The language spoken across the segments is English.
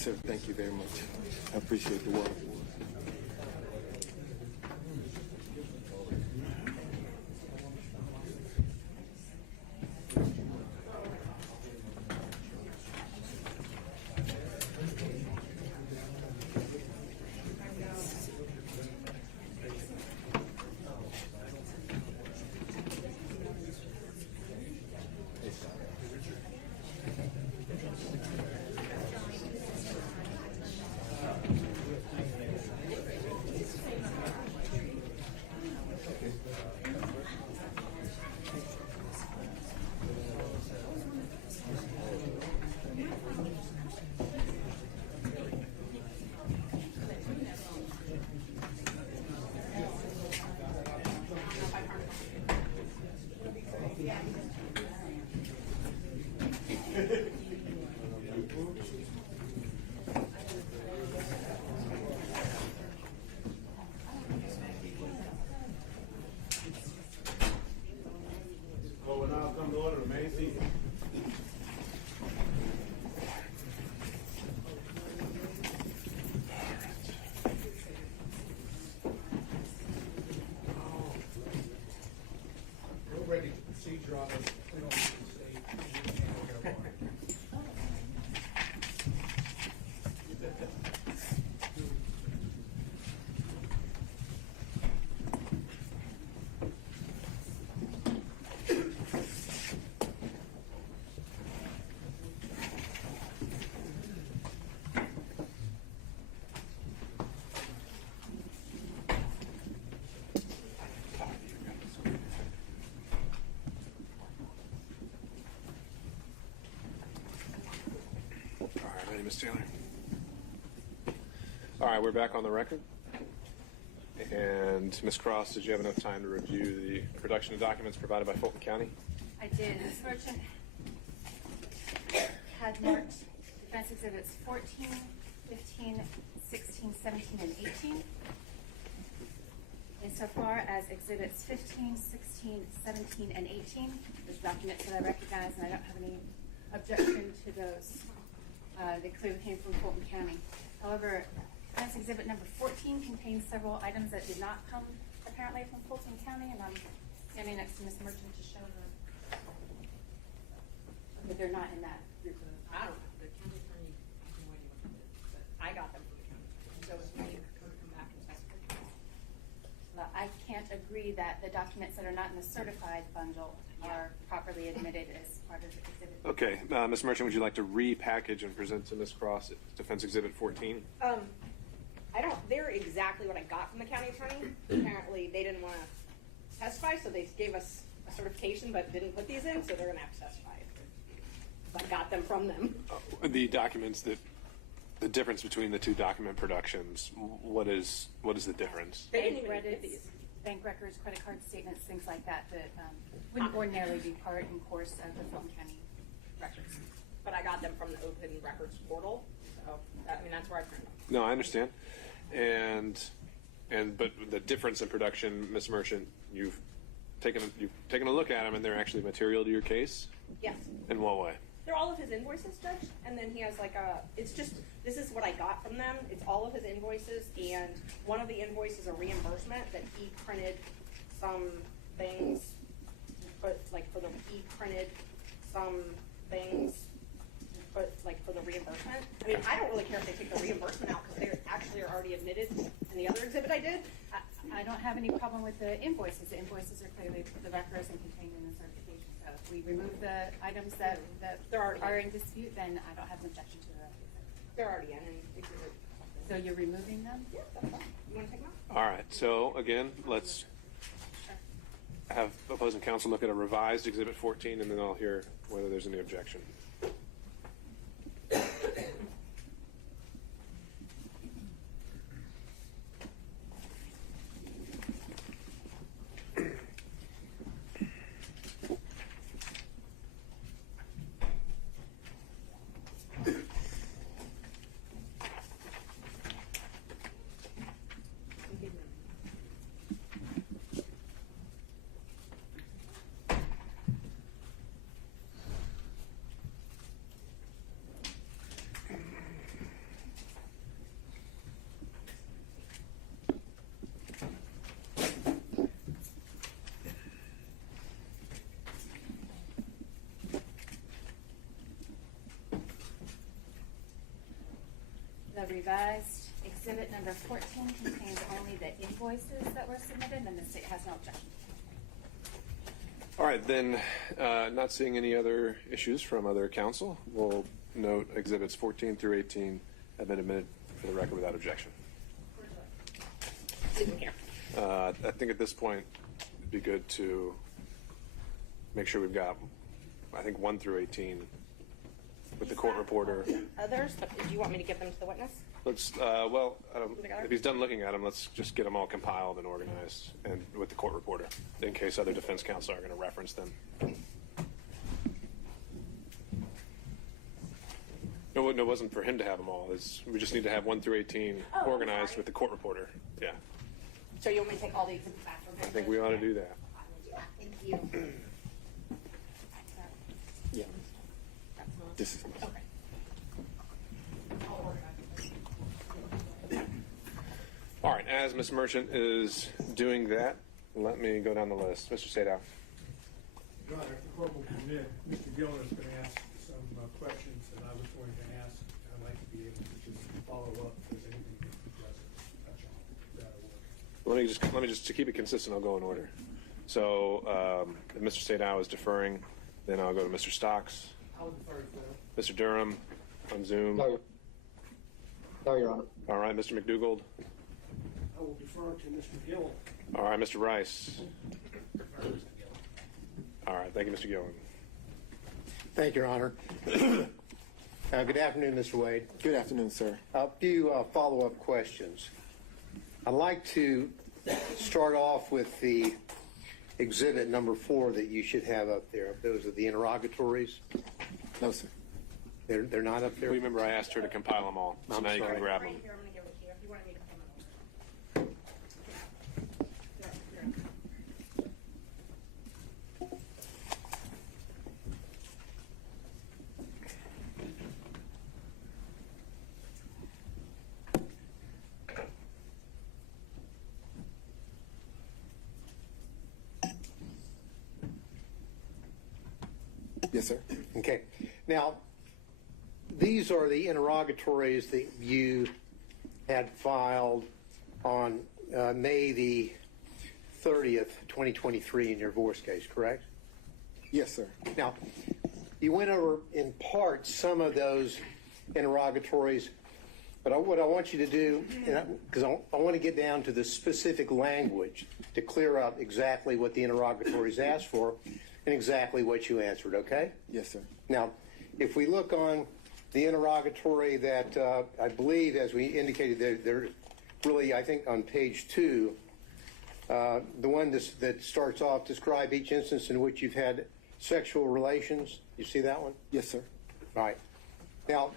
Yes, sir. Thank you very much. I appreciate the work. Well, when I come to order, remain seated. We're ready to procedure on this. We don't need to stay. All right, ready, Ms. Taylor? All right, we're back on the record. And Ms. Cross, did you have enough time to review the production of documents provided by Fulton County? I did. Ms. Merchant had marked defense exhibits 14, 15, 16, 17, and 18. Insofar as exhibits 15, 16, 17, and 18, there's documents that I recognize, and I don't have any objection to those. They clearly came from Fulton County. However, defense exhibit number 14 contains several items that did not come apparently from Fulton County, and I'm standing next to Ms. Merchant to show her that they're not in that group. I don't know. The county attorney has no idea what they did, but I got them from the county attorney. So if they come back and testify. But I can't agree that the documents that are not in the certified bundle are properly admitted as part of the exhibit. Okay, Ms. Merchant, would you like to repackage and present to Ms. Cross defense exhibit 14? I don't. They're exactly what I got from the county attorney. Apparently, they didn't want to testify, so they gave us a certification, but didn't put these in, so they're going to have to testify. I got them from them. The documents that the difference between the two document productions. What is the difference? They didn't even Bank get credits, these. bank records, credit card statements, things like that that wouldn't ordinarily be part and course of the Fulton County records. But I got them from the Open Records portal, so that's where I printed them. No, I understand. But the difference in production, Ms. Merchant, you've taken a look at them, and they're actually material to your case. Yes. In what way? They're all of his invoices, Judge, and then he has it's just, this is what I got from them. It's all of his invoices, and one of the invoices is a reimbursement that he printed some things, he printed some things, for the reimbursement. I mean, I don't really care if they take the reimbursement out because they actually are already admitted in the other exhibit I did. I don't have any problem with the invoices. The invoices are clearly the records and contained in the certification. So if we remove the items that are in dispute, then I don't have an objection to that. They're already in exhibit. So you're removing them? Yeah, that's fine. You want to take them out? All right. So again, let's have opposing counsel look at a revised exhibit 14, and then I'll hear whether there's any objection. the revised exhibit number 14 contains only the invoices that were submitted, and the state has no objection. All right, then, not seeing any other issues from other counsel, we'll note exhibits 14 through 18 have been admitted for the record without objection. I think at this point, it'd be good to make sure we've got, I think, 1 through 18 with the court reporter. Others, but do you want me to give them to the witness? Let's, if he's done looking at them, let's just get them all compiled and organized and with the court reporter in case other defense counsel are going to reference them. No, it wasn't for him to have them all. We just need to have 1 through 18 organized with the court reporter. Yeah. So you want me to take all the exhibits back? I think we ought to do that. Thank you. Yeah. This is Okay. I'll organize it. All right, as Ms. Merchant is doing that, let me go down the list. Mr. Sadow. Your Honor, if the court will permit, Mr. Gillen is going to ask some questions that I was going to ask. I'd like to be able to just follow up if there's anything that he doesn't touch on. That'll work. Let me just to keep it consistent, I'll go in order. So, if Mr. Sadow is deferring, then I'll go to Mr. Stocks, I'll defer to Mr. Durham on Zoom. No, Your Honor. All right, Mr. McDougald. I will defer to Mr. Gillen. All right, Mr. Rice. All right, thank you, Mr. Gillen. Thank you, Your Honor. Good afternoon, Mr. Wade. Good afternoon, sir. A few follow-up questions. I'd like to start off with the exhibit number 4 that you should have up there. Those are the interrogatories. No, sir. They're not up there? Remember, I asked her to compile them all, so I'm now you sorry. can grab Right them. here, I'm going to give it to you if you wanted me to come over. Yes, sir. Okay. Now, these are the interrogatories that you had filed on May the 30th, 2023 in your divorce case, correct? Yes, sir. Now, you went over in part some of those interrogatories, but what I want you to do, because I want to get down to the specific language to clear up exactly what the interrogatories asked for and exactly what you answered, okay? Yes, sir. Now, if we look on the interrogatory that I believe, as we indicated, they're really, I think, on page 2, the one that starts off, describe each instance in which you've had sexual relations. You see that one? Yes, sir. All right. Now,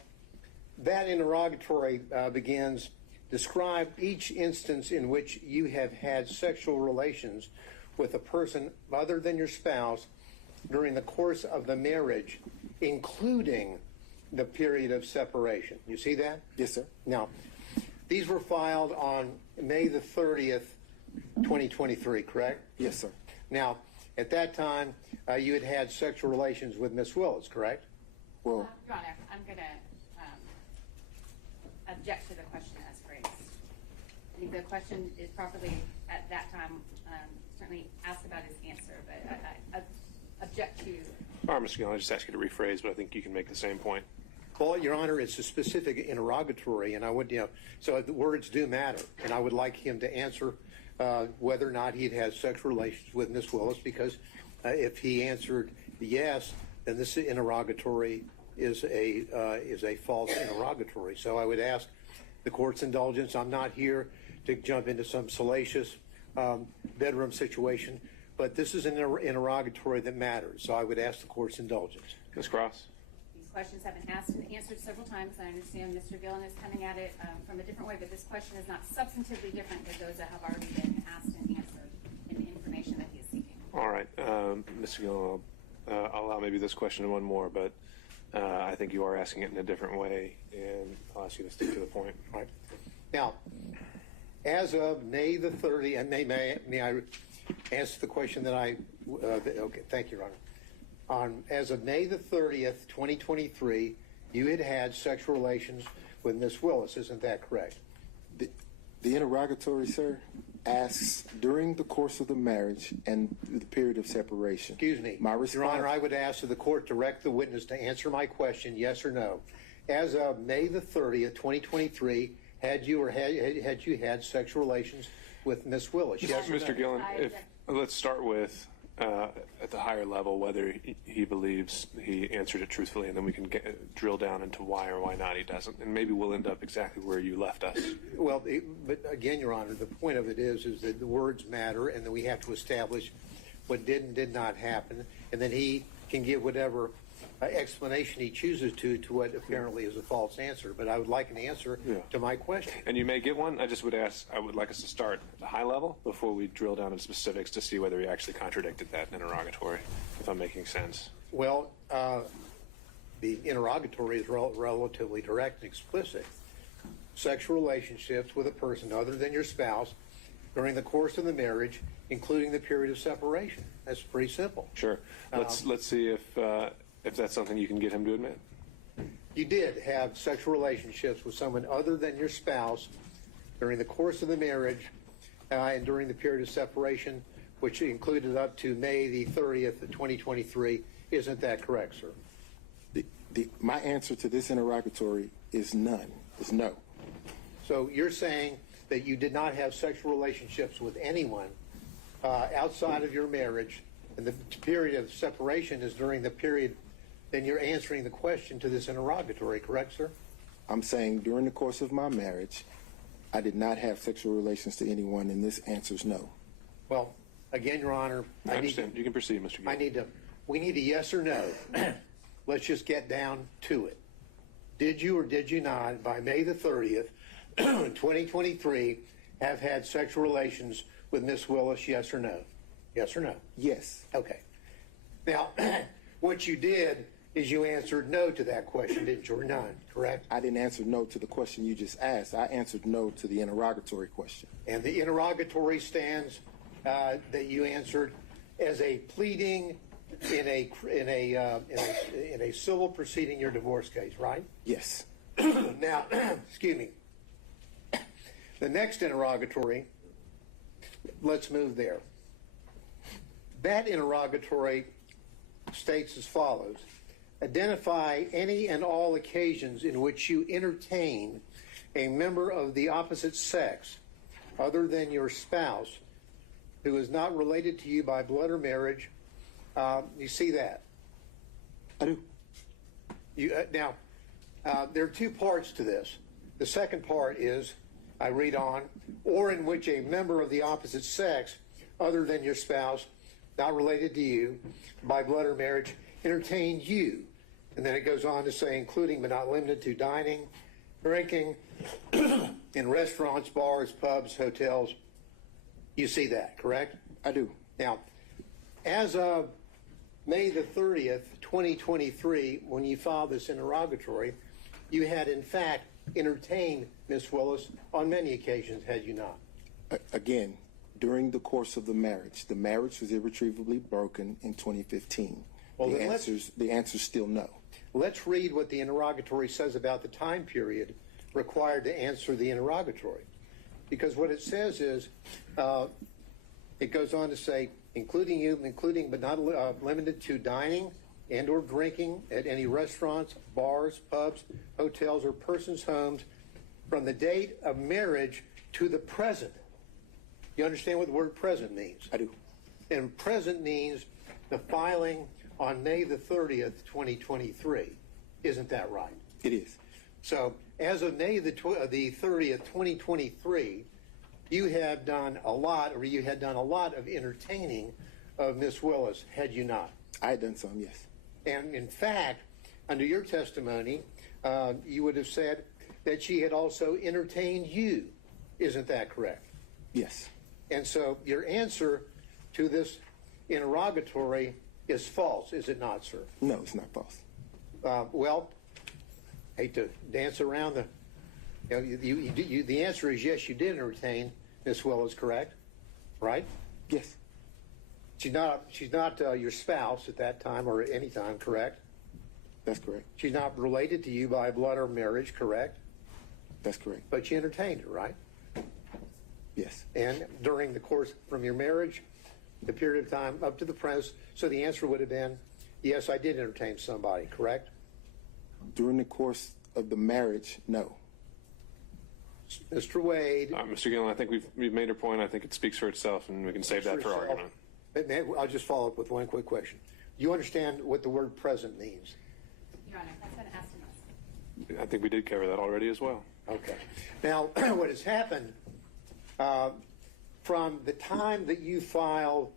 that interrogatory begins, describe each instance in which you have had sexual relations with a person other than your spouse during the course of the marriage, including the period of separation. You see that? Yes, sir. Now, these were filed on May the 30th, 2023, correct? Yes, sir. Now, at that time, you had had sexual relations with Miss Willis, correct? Well, Your Honor, I'm going to object to the question as phrased. I think the question is properly, at that time, certainly asked about his answer, but I object to. All right, Mr. Gillen, I just asked you to rephrase, but I think you can make the same point. Well, Your Honor, it's a specific interrogatory, and I would, so the words do matter, and I would like him to answer whether or not he'd had sexual relations with Miss Willis, because if he answered yes, then this interrogatory is a false interrogatory. So I would ask the court's indulgence. I'm not here to jump into some salacious bedroom situation, but this is an interrogatory that matters. So I would ask the court's indulgence. Ms. Cross? These questions have been asked and answered several times. I understand Mr. Gillen is coming at it from a different way, but this question is not substantively different than those that have already been asked and answered in the information that he is seeking. All right, Mr. Gillen, I'll allow maybe this question and one more, but I think you are asking it in a different way, and I'll ask you to stick to the point. All right. Now, as of May the 30th, and may I answer the question that okay, thank you, Your Honor. As of May the 30th, 2023, you had had sexual relations with Miss Willis. Isn't that correct? The interrogatory, sir, asks during the course of the marriage and the period of separation. Excuse me. My response, Your Honor, I would ask that the court direct the witness to answer my question, yes or no. As of May the 30th, 2023, had you had sexual relations with Miss Willis? Yes or no? Mr. Gillen, let's start with at the higher level whether he believes he answered it truthfully, and then we can drill down into why or why not he doesn't, and maybe we'll end up exactly where you left us. Well, but again, Your Honor, the point of it is that the words matter, and that we have to establish what did and did not happen, and then he can give whatever explanation he chooses to what apparently is a false answer. But I would like an answer to my question. And you may get one. I would like us to start at the high level before we drill down into specifics to see whether he actually contradicted that in interrogatory, if I'm making sense. Well, the interrogatory is relatively direct and explicit. Sexual relationships with a person other than your spouse during the course of the marriage, including the period of separation. That's pretty simple. Sure. Let's see if that's something you can get him to admit. You did have sexual relationships with someone other than your spouse during the course of the marriage and during the period of separation, which included up to May the 30th of 2023. Isn't that correct, sir? My answer to this interrogatory is none. Is no. So you're saying that you did not have sexual relationships with anyone outside of your marriage, and the period of separation is during the period. Then you're answering the question to this interrogatory, correct, sir? I'm saying during the course of my marriage, I did not have sexual relations to anyone, and this answer is no. Well, again, Your Honor, I understand. You can proceed, Mr. Gillen. We need a yes or no. Let's just get down to it. Did you or did you not, by May the 30th, 2023, have had sexual relations with Miss Willis, yes or no? Yes or no? Yes. Okay. Now, what you did is you answered no to that question, didn't you, or none, correct? I didn't answer no to the question you just asked. I answered no to the interrogatory question. And the interrogatory stands that you answered as a pleading in a civil proceeding, your divorce case, right? Yes. Now, excuse me. The next interrogatory, let's move there. That interrogatory states as follows: identify any and all occasions in which you entertain a member of the opposite sex other than your spouse who is not related to you by blood or marriage. You see that? I do. Now, there are two parts to this. The second part is, I read on, or in which a member of the opposite sex other than your spouse, not related to you by blood or marriage, entertain you. And then it goes on to say, including but not limited to dining, drinking, in restaurants, bars, pubs, hotels. You see that, correct? I do. Now, as of May the 30th, 2023, when you filed this interrogatory, you had in fact entertained Miss Willis on many occasions, had you not? Again, during the course of the marriage was irretrievably broken in 2015. Well, the answer's still no. Let's read what the interrogatory says about the time period required to answer the interrogatory. Because what it says is, it goes on to say, including but not limited to dining and or drinking at any restaurants, bars, pubs, hotels, or persons' homes from the date of marriage to the present. You understand what the word present means? I do. And present means the filing on May the 30th, 2023. Isn't that right? It is. So as of May the 30th, 2023, you had done a lot of entertaining of Miss Willis, had you not? I had done some, yes. And in fact, under your testimony, you would have said that she had also entertained you. Isn't that correct? Yes. And so your answer to this interrogatory is false, is it not, sir? No, it's not false. Well, hate to dance around the answer is yes, you did entertain Miss Willis, correct? Right? Yes. She's not your spouse at that time or any time, correct? That's correct. She's not related to you by blood or marriage, correct? That's correct. But you entertained her, right? Yes. And during the course from your marriage, the period of time up to the present, so the answer would have been, yes, I did entertain somebody, correct? During the course of the marriage, no. Mr. Wade. Mr. Gillen, I think we've made our point. I think it speaks for itself, and we can save that for argument. I'll just follow up with one quick question. You understand what the word present means? Your Honor, that's been asked of us. I think we did cover that already as well. Okay. Now, what has happened from the time that you filed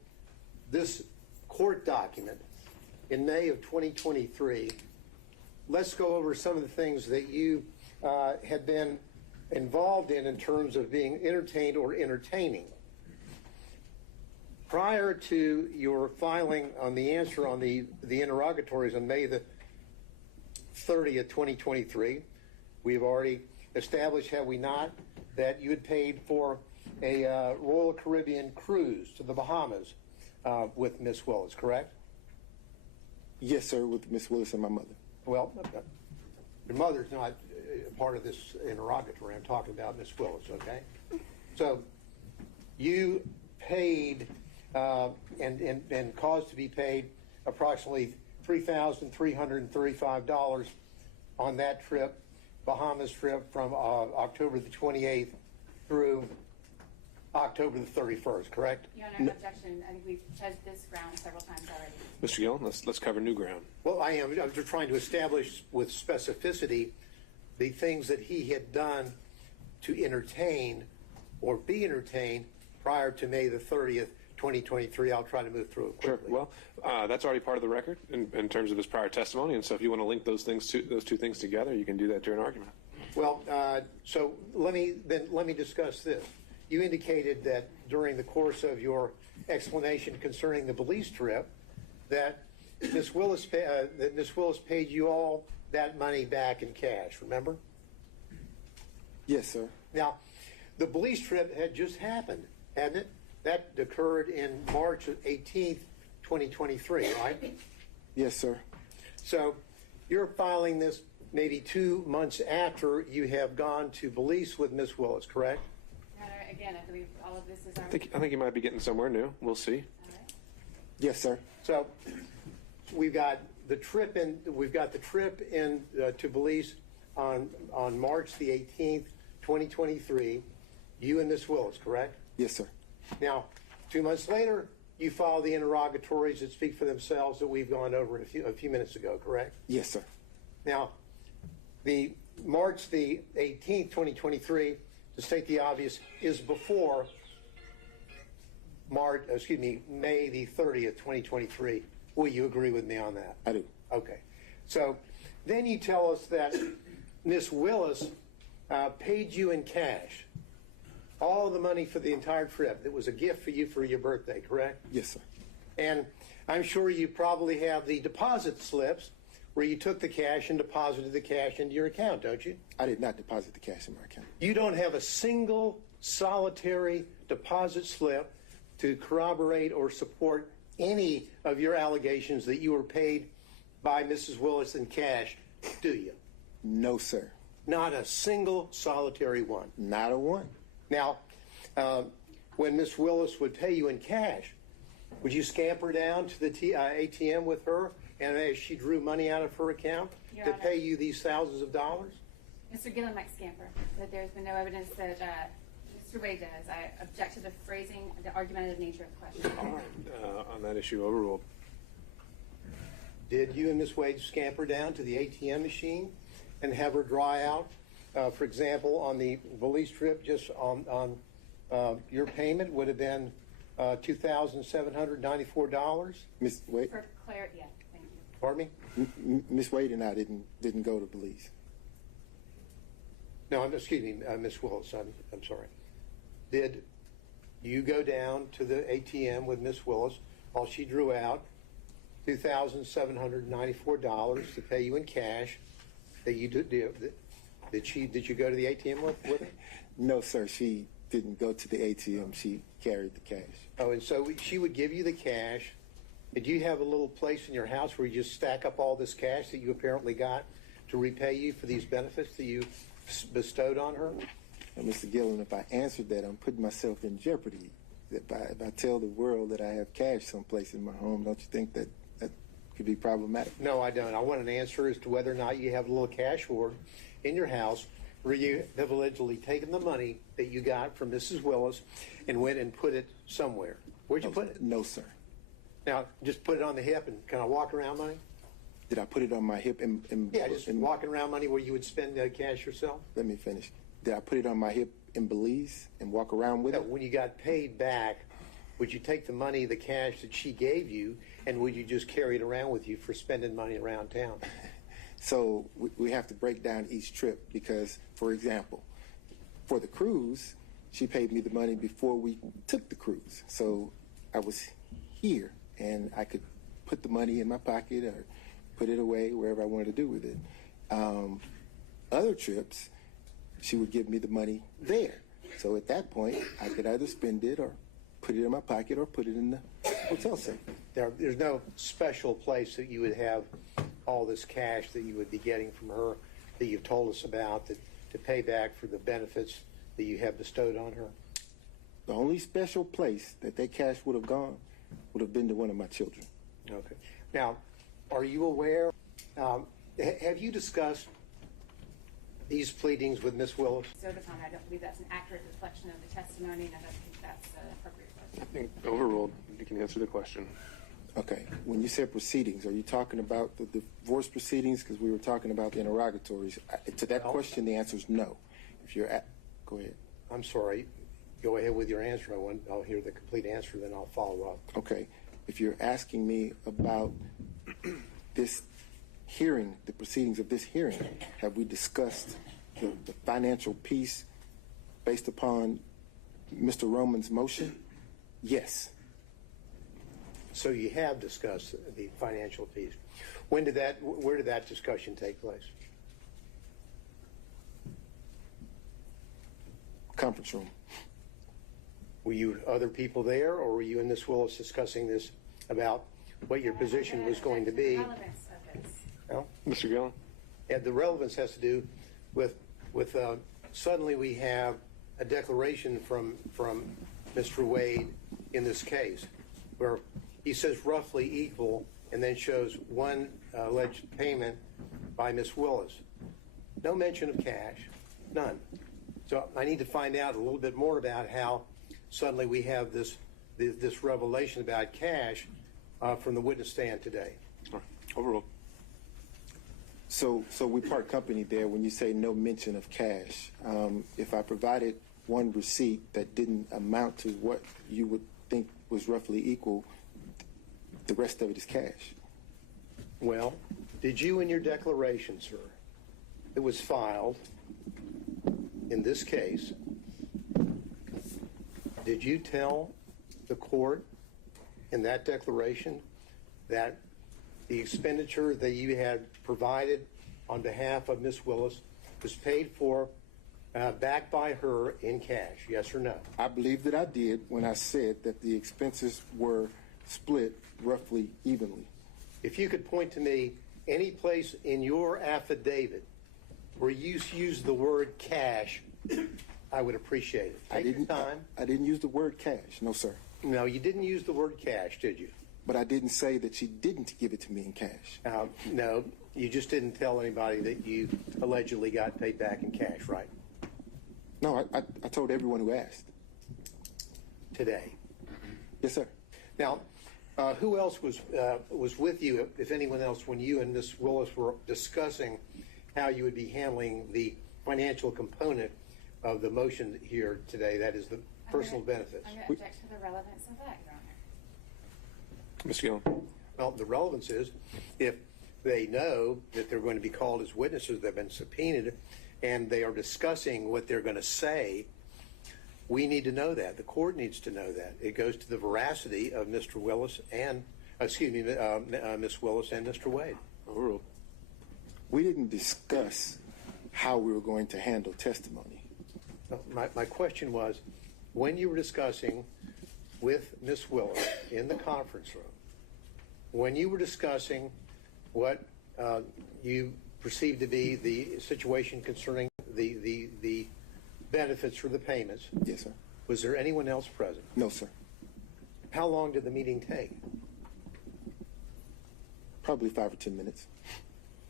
this court document in May of 2023, let's go over some of the things that you had been involved in terms of being entertained or entertaining. Prior to your filing on the answer on the interrogatories on May the 30th, 2023, we've already established, have we not, that you had paid for a Royal Caribbean cruise to the Bahamas with Miss Willis, correct? Yes, sir, with Miss Willis and my mother. Well, your mother's not part of this interrogatory. I'm talking about Miss Willis, okay? So you paid and caused to be paid approximately $3,335 on that trip, Bahamas trip, from October the 28th through October the 31st, correct? Your Honor, objection. I think we've touched this ground several times already. Mr. Gillen, let's cover new ground. Well, I'm just trying to establish with specificity the things that he had done to entertain or be entertained prior to May the 30th, 2023. I'll try to move through it quickly. Sure. Well, that's already part of the record in terms of his prior testimony, and so if you want to link those two things together, you can do that during argument. Well, so let me discuss this. You indicated that during the course of your explanation concerning the Belize trip, that Miss Willis paid you all that money back in cash. Remember? Yes, sir. Now, the Belize trip had just happened, hadn't it? That occurred in March 18th, 2023, right? Yes, sir. So you're filing this maybe 2 months after you have gone to Belize with Miss Willis, correct? Your Honor, again, I believe all of this is our... I think you might be getting somewhere new. We'll see. All right. Yes, sir. So we've got the trip in to Belize on March the 18th, 2023. You and Miss Willis, correct? Yes, sir. Now, 2 months later, you file the interrogatories that speak for themselves that we've gone over a few minutes ago, correct? Yes, sir. Now, the March the 18th, 2023, to state the obvious, is before May the 30th, 2023. Will you agree with me on that? I do. Okay. So then you tell us that Miss Willis paid you in cash all the money for the entire trip. It was a gift for you for your birthday, correct? Yes, sir. And I'm sure you probably have the deposit slips where you took the cash and deposited the cash into your account, don't you? I did not deposit the cash in my account. You don't have a single solitary deposit slip to corroborate or support any of your allegations that you were paid by Mrs. Willis in cash, do you? No, sir. Not a single solitary one. Not a one. Now, when Miss Willis would pay you in cash, would you scamper down to the ATM with her, and as she drew money out of her account Your to Honor. pay you these thousands of dollars? Mr. Gillen might scamper, but there's been no evidence that Mr. Wade does. I object to the phrasing, the argumentative nature of the question. All right. On that issue, overruled. Did you and Miss Wade scamper down to the ATM machine and have her draw out? For example, on the Belize trip, just on your payment would have been $2,794. Miss Wade, For clarity, yeah, thank you. Pardon me? Miss Wade and I didn't go to Belize. No, excuse me, Miss Willis. I'm sorry. Did you go down to the ATM with Miss Willis while she drew out $2,794 to pay you in cash? Did you go to the ATM with her? No, sir. She didn't go to the ATM. She carried the cash. Oh, and so she would give you the cash. Did you have a little place in your house where you just stack up all this cash that you apparently got to repay you for these benefits that you bestowed on her? Now, Mr. Gillen, if I answered that, I'm putting myself in jeopardy. If I tell the world that I have cash someplace in my home, don't you think that could be problematic? No, I don't. I want an answer as to whether or not you have a little cash hoard in your house where you have allegedly taken the money that you got from Mrs. Willis and went and put it somewhere. Where'd you put it? No, sir. Now, just put it on the hip and kind of walk around money? Did I put it on my hip? Yeah, just walking around money where you would spend cash yourself? Let me finish. Did I put it on my hip in Belize and walk around with No, it? when you got paid back, would you take the money, the cash that she gave you, and would you just carry it around with you for spending money around town? So we have to break down each trip because, for example, for the cruise, she paid me the money before we took the cruise. So I was here and I could put the money in my pocket or put it away wherever I wanted to do with it. Other trips, she would give me the money there. So at that point, I could either spend it or put it in my pocket or put it in the hotel safe. There's no special place that you would have all this cash that you would be getting from her that you've told us about to pay back for the benefits that you have bestowed on her? The only special place that cash would have gone would have been to one of my children. Okay. Now, are you aware, have you discussed these pleadings with Ms. Willis? So upon, I don't believe that's an accurate reflection of the testimony, and I don't think that's an appropriate question. I think overruled. You can answer the question. Okay. When you said proceedings, are you talking about the divorce proceedings? Because we were talking about the interrogatories. To that question, the answer is no. If you're go ahead. I'm sorry. Go ahead with your answer. I'll hear the complete answer, then I'll follow up. Okay. If you're asking me about this hearing, the proceedings of this hearing, have we discussed the financial piece based upon Mr. Roman's motion? Yes. So you have discussed the financial piece. Where did that discussion take place? Conference room. Were you other people there, or were you and Ms. Willis discussing this about what your position was going to be? The relevance of this. Well, Mr. Gillen? and the relevance has to do with suddenly we have a declaration from Mr. Wade in this case where he says roughly equal and then shows one alleged payment by Ms. Willis. No mention of cash, none. So I need to find out a little bit more about how suddenly we have this revelation about cash from the witness stand today. All right. Overruled. So we part company there when you say no mention of cash. If I provided one receipt that didn't amount to what you would think was roughly equal, the rest of it is cash. Well, did you in your declaration, sir, that was filed in this case, did you tell the court in that declaration that the expenditure that you had provided on behalf of Ms. Willis was paid for back by her in cash, yes or no? I believe that I did when I said that the expenses were split roughly evenly. If you could point to me any place in your affidavit where you used the word cash, I would appreciate it. Take your time. I didn't use the word cash, no, sir. No, you didn't use the word cash, did you? But I didn't say that she didn't give it to me in cash. No, you just didn't tell anybody that you allegedly got paid back in cash, right? No, I told everyone who asked. Today. Yes, sir. Now, who else was with you, if anyone else, when you and Ms. Willis were discussing how you would be handling the financial component of the motion here today, that is the personal benefits? I'm going to object to the relevance of that, Your Honor. Mr. Gillen? Well, the relevance is if they know that they're going to be called as witnesses, they've been subpoenaed, and they are discussing what they're going to say, we need to know that. The court needs to know that. It goes to the veracity of Mr. Willis and, Ms. Willis and Mr. Wade. Overruled. We didn't discuss how we were going to handle testimony. My question was, when you were discussing with Ms. Willis in the conference room, when you were discussing what you perceived to be the situation concerning the benefits for the payments. Yes, sir. Was there anyone else present? No, sir. How long did the meeting take? Probably 5 or 10 minutes.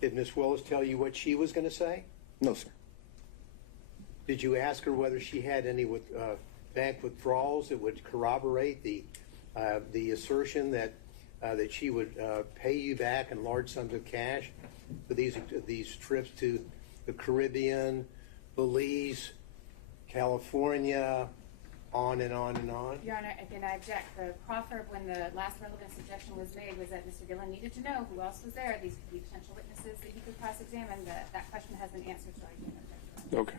Did Ms. Willis tell you what she was going to say? No, sir. Did you ask her whether she had any bank withdrawals that would corroborate the assertion that she would pay you back in large sums of cash for these trips to the Caribbean, Belize, California, on and on and on? Your Honor, again, I object. The proffer, when the last relevance objection was made, was that Mr. Gillen needed to know who else was there. These could be potential witnesses that he could cross-examine. That question has been answered, so I can't object. Okay.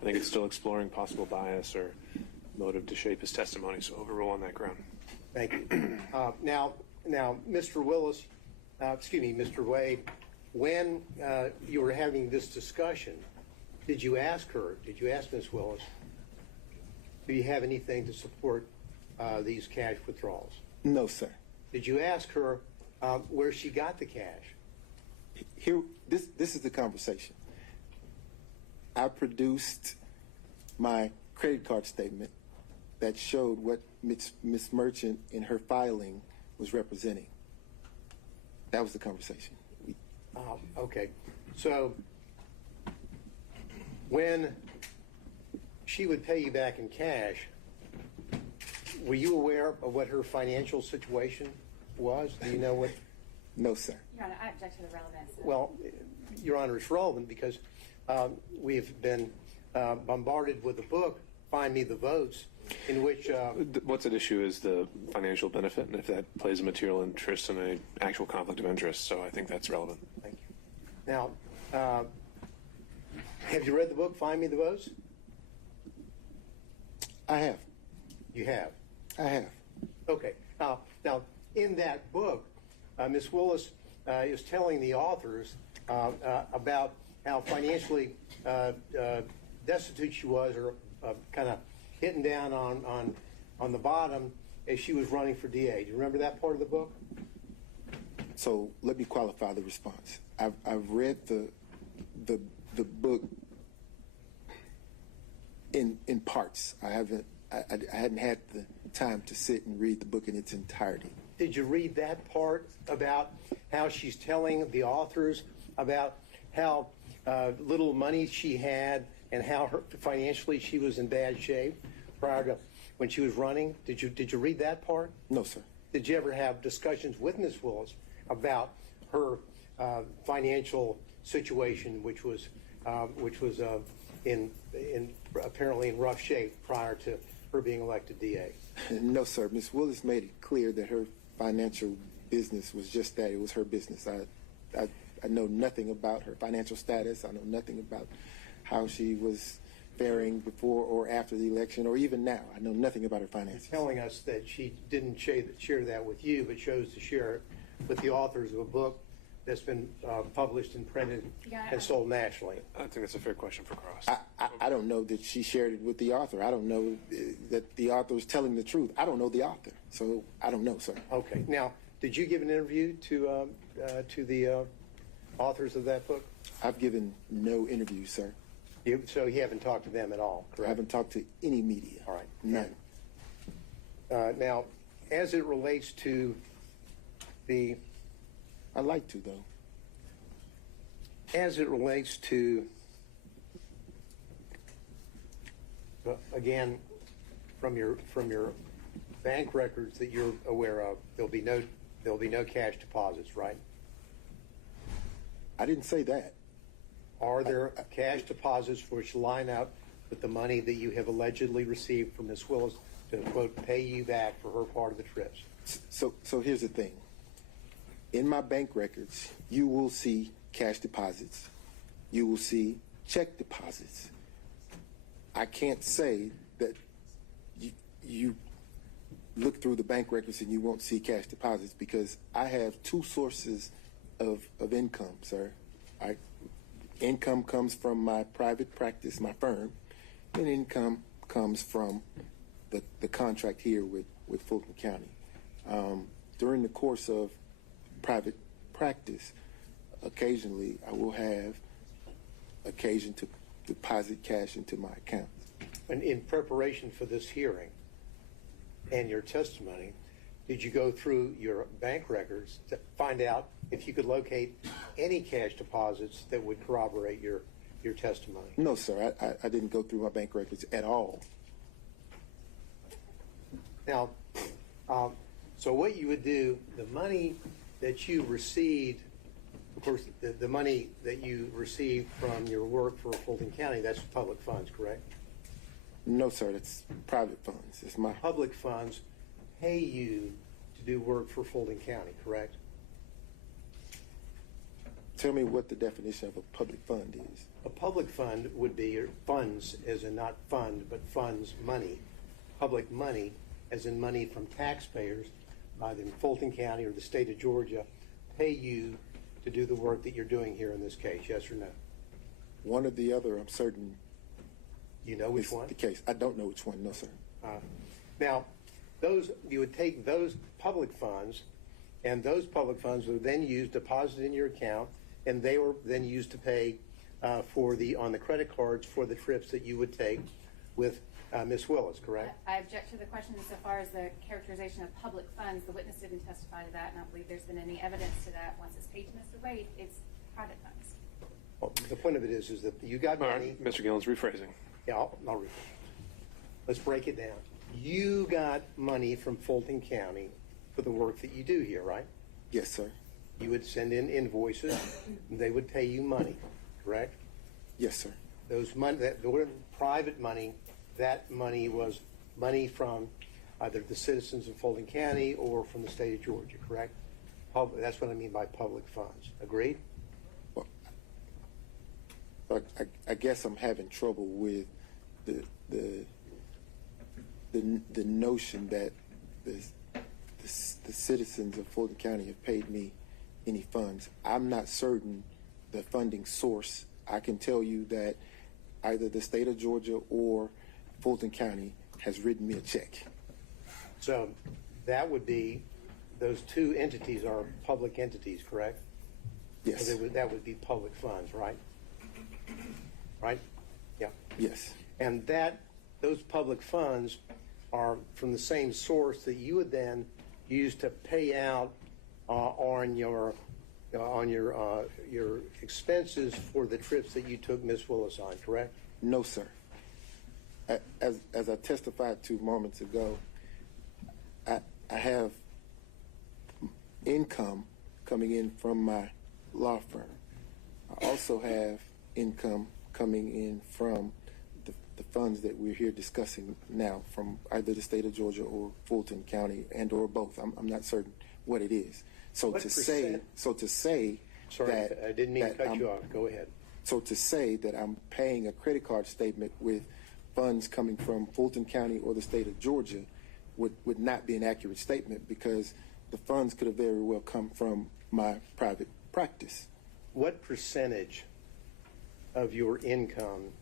I think it's still exploring possible bias or motive to shape his testimony, so overrule on that ground. Thank you. Now, Mr. Willis, Mr. Wade, when you were having this discussion, did you ask Ms. Willis, do you have anything to support these cash withdrawals? No, sir. Did you ask her where she got the cash? Here, this is the conversation. I produced my credit card statement that showed what Ms. Merchant in her filing was representing. That was the conversation. Okay. So when she would pay you back in cash, were you aware of what her financial situation was? Do you know what? No, sir. Your Honor, I object to the relevance. Well, Your Honor, it's relevant because we've been bombarded with a book, Find Me the Votes, in which... What's at issue is the financial benefit, and if that plays a material interest in an actual conflict of interest, so I think that's relevant. Thank you. Now, have you read the book, Find Me the Votes? I have. You have? I have. Okay. Now, in that book, Ms. Willis is telling the authors about how financially destitute she was, or kind of hitting down on the bottom as she was running for DA. Do you remember that part of the book? So let me qualify the response. I've read the book in parts. I hadn't had the time to sit and read the book in its entirety. Did you read that part about how she's telling the authors about how little money she had and how financially she was in bad shape prior to when she was running? Did you read that part? No, sir. Did you ever have discussions with Ms. Willis about her financial situation, which was in apparently in rough shape prior to her being elected DA? No, sir. Ms. Willis made it clear that her financial business was just that. It was her business. I know nothing about her financial status. I know nothing about how she was faring before or after the election, or even now. I know nothing about her finances. You're telling us that she didn't share that with you, but chose to share it with the authors of a book that's been published and printed and sold nationally. I think that's a fair question for Cross. I don't know that she shared it with the author. I don't know that the author is telling the truth. I don't know the author, so I don't know, sir. Okay. Now, did you give an interview to the authors of that book? I've given no interview, sir. So you haven't talked to them at all, correct? I haven't talked to any media. All right. None. Now, as it relates to the... I'd like to, though. As it relates to, again, from your bank records that you're aware of, there'll be no cash deposits, right? I didn't say that. Are there cash deposits which line up with the money that you have allegedly received from Ms. Willis to, quote, pay you back for her part of the trips? So here's the thing. In my bank records, you will see cash deposits. You will see check deposits. I can't say that you look through the bank records and you won't see cash deposits, because I have two sources of income, sir. Income comes from my private practice, my firm, and income comes from the contract here with Fulton County. During the course of private practice, occasionally I will have occasion to deposit cash into my account. And in preparation for this hearing and your testimony, did you go through your bank records to find out if you could locate any cash deposits that would corroborate your testimony? No, sir, I didn't go through my bank records at all. Now, so what you would do, the money that you received, of course, the money that you received from your work for Fulton County, that's public funds, correct? No, sir, that's private funds. It's my Public funds pay you to do work for Fulton County, correct? Tell me what the definition of a public fund is. A public fund would be your funds, as in not fund, but funds, money. Public money, as in money from taxpayers, either in Fulton County or the state of Georgia, pay you to do the work that you're doing here in this case, yes or no? One or the other, I'm certain. You know which is one? the case. I don't know which one, no, sir. Now, you would take those public funds, and those public funds were then used, deposited in your account, and they were then used to pay on the credit cards for the trips that you would take with Ms. Willis, correct? I object to the question insofar as the characterization of public funds. The witness didn't testify to that, and I don't believe there's been any evidence to that. Once it's paid to Mr. Wade, it's private funds. Well, the point of it is that you got All money. right, Mr. Gillen's rephrasing. Yeah, I'll read it. Let's break it down. You got money from Fulton County for the work that you do here, right? Yes, sir. You would send in invoices, and they would pay you money, correct? Yes, sir. Those money, that private money, that money was money from either the citizens of Fulton County or from the state of Georgia, correct? That's what I mean by public funds. Agreed? Well, I guess I'm having trouble with the notion that the citizens of Fulton County have paid me any funds. I'm not certain the funding source. I can tell you that either the state of Georgia or Fulton County has written me a check. So that would be, those two entities are public entities, correct? Yes. So that would be public funds, right? Right? Yeah. Yes. And those public funds are from the same source that you would then use to pay out on your expenses for the trips that you took Ms. Willis on, correct? No, sir. As I testified to moments ago, I have income coming in from my law firm. I also have income coming in from the funds that we're here discussing now from either the state of Georgia or Fulton County and or both. I'm not certain what it is. So What to say Sorry, that I didn't mean to cut I'm- you off. Go ahead. So to say that I'm paying a credit card statement with funds coming from Fulton County or the state of Georgia would not be an accurate statement, because the funds could have very well come from my private practice. What percentage of your income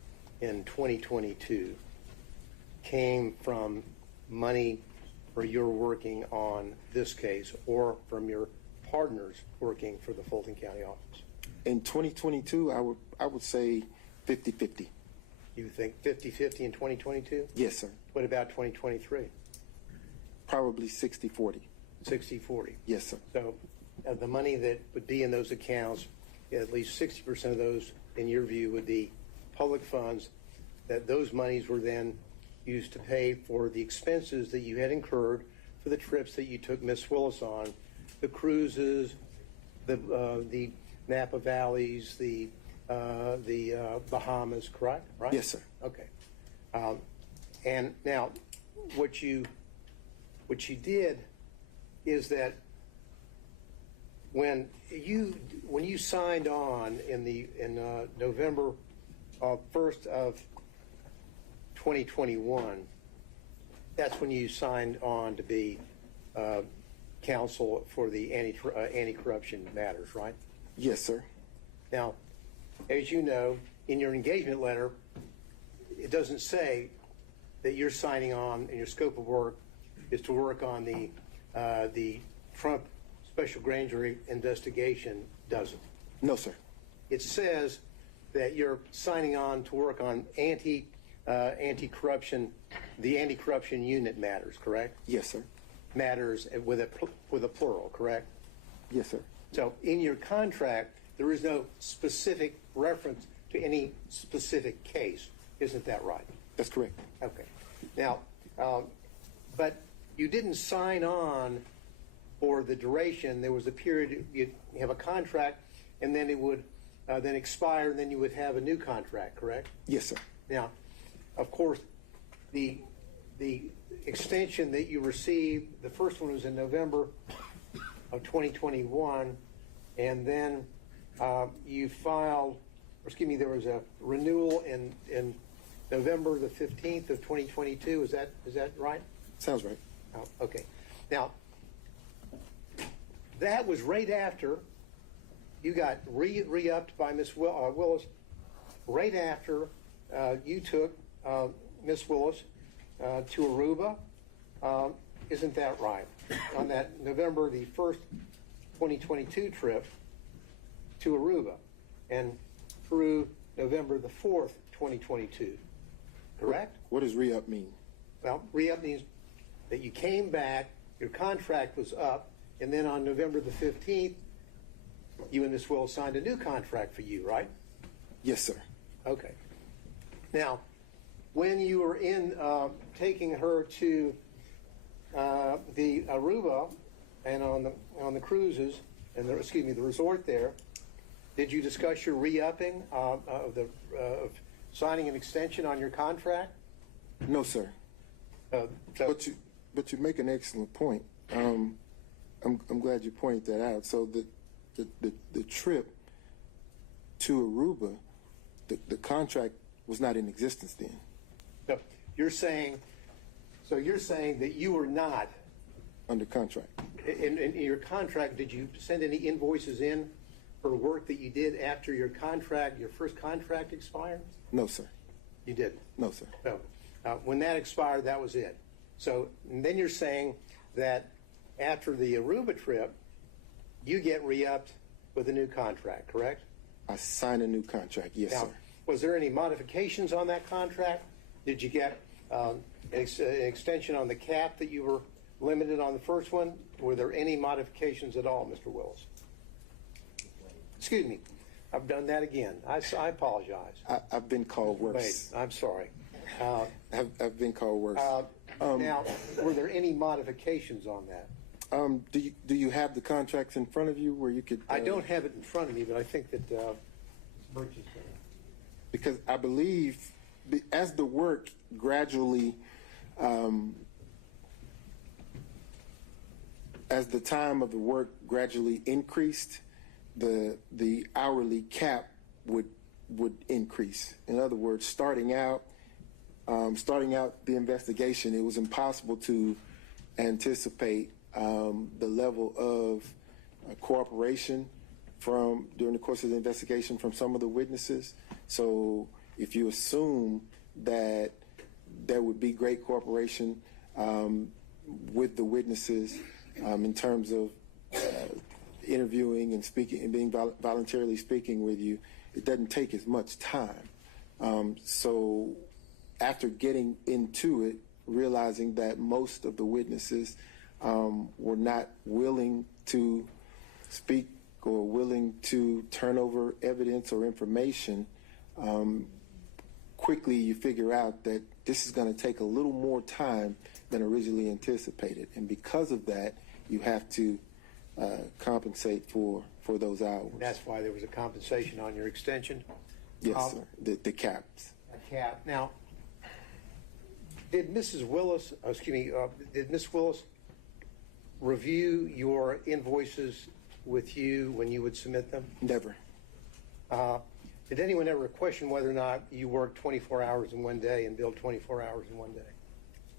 in 2022 came from money where you're working on this case or from your partners working for the Fulton County office? In 2022, I would say 50-50. You think 50-50 in 2022? Yes, sir. What about 2023? Probably 60-40. 60-40. Yes, sir. So the money that would be in those accounts, at least 60% of those, in your view, would be public funds, that those monies were then used to pay for the expenses that you had incurred for the trips that you took Miss Willis on, the cruises, the Napa Valleys, the Bahamas, correct? Right? Yes, sir. Okay. And now, what you did is that when you signed on in November 1st of 2021, that's when you signed on to be counsel for the anti-corruption matters, right? Yes, sir. Now, as you know, in your engagement letter, it doesn't say that you're signing on and your scope of work is to work on the Trump special grand jury investigation, does it? No, sir. It says that you're signing on to work on anti-corruption, the anti-corruption unit matters, correct? Yes, sir. Matters with a plural, correct? Yes, sir. So in your contract, there is no specific reference to any specific case. Isn't that right? That's correct. Okay. Now, but you didn't sign on for the duration. There was a period, you have a contract, and then it would then expire, and then you would have a new contract, correct? Yes, sir. Now, of course, the extension that you received, the first one was in November of 2021, and then you filed, or excuse me, there was a renewal in November the 15th of 2022. Is that right? Sounds right. Oh, okay. Now, that was right after you got re-upped by Miss Willis, right after you took Miss Willis to Aruba. Isn't that right? On that November the 1st, 2022 trip to Aruba, and through November the 4th, 2022. Correct? What does re-up mean? Well, re-up means that you came back, your contract was up, and then on November the 15th, you and Miss Willis signed a new contract for you, right? Yes, sir. Okay. Now, when you were in taking her to the Aruba and on the cruises and the resort there, did you discuss your re-upping of signing an extension on your contract? No, sir. But you make an excellent point. I'm glad you pointed that out. So the trip to Aruba, the contract was not in existence then. So you're saying that you were not Under contract. in your contract. Did you send any invoices in for work that you did after your first contract expired? No, sir. You didn't. No, sir. So when that expired, that was it. So and then you're saying that after the Aruba trip, you get re-upped with a new contract, correct? I signed a new contract. Yes, Now, sir. was there any modifications on that contract? Did you get an extension on the cap that you were limited on the first one? Were there any modifications at all, Mr. Willis? Excuse me. I've done that again. I apologize. I've been called worse. Wait, I'm sorry. I've been called worse. Now, were there any modifications on that? Do you have the contracts in front of you where you could? I don't have it in front of me, but I think that Birch is going to. Because I believe as the work gradually, as the time of the work gradually increased, the hourly cap would increase. In other words, starting out the investigation, it was impossible to anticipate the level of cooperation during the course of the investigation from some of the witnesses. So if you assume that there would be great cooperation with the witnesses in terms of interviewing and speaking and being voluntarily speaking with you, it doesn't take as much time. So after getting into it, realizing that most of the witnesses were not willing to speak or willing to turn over evidence or information, quickly you figure out that this is going to take a little more time than originally anticipated. And because of that, you have to compensate for those hours. That's why there was a compensation on your extension? Yes, sir. The caps. A cap. Now, did Mrs. Willis, did Miss Willis review your invoices with you when you would submit them? Never. Did anyone ever question whether or not you worked 24 hours in one day and billed 24 hours in one day?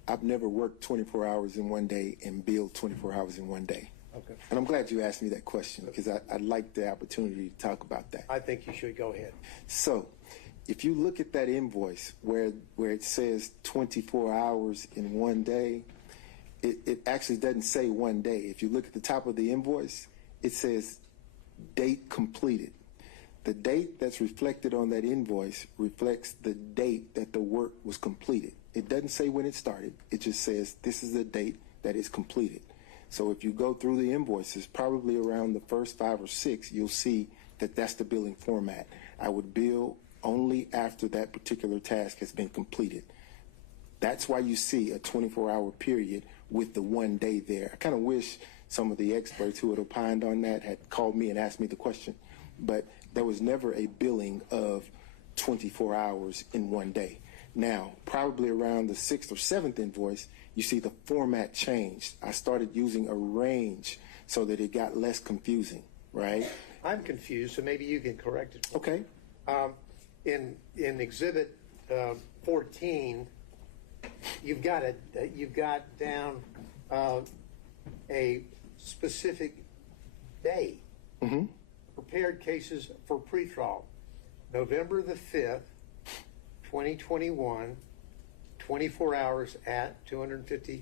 I've never worked 24 hours in one day and billed 24 hours in one day. Okay. And I'm glad you asked me that question because I'd like the opportunity to talk about that. I think you should go ahead. So, if you look at that invoice where it says 24 hours in one day, it actually doesn't say one day. If you look at the top of the invoice, it says date completed. The date that's reflected on that invoice reflects the date that the work was completed. It doesn't say when it started. It just says this is the date that is completed. So if you go through the invoices, probably around the first 5 or 6, you'll see that that's the billing format. I would bill only after that particular task has been completed. That's why you see a 24-hour period with the 1 day there. I kind of wish some of the experts who had opined on that had called me and asked me the question, but there was never a billing of 24 hours in 1 day. Now, probably around the 6th or 7th invoice, you see the format changed. I started using a range so that it got less confusing, right? I'm confused, so maybe you can correct it. Okay. In Exhibit 14, you've got down a specific day. Mm-hmm. Prepared cases for pretrial, November the 5th, 2021, 24 hours at $250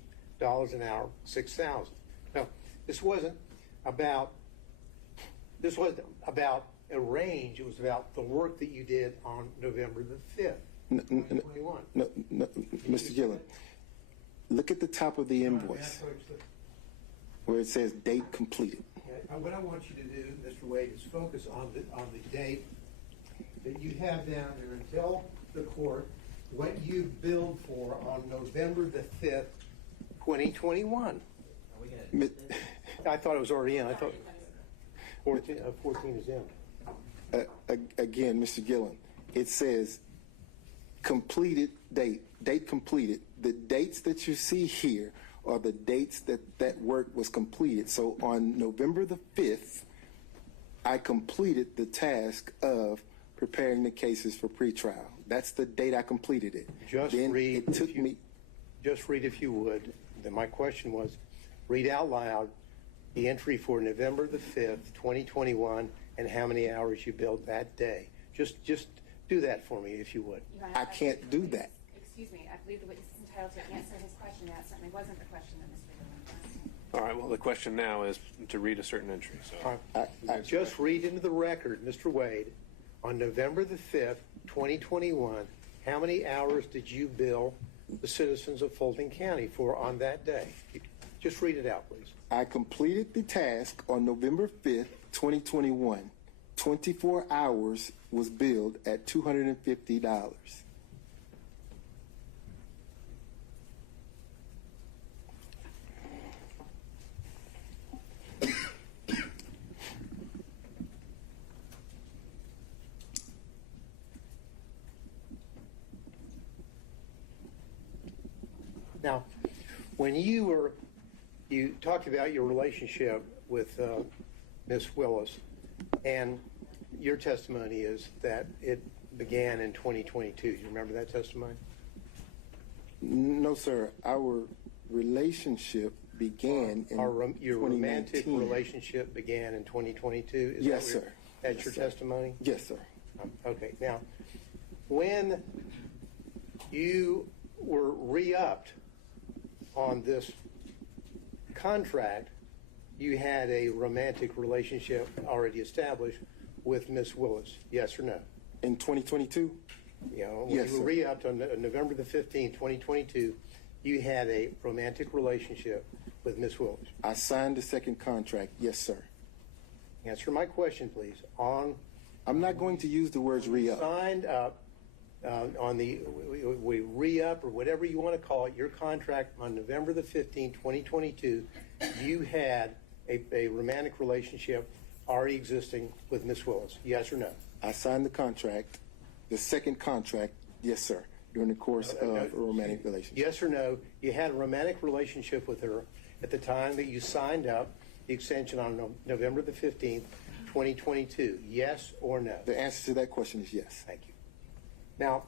an hour, 6,000. Now, this wasn't about a range. It was about the work that you did on November the 5th, 2021. No, Mr. Gillen, look at the top of the invoice where it says date completed. What I want you to do, Mr. Wade, is focus on the date that you have down there and tell the court what you billed for on November the 5th, 2021. I thought it was already in. I thought 14 is in. Again, Mr. Gillen, it says completed date completed. The dates that you see here are the dates that work was completed. So on November the 5th, I completed the task of preparing the cases for pretrial. That's the date I completed it. Just read, if you would. Then my question was, read out loud the entry for November the 5th, 2021, and how many hours you billed that day. Just do that for me, if you would. I can't do that. Excuse me, I believe the witness is entitled to answer his question. That certainly wasn't the question that Mr. Gillen asked. All right, well, the question now is to read a certain entry. So I just read into the record, Mr. Wade, on November the 5th, 2021, how many hours did you bill the citizens of Fulton County for on that day? Just read it out, please. I completed the task on November 5th, 2021. 24 hours was billed at $250. Now, when you talked about your relationship with Ms. Willis, and your testimony is that it began in 2022. Do you remember that testimony? No, sir. Our relationship began in your 2019. romantic relationship began in 2022? Yes, sir. That's your testimony? Yes, sir. Okay. Now, when you were re-upped on this contract, you had a romantic relationship already established with Miss Willis, yes or no? In 2022? You know, when Yes, you were sir. re-upped on November the 15th, 2022, you had a romantic relationship with Miss Willis. I signed the second contract. Yes, sir. Answer my question, please. I'm not going to use the words re-up. Signed up on the we re-up or whatever you want to call it, your contract on November the 15th, 2022, you had a romantic relationship already existing with Miss Willis, yes or no? I signed the contract, the second contract, yes, sir, during the course of a romantic relationship. Yes or no, you had a romantic relationship with her at the time that you signed up the extension on November the 15th, 2022, yes or no? The answer to that question is yes. Thank you. Now,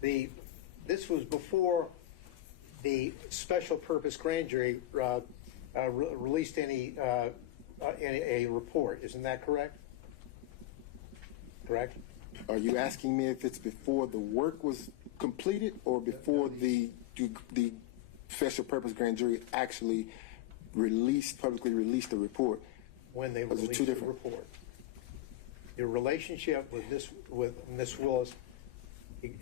this was before the special purpose grand jury released a report. Isn't that correct? Correct? Are you asking me if it's before the work was completed or before the special purpose grand jury actually publicly released the report? When they Those are released two the different. report. Your relationship with Miss Willis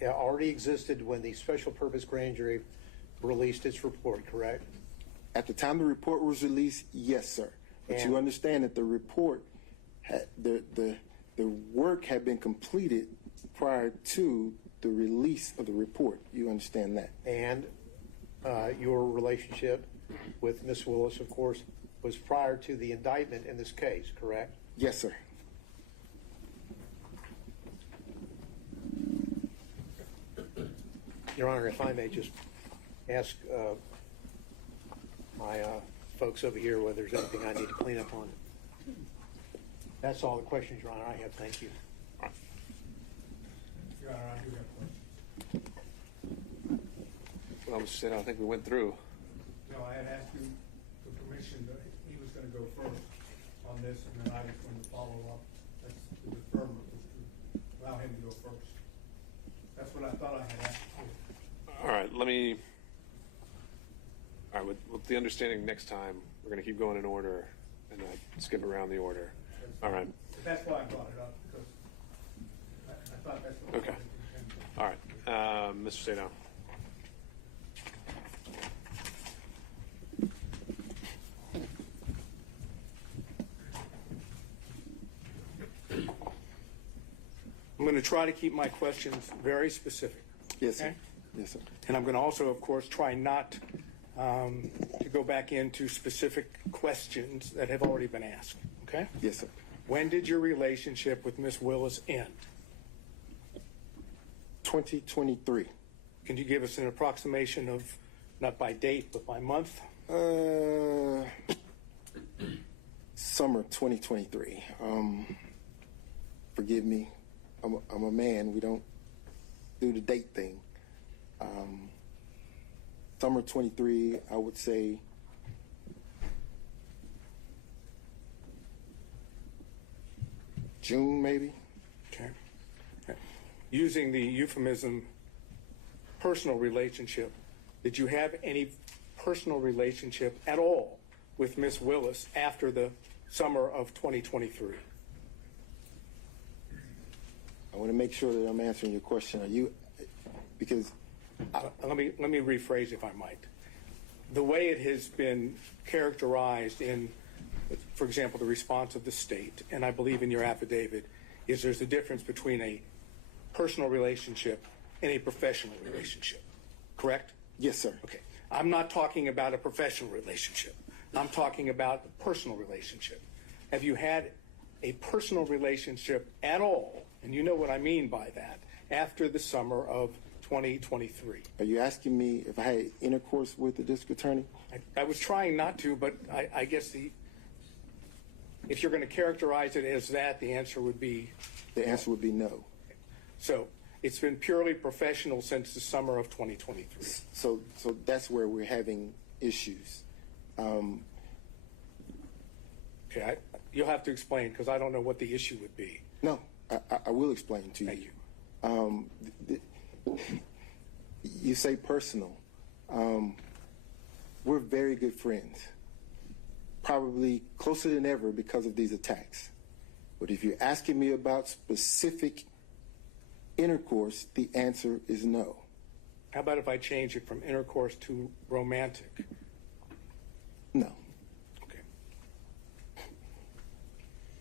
already existed when the special purpose grand jury released its report, correct? At the time the report was released, yes, sir. But And- you understand that the report had the work had been completed prior to the release of the report. You understand that? And your relationship with Miss Willis, of course, was prior to the indictment in this case, correct? Yes, sir. Your Honor, if I may just ask my folks over here whether there's anything I need to clean up on. That's all the questions, Your Honor, I have. Thank you. Your Honor, I do have questions. Well, Mr. State, I think we went through. No, I had asked you for permission that he was going to go first on this, and then I was going to follow up. That's the deferment was to allow him to go first. That's what I thought I had asked for. All right, with the understanding next time, we're going to keep going in order and not skip around the order. All right. That's why I brought it up, because I thought that's what. Okay. All right. Mr. Sado. I'm going to try to keep my questions very specific. Yes, sir. Okay? Yes, sir. And I'm going to also, of course, try not to go back into specific questions that have already been asked. Okay? Yes, sir. When did your relationship with Miss Willis end? 2023. Can you give us an approximation of, not by date, but by month? Summer 2023. Forgive me. I'm a man. We don't do the date thing. Summer 23, I would say June, maybe. Okay. Using the euphemism personal relationship, did you have any personal relationship at all with Miss Willis after the summer of 2023? I want to make sure that I'm answering your question. Are you, because Let me rephrase, if I might. The way it has been characterized in, for example, the response of the state, and I believe in your affidavit, is there's a difference between a personal relationship and a professional relationship. Correct? yes, sir. Okay. I'm not talking about a professional relationship. I'm talking about a personal relationship. Have you had a personal relationship at all, and you know what I mean by that, after the summer of 2023? Are you asking me if I had intercourse with the district attorney? I was trying not to, but I guess if you're going to characterize it as that, the answer would be. The answer would be no. So it's been purely professional since the summer of 2023. So that's where we're having issues. Okay, you'll have to explain because I don't know what the issue would be. No, I will explain to you. Thank you. You say personal. We're very good friends, probably closer than ever because of these attacks. But if you're asking me about specific intercourse, the answer is no. How about if I change it from intercourse to romantic? No. Okay.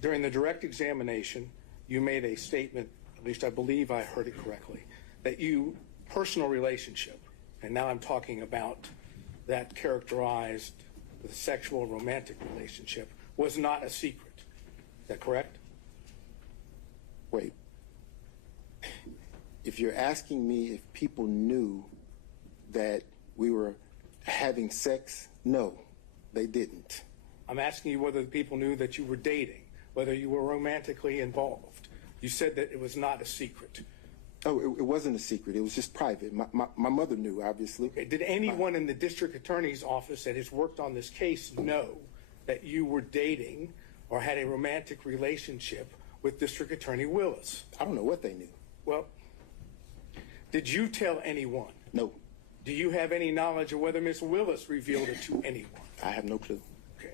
During the direct examination, you made a statement, at least I believe I heard it correctly, that you, personal relationship, and now I'm talking about that characterized the sexual romantic relationship, was not a secret. Is that correct? Wait. If you're asking me if people knew that we were having sex, no, they didn't. I'm asking you whether the people knew that you were dating, whether you were romantically involved. You said that it was not a secret. Oh, it wasn't a secret. It was just private. My mother knew, obviously. Okay. Did anyone in the district attorney's office that has worked on this case know that you were dating or had a romantic relationship with District Attorney Willis? I don't know what they knew. Well, did you tell anyone? No, Do you have any knowledge of whether Miss Willis revealed it to anyone? I have no clue. Okay.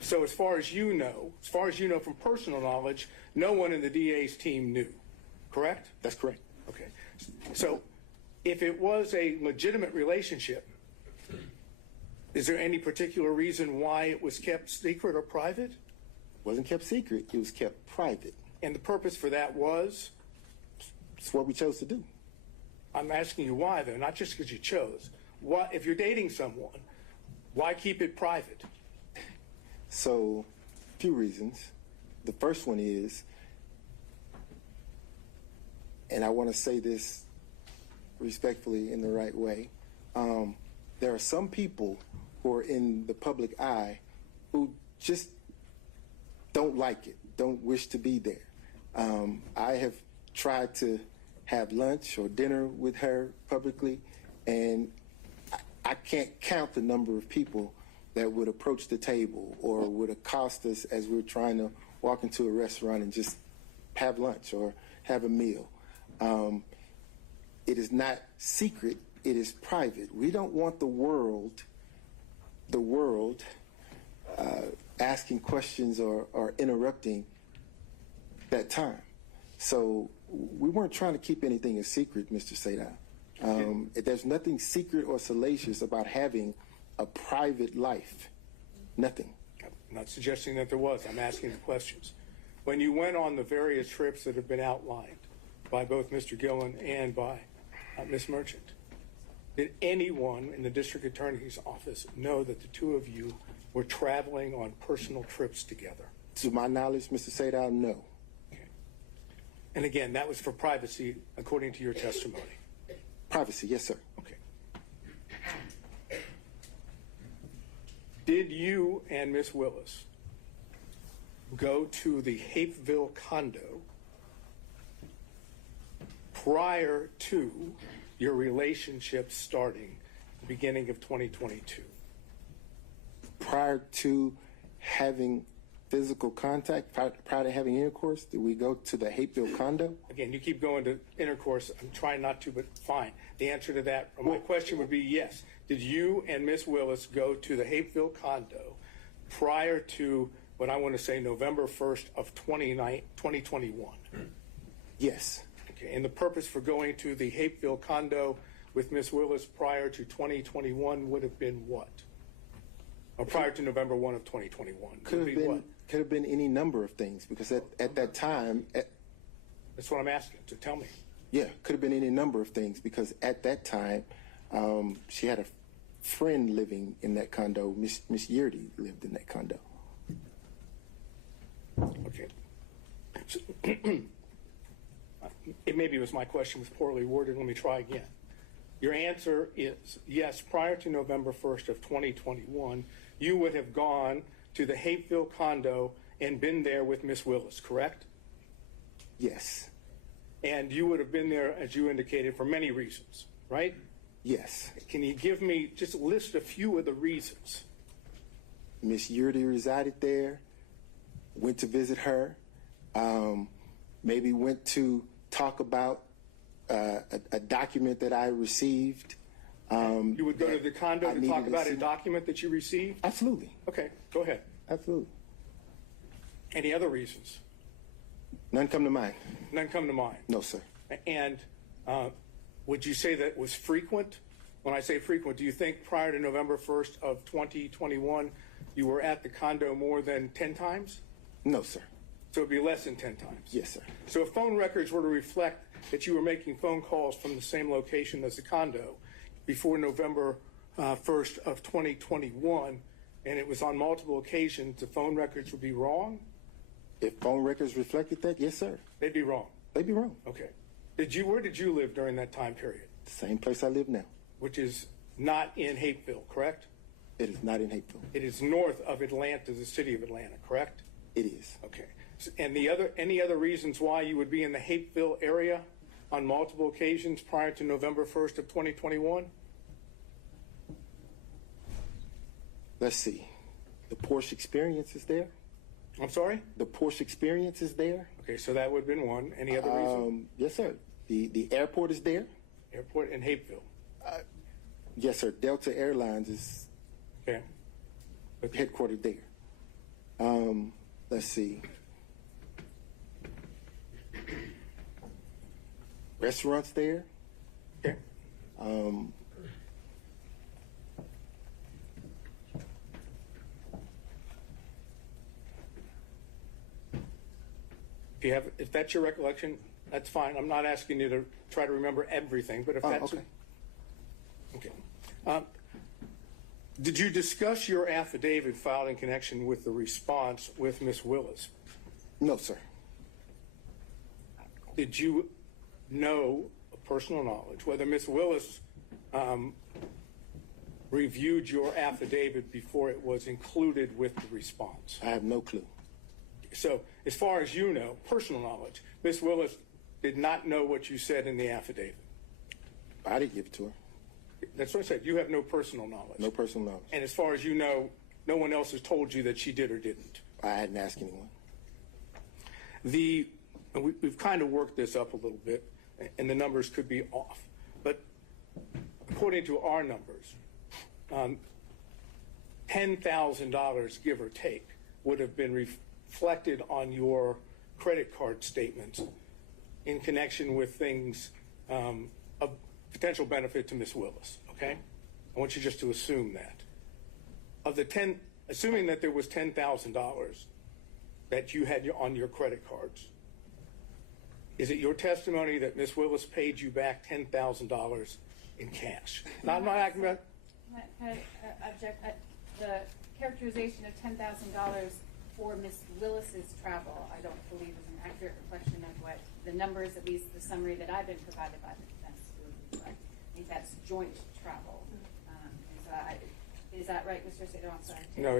So as far as you know from personal knowledge, no one in the DA's team knew, correct? That's correct. Okay. So if it was a legitimate relationship, is there any particular reason why it was kept secret or private? Wasn't kept secret. It was kept private. And the purpose for that was? It's what we chose to do. I'm asking you why, though, not just because you chose. Why, if you're dating someone, why keep it private? So, a few reasons. The first one is, and I want to say this respectfully in the right way, there are some people who are in the public eye who just don't like it, don't wish to be there. I have tried to have lunch or dinner with her publicly, and I can't count the number of people that would approach the table or would accost us as we're trying to walk into a restaurant and just have lunch or have a meal. It is not secret, it is private. We don't want the world asking questions or interrupting that time. So we weren't trying to keep anything a secret, Mr. Sadal. There's nothing secret or salacious about having a private life. Nothing. I'm not suggesting that there was. I'm asking the questions. When you went on the various trips that have been outlined by both Mr. Gillen and by Ms. Merchant, did anyone in the district attorney's office know that the two of you were traveling on personal trips together? To my knowledge, Mr. Sadal, no. Okay. And again, that was for privacy, according to your testimony. Privacy, yes, sir. Okay. Did you and Ms. Willis go to the Hapeville condo prior to your relationship starting the beginning of 2022? Prior to having physical contact, prior to having intercourse, did we go to the Hapeville condo? Again, you keep going to intercourse. I'm trying not to, but fine. The answer to that, my question would be yes. Did you and Ms. Willis go to the Hapeville condo prior to what I want to say November 1st of 2021? Yes. Okay, and the purpose for going to the Hapeville condo with Ms. Willis prior to 2021 would have been what? Or prior to November 1 of 2021? Could have been any number of things, because at that time... That's what I'm asking, so tell me. Yeah, could have been any number of things, because at that time, she had a friend living in that condo. Miss Yurdy lived in that condo. Okay. So, maybe it was my question was poorly worded. Let me try again. Your answer is yes, prior to November 1st of 2021, you would have gone to the Hapeville condo and been there with Miss Willis, correct? Yes. And you would have been there, as you indicated, for many reasons, right? Yes. Can you give me, just list a few of the reasons? Miss Yurdy resided there, went to visit her, maybe went to talk about a document that I received. You would go to the condo to talk about a document that you received? Absolutely. Okay, go ahead. Absolutely. Any other reasons? None come to mind. None come to mind? No, sir. And would you say that was frequent? When I say frequent, do you think prior to November 1st of 2021, you were at the condo more than 10 times? No, sir. So it'd be less than 10 times? Yes, sir. So if phone records were to reflect that you were making phone calls from the same location as the condo before November 1st of 2021, and it was on multiple occasions, the phone records would be wrong? If phone records reflected that, yes, sir. They'd be wrong? They'd be wrong. Okay. Where did you live during that time period? Same place I live now. Which is not in Hapeville, correct? It is not in Hapeville. It is north of Atlanta, the city of Atlanta, correct? It is. Okay. And any other reasons why you would be in the Hapeville area on multiple occasions prior to November 1st of 2021? Let's see. The Porsche experience is there. I'm sorry? The Porsche experience is there. Okay, so that would have been one. Any other reason? Yes, sir. The airport is there. Airport in Hapeville. Yes, sir. Delta Airlines is Okay. headquartered there. Let's see. Restaurants there. Okay. If that's your recollection, that's fine. I'm not asking you to try to remember everything, but if that's okay. Okay. Did you discuss your affidavit filed in connection with the response with Ms. Willis? No, sir. Did you know, of personal knowledge, whether Ms. Willis reviewed your affidavit before it was included with the response? I have no clue. So, as far as you know, personal knowledge, Ms. Willis did not know what you said in the affidavit. I didn't give it to her. That's what I said. You have no personal knowledge. No personal knowledge. And as far as you know, no one else has told you that she did or didn't. I hadn't asked anyone. We've kind of worked this up a little bit, and the numbers could be off. But according to our numbers, $10,000, give or take, would have been reflected on your credit card statements in connection with things of potential benefit to Ms. Willis, okay? I want you just to assume that. Assuming that there was $10,000 that you had on your credit cards, is it your testimony that Ms. Willis paid you back $10,000 in cash? Now, I'm not asking about... Can I object? The characterization of $10,000 for Ms. Willis's travel, I don't believe is an accurate reflection of what the numbers, at least the summary that I've been provided by the defense would reflect. I think that's joint travel. Is that right, Mr. Sato? I'm sorry. No,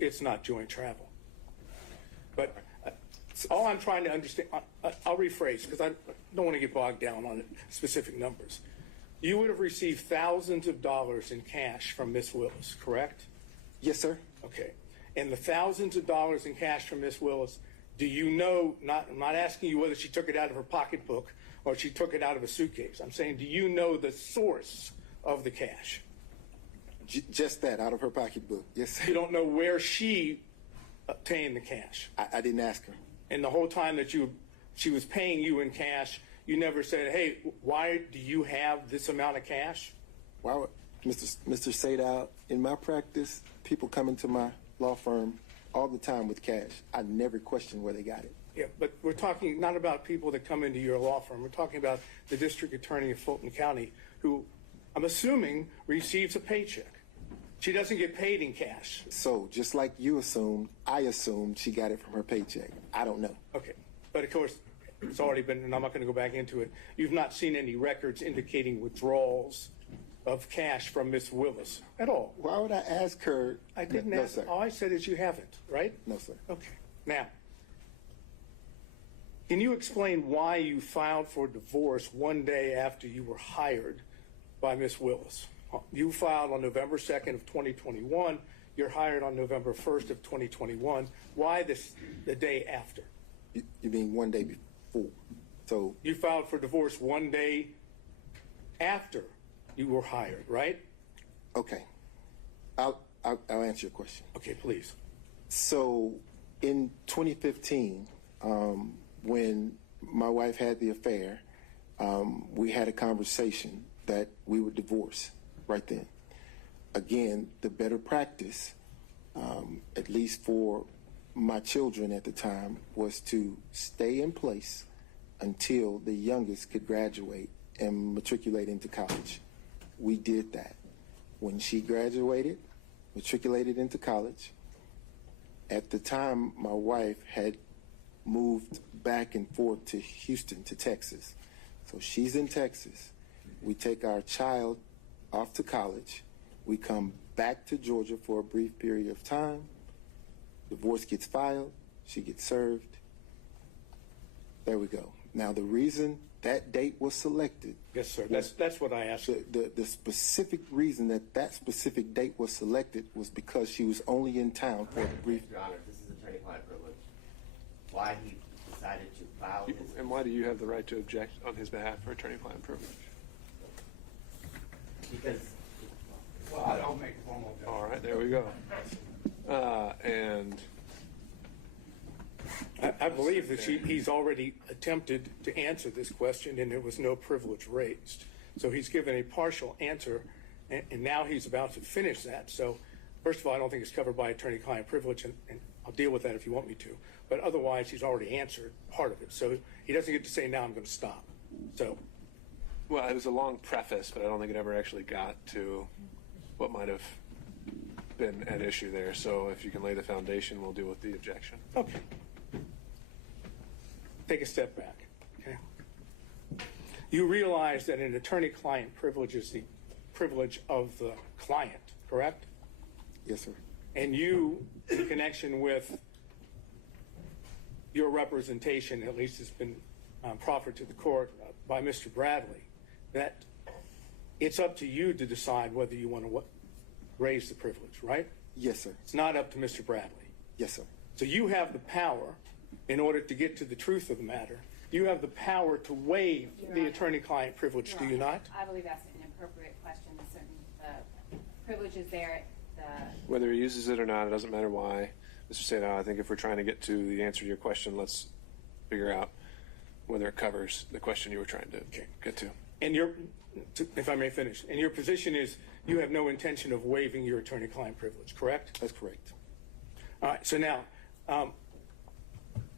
it's not joint travel. But all I'm trying to understand, I'll rephrase because I don't want to get bogged down on specific numbers. You would have received thousands of dollars in cash from Ms. Willis, correct? Yes, sir. Okay. And the thousands of dollars in cash from Ms. Willis, do you know, I'm not asking you whether she took it out of her pocketbook or she took it out of a suitcase. I'm saying, do you know the source of the cash? Just that, out of her pocketbook. Yes, sir. You don't know where she obtained the cash? I didn't ask her. And the whole time that she was paying you in cash, you never said, hey, why do you have this amount of cash? Why would, Mr. Sadow, in my practice, people come into my law firm all the time with cash. I never question where they got it. Yeah, but we're talking not about people that come into your law firm. We're talking about the district attorney of Fulton County who, I'm assuming, receives a paycheck. She doesn't get paid in cash. So just like you assumed, I assumed she got it from her paycheck. I don't know. Okay. But of course, it's already been, and I'm not going to go back into it. You've not seen any records indicating withdrawals of cash from Ms. Willis at all. Why would I ask her? I didn't No, ask. sir. All I said is you haven't, right? No, sir. Okay. Now, can you explain why you filed for divorce one day after you were hired by Ms. Willis? You filed on November 2nd of 2021. You're hired on November 1st of 2021. Why the day after? You mean one day before? So You filed for divorce one day after you were hired, right? okay, I'll answer your question. Okay, please. So in 2015, when my wife had the affair, we had a conversation that we would divorce right then. Again, the better practice, at least for my children at the time, was to stay in place until the youngest could graduate and matriculate into college. We did that. When she graduated, matriculated into college, at the time my wife had moved back and forth to Houston, to Texas. So she's in Texas. We take our child off to college. We come back to Georgia for a brief period of time. Divorce gets filed. She gets served. There we go. Now, the reason that date was selected. Yes, sir. That's what I asked. The specific reason that specific date was selected was because she was only in town for a brief. Your Honor, this is attorney-client privilege. Why he decided to file his... And why do you have the right to object on his behalf for attorney-client privilege? Because... Well, I don't make formal judgment. All right, there we go. And I believe that he's already attempted to answer this question, and there was no privilege raised. So he's given a partial answer, and now he's about to finish that. So, first of all, I don't think it's covered by attorney-client privilege, and I'll deal with that if you want me to. But otherwise, he's already answered part of it. So he doesn't get to say, now I'm going to stop. So, Well, it was a long preface, but I don't think it ever actually got to what might have been at issue there. So if you can lay the foundation, we'll deal with the objection. okay. Take a step back. Okay. You realize that an attorney-client privilege is the privilege of the client, correct? Yes, sir. And you, in connection with your representation, at least has been proffered to the court by Mr. Bradley, that it's up to you to decide whether you want to raise the privilege, right? Yes, sir. It's not up to Mr. Bradley. Yes, sir. So you have the power, in order to get to the truth of the matter, you have the power to waive the attorney-client privilege, do you not? I believe that's an inappropriate question. The privilege is there. Whether he uses it or not, it doesn't matter why. Mr. Sato, I think if we're trying to get to the answer to your question, let's figure out whether it covers the question you were trying to get to. And if I may finish, and your position is you have no intention of waiving your attorney-client privilege, correct? That's correct. All right, so now,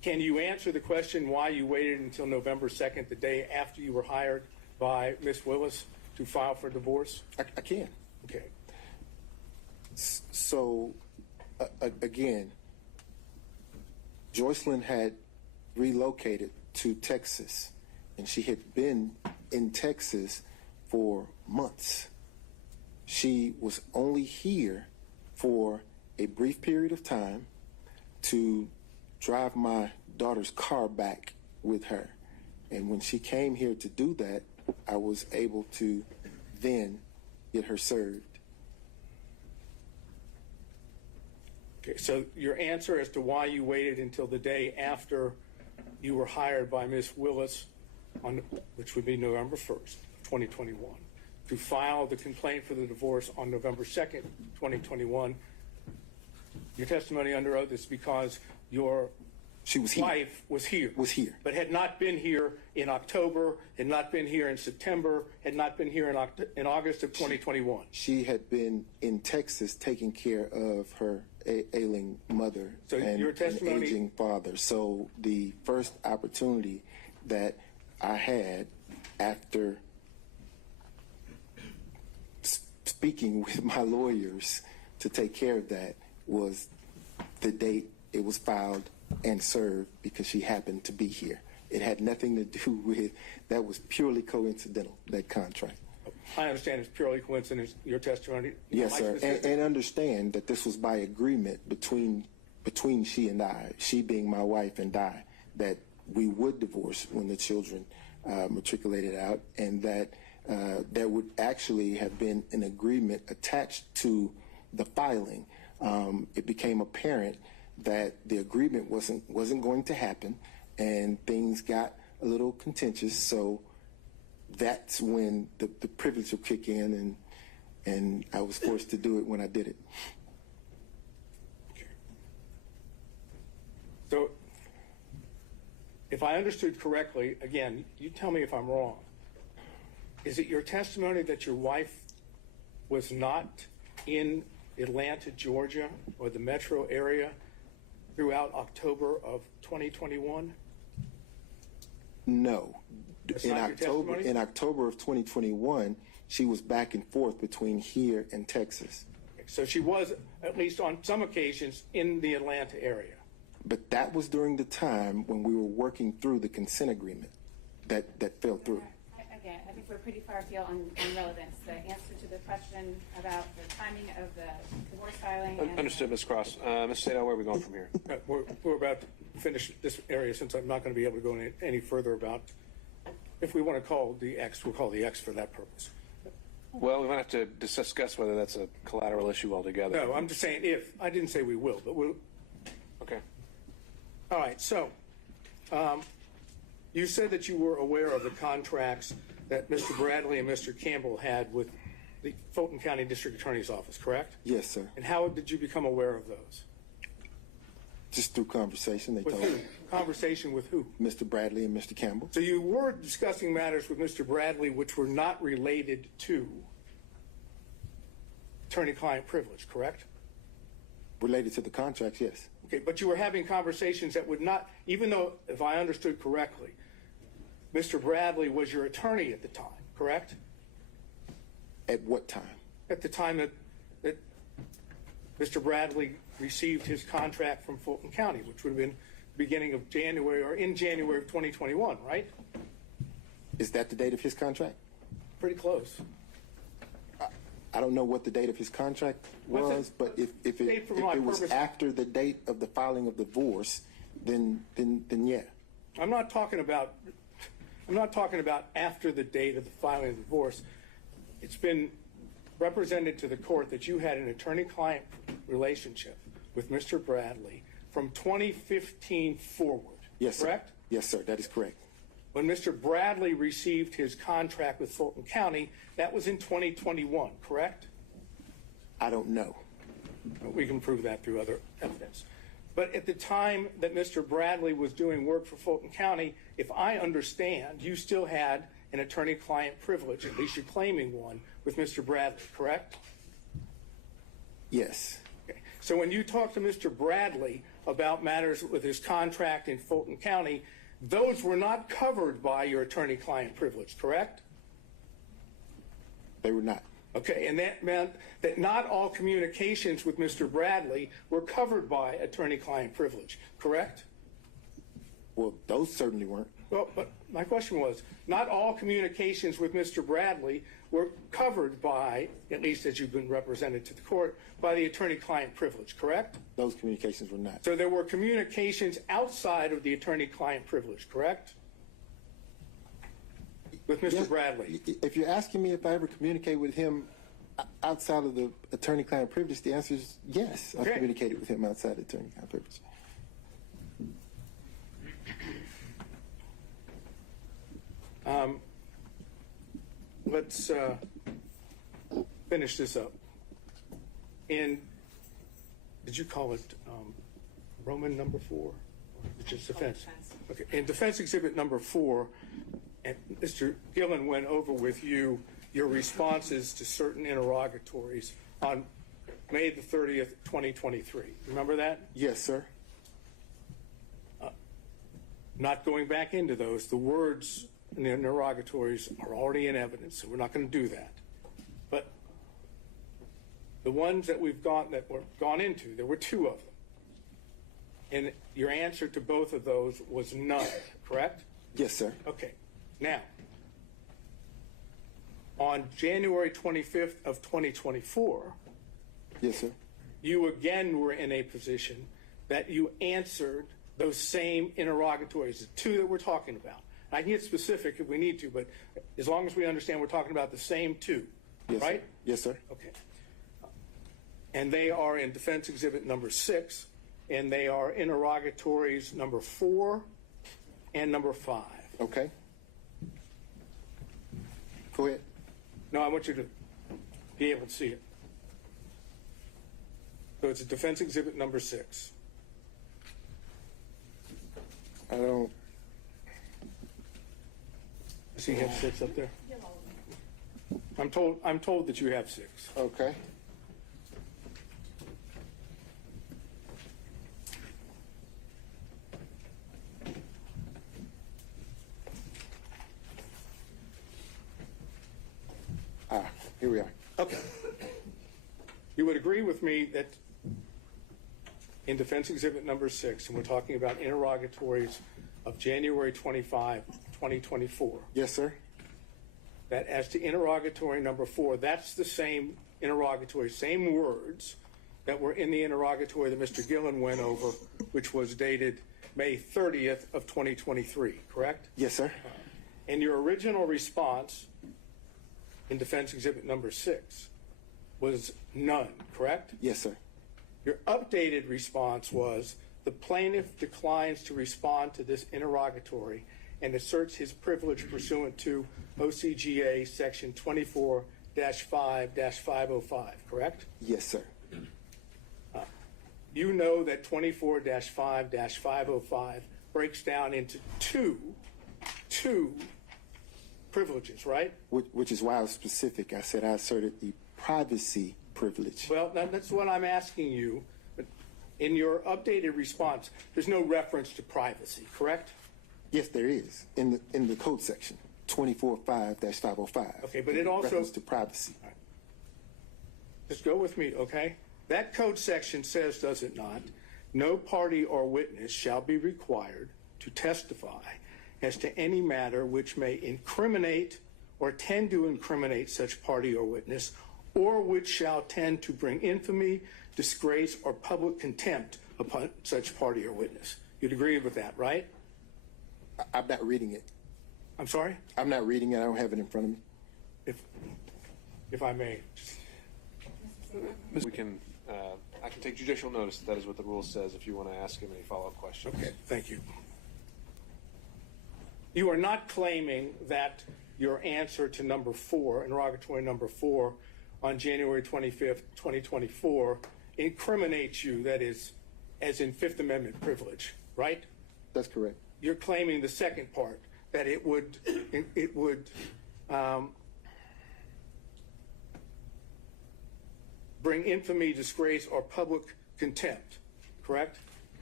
can you answer the question why you waited until November 2nd, the day after you were hired by Ms. Willis, to file for divorce? I can. Okay. So, again, Joycelyn had relocated to Texas, and she had been in Texas for months. She was only here for a brief period of time to drive my daughter's car back with her. And when she came here to do that, I was able to then get her served. Okay, so your answer as to why you waited until the day after you were hired by Ms. Willis, which would be November 1st, 2021, to file the complaint for the divorce on November 2nd, 2021, your testimony under oath is because your wife was here. But had not been here in October, had not been here in September, had not been here in August of 2021. She had been in Texas taking care of her ailing mother and your testimony, an aging father. So the first opportunity that I had after speaking with my lawyers to take care of that was the date it was filed and served, because she happened to be here. It had nothing to do with, that was purely coincidental, that contract. I understand it's purely coincidence, your testimony. Yes, sir. And understand that this was by agreement between she and I, she being my wife and I, that we would divorce when the children matriculated out, and that there would actually have been an agreement attached to the filing. It became apparent that the agreement wasn't going to happen, and things got a little contentious. So that's when the privilege will kick in, and I was forced to do it when I did it. Okay. So if I understood correctly, again, you tell me if I'm wrong. Is it your testimony that your wife was not in Atlanta, Georgia, or the metro area throughout October of 2021? No. That's not your testimony? In October of 2021, she was back and forth between here and Texas. So she was, at least on some occasions, in the Atlanta area. But that was during the time when we were working through the consent agreement that fell through. Again, I think we're pretty far afield on relevance. The answer to the question about the timing of the divorce filing. Understood, Ms. Cross. Mr. Sato, where are we going from here? We're about to finish this area, since I'm not going to be able to go any further about, if we want to call the X, we'll call the X for that purpose. Well, we might have to discuss whether that's a collateral issue altogether. No, I'm just saying if. I didn't say we will, but we'll. Okay. All right, so you said that you were aware of the contracts that Mr. Bradley and Mr. Campbell had with the Fulton County District Attorney's Office, correct? Yes, sir. And how did you become aware of those? Just through conversation, they With told who? me. Conversation with who? Mr. Bradley and Mr. Campbell. So you were discussing matters with Mr. Bradley which were not related to attorney-client privilege, correct? Related to the contracts, yes. Okay, but you were having conversations that would not, even though, if I understood correctly, Mr. Bradley was your attorney at the time, correct? At what time? At the time that Mr. Bradley received his contract from Fulton County, which would have been beginning of January or in January of 2021, right? Is that the date of his contract? Pretty close. I don't know what the date of his contract What's it- was, but if Date it for my was purpose- after the date of the filing of divorce, then yeah. I'm not talking about after the date of the filing of the divorce. It's been represented to the court that you had an attorney-client relationship with Mr. Bradley from 2015 forward, Yes, sir. correct? Yes, sir. That is correct. When Mr. Bradley received his contract with Fulton County, that was in 2021, correct? I don't know. We can prove that through other evidence. But at the time that Mr. Bradley was doing work for Fulton County, if I understand, you still had an attorney-client privilege, at least you're claiming one, with Mr. Bradley, correct? Yes. Okay. So when you talk to Mr. Bradley about matters with his contract in Fulton County, those were not covered by your attorney-client privilege, correct? They were not. Okay, and that meant that not all communications with Mr. Bradley were covered by attorney-client privilege, correct? Well, those certainly weren't. Well, but my question was, not all communications with Mr. Bradley were covered by, at least as you've been represented to the court, by the attorney-client privilege, correct? Those communications were not. So there were communications outside of the attorney-client privilege, correct? With Mr. Yes, Bradley. If you're asking me if I ever communicate with him outside of the attorney-client privilege, the answer is yes. I've Okay. communicated with him outside the attorney-client privilege. Let's finish this up. And did you call it Roman number 4? It's just defense. Okay. In defense exhibit number 4, and Mr. Gillen went over with you your responses to certain interrogatories on May the 30th, 2023. Remember that? Yes, sir. Not going back into those. The words in the interrogatories are already in evidence, so we're not going to do that. But the ones that were gone into, there were 2 of them. And your answer to both of those was none, correct? Yes, sir. Okay. Now, on January 25th of 2024, Yes, sir. you again were in a position that you answered those same interrogatories, the 2 that we're talking about. I can get specific if we need to, but as long as we understand we're talking about the same 2, Yes, right? Sir. Yes, sir. Okay. And they are in defense exhibit number 6, and they are interrogatories number 4 and number 5. Okay. Go ahead. No, I want you to be able to see it. So it's a defense exhibit number 6. I don't. Does he have 6 up there? I'm told that you have 6. Okay. Here we are. Okay. You would agree with me that in defense exhibit number 6, and we're talking about interrogatories of January 25, 2024, Yes, sir. that as to interrogatory number 4, that's the same interrogatory, same words that were in the interrogatory that Mr. Gillen went over, which was dated May 30th of 2023, correct? Yes, sir. And your original response in defense exhibit number 6 was none, correct? Yes, sir. Your updated response was the plaintiff declines to respond to this interrogatory and asserts his privilege pursuant to OCGA section 24-5-505, correct? Yes, sir. you know that 24-5-505 breaks down into two privileges, right? Which is why I was specific. I said I asserted the privacy privilege. Well, that's what I'm asking you. In your updated response, there's no reference to privacy, correct? Yes, there is in the code section 24-5-505. Okay, but it also reference to privacy. Just go with me, okay? That code section says, does it not, no party or witness shall be required to testify as to any matter which may incriminate or tend to incriminate such party or witness, or which shall tend to bring infamy, disgrace, or public contempt upon such party or witness. You'd agree with that, right? I'm not reading it. I'm sorry? I'm not reading it. I don't have it in front of me. If I may. We can, I can take judicial notice that is what the rule says if you want to ask him any follow-up questions. Okay, thank you. You are not claiming that your answer to number 4, interrogatory number 4, on January 25th, 2024, incriminates you, that is, as in Fifth Amendment privilege, right? That's correct. You're claiming the second part, that it would bring infamy, disgrace, or public contempt, correct?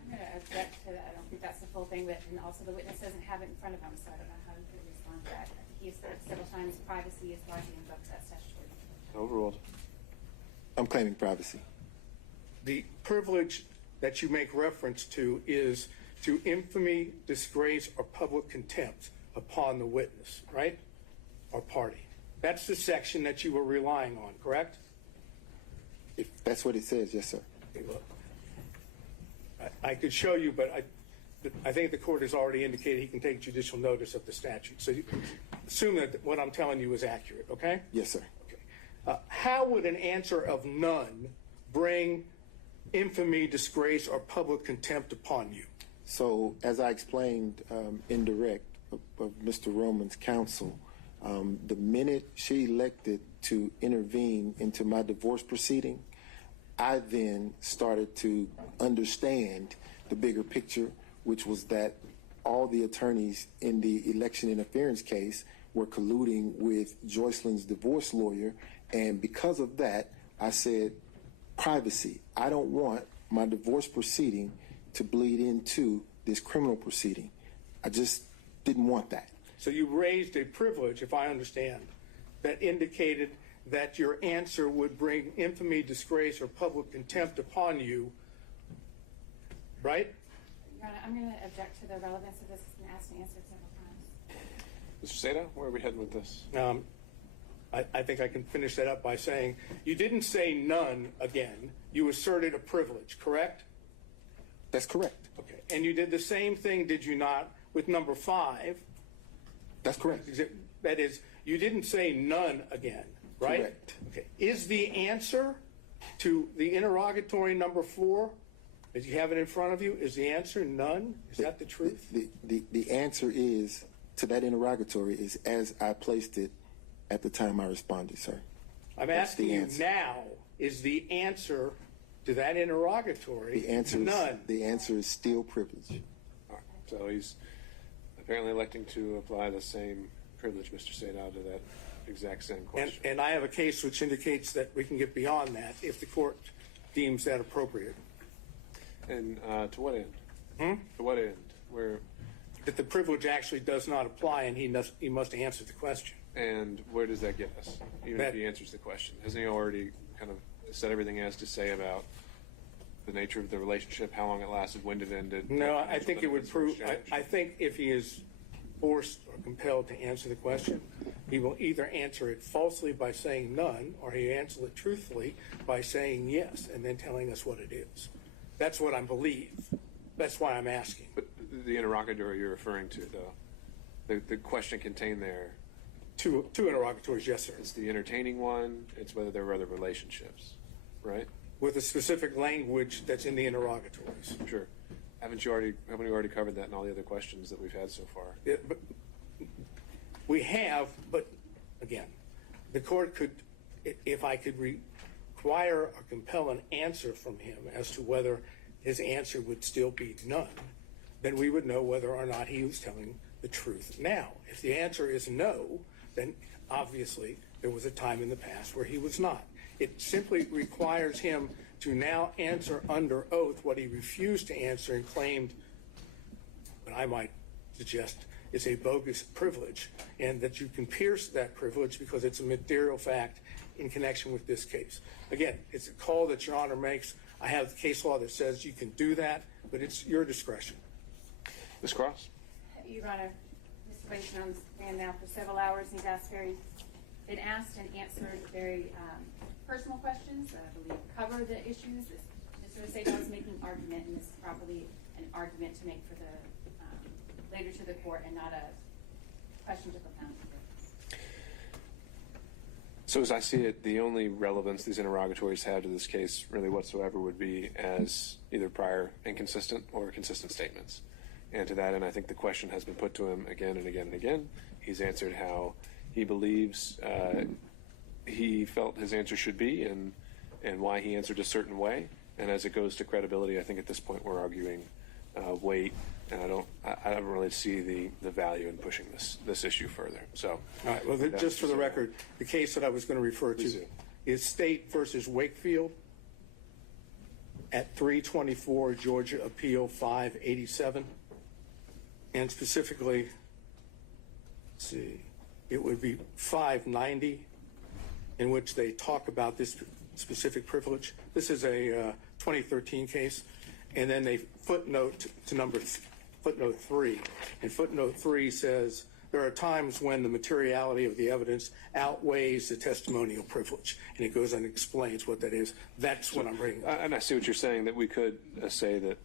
I'm going to object to that. I don't think that's the full thing, but and also the witness doesn't have it in front of him, so I don't know how he could respond to that. He has said several times privacy is why he invokes that statutory. Overruled. I'm claiming privacy. The privilege that you make reference to is to infamy, disgrace, or public contempt upon the witness, right? Or party. That's the section that you were relying on, correct? If that's what it says, yes, sir. Okay, look, I could show you, but I think the court has already indicated he can take judicial notice of the statute. So you assume that what I'm telling you is accurate, okay? Yes, sir. Okay. How would an answer of none bring infamy, disgrace, or public contempt upon you? So, as I explained in direct of Mr. Roman's counsel, the minute she elected to intervene into my divorce proceeding, I then started to understand the bigger picture, which was that all the attorneys in the election interference case were colluding with Joycelyn's divorce lawyer, and because of that, I said, privacy. I don't want my divorce proceeding to bleed into this criminal proceeding. I just didn't want that. So you raised a privilege, if I understand, that indicated that your answer would bring infamy, disgrace, or public contempt upon you, right? Your Honor, I'm going to object to the relevance of this. It's been asked and answered several times. Mr. Seda, where are we heading with this? I think I can finish that up by saying you didn't say none again. You asserted a privilege, correct? That's correct. Okay. And you did the same thing, did you not, with number 5? That's correct. That is, you didn't say none again, right? Correct. Okay. Is the answer to the interrogatory number 4, as you have it in front of you, is the answer none? Is that the truth? The answer is, to that interrogatory, is as I placed it at the time I responded, sir. I'm That's asking the you answer. now, is the answer to that interrogatory The answer none? the answer is still privilege. All right. So he's apparently electing to apply the same privilege, Mr. Seda, to that exact same question. And I have a case which indicates that we can get beyond that if the court deems that appropriate. And to what end? To what end? Where That the privilege actually does not apply and he must answer the question. and where does that get us? Even if he answers the question, hasn't he already kind of said everything he has to say about the nature of the relationship, how long it lasted, when it ended? No, I think it would prove, I think if he is forced or compelled to answer the question, he will either answer it falsely by saying none, or he answer it truthfully by saying yes, and then telling us what it is. That's what I believe. That's why I'm asking. But the interrogatory you're referring to, though, the question contained there, Two interrogatories, yes, sir. it's the entertaining one, it's whether there were other relationships, right? With a specific language that's in the interrogatories. Sure. Haven't you already covered that in all the other questions that we've had so far? But we have, but again, the court could, if I could require or compel an answer from him as to whether his answer would still be none, then we would know whether or not he was telling the truth now. If the answer is no, then obviously there was a time in the past where he was not. It simply requires him to now answer under oath what he refused to answer and claimed, what I might suggest, is a bogus privilege, and that you can pierce that privilege because it's a material fact in connection with this case. Again, it's a call that Your Honor makes. I have case law that says you can do that, but it's your discretion. Ms. Cross? Your Honor, Mr. Wade has been on the stand now for several hours. He's been asked and answered very personal questions that I believe cover the issues. Mr. Sadal is making an argument, and this is probably an argument to make for the later to the court and not a question to propound. So as I see it, the only relevance these interrogatories have to this case really whatsoever would be as either prior inconsistent or consistent statements. And to that end, I think the question has been put to him again and again and again. He's answered how he believes he felt his answer should be and why he answered a certain way. And as it goes to credibility, I think at this point we're arguing weight, and I don't really see the value in pushing this issue further. So, all right. Well, just for the record, the case that I was going to refer to is State versus Wakefield at 324 Georgia Appeal 587, and specifically, let's see, it would be 590, in which they talk about this specific privilege. This is a 2013 case, and then they footnote to footnote 3, and footnote 3 says there are times when the materiality of the evidence outweighs the testimonial privilege, and it goes and explains what that is. That's what I'm bringing up. And I see what you're saying, that we could say that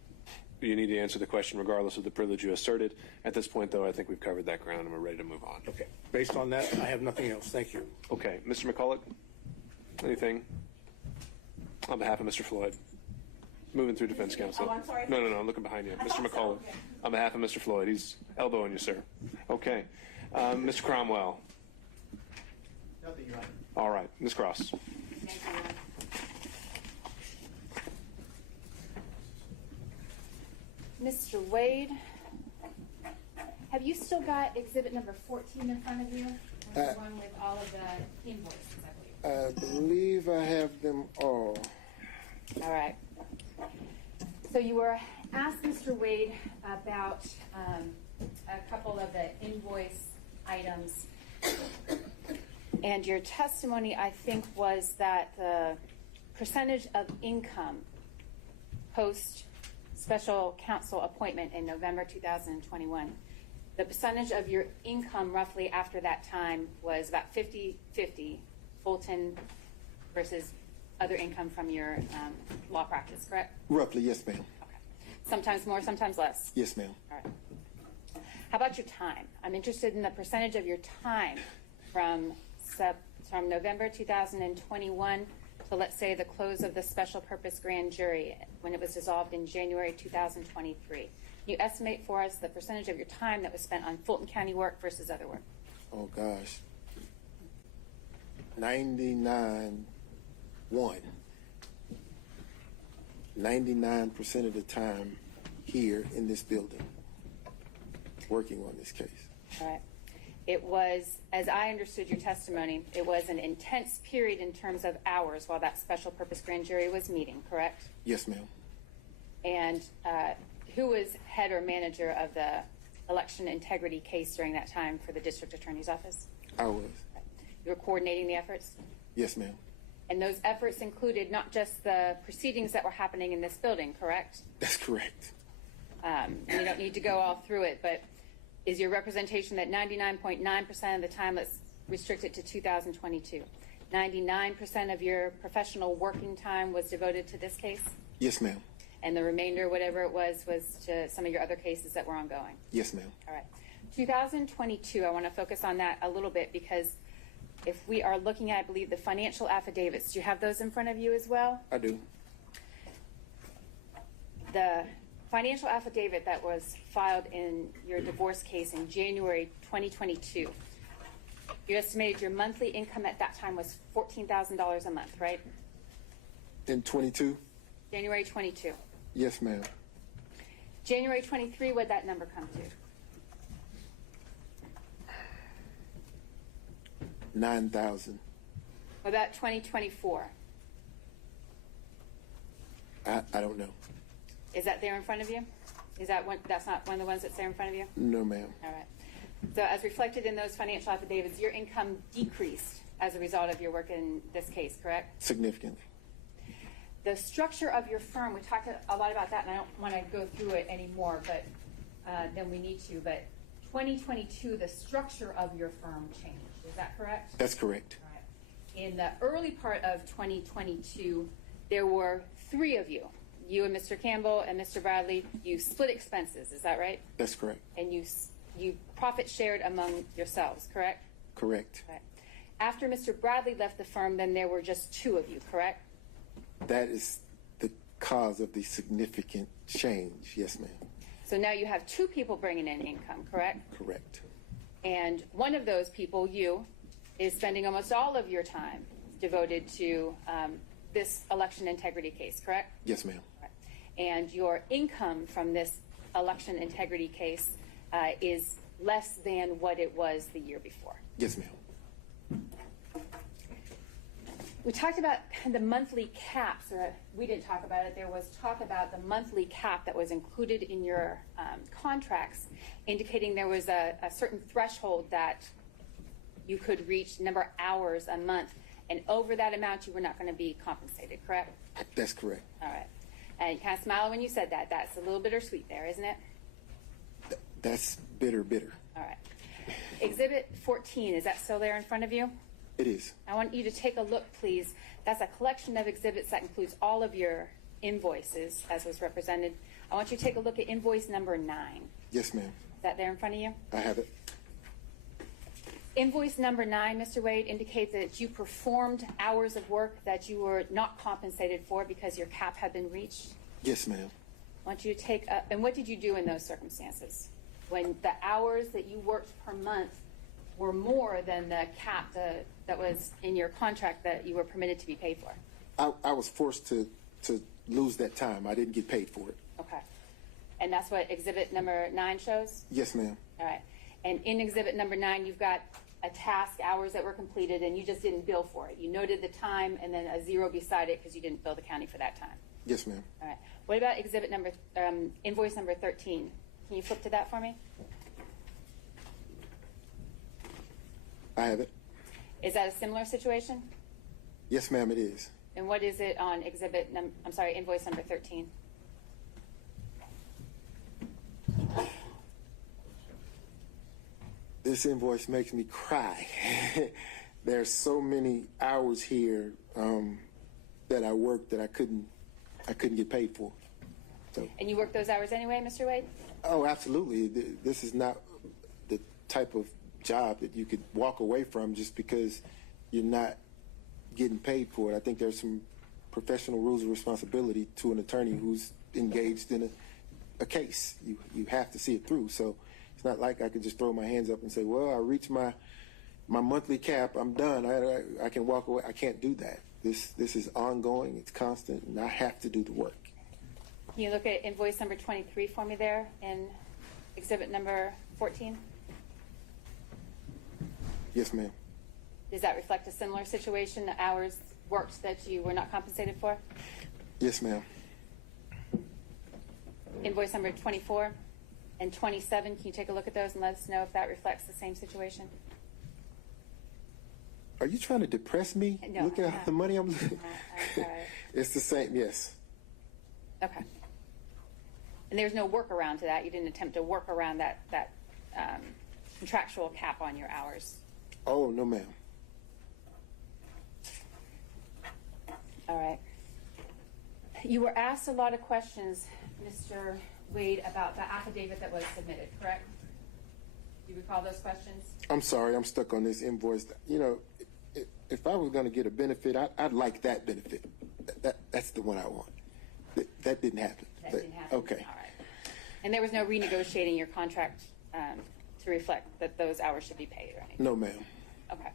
you need to answer the question regardless of the privilege you asserted. At this point, though, I think we've covered that ground and we're ready to move on. Okay. Based on that, I have nothing else. Thank you. Okay. Mr. McCulloch, anything on behalf of Mr. Floyd? Moving through defense counsel. Oh, I'm sorry. No, I'm looking behind you. Mr. McCulloch, okay. On behalf of Mr. Floyd, he's elbowing you, sir. Okay. Mr. Cromwell. Nothing, Your Honor. All right. Ms. Cross. Thank you, Your Honor. Mr. Wade, have you still got exhibit number 14 in front of you? That's the one with all of the invoices, I believe. I believe I have them all. All right. So you were asked, Mr. Wade, about a couple of the invoice items. And your testimony, I think, was that the percentage of income post special counsel appointment in November 2021, the percentage of your income roughly after that time was about 50-50 Fulton versus other income from your law practice, correct? Roughly, yes, ma'am. Okay. Sometimes more, sometimes less? Yes, ma'am. All right. How about your time? I'm interested in the percentage of your time from November 2021 to, let's say, the close of the special purpose grand jury when it was dissolved in January 2023. Can you estimate for us the percentage of your time that was spent on Fulton County work versus other work? Oh, gosh. 99% of the time here in this building working on this case. All right. It was, as I understood your testimony, it was an intense period in terms of hours while that special purpose grand jury was meeting, correct? Yes, ma'am. And who was head or manager of the election integrity case during that time for the district attorney's office? I was. You were coordinating the efforts? Yes, ma'am. And those efforts included not just the proceedings that were happening in this building, correct? That's correct. You don't need to go all through it, but is your representation that 99.9% of the time, let's restrict it to 2022, 99% of your professional working time was devoted to this case? Yes, ma'am. And the remainder, whatever it was to some of your other cases that were ongoing? Yes, ma'am. All right. 2022, I want to focus on that a little bit because if we are looking at, I believe, the financial affidavits, do you have those in front of you as well? I do. The financial affidavit that was filed in your divorce case in January 2022, you estimated your monthly income at that time was $14,000 a month, right? In 22? January 22. Yes, ma'am. January 23, what'd that number come to? 9,000. What about 2024? I don't know. Is that there in front of you? Is that one? That's not one of the ones that's there in front of you? No, ma'am. All right. So as reflected in those financial affidavits, your income decreased as a result of your work in this case, correct? Significantly. The structure of your firm, we talked a lot about that, and I don't want to go through it anymore, but than we need to. But 2022, the structure of your firm changed. Is that correct? That's correct. All right. In the early part of 2022, there were 3 of you. You and Mr. Campbell and Mr. Bradley, you split expenses. Is that right? That's correct. And you profit shared among yourselves, correct? Correct. Right. After Mr. Bradley left the firm, then there were just 2 of you, correct? That is the cause of the significant change. Yes, ma'am. So now you have 2 people bringing in income, correct? Correct. And one of those people, you, is spending almost all of your time devoted to this election integrity case, correct? Yes, ma'am. Right. And your income from this election integrity case is less than what it was the year before. Yes, ma'am. We talked about the monthly caps, or we didn't talk about it. There was talk about the monthly cap that was included in your contracts, indicating there was a certain threshold that you could reach, number of hours a month, and over that amount you were not going to be compensated, correct? That's correct. All right. And you kind of smiled when you said that. That's a little bittersweet there, isn't it? That's bitter. All right. Exhibit 14, is that still there in front of you? It is. I want you to take a look, please. That's a collection of exhibits that includes all of your invoices, as was represented. I want you to take a look at invoice number 9. Yes, ma'am. Is that there in front of you? I have it. Invoice number 9, Mr. Wade, indicates that you performed hours of work that you were not compensated for because your cap had been reached. Yes, ma'am. I want you to take and what did you do in those circumstances? When the hours that you worked per month were more than the cap that was in your contract that you were permitted to be paid for? I was forced to lose that time. I didn't get paid for it. Okay. And that's what exhibit number 9 shows? Yes, ma'am. All right. And in exhibit number 9, you've got a task, hours that were completed, and you just didn't bill for it. You noted the time and then a 0 beside it because you didn't bill the county for that time. Yes, ma'am. All right. What about exhibit number, invoice number 13? Can you flip to that for me? I have it. Is that a similar situation? Yes, ma'am, it is. And what is it on invoice number 13? This invoice makes me cry. There's so many hours here that I worked that I couldn't get paid for. So. And you work those hours anyway, Mr. Wade? Oh, absolutely. This is not the type of job that you could walk away from just because you're not getting paid for it. I think there's some professional rules of responsibility to an attorney who's engaged in a case. You have to see it through. So it's not like I could just throw my hands up and say, well, I reached my monthly cap, I'm done, I can walk away. I can't do that. This is ongoing, it's constant, and I have to do the work. Can you look at invoice number 23 for me there in exhibit number 14? Yes, ma'am. Does that reflect a similar situation, the hours worked that you were not compensated for? Yes, ma'am. Invoice number 24 and 27, can you take a look at those and let us know if that reflects the same situation? Are you trying to depress me? No, Look at the money I'm losing. Sorry. It's the same, yes. Okay. And there's no workaround to that? You didn't attempt to work around that contractual cap on your hours? Oh, no, ma'am. All right. You were asked a lot of questions, Mr. Wade, about the affidavit that was submitted, correct? Do you recall those questions? I'm sorry, I'm stuck on this invoice. You know, if I was going to get a benefit, I'd like that benefit. That's the one I want. That didn't happen. That didn't happen? Okay. All right. And there was no renegotiating your contract to reflect that those hours should be paid or anything? No, ma'am. Okay.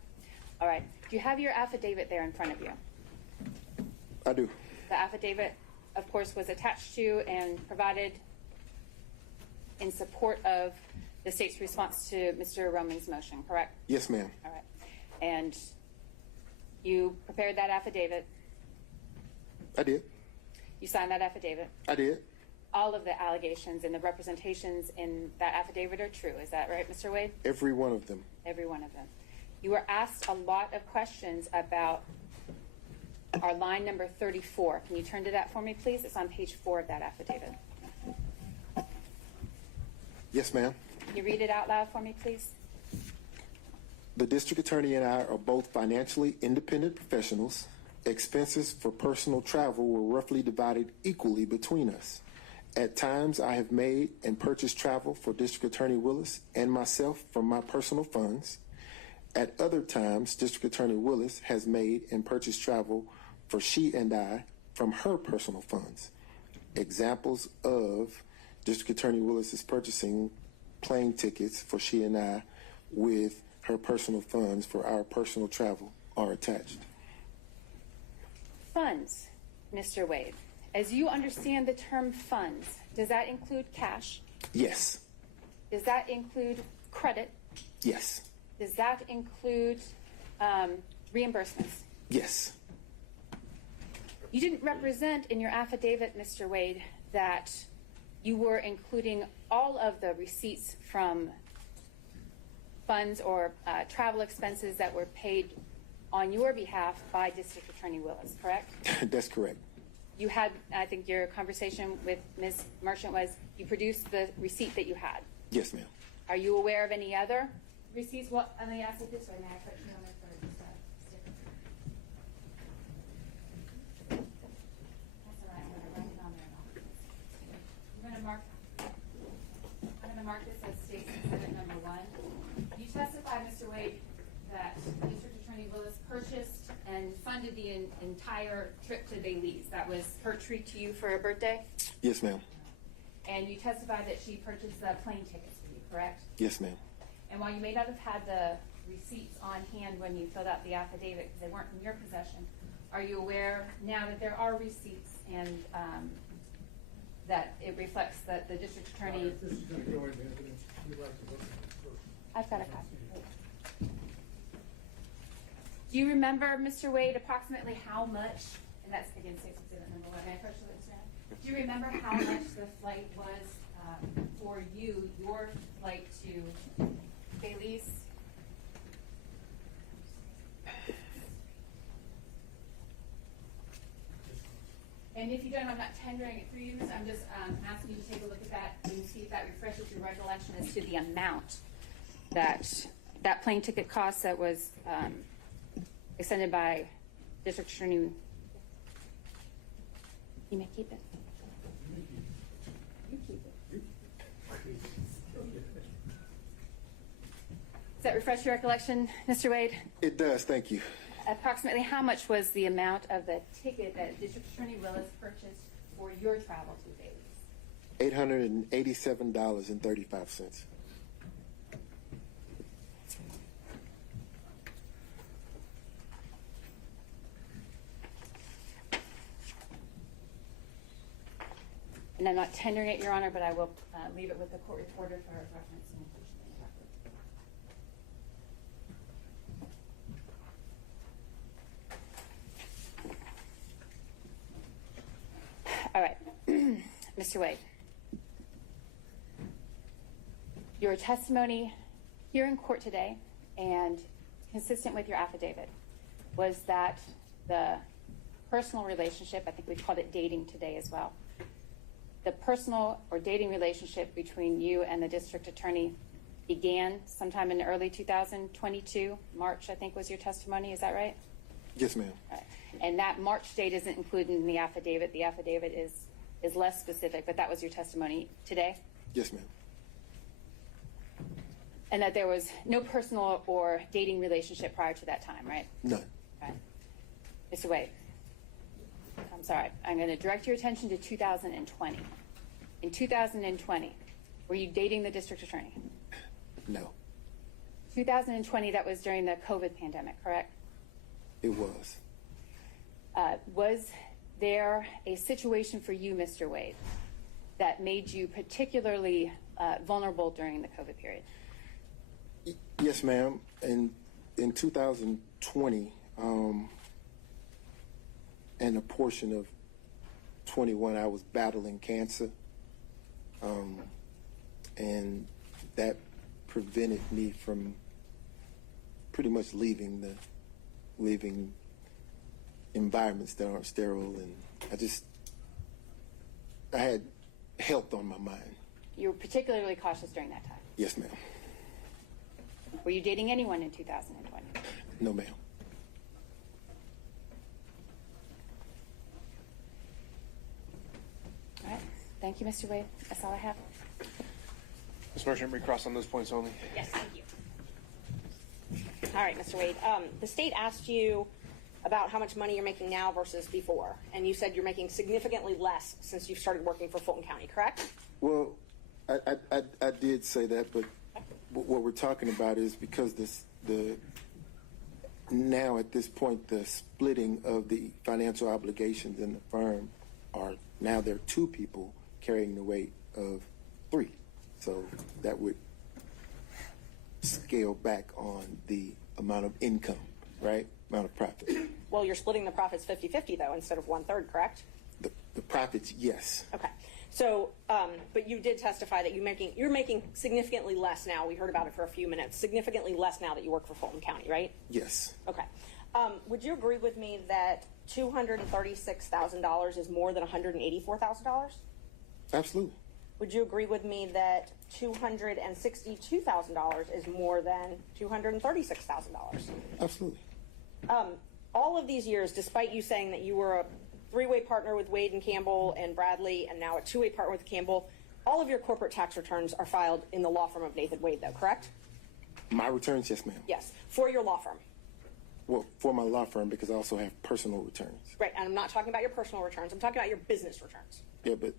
All right. Do you have your affidavit there in front of you? I do. The affidavit of course, was attached to and provided in support of the state's response to Mr. Roman's motion, correct? Yes, ma'am. All right. And you prepared that affidavit. I did. You signed that affidavit. I did. All of the allegations and the representations in that affidavit are true. Is that right, Mr. Wade? Every one of them. Every one of them. You were asked a lot of questions about our line number 34. Can you turn to that for me, please? It's on page 4 of that affidavit. Yes, ma'am. Can you read it out loud for me, please? The district attorney and I are both financially independent professionals. Expenses for personal travel were roughly divided equally between us. At times, I have made and purchased travel for District Attorney Willis and myself from my personal funds. At other times, District Attorney Willis has made and purchased travel for she and I from her personal funds. Examples of District Attorney Willis is purchasing plane tickets for she and I with her personal funds for our personal travel are attached. Funds, Mr. Wade. As you understand the term funds, does that include cash? Yes. Does that include credit? Yes. Does that include reimbursements? Yes. You didn't represent in your affidavit, Mr. Wade, that you were including all of the receipts from funds or travel expenses that were paid on your behalf by District Attorney Willis, correct? That's correct. You had, I think your conversation with Ms. Merchant was, you produced the receipt that you had. Yes, ma'am. Are you aware of any other receipts? Well, let me ask it this way. May I put you on it for just a sticker? That's all right. I'm going to write it on there. I'm going to mark this as State Exhibit number 1. You testify, Mr. Wade, that District Attorney Willis purchased and funded the entire trip to Belize. That was her treat to you for a birthday? Yes, ma'am. And you testify that she purchased the plane tickets for you, correct? Yes, ma'am. And while you may not have had the receipts on hand when you filled out the affidavit because they weren't in your possession, are you aware now that there are receipts and that it reflects that the district attorney... If this is going to go into evidence, we'd like to look at it first. I've got a copy. Do you remember, Mr. Wade, approximately how much, and that's again State Exhibit number 1, may I approach the witness stand? Do you remember how much the flight was for you, your flight to Belize? And if you don't, I'm not tendering it for you, I'm just asking you to take a look at that and see if that refreshes your recollection as to the amount that plane ticket cost that was extended by District Attorney. You may keep it. You keep it. Does that refresh your recollection, Mr. Wade? It does. Thank you. Approximately how much was the amount of the ticket that District Attorney Willis purchased for your travel to Belize? $887.35. And I'm not tendering it, Your Honor, but I will leave it with the court reporter for reference and inclusion in the record. All right, Mr. Wade. Your testimony here in court today and consistent with your affidavit was that the personal relationship, I think we called it dating today as well, the personal or dating relationship between you and the district attorney began sometime in early 2022, March, I think was your testimony, is that right? Yes, ma'am. Right. And that March date isn't included in the affidavit. The affidavit is less specific, but that was your testimony today? Yes, ma'am. And that there was no personal or dating relationship prior to that time, right? None. Right. Mr. Wade, I'm sorry. I'm going to direct your attention to 2020. In 2020, were you dating the district attorney? No. 2020, that was during the COVID pandemic, correct? It was. Was there a situation for you, Mr. Wade, that made you particularly vulnerable during the COVID period? Yes, ma'am. In 2020, and a portion of 21, I was battling cancer, and that prevented me from pretty much leaving environments that aren't sterile, and I had health on my mind. You were particularly cautious during that time. Yes, ma'am. Were you dating anyone in 2020? No, ma'am. All right. Thank you, Mr. Wade. That's all I have. Ms. Merchant, recross on those points only. Yes, thank you. All right, Mr. Wade. The state asked you about how much money you're making now versus before, and you said you're making significantly less since you've started working for Fulton County, correct? Well, I did say that, but what we're talking about is because now at this point the splitting of the financial obligations in the firm are now there are 2 people carrying the weight of 3, so that would scale back on the amount of income, right? Amount of profit. Well, you're splitting the profits 50-50 though, instead of 1/3, correct? The profits, yes. Okay. So, but you did testify that you're making significantly less now. We heard about it for a few minutes. Significantly less now that you work for Fulton County, right? Yes. Okay. Would you agree with me that $236,000 is more than $184,000? Absolutely. Would you agree with me that $262,000 is more than $236,000? Absolutely. All of these years, despite you saying that you were a 3-way partner with Wade and Campbell and Bradley, and now a 2-way partner with Campbell, all of your corporate tax returns are filed in the law firm of Nathan Wade, though, correct? My returns, yes, ma'am. Yes, for your law firm. Well, for my law firm, because I also have personal returns. Right, and I'm not talking about your personal returns. I'm talking about your business returns. Yeah, but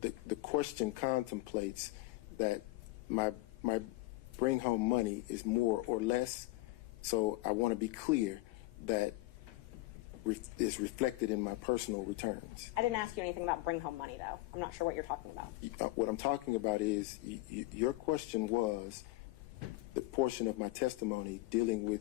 the question contemplates that my bring home money is more or less. So I want to be clear that is reflected in my personal returns. I didn't ask you anything about bring home money, though. I'm not sure what you're talking about. What I'm talking about is your question was the portion of my testimony dealing with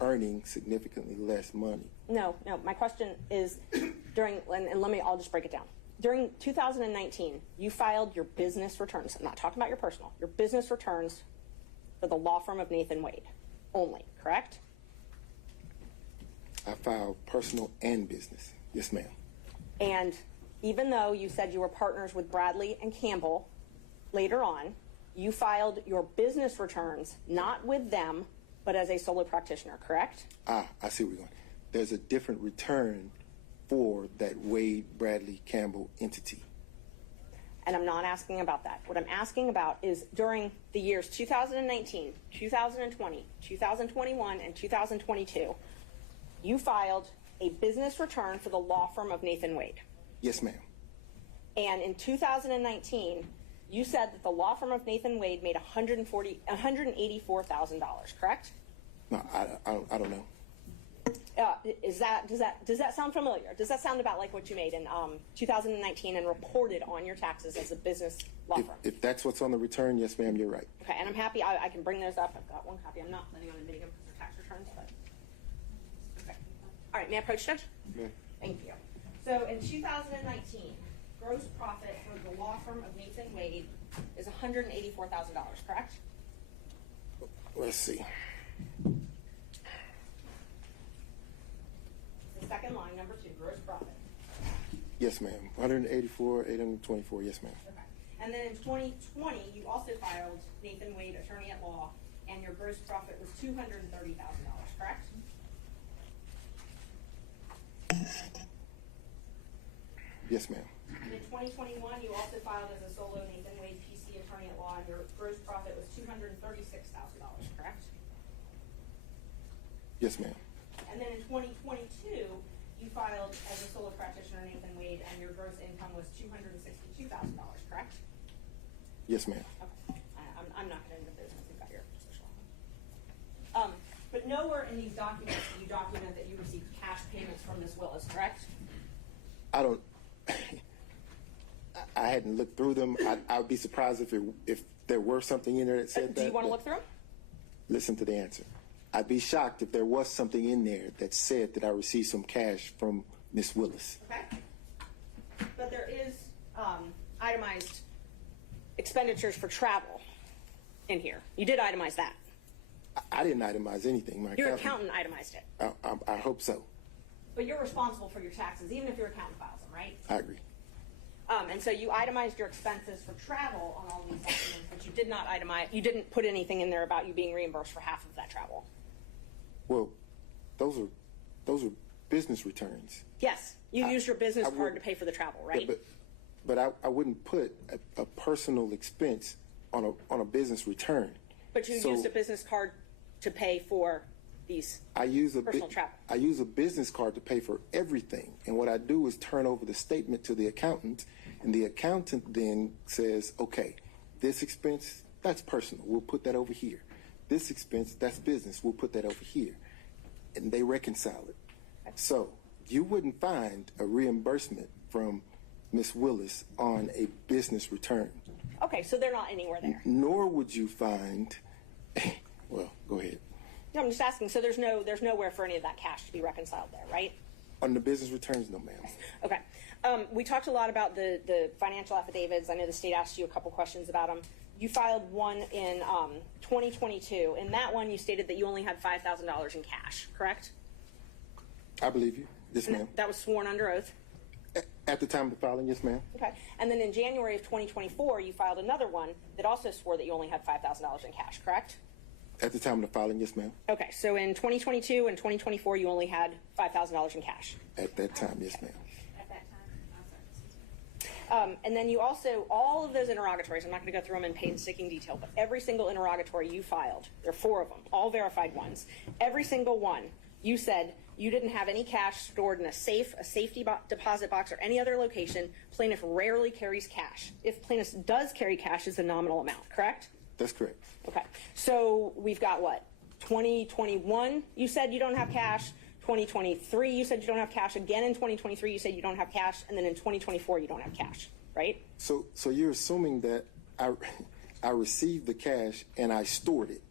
earning significantly less money. No. My question is I'll just break it down. During 2019, you filed your business returns. I'm not talking about your personal. Your business returns for the law firm of Nathan Wade only, correct? I filed personal and business. Yes, ma'am. And even though you said you were partners with Bradley and Campbell later on, you filed your business returns not with them, but as a solo practitioner, correct? I see where you're going. There's a different return for that Wade, Bradley, Campbell entity. And I'm not asking about that. What I'm asking about is during the years 2019, 2020, 2021, and 2022, you filed a business return for the law firm of Nathan Wade. Yes, ma'am. And in 2019, you said that the law firm of Nathan Wade made $184,000, correct? No, I don't know. Does that sound familiar? Does that sound about like what you made in 2019 and reported on your taxes as a business law firm? If that's what's on the return, yes, ma'am, you're right. Okay, and I'm happy I can bring those up. I've got one copy. I'm not planning on admitting them because they're tax returns, but okay. All right, may I approach, Judge? Yeah. Thank you. So in 2019, gross profit for the law firm of Nathan Wade is $184,000, correct? Let's see. The second line, number 2, gross profit. Yes, ma'am. 184,824. Yes, ma'am. Okay. And then in 2020, you also filed Nathan Wade, attorney at law, and your gross profit was $230,000, correct? Yes, ma'am. And in 2021, you also filed as a solo Nathan Wade PC attorney at law, and your gross profit was $236,000, correct? Yes, ma'am. And then in 2022, you filed as a solo practitioner Nathan Wade, and your gross income was $262,000, correct? Yes, ma'am. Okay. I'm not getting into business. We've got your social. But nowhere in these documents do you document that you received cash payments from Ms. Willis, correct? I don't. I hadn't looked through them. I would be surprised if there were something in there that said that. Do you want to look through them? Listen to the answer. I'd be shocked if there was something in there that said that I received some cash from Miss Willis. Okay. But there is itemized expenditures for travel in here. You did itemize that. I didn't itemize anything. My Your accountant itemized it. I hope so. But you're responsible for your taxes, even if your accountant files them, right? I agree. And so you itemized your expenses for travel on all these documents, but you did not itemize. You didn't put anything in there about you being reimbursed for half of that travel. Well, those are business returns. Yes, you used your business card to pay for the travel, right? Yeah, but I wouldn't put a personal expense on a business return. But you used a business card to pay for these personal travel. I use a business card to pay for everything. And what I do is turn over the statement to the accountant, and the accountant then says, okay, this expense, that's personal. We'll put that over here. This expense, that's business. We'll put that over here. And they reconcile it. So you wouldn't find a reimbursement from Ms. Willis on a business return. Okay, so they're not anywhere there. Nor would you find, well, go ahead. No, I'm just asking. So there's nowhere for any of that cash to be reconciled there, right? On the business returns, no, ma'am. Okay. We talked a lot about the financial affidavits. I know the state asked you a couple questions about them. You filed one in 2022. In that one, you stated that you only had $5,000 in cash, correct? I believe you. Yes, ma'am. That was sworn under oath? At the time of the filing, yes, ma'am. Okay. And then in January of 2024, you filed another one that also swore that you only had $5,000 in cash, correct? At the time of the filing, yes, ma'am. Okay. So in 2022 and 2024, you only had $5,000 in cash. At that time, yes, ma'am. At that time, And then you also, all of those interrogatories, I'm not going to go through them in painstaking detail, but every single interrogatory you filed, there are 4 of them, all verified ones. Every single one, you said you didn't have any cash stored in a safe, a safety deposit box, or any other location. Plaintiff rarely carries cash. If plaintiff does carry cash, it's a nominal amount, correct? That's correct. Okay. So we've got what? 2021, you said you don't have cash. 2023, you said you don't have cash. Again in 2023, you said you don't have cash. And then in 2024, you don't have cash, right? So you're assuming that I received the cash and I stored it.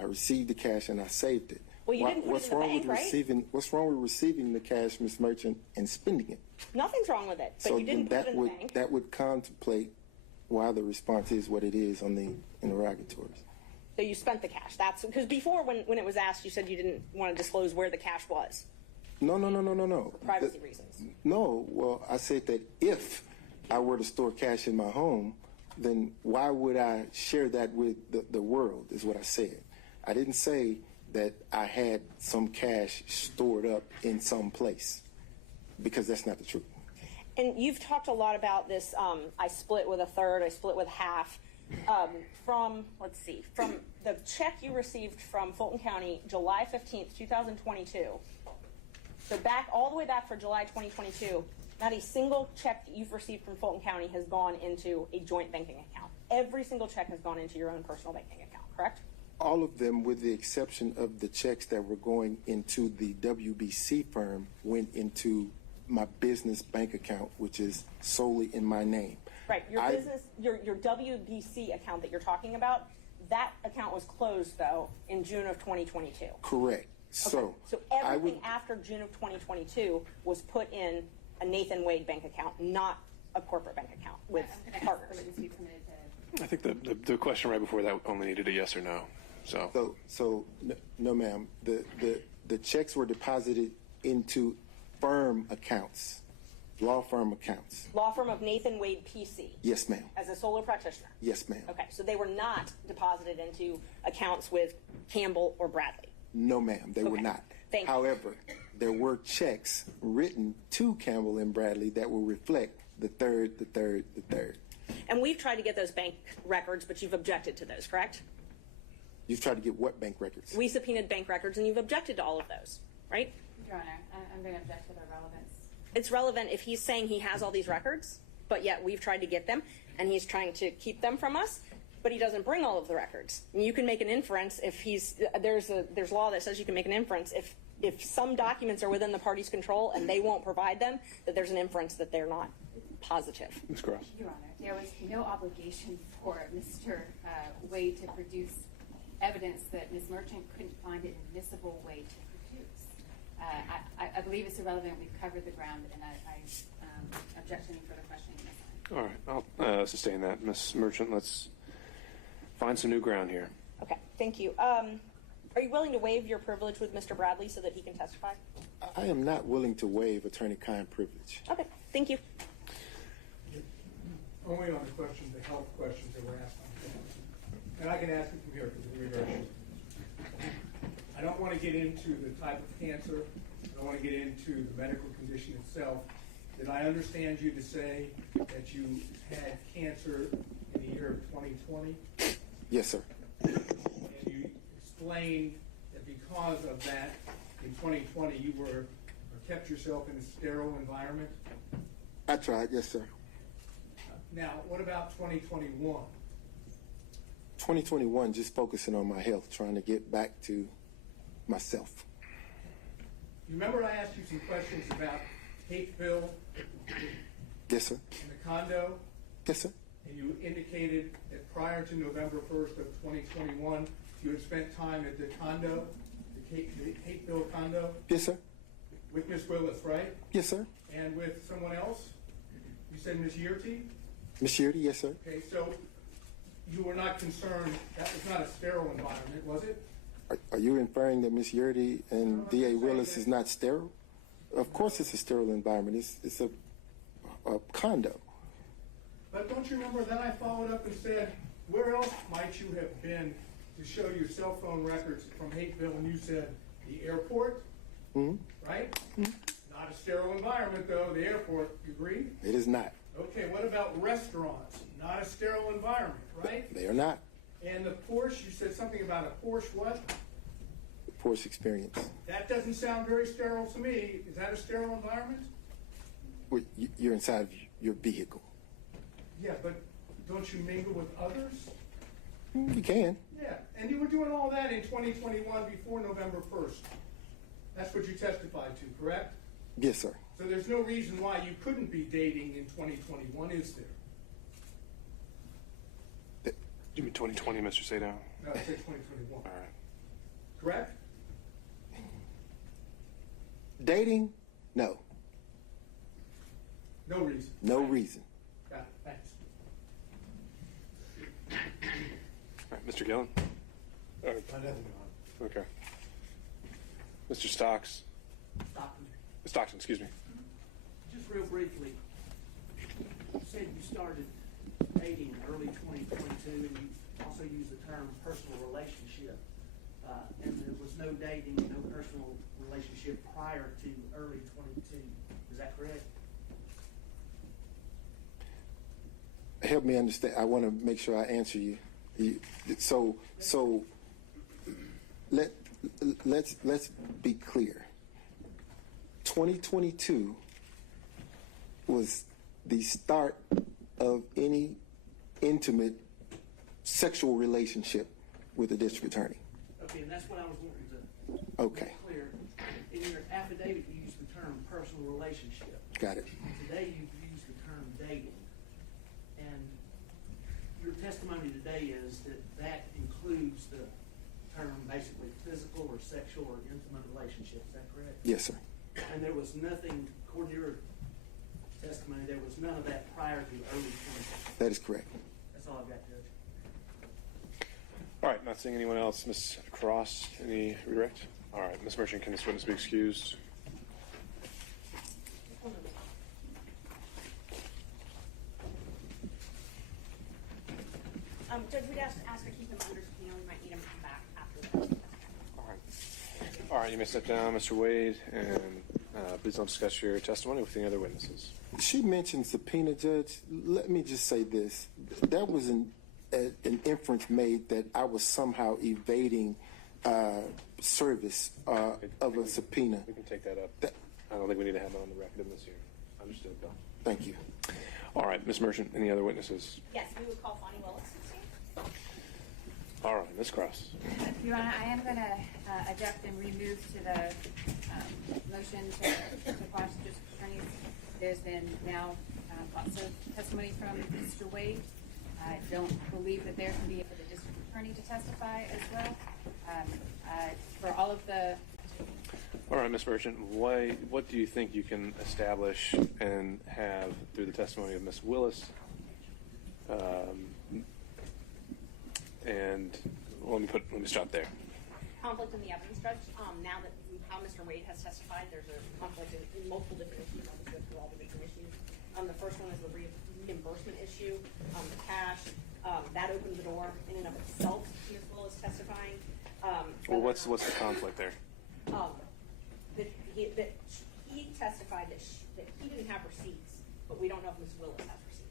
I received the cash and I saved it. Well, you didn't put it in the bank, right? What's wrong with receiving the cash, Ms. Merchant, and spending it? Nothing's wrong with it, but So you didn't then put it in the bank. that would contemplate why the response is what it is on the interrogatories. So you spent the cash. That's because before, when it was asked, you said you didn't want to disclose where the cash was. No. Privacy reasons. No. Well, I said that if I were to store cash in my home, then why would I share that with the world, is what I said. I didn't say that I had some cash stored up in some place, because that's not the truth. And you've talked a lot about this, I split with a third, I split with half. From the check you received from Fulton County, July 15th, 2022. So all the way back for July 2022, not a single check that you've received from Fulton County has gone into a joint banking account. Every single check has gone into your own personal banking account, correct? All of them, with the exception of the checks that were going into the WBC firm, went into my business bank account, which is solely in my name. Right. Your WBC account that you're talking about, that account was closed, though, in June of 2022. Correct. Okay. So everything after June of 2022 was put in a Nathan Wade bank account, not a corporate bank account with partners. I think the question right before that only needed a yes or no. So no, ma'am. The checks were deposited into firm accounts, law firm accounts. Law firm of Nathan Wade PC. Yes, ma'am. As a solo practitioner. Yes, ma'am. Okay, so they were not deposited into accounts with Campbell or Bradley. No, ma'am, they were not. Thank you. However, there were checks written to Campbell and Bradley that will reflect the third. And we've tried to get those bank records, but you've objected to those, correct? You've tried to get what bank records? We subpoenaed bank records, and you've objected to all of those, right? Your Honor, I'm going to object to their relevance. It's relevant if he's saying he has all these records, but yet we've tried to get them, and he's trying to keep them from us, but he doesn't bring all of the records. And you can make an inference if there's law that says you can make an inference if some documents are within the party's control and they won't provide them, that there's an inference that they're not positive. Ms. Cross. Your Honor, there was no obligation for Mr. Wade to produce evidence that Ms. Merchant couldn't find an admissible way to produce. I believe it's irrelevant. We've covered the ground, and I object to any further questioning. All right, I'll sustain that. Ms. Merchant, let's find some new ground here. Okay, thank you. Are you willing to waive your privilege with Mr. Bradley so that he can testify? I am not willing to waive attorney-client privilege. Okay, thank you. Only on the questions, the health questions that were asked on campus. And I can ask it from here because it's reversion. I don't want to get into the type of cancer. I don't want to get into the medical condition itself. Did I understand you to say that you had cancer in the year of 2020? Yes, sir. And you explained that because of that, in 2020, you were or kept yourself in a sterile environment? I tried, yes, sir. Now, what about 2021? 2021, just focusing on my health, trying to get back to myself. You remember I asked you some questions about Hateville Yes, sir. and the condo? Yes, sir. And you indicated that prior to November 1st of 2021, you had spent time at the condo, the Hateville condo, Yes, sir. with Miss Willis, right? Yes, sir. And with someone else? You said Miss Yurty? Ms. Shirty, yes, sir. Okay, so you were not concerned, that was not a sterile environment, was it? Are you inferring that Ms. Yurty and D.A. Willis is not sterile? Of course it's a sterile environment. It's a condo. But don't you remember then I followed up and said, where else might you have been to show your cell phone records from Hateville? And you said, the airport, right? Not a sterile environment though, the airport, you agree? It is not. Okay, what about restaurants? Not a sterile environment, right? They are not. And the Porsche, you said something about a Porsche what? Porsche experience. That doesn't sound very sterile to me. Is that a sterile environment? Well, you're inside of your vehicle. Yeah, but don't you mingle with others? You can. Yeah, and you were doing all that in 2021 before November 1st. That's what you testified to, correct? Yes, sir. So there's no reason why you couldn't be dating in 2021, is there? You mean 2020, Mr. Sadow? No, I said 2021. All right. Correct? Dating? No. No reason. No reason. Got it. Thanks. All right, Mr. Gillen? Okay. Mr. Stocks? Stockton, excuse me. Just real briefly, you said you started dating in early 2022, and you also used the term personal relationship, and there was no dating, no personal relationship prior to early 22. Is that correct? Help me understand. I want to make sure I answer you. So let's be clear. 2022 was the start of any intimate sexual relationship with the district attorney. Okay, and that's what I was wanting to Okay. make clear. In your affidavit, you used the term personal relationship. Got it. Today, you've used the term dating. And your testimony today is that that includes the term basically physical or sexual or intimate relationship. Is that correct? Yes, sir. And there was nothing, according to your testimony, there was none of that prior to early 20. That is correct. That's all I've got, Judge. All right, not seeing anyone else. Ms. Cross, any redirect? All right, Ms. Merchant, can this witness be excused? Judge, we'd ask to keep him under subpoena. We might need him to come back after that. All right. All right, you may step down, Mr. Wade, and please don't discuss your testimony with any other witnesses. She mentioned subpoena, Judge. Let me just say this. That was an inference made that I was somehow evading service of a subpoena. We can take that up. I don't think we need to have it on the record in this hearing. Understood, Bill. Thank you. All right, Ms. Merchant, any other witnesses? Yes, we would call Fani Willis. All right, Ms. Cross. Your Honor, I am going to object and remove to the motion to quash the district attorneys. There's been now lots of testimony from Mr. Wade. I don't believe that there can be for the district attorney to testify as well. For all of the... All right, Ms. Merchant, what do you think you can establish and have through the testimony of Ms. Willis? And let me stop there. Conflict in the evidence, Judge. Now that how Mr. Wade has testified, there's a conflict in multiple different issues. I'll just go through all the different issues. The first one is the reimbursement issue. The cash, that opened the door in and of itself, Ms. Willis testifying. Well, what's the conflict there? That he testified that he didn't have receipts, but we don't know if Ms. Willis has receipts.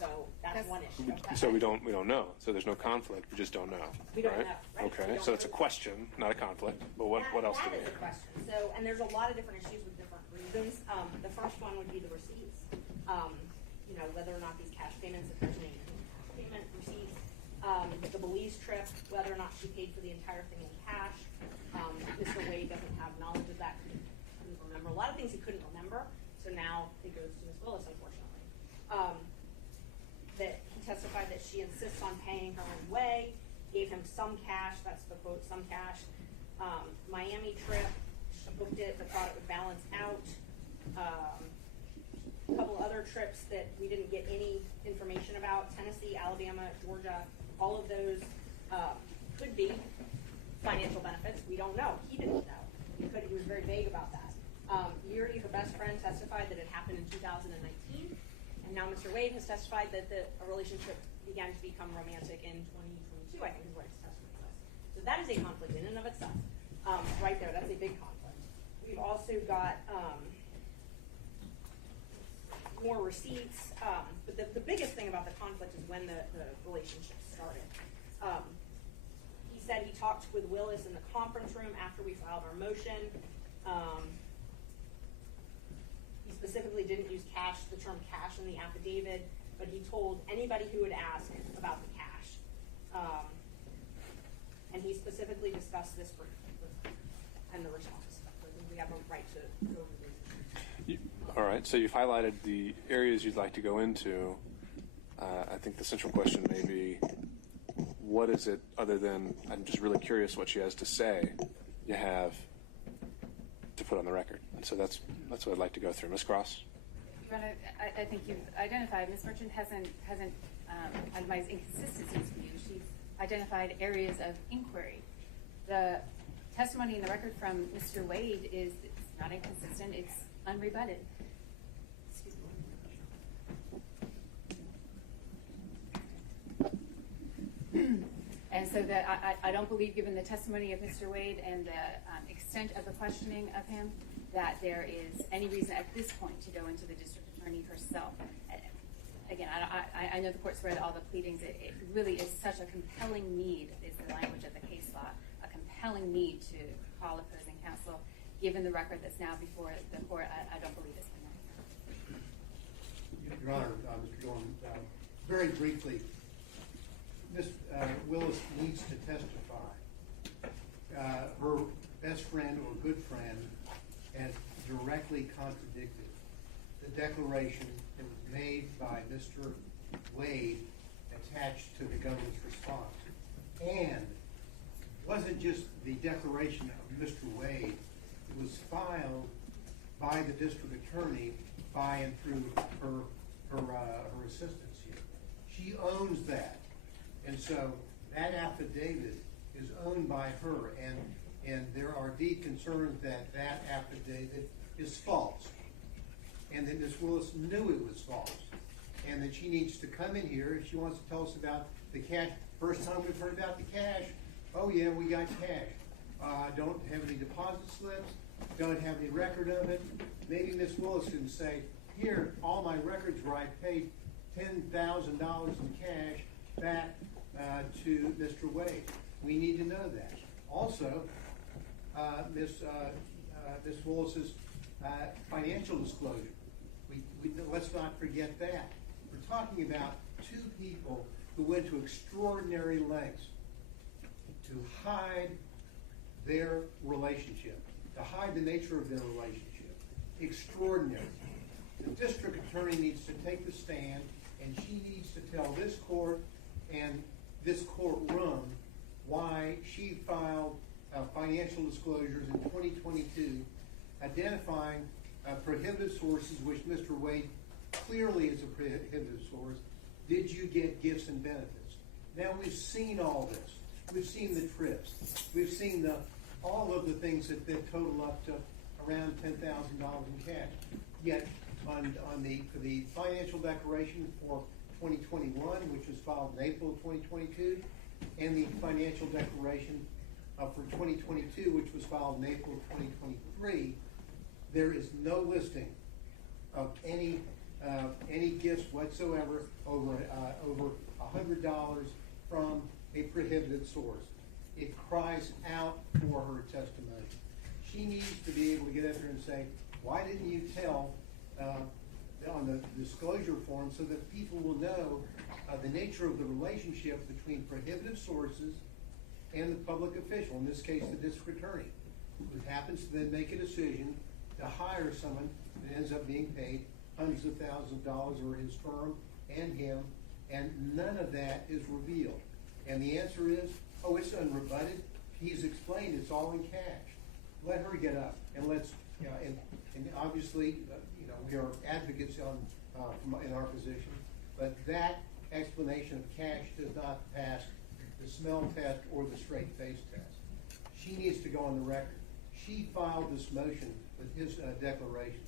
So that's one issue. So we don't know. So there's no conflict. We just don't know. We don't right? know. Right? Okay. We don't So it's a know. question, not a conflict. But what else do we That is a have? question. So, and there's a lot of different issues with different reasons. The first one would be the receipts. Whether or not these cash payments, if there's any cash payment receipts. The Belize trip, whether or not she paid for the entire thing in cash. Mr. Wade doesn't have knowledge of that. He couldn't remember a lot of things he couldn't remember. So now it goes to Ms. Willis, unfortunately. That he testified that she insists on paying her own way, gave him some cash, that's the quote, some cash. Miami trip, she booked it, but thought it would balance out. A couple other trips that we didn't get any information about, Tennessee, Alabama, Georgia, all of those could be financial benefits. We don't know. He didn't know. He was very vague about that. Yuri, her best friend, testified that it happened in 2019. And now Mr. Wade has testified that a relationship began to become romantic in 2022, I think is what his testimony says. So that is a conflict in and of itself. Right there, that's a big conflict. We've also got more receipts, but the biggest thing about the conflict is when the relationship started. He said he talked with Willis in the conference room after we filed our motion. He specifically didn't use the term cash in the affidavit, but he told anybody who would ask about the cash. And he specifically discussed this and the response. We have a right to go over these. All right. So you've highlighted the areas you'd like to go into. I think the central question may be, what is it other than, I'm just really curious what she has to say, you have to put on the record. And so that's what I'd like to go through. Ms. Cross? Your Honor, I think you've identified, Ms. Merchant hasn't itemized inconsistencies for you. She's identified areas of inquiry. The testimony in the record from Mr. Wade is not inconsistent, it's unrebutted. Excuse me. And so that I don't believe, given the testimony of Mr. Wade and the extent of the questioning of him, that there is any reason at this point to go into the district attorney herself. Again, I know the court's read all the pleadings. It really is such a compelling need, is the language of the case law, a compelling need to call opposing counsel. Given the record that's now before the court, I don't believe it's been necessary. Your Honor, Mr. Dorn, very briefly, Ms. Willis needs to testify. Her best friend or good friend has directly contradicted the declaration that was made by Mr. Wade attached to the government's response. And it wasn't just the declaration of Mr. Wade. It was filed by the district attorney by and through her assistants here. She owns that. And so that affidavit is owned by her, and there are deep concerns that that affidavit is false, and that Ms. Willis knew it was false, and that she needs to come in here if she wants to tell us about the cash. First time we've heard about the cash. Oh yeah, we got cash. Don't have any deposit slips, don't have any record of it. Maybe Ms. Willis can say, here, all my records where I paid $10,000 in cash back to Mr. Wade. We need to know that. Also, Ms. Willis's financial disclosure. Let's not forget that. We're talking about two people who went to extraordinary lengths to hide their relationship, to hide the nature of their relationship. Extraordinary. The district attorney needs to take the stand, and she needs to tell this court and this courtroom why she filed financial disclosures in 2022 identifying prohibited sources, which Mr. Wade clearly is a prohibited source. Did you get gifts and benefits? Now, we've seen all this. We've seen the trips. We've seen all of the things that total up to around $10,000 in cash. Yet, on the financial declaration for 2021, which was filed in April of 2022, and the financial declaration for 2022, which was filed in April of 2023, there is no listing of any gifts whatsoever over $100 from a prohibited source. It cries out for her testimony. She needs to be able to get up there and say, why didn't you tell on the disclosure form so that people will know the nature of the relationship between prohibited sources and the public official, in this case the district attorney, who happens to then make a decision to hire someone that ends up being paid hundreds of thousands of dollars, or his firm and him, and none of that is revealed. And the answer is, oh, it's unrebutted. He's explained it's all in cash. Let her get up and let's, and obviously, we are advocates in our position, but that explanation of cash does not pass the smell test or the straight face test. She needs to go on the record. She filed this motion with his declaration.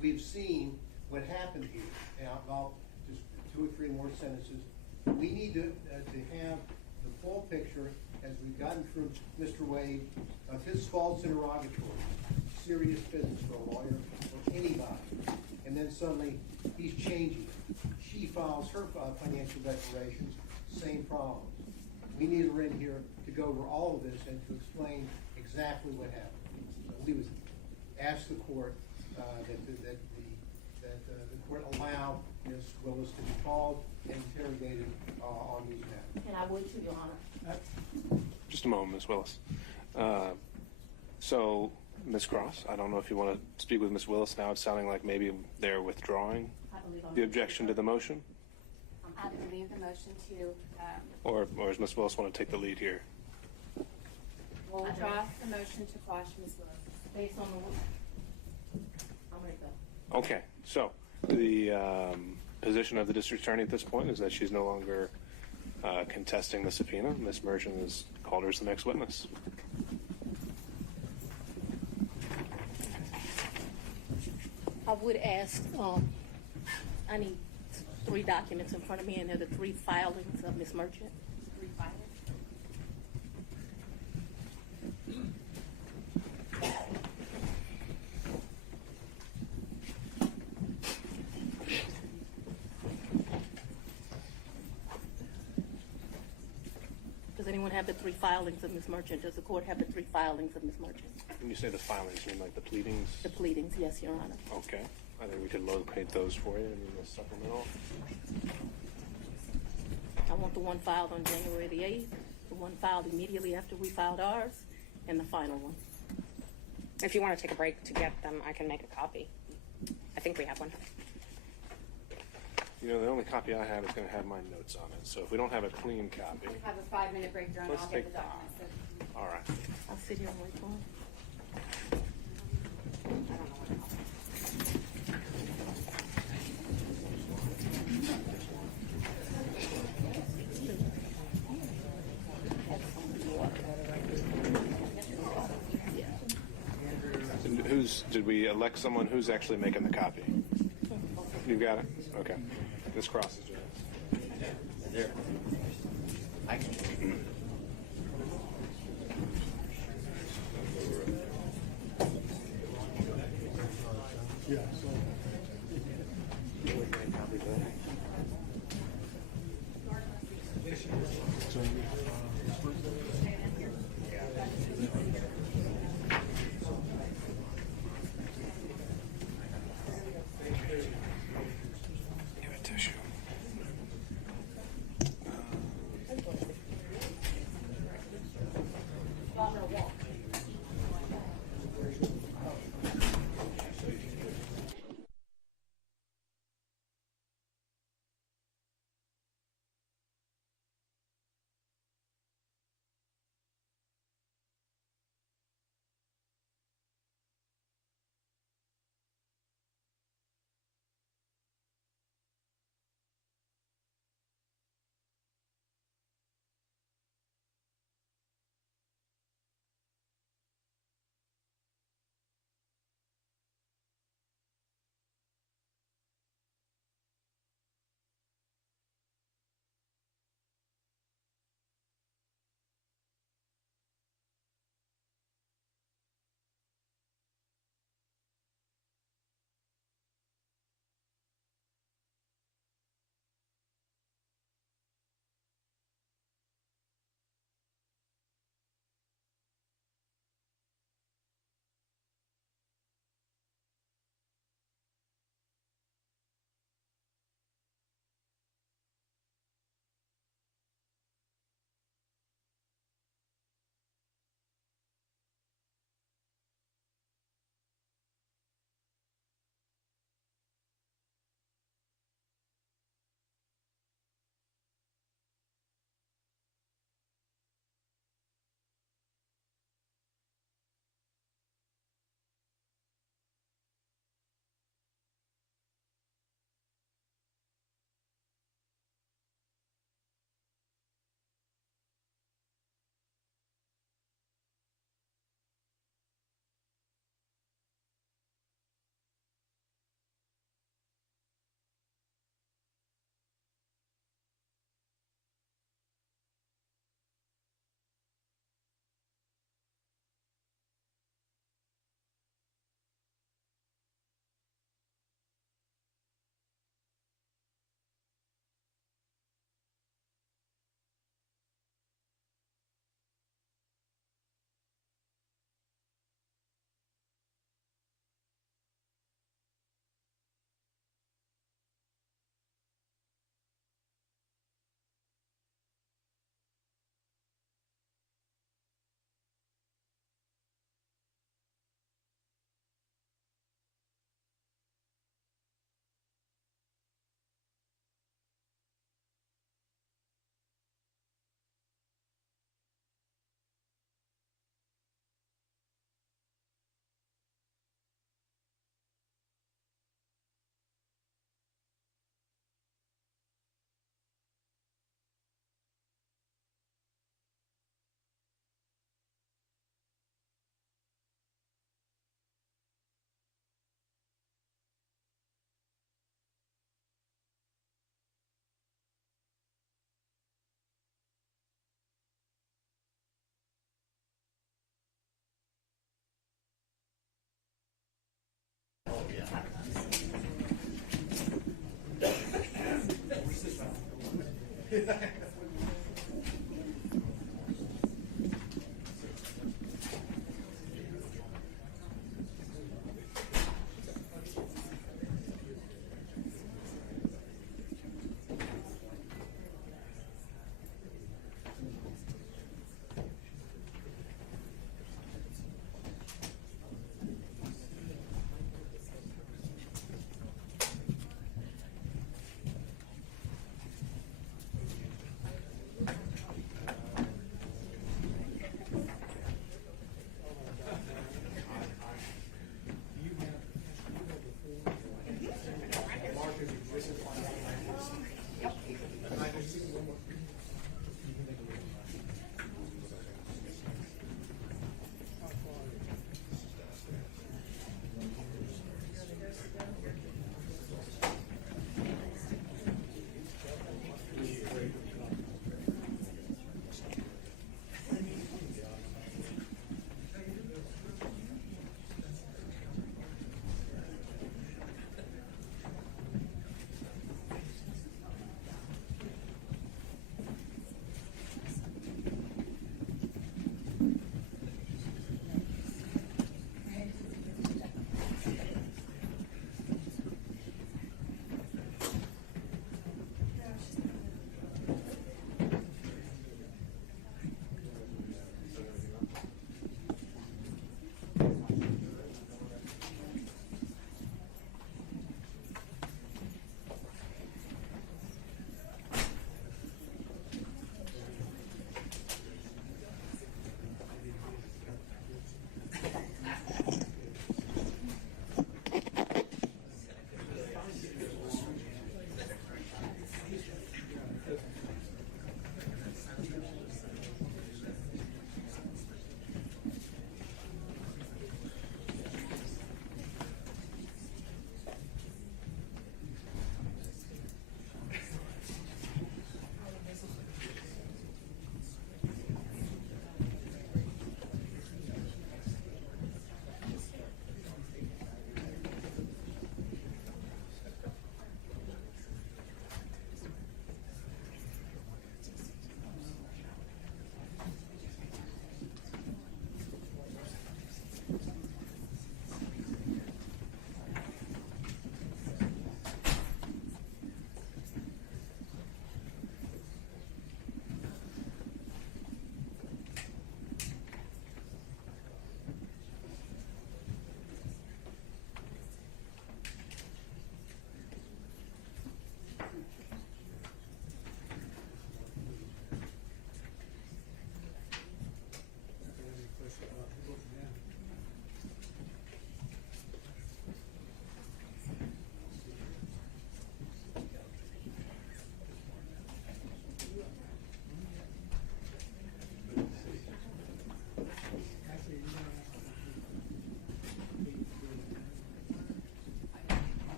We've seen what happened here. Now, I'll just 2 or 3 more sentences. We need to have the full picture, as we've gotten from Mr. Wade, of his false interrogatory. Serious business for a lawyer or anybody. And then suddenly he's changing. She files her financial declarations, same problems. We need her in here to go over all of this and to explain exactly what happened. We would ask the court that the court allow Ms. Willis to be called and interrogated on these matters. And I would too, Your Honor. Just a moment, Ms. Willis. So, Ms. Cross, I don't know if you want to speak with Ms. Willis now. It's sounding like maybe they're withdrawing the objection to the motion. I believe the motion to, Or does Ms. Willis want to take the lead here? we'll draw the motion to quash Ms. Willis. Based on the, I'm ready to go. Okay, so the position of the district attorney at this point is that she's no longer contesting the subpoena. Ms. Merchant has called her as the next witness. I would ask, I need 3 documents in front of me, and they're the 3 filings of Ms. Merchant. 3 filings. Does anyone have the 3 filings of Ms. Merchant? Does the court have the 3 filings of Ms. Merchant? When you say the filings, you mean like the pleadings? The pleadings, yes, Your Honor. Okay. I think we could locate those for you in the supplemental. I want the one filed on January the 8th, the one filed immediately after we filed ours, and the final one. If you want to take a break to get them, I can make a copy. I think we have one. You know, the only copy I have is going to have my notes on it. So if we don't have a clean copy, Have a 5-minute break during, Let's I'll get take the documents. all right. I'll sit here and wait for him. I don't know what else. Did we elect someone who's actually making the copy? You got it? Okay. This crosses yours. There. I can. Yeah, so. Give a tissue.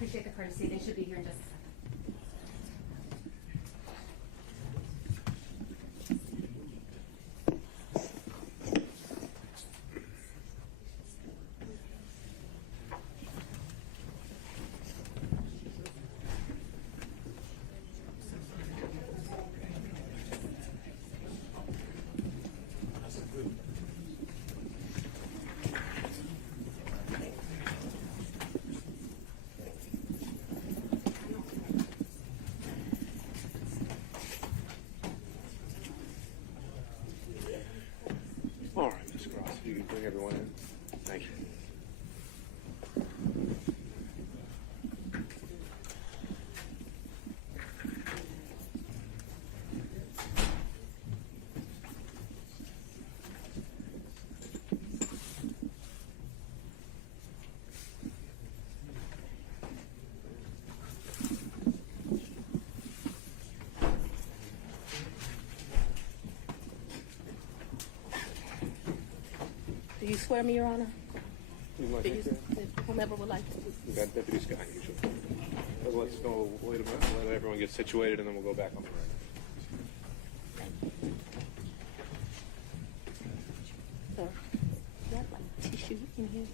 appreciate the courtesy. They should be here in just a second. All right, Mr. Cross, if you can bring everyone in. Thank you. Do you swear me, Your Honor? You want Do to you, take that? whomever would like to. We got Deputy Scott usually. So let's go, wait a minute, let everyone get situated, and then we'll go back on the record. Sir, do you have like tissue in here?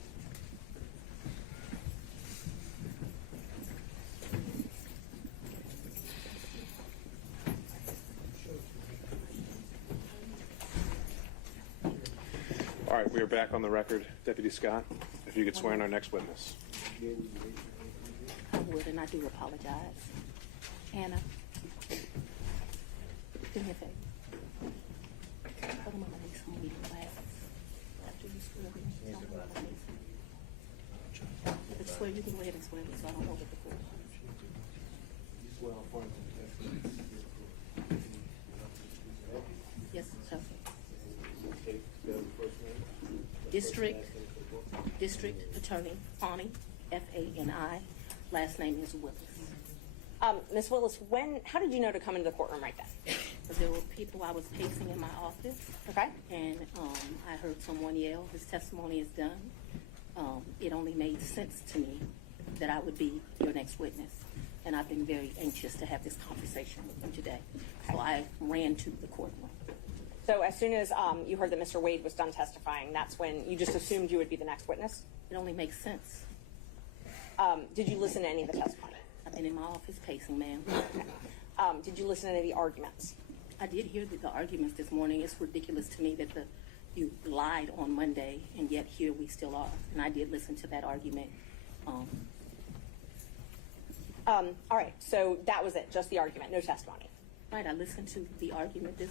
All right, we are back on the record. Deputy Scott, if you could swear in our next witness. I would, and I do apologize. Anna, do me a favor. Put them on my face, I'm reading glasses. After you swear me, don't put them on my face. If it's swear, you can go ahead and swear me, so I don't hold it before. Yes, sir. District Attorney Fani, F-A-N-I. Last name is Willis. Ms. Willis, how did you know to come into the courtroom right then? There were people, I was pacing in my office. Okay. And I heard someone yell, his testimony is done. It only made sense to me that I would be your next witness. And I've been very anxious to have this conversation with you today. So I ran to the courtroom. So as soon as you heard that Mr. Wade was done testifying, that's when you just assumed you would be the next witness? It only makes sense. Did you listen to any of the testimony? I've been in my office pacing, ma'am. Okay. Did you listen to any of the arguments? I did hear the arguments this morning. It's ridiculous to me that you lied on Monday, and yet here we still are. And I did listen to that argument. All right, so that was it, just the argument, no testimony. Right, I listened to the argument this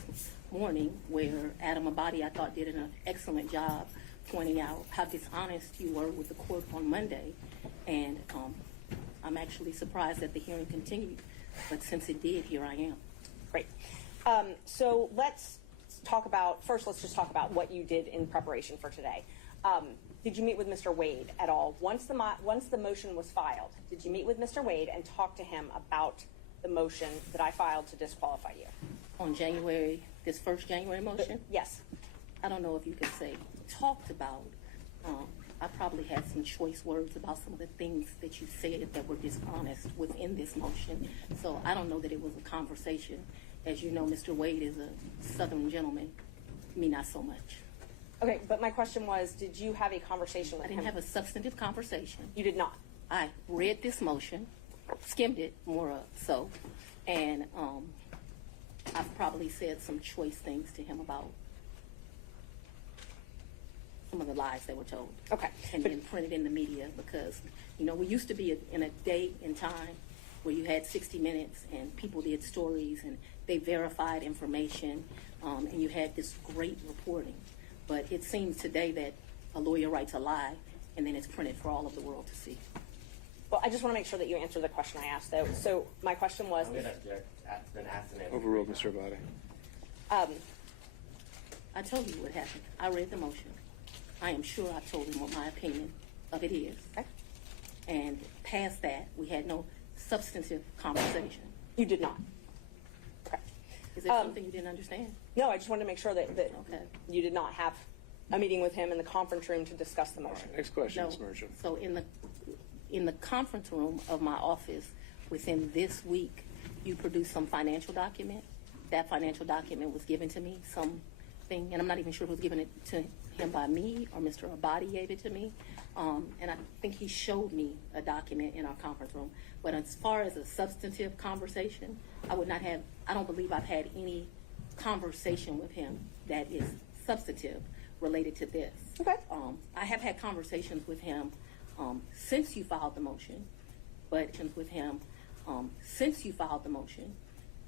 morning where Adam Abadi, I thought, did an excellent job pointing out how dishonest you were with the court on Monday. And I'm actually surprised that the hearing continued. But since it did, here I am. Great. So let's just talk about what you did in preparation for today. Did you meet with Mr. Wade at all? Once the motion was filed, did you meet with Mr. Wade and talk to him about the motion that I filed to disqualify you? On this first January motion? Yes. I don't know if you could say talked about. I probably had some choice words about some of the things that you said that were dishonest within this motion. So I don't know that it was a conversation. As you know, Mr. Wade is a Southern gentleman. Me, not so much. Okay, but my question was, did you have a conversation with I him? didn't have a substantive conversation. You did not? I read this motion, skimmed it more so, and I've probably said some choice things to him about some of the lies that were told. Okay. And then printed in the media because, we used to be in a day and time where you had 60 Minutes and people did stories and they verified information and you had this great reporting. But it seems today that a lawyer writes a lie and then it's printed for all of the world to see. Well, I just want to make sure that you answer the question I asked, though. So my question was... I'm going to object. I've been asked and answered. Overruled, Mr. Abadi. I told you what happened. I read the motion. I am sure I told him what my opinion of it is. Okay. And past that, we had no substantive conversation. You did not? Correct. Is there something you didn't understand? No, I just wanted to make sure that Okay. you did not have a meeting with him in the conference room to discuss the motion. Next question, No. Ms. Merchant. So in the conference room of my office within this week, you produced some financial document. That financial document was given to me, something, and I'm not even sure if it was given it to him by me or Mr. Abadi gave it to me. And I think he showed me a document in our conference room. But as far as a substantive conversation, I don't believe I've had any conversation with him that is substantive related to this. Okay. I have had conversations with him since you filed the motion, but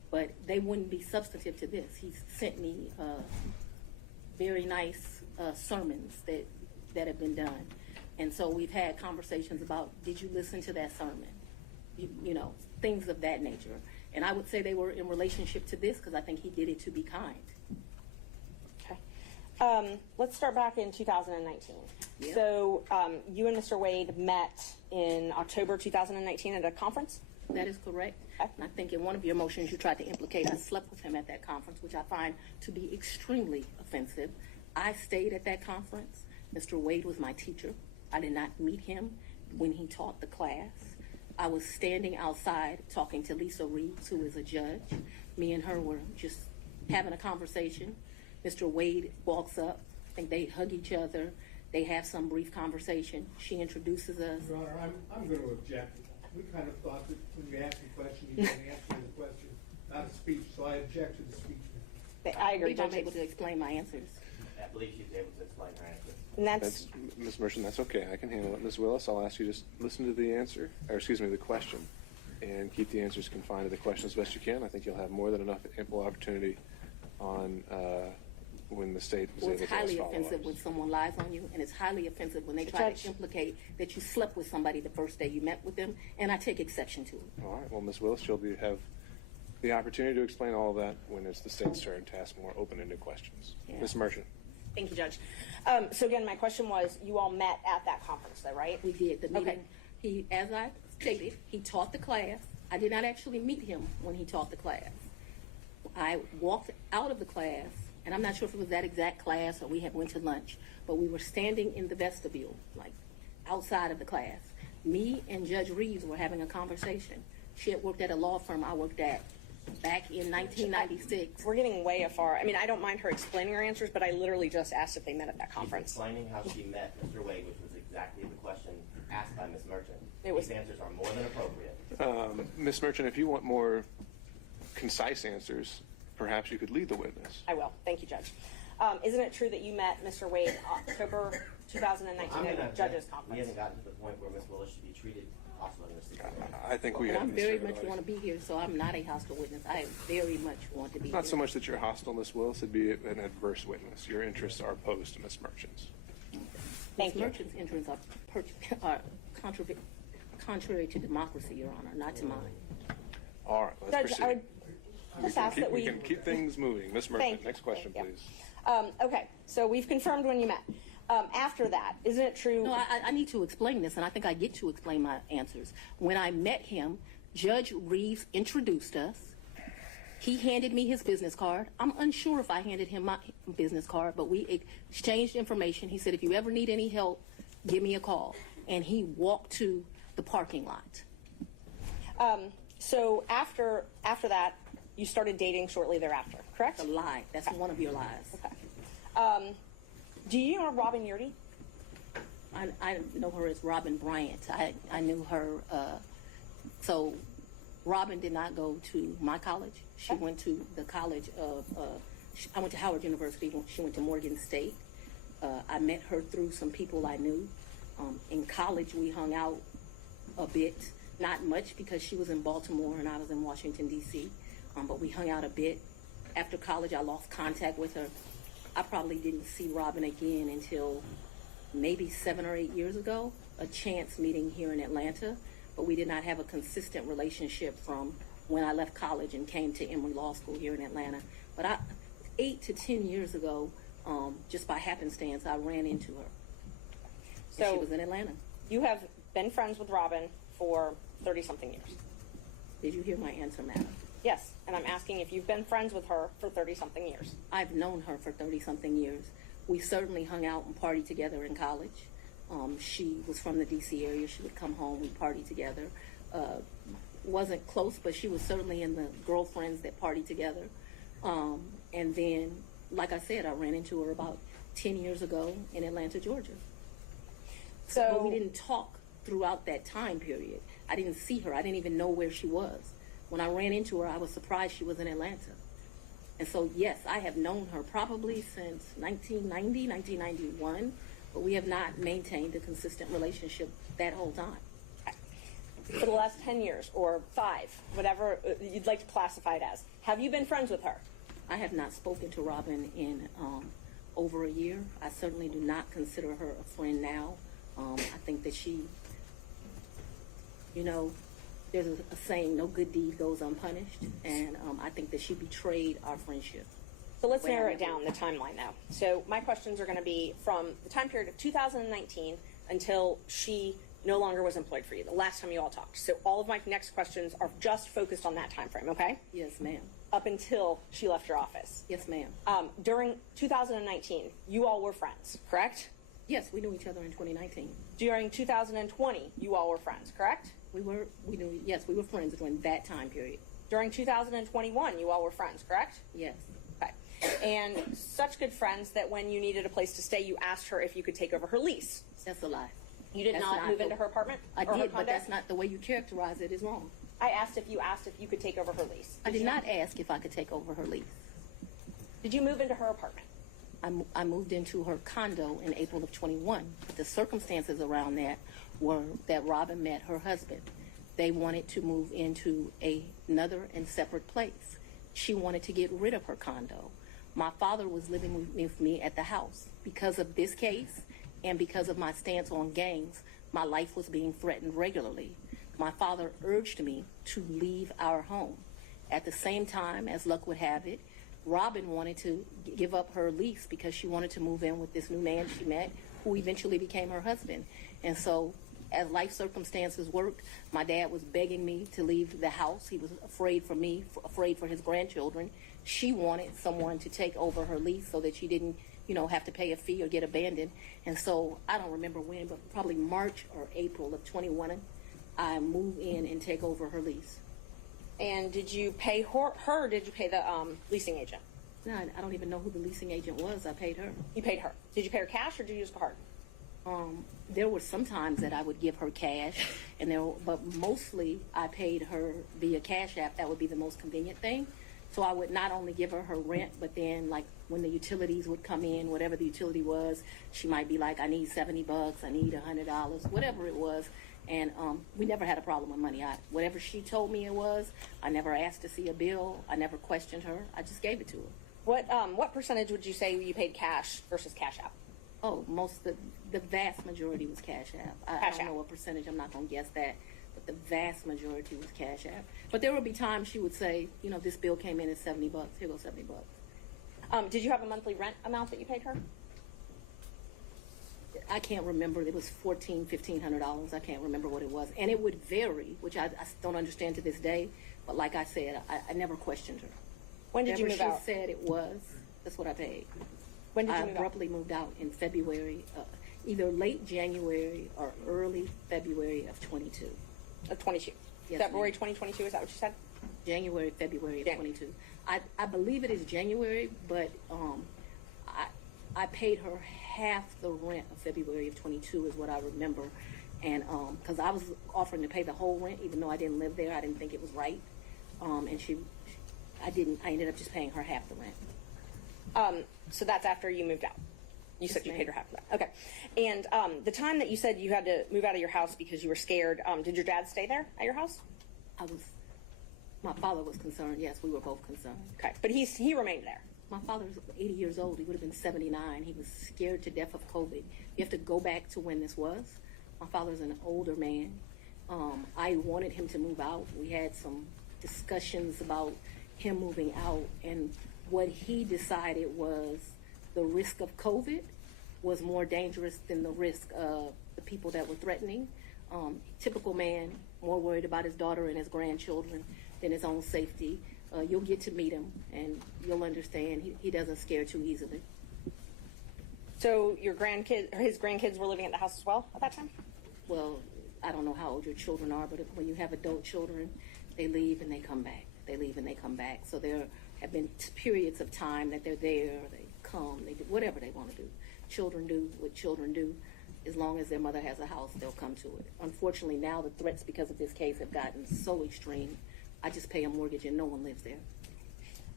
but they wouldn't be substantive to this. He sent me very nice sermons that have been done. And so we've had conversations about, did you listen to that sermon? You know, things of that nature. And I would say they were in relationship to this because I think he did it to be kind. Okay. Let's start back in 2019. Yeah. So you and Mr. Wade met in October 2019 at a conference? That is correct. And I think in one of your motions you tried to implicate I slept with him at that conference, which I find to be extremely offensive. I stayed at that conference. Mr. Wade was my teacher. I did not meet him when he taught the class. I was standing outside talking to Lisa Reeves, who is a judge. Me and her were just having a conversation. Mr. Wade walks up. I think they hug each other. They have some brief conversation. She introduces us. Your Honor, I'm going to object. We kind of thought that when you asked the question, you didn't answer the question, not a speech, so I object to the speech. I agree, I'm Judge. able to explain my answers. I believe she's able to explain her answer. And that's Ms. Merchant, that's okay. I can handle it. Ms. Willis, I'll ask you to listen to the answer, or excuse me, the question, and keep the answers confined to the question as best you can. I think you'll have more than enough ample opportunity on when the state is Well, able it's to ask highly follow-ups. offensive when someone lies on you, and it's highly offensive when they try Judge. to implicate that you slept with somebody the first day you met with them, and I take exception to it. All right. Well, Ms. Willis, you'll have the opportunity to explain all of that when it's the state's turn to ask more open-ended questions. Yeah. Ms. Merchant. Thank you, Judge. So again, my question was, you all met at that conference, though, right? We did the meeting. Okay. As I stated, he taught the class. I did not actually meet him when he taught the class. I walked out of the class, and I'm not sure if it was that exact class or we had went to lunch, but we were standing in the vestibule, like outside of the class. Me and Judge Reeves were having a conversation. She had worked at a law firm I worked at back in 1996. We're getting way afar. I mean, I don't mind her explaining her answers, but I literally just asked if they met at that She's conference. explaining how she met Mr. Wade, which was exactly the question asked by Ms. Merchant. It was- These answers are more than appropriate. Ms. Merchant, if you want more concise answers, perhaps you could lead the witness. I will. Thank you, Judge. Isn't it true that you met Mr. Wade October 2019 at a judge's We conference? haven't gotten to the point where Ms. Willis should be treated hostile in this situation. I think we And have. I'm very much want to be here, so I'm not a hostile witness. I very much want to be Not here. so much that you're hostile, Ms. Willis, it'd be an adverse witness. Your interests are opposed to Ms. Merchant's. Thank you. Merchant's interests are contrary to democracy, Your Honor, not to mine. All right, let's Judge, proceed. I would just ask that we can keep things moving. Ms. Thank Merchant, you. next question, Thank you. please. Okay, so we've confirmed when you met. After that, isn't it true? No, I need to explain this, and I think I get to explain my answers. When I met him, Judge Reeves introduced us. He handed me his business card. I'm unsure if I handed him my business card, but we exchanged information. He said, if you ever need any help, give me a call. And he walked to the parking lot. So after that, you started dating shortly thereafter, correct? It's a lie. That's one of your lies. Okay. Do you know Robin Yurdy? I know her as Robin Bryant. I knew her. So Robin did not go to my college. She went to the college of, I went to Howard University. She went to Morgan State. I met her through some people I knew. In college, we hung out a bit. Not much because she was in Baltimore and I was in Washington, D.C. But we hung out a bit. After college, I lost contact with her. I probably didn't see Robin again until maybe 7 or 8 years ago, a chance meeting here in Atlanta, but we did not have a consistent relationship from when I left college and came to Emory Law School here in Atlanta. But 8 to 10 years ago, just by happenstance, I ran into her. So And she was in Atlanta. you have been friends with Robin for 30-something years. Did you hear my answer, madam? Yes, and I'm asking if you've been friends with her for 30-something years. I've known her for 30-something years. We certainly hung out and partied together in college. She was from the D.C. area. She would come home, we'd party together. Wasn't close, but she was certainly in the girlfriends that party together. And then, like I said, I ran into her about 10 years ago in Atlanta, Georgia. But we didn't talk throughout that time period. I didn't see her. I didn't even know where she was. When I ran into her, I was surprised she was in Atlanta. And so, yes, I have known her probably since 1990, 1991, but we have not maintained a consistent relationship that whole time. For the last 10 years or 5, whatever you'd like to classify it as, have you been friends with her? I have not spoken to Robin in over a year. I certainly do not consider her a friend now. I think that she, there's a saying, no good deed goes unpunished, and I think that she betrayed our friendship. So let's narrow it down, the timeline now. So my questions are going to be from the time period of 2019 until she no longer was employed for you, the last time you all talked. So all of my next questions are just focused on that time frame, okay? Yes, ma'am. Up until she left your office. Yes, ma'am. During 2019, you all were friends, correct? Yes, we knew each other in 2019. During 2020, you all were friends, correct? We were friends during that time period. During 2021, you all were friends, correct? Yes. Okay. And such good friends that when you needed a place to stay, you asked her if you could take over her lease. That's a lie. You did not move into her apartment? I or her did, but condo? that's not the way you characterize it is wrong. I asked if you could take over her lease. I did not ask if I could take over her lease. Did you move into her apartment? I moved into her condo in April of 21. The circumstances around that were that Robin met her husband. They wanted to move into another and separate place. She wanted to get rid of her condo. My father was living with me at the house. Because of this case and because of my stance on gangs, my life was being threatened regularly. My father urged me to leave our home. At the same time, as luck would have it, Robin wanted to give up her lease because she wanted to move in with this new man she met, who eventually became her husband. And so, as life circumstances worked, my dad was begging me to leave the house. He was afraid for me, afraid for his grandchildren. She wanted someone to take over her lease so that she didn't, have to pay a fee or get abandoned. And so, I don't remember when, but probably March or April of 21, I moved in and take over her lease. And did you pay her or did you pay the leasing agent? No, I don't even know who the leasing agent was. I paid her. You paid her. Did you pay her cash or did you use a card? There were some times that I would give her cash, but mostly I paid her via Cash App. That would be the most convenient thing. So I would not only give her rent, but then like when the utilities would come in, whatever the utility was, she might be like, I need $70, I need $100, whatever it was. And we never had a problem with money. Whatever she told me it was, I never asked to see a bill. I never questioned her. I just gave it to her. What percentage would you say you paid cash versus Cash App? Oh, the vast majority was Cash App. I don't know what percentage. I'm not going to guess that. But the vast majority was Cash App. But there would be times she would say, this bill came in at $70. Here goes $70. Did you have a monthly rent amount that you paid her? I can't remember. It was $1,400, $1,500. I can't remember what it was. And it would vary, which I don't understand to this day. But like I said, I never questioned her. When did you move out? Whatever she said it was, that's what I paid. When did you move out? I abruptly moved out in February, either late January or early February of 22. Of 22. Yes, February ma'am. 2022, is that what you said? February of 22. I believe it is January, but I paid her half the rent of February of 22 is what I remember. And because I was offering to pay the whole rent, even though I didn't live there, I didn't think it was right. And I ended up just paying her half the rent. So that's after you moved out. You said you paid her half of that. Okay. And the time that you said you had to move out of your house because you were scared, did your dad stay there at your house? My father was concerned. Yes, we were both concerned. Okay. But he remained there. My father's 80 years old. He would have been 79. He was scared to death of COVID. You have to go back to when this was. My father's an older man. I wanted him to move out. We had some discussions about him moving out, and what he decided was the risk of COVID was more dangerous than the risk of the people that were threatening. Typical man, more worried about his daughter and his grandchildren than his own safety. You'll get to meet him, and you'll understand he doesn't scare too easily. So your his grandkids were living at the house as well at that time? Well, I don't know how old your children are, but when you have adult children, they leave and they come back. They leave and they come back. So there have been periods of time that they're there, they come, they do whatever they want to do. Children do what children do. As long as their mother has a house, they'll come to it. Unfortunately, now the threats because of this case have gotten so extreme. I just pay a mortgage and no one lives there.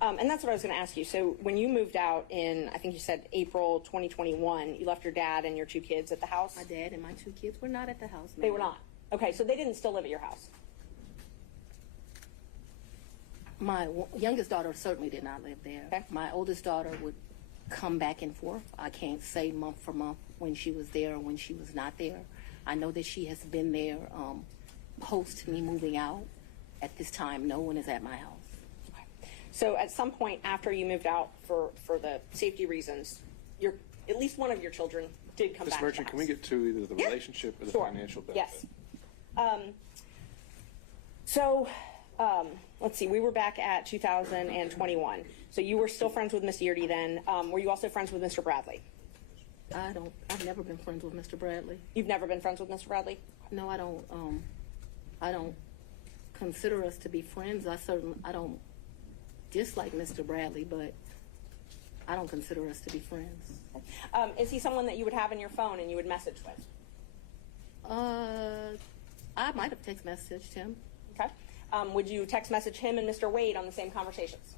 And that's what I was going to ask you. So when you moved out in, I think you said April 2021, you left your dad and your 2 kids at the house? My dad and my 2 kids were not at the house. They ma'am. were not. Okay, so they didn't still live at your house? My youngest daughter certainly did not live there. Okay. My oldest daughter would come back and forth. I can't say month for month when she was there or when she was not there. I know that she has been there post me moving out. At this time, no one is at my house. So at some point after you moved out for the safety reasons, at least one of your children did come Ms. back Merchant, to can the we house. get to either the Yeah. relationship or the Sure. financial benefit? Yes. So let's see, we were back at 2021. So you were still friends with Miss Yeardy then. Were you also friends with Mr. Bradley? I've never been friends with Mr. Bradley. You've never been friends with Mr. Bradley? No, I don't consider us to be friends. I don't dislike Mr. Bradley, but I don't consider us to be friends. Is he someone that you would have in your phone and you would message with? I might have text messaged him. Okay. Would you text message him and Mr. Wade on the same conversations?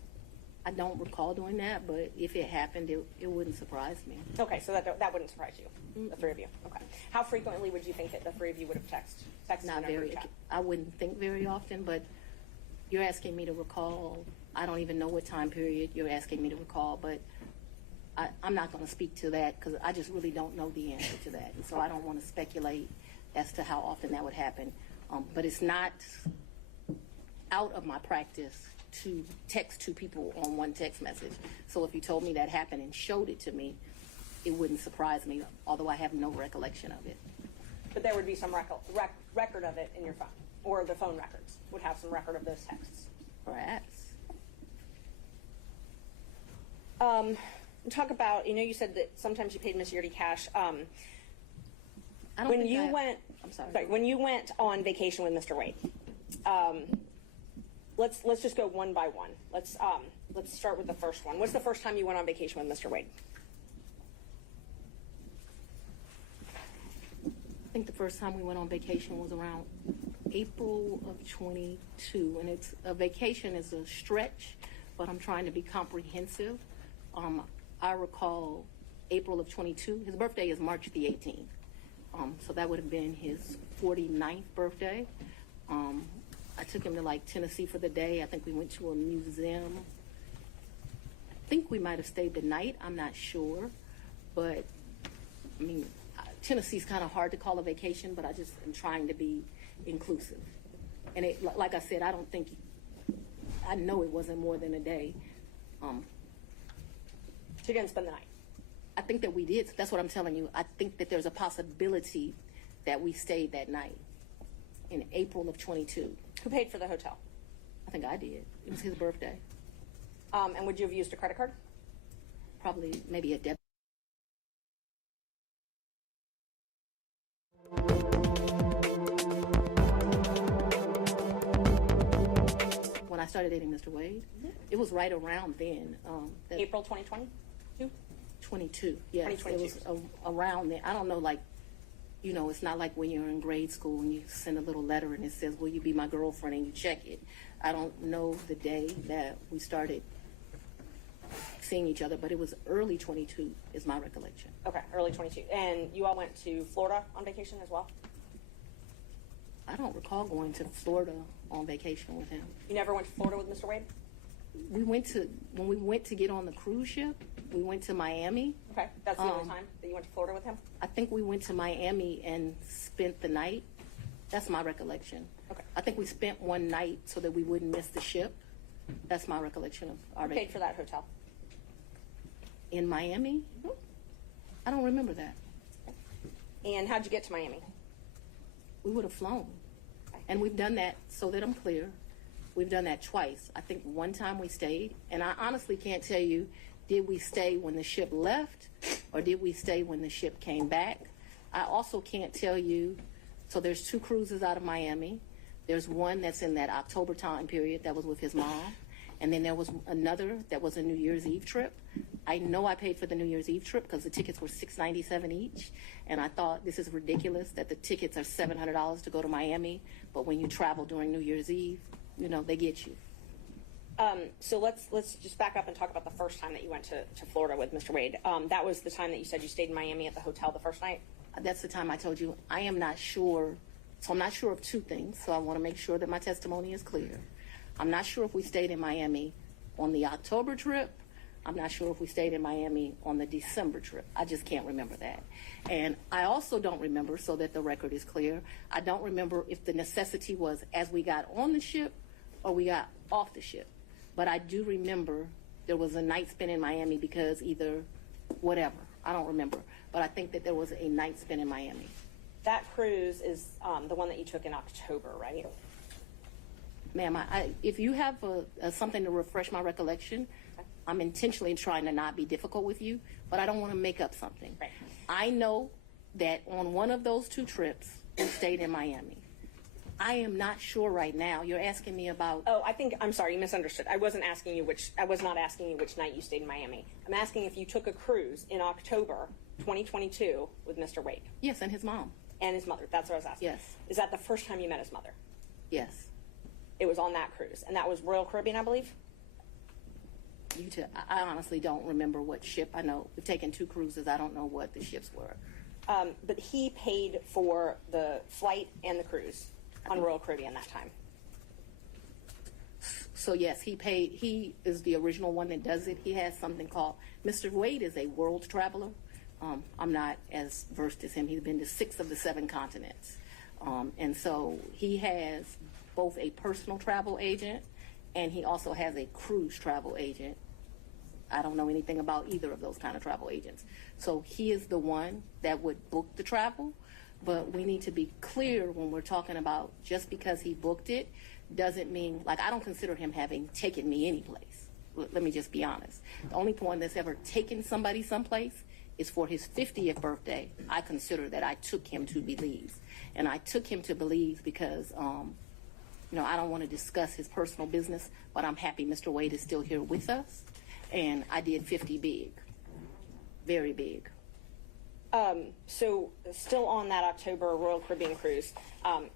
I don't recall doing that, but if it happened, it wouldn't surprise me. Okay, so that wouldn't surprise you, the 3 of you. Okay. How frequently would you think that the 3 of you would have texted Not in a very. group chat? I wouldn't think very often, but you're asking me to recall. I don't even know what time period you're asking me to recall, but I'm not going to speak to that because I just really don't know the answer to that. And so I don't want to speculate as to how often that would happen. But it's not out of my practice to text 2 people on one text message. So if you told me that happened and showed it to me, it wouldn't surprise me, although I have no recollection of it. But there would be some record of it in your phone, or the phone records would have some record of those texts. Perhaps. Talk about, you said that sometimes you paid Miss Yeardy cash. I don't When think you I- went, I'm sorry. when you went on vacation with Mr. Wade, let's just go one by one. Let's start with the first one. What's the first time you went on vacation with Mr. Wade? I think the first time we went on vacation was around April of 22, and a vacation is a stretch, but I'm trying to be comprehensive. I recall April of 22. His birthday is March the 18th, so that would have been his 49th birthday. I took him to like Tennessee for the day. I think we went to a museum. I think we might have stayed the night. I'm not sure, but I mean, Tennessee's kind of hard to call a vacation, but I just am trying to be inclusive. And like I said, I know it wasn't more than a day. So you didn't spend the night? I think that we did. That's what I'm telling you. I think that there's a possibility that we stayed that night in April of 22. Who paid for the hotel? I think I did. It was his birthday. And would you have used a credit card? Probably maybe a debit. When I started dating Mr. Wade, it was right around then. April 2022? 22, yes. 2022. It was around then. I don't know, it's not like when you're in grade school and you send a little letter and it says, will you be my girlfriend, and you check it. I don't know the day that we started seeing each other, but it was early 22 is my recollection. Okay, early 22. And you all went to Florida on vacation as well? I don't recall going to Florida on vacation with him. You never went to Florida with Mr. Wade? When we went to get on the cruise ship, we went to Miami. Okay, that's the only time that you went to Florida with him? I think we went to Miami and spent the night. That's my recollection. Okay. I think we spent one night so that we wouldn't miss the ship. That's my recollection of our Who paid for that hotel? In Miami? I don't remember that. And how'd you get to Miami? We would have flown. And we've done that, so that I'm clear, we've done that twice. I think one time we stayed, and I honestly can't tell you, did we stay when the ship left or did we stay when the ship came back? I also can't tell you. So there's 2 cruises out of Miami. There's one that's in that October time period that was with his mom. And then there was another that was a New Year's Eve trip. I know I paid for the New Year's Eve trip because the tickets were $697 each. And I thought this is ridiculous that the tickets are $700 to go to Miami. But when you travel during New Year's Eve, you know, they get you. So let's just back up and talk about the first time that you went to Florida with Mr. Wade. That was the time that you said you stayed in Miami at the hotel the first night? That's the time I told you I am not sure. So I'm not sure of 2 things. So I want to make sure that my testimony is clear. I'm not sure if we stayed in Miami on the October trip. I'm not sure if we stayed in Miami on the December trip. I just can't remember that. And I also don't remember, so that the record is clear, I don't remember if the necessity was as we got on the ship or we got off the ship. But I do remember there was a night spent in Miami because either whatever. I don't remember. But I think that there was a night spent in Miami. That cruise is the one that you took in October, right? Ma'am, if you have something to refresh my recollection, I'm intentionally trying to not be difficult with you, but I don't want to make up something. Right. I know that on one of those 2 trips, we stayed in Miami. I am not sure right now. You're asking me about. Oh, I'm sorry, you misunderstood. I was not asking you which night you stayed in Miami. I'm asking if you took a cruise in October 2022 with Mr. Wade. Yes, and his mom. And his mother. That's what I was asking. Yes. Is that the first time you met his mother? Yes. It was on that cruise. And that was Royal Caribbean, I believe? I honestly don't remember what ship. I know we've taken 2 cruises. I don't know what the ships were. But he paid for the flight and the cruise on Royal Caribbean that time. So yes, he paid. He is the original one that does it. He has something called, Mr. Wade is a world traveler. I'm not as versed as him. He's been to 6 of the 7 continents. And so he has both a personal travel agent and he also has a cruise travel agent. I don't know anything about either of those kind of travel agents. So he is the one that would book the travel, but we need to be clear when we're talking about just because he booked it doesn't mean, like, I don't consider him having taken me anyplace. Let me just be honest. The only point that's ever taken somebody someplace is for his 50th birthday. I consider that I took him to Belize. And I took him to Belize because, I don't want to discuss his personal business, but I'm happy Mr. Wade is still here with us. And I did 50 big, very big. So still on that October Royal Caribbean cruise,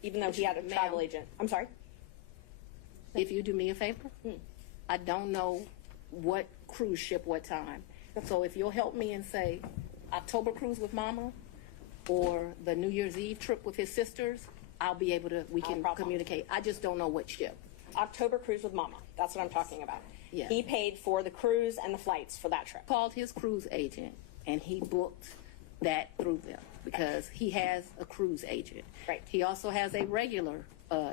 even though he had a travel agent. I'm sorry? If you do me a favor, I don't know what cruise ship, what time. So if you'll help me and say October cruise with Mama or the New Year's Eve trip with his sisters, I'll be able to, we can communicate. I just don't know what ship. October cruise with Mama. That's what I'm talking about. Yeah. He paid for the cruise and the flights for that trip. Called his cruise agent and he booked that through them because he has a cruise agent. Right. He also has a regular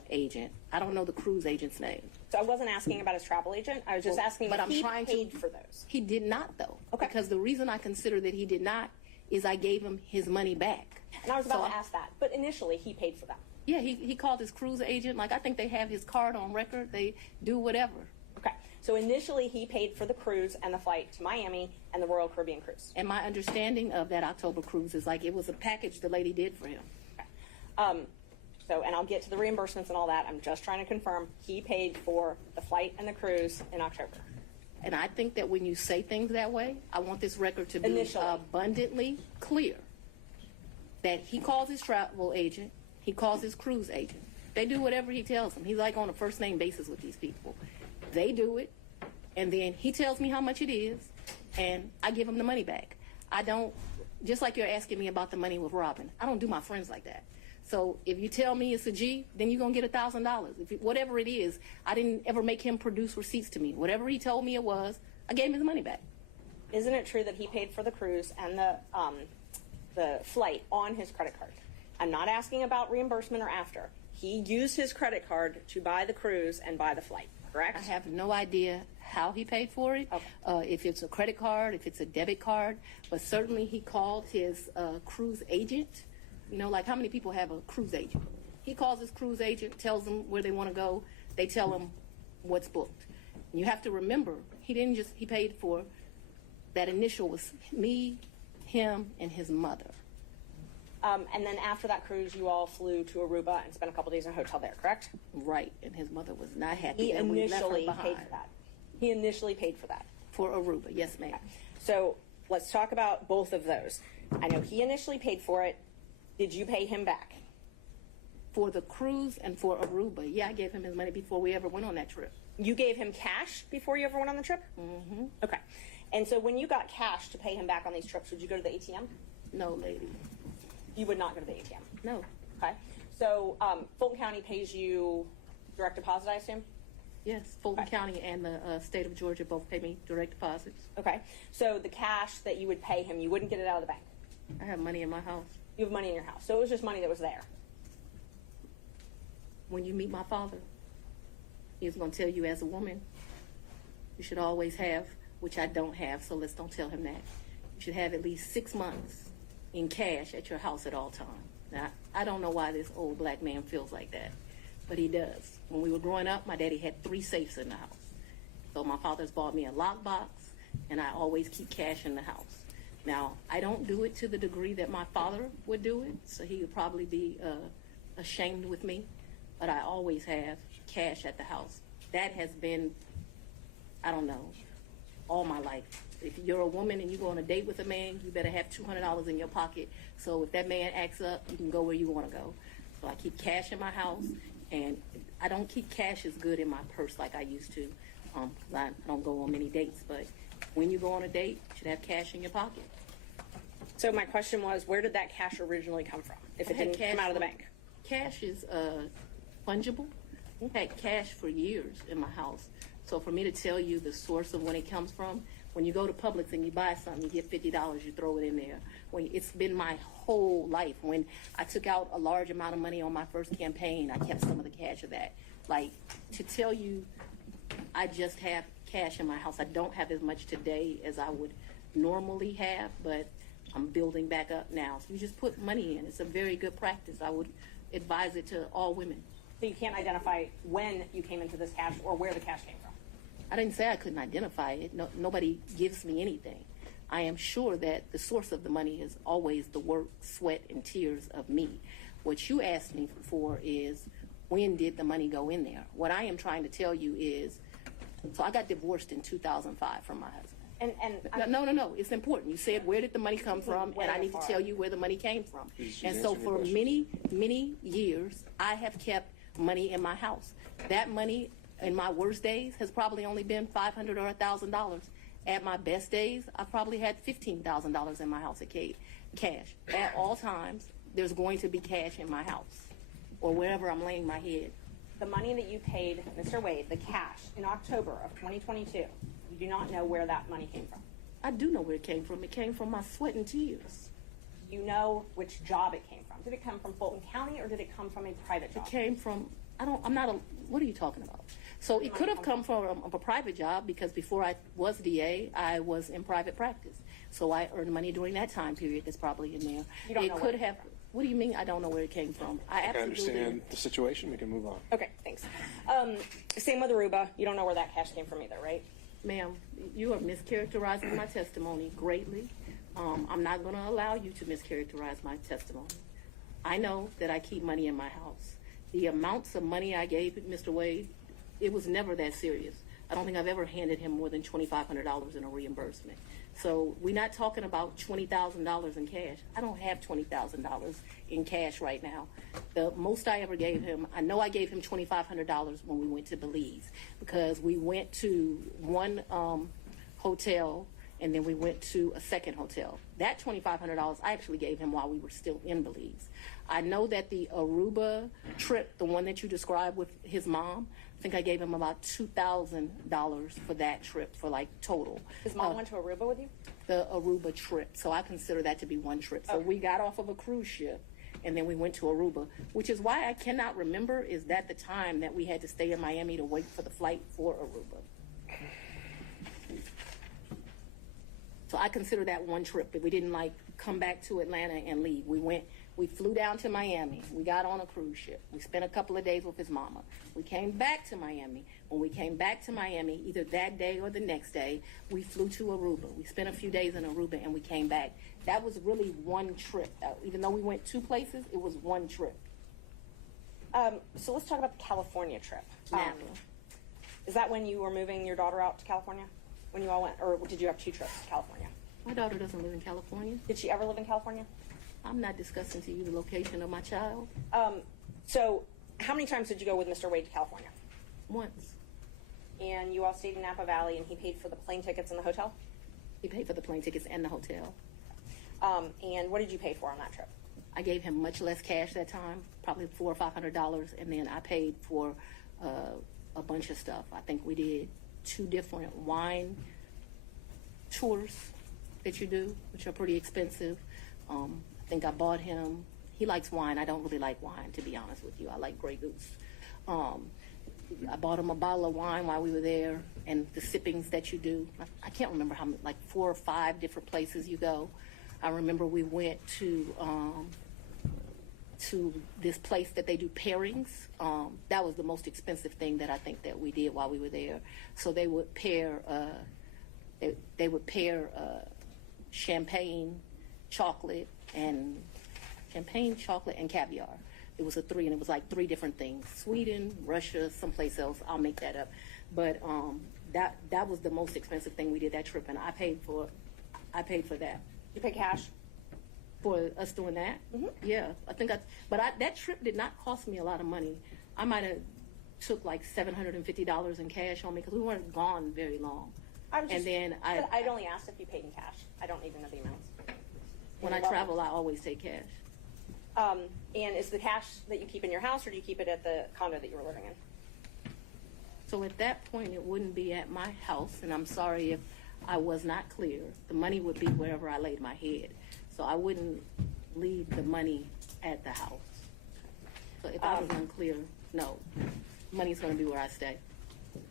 agent. I don't know the cruise agent's name. So I wasn't asking about his travel agent. I was just asking if he paid for those. He did not, though. Okay. Because the reason I consider that he did not is I gave him his money back. And I was about to ask that. But initially, he paid for them. Yeah, he called his cruise agent. Like, I think they have his card on record. They do whatever. Okay. So initially, he paid for the cruise and the flight to Miami and the Royal Caribbean cruise. And my understanding of that October cruise is like it was a package the lady did for him. Okay. And I'll get to the reimbursements and all that. I'm just trying to confirm he paid for the flight and the cruise in October. And I think that when you say things that way, I want this record to be Initially. Abundantly clear that he calls his travel agent, he calls his cruise agent. They do whatever he tells them. He's like on a first name basis with these people. They do it, and then he tells me how much it is, and I give him the money back. I don't, just like you're asking me about the money with Robin, I don't do my friends like that. So if you tell me it's a G, then you're going to get $1,000. Whatever it is, I didn't ever make him produce receipts to me. Whatever he told me it was, I gave him his money back. Isn't it true that he paid for the cruise and the flight on his credit card? I'm not asking about reimbursement or after. He used his credit card to buy the cruise and buy the flight, correct? I have no idea how he paid for it, if it's a credit card, if it's a debit card, but certainly he called his cruise agent. You know, like how many people have a cruise agent? He calls his cruise agent, tells them where they want to go. They tell him what's booked. And you have to remember, he paid for that initial was me, Him and his mother. And then after that cruise, you all flew to Aruba and spent a couple days in a hotel there, correct? Right, and his mother was not happy. He and we left her initially behind. paid for that. He initially paid for that. For Aruba, yes, ma'am. So let's talk about both of those. I know he initially paid for it. Did you pay him back? For the cruise and for Aruba, yeah, I gave him his money before we ever went on that trip. You gave him cash before you ever went on the trip? Mm-hmm. Okay. And so when you got cash to pay him back on these trips, would you go to the ATM? No, lady. You would not go to the ATM? No. Okay. So Fulton County pays you direct deposit, I assume? Yes, Fulton Okay. County and the state of Georgia both pay me direct deposits. Okay. So the cash that you would pay him, you wouldn't get it out of the bank? I have money in my house. You have money in your house. So it was just money that was there. When you meet my father, he's going to tell you as a woman, you should always have, which I don't have, so let's don't tell him that. You should have at least 6 months in cash at your house at all times. Now, I don't know why this old black man feels like that, but he does. When we were growing up, my daddy had 3 safes in the house. So my father's bought me a lockbox, and I always keep cash in the house. Now, I don't do it to the degree that my father would do it, so he would probably be ashamed with me, but I always have cash at the house. That has been, I don't know, all my life. If you're a woman and you go on a date with a man, you better have $200 in your pocket. So if that man acts up, you can go where you want to go. So I keep cash in my house, and I don't keep cash as good in my purse like I used to. 'Cause I don't go on many dates, but when you go on a date, you should have cash in your pocket. So my question was, where did that cash originally come from? If it I had didn't come out of the bank? Cash is fungible. I've had cash for years in my house. So for me to tell you the source of when it comes from, when you go to Publix and you buy something, you get $50, you throw it in there. When it's been my whole life. When I took out a large amount of money on my first campaign, I kept some of the cash of that. Like, to tell you I just have cash in my house, I don't have as much today as I would normally have, but I'm building back up now. So you just put money in. It's a very good practice. I would advise it to all women. So you can't identify when you came into this cash or where the cash came from? I didn't say I couldn't identify it. No, nobody gives me anything. I am sure that the source of the money is always the work, sweat, and tears of me. What you asked me for is, when did the money go in there? What I am trying to tell you is, so I got divorced in 2005 from my husband. No. It's important. You said, where did the money come from? And I need to tell you where the money came from. And so for many, many years, I have kept money in my house. That money in my worst days has probably only been $500 or $1,000. At my best days, I probably had $15,000 in my house at cash. At all times, there's going to be cash in my house or wherever I'm laying my head. The money that you paid Mr. Wade, the cash, in October of 2022, you do not know where that money came from. I do know where it came from. It came from my sweat and tears. You know which job it came from. Did it come from Fulton County or did it come from a private job? It came from, what are you talking about? So it could have come from a private job because before I was DA, I was in private practice. So I earned money during that time period that's probably in there. You don't know where it came from. What do you mean I don't know where it came from? I understand the situation. We can move on. Okay, thanks. Same with Aruba. You don't know where that cash came from either, right? Ma'am, you are mischaracterizing my testimony greatly. I'm not going to allow you to mischaracterize my testimony. I know that I keep money in my house. The amounts of money I gave Mr. Wade, it was never that serious. I don't think I've ever handed him more than $2,500 in a reimbursement. So we're not talking about $20,000 in cash. I don't have $20,000 in cash right now. The most I ever gave him, I know I gave him $2,500 when we went to Belize because we went to one hotel and then we went to a second hotel. That $2,500 I actually gave him while we were still in Belize. I know that the Aruba trip, the one that you described with his mom, I think I gave him about $2,000 for that trip for like total. His mom went to Aruba with you? The Aruba trip. So I consider that to be one trip. So we got off of a cruise ship and then we went to Aruba, which is why I cannot remember is that the time that we had to stay in Miami to wait for the flight for Aruba. So I consider that one trip, but we didn't like come back to Atlanta and leave. We flew down to Miami. We got on a cruise ship. We spent a couple of days with his mama. We came back to Miami. When we came back to Miami, either that day or the next day, we flew to Aruba. We spent a few days in Aruba and we came back. that was really one trip. Even though we went 2 places, it was one trip. So let's talk about the California trip. Napa. Is that when you were moving your daughter out to California? When you all went, or did you have 2 trips to California? My daughter doesn't live in California. Did she ever live in California? I'm not discussing to you the location of my child. So how many times did you go with Mr. Wade to California? Once. And you all stayed in Napa Valley, and he paid for the plane tickets and the hotel? He paid for the plane tickets and the hotel. And what did you pay for on that trip? I gave him much less cash that time, probably $400 or $500, and then I paid for a bunch of stuff. I think we did 2 different wine tours that you do, which are pretty expensive. I think I bought him. He likes wine. I don't really like wine, to be honest with you. I like Grey Goose. I bought him a bottle of wine while we were there, and the sippings that you do. I can't remember how many, like 4 or 5 different places you go. I remember we went to this place that they do pairings. That was the most expensive thing that I think that we did while we were there. So they would pair champagne, chocolate, and caviar. It was a 3, and it was like 3 different things: Sweden, Russia, someplace else. I'll make that up. But that was the most expensive thing we did that trip, and I paid for that. You pay cash? For us doing that? Mm-hmm. Yeah, that trip did not cost me a lot of money. I might have took like $750 in cash on me because we weren't gone very long. I'd only asked if you paid in cash. I don't even know the amounts. When I travel, I always take cash. And is the cash that you keep in your house, or do you keep it at the condo that you were living in? So at that point, it wouldn't be at my house, and I'm sorry if I was not clear. The money would be wherever I laid my head. So I wouldn't leave the money at the house. So if I was unclear, no. Money's going to be where I stay.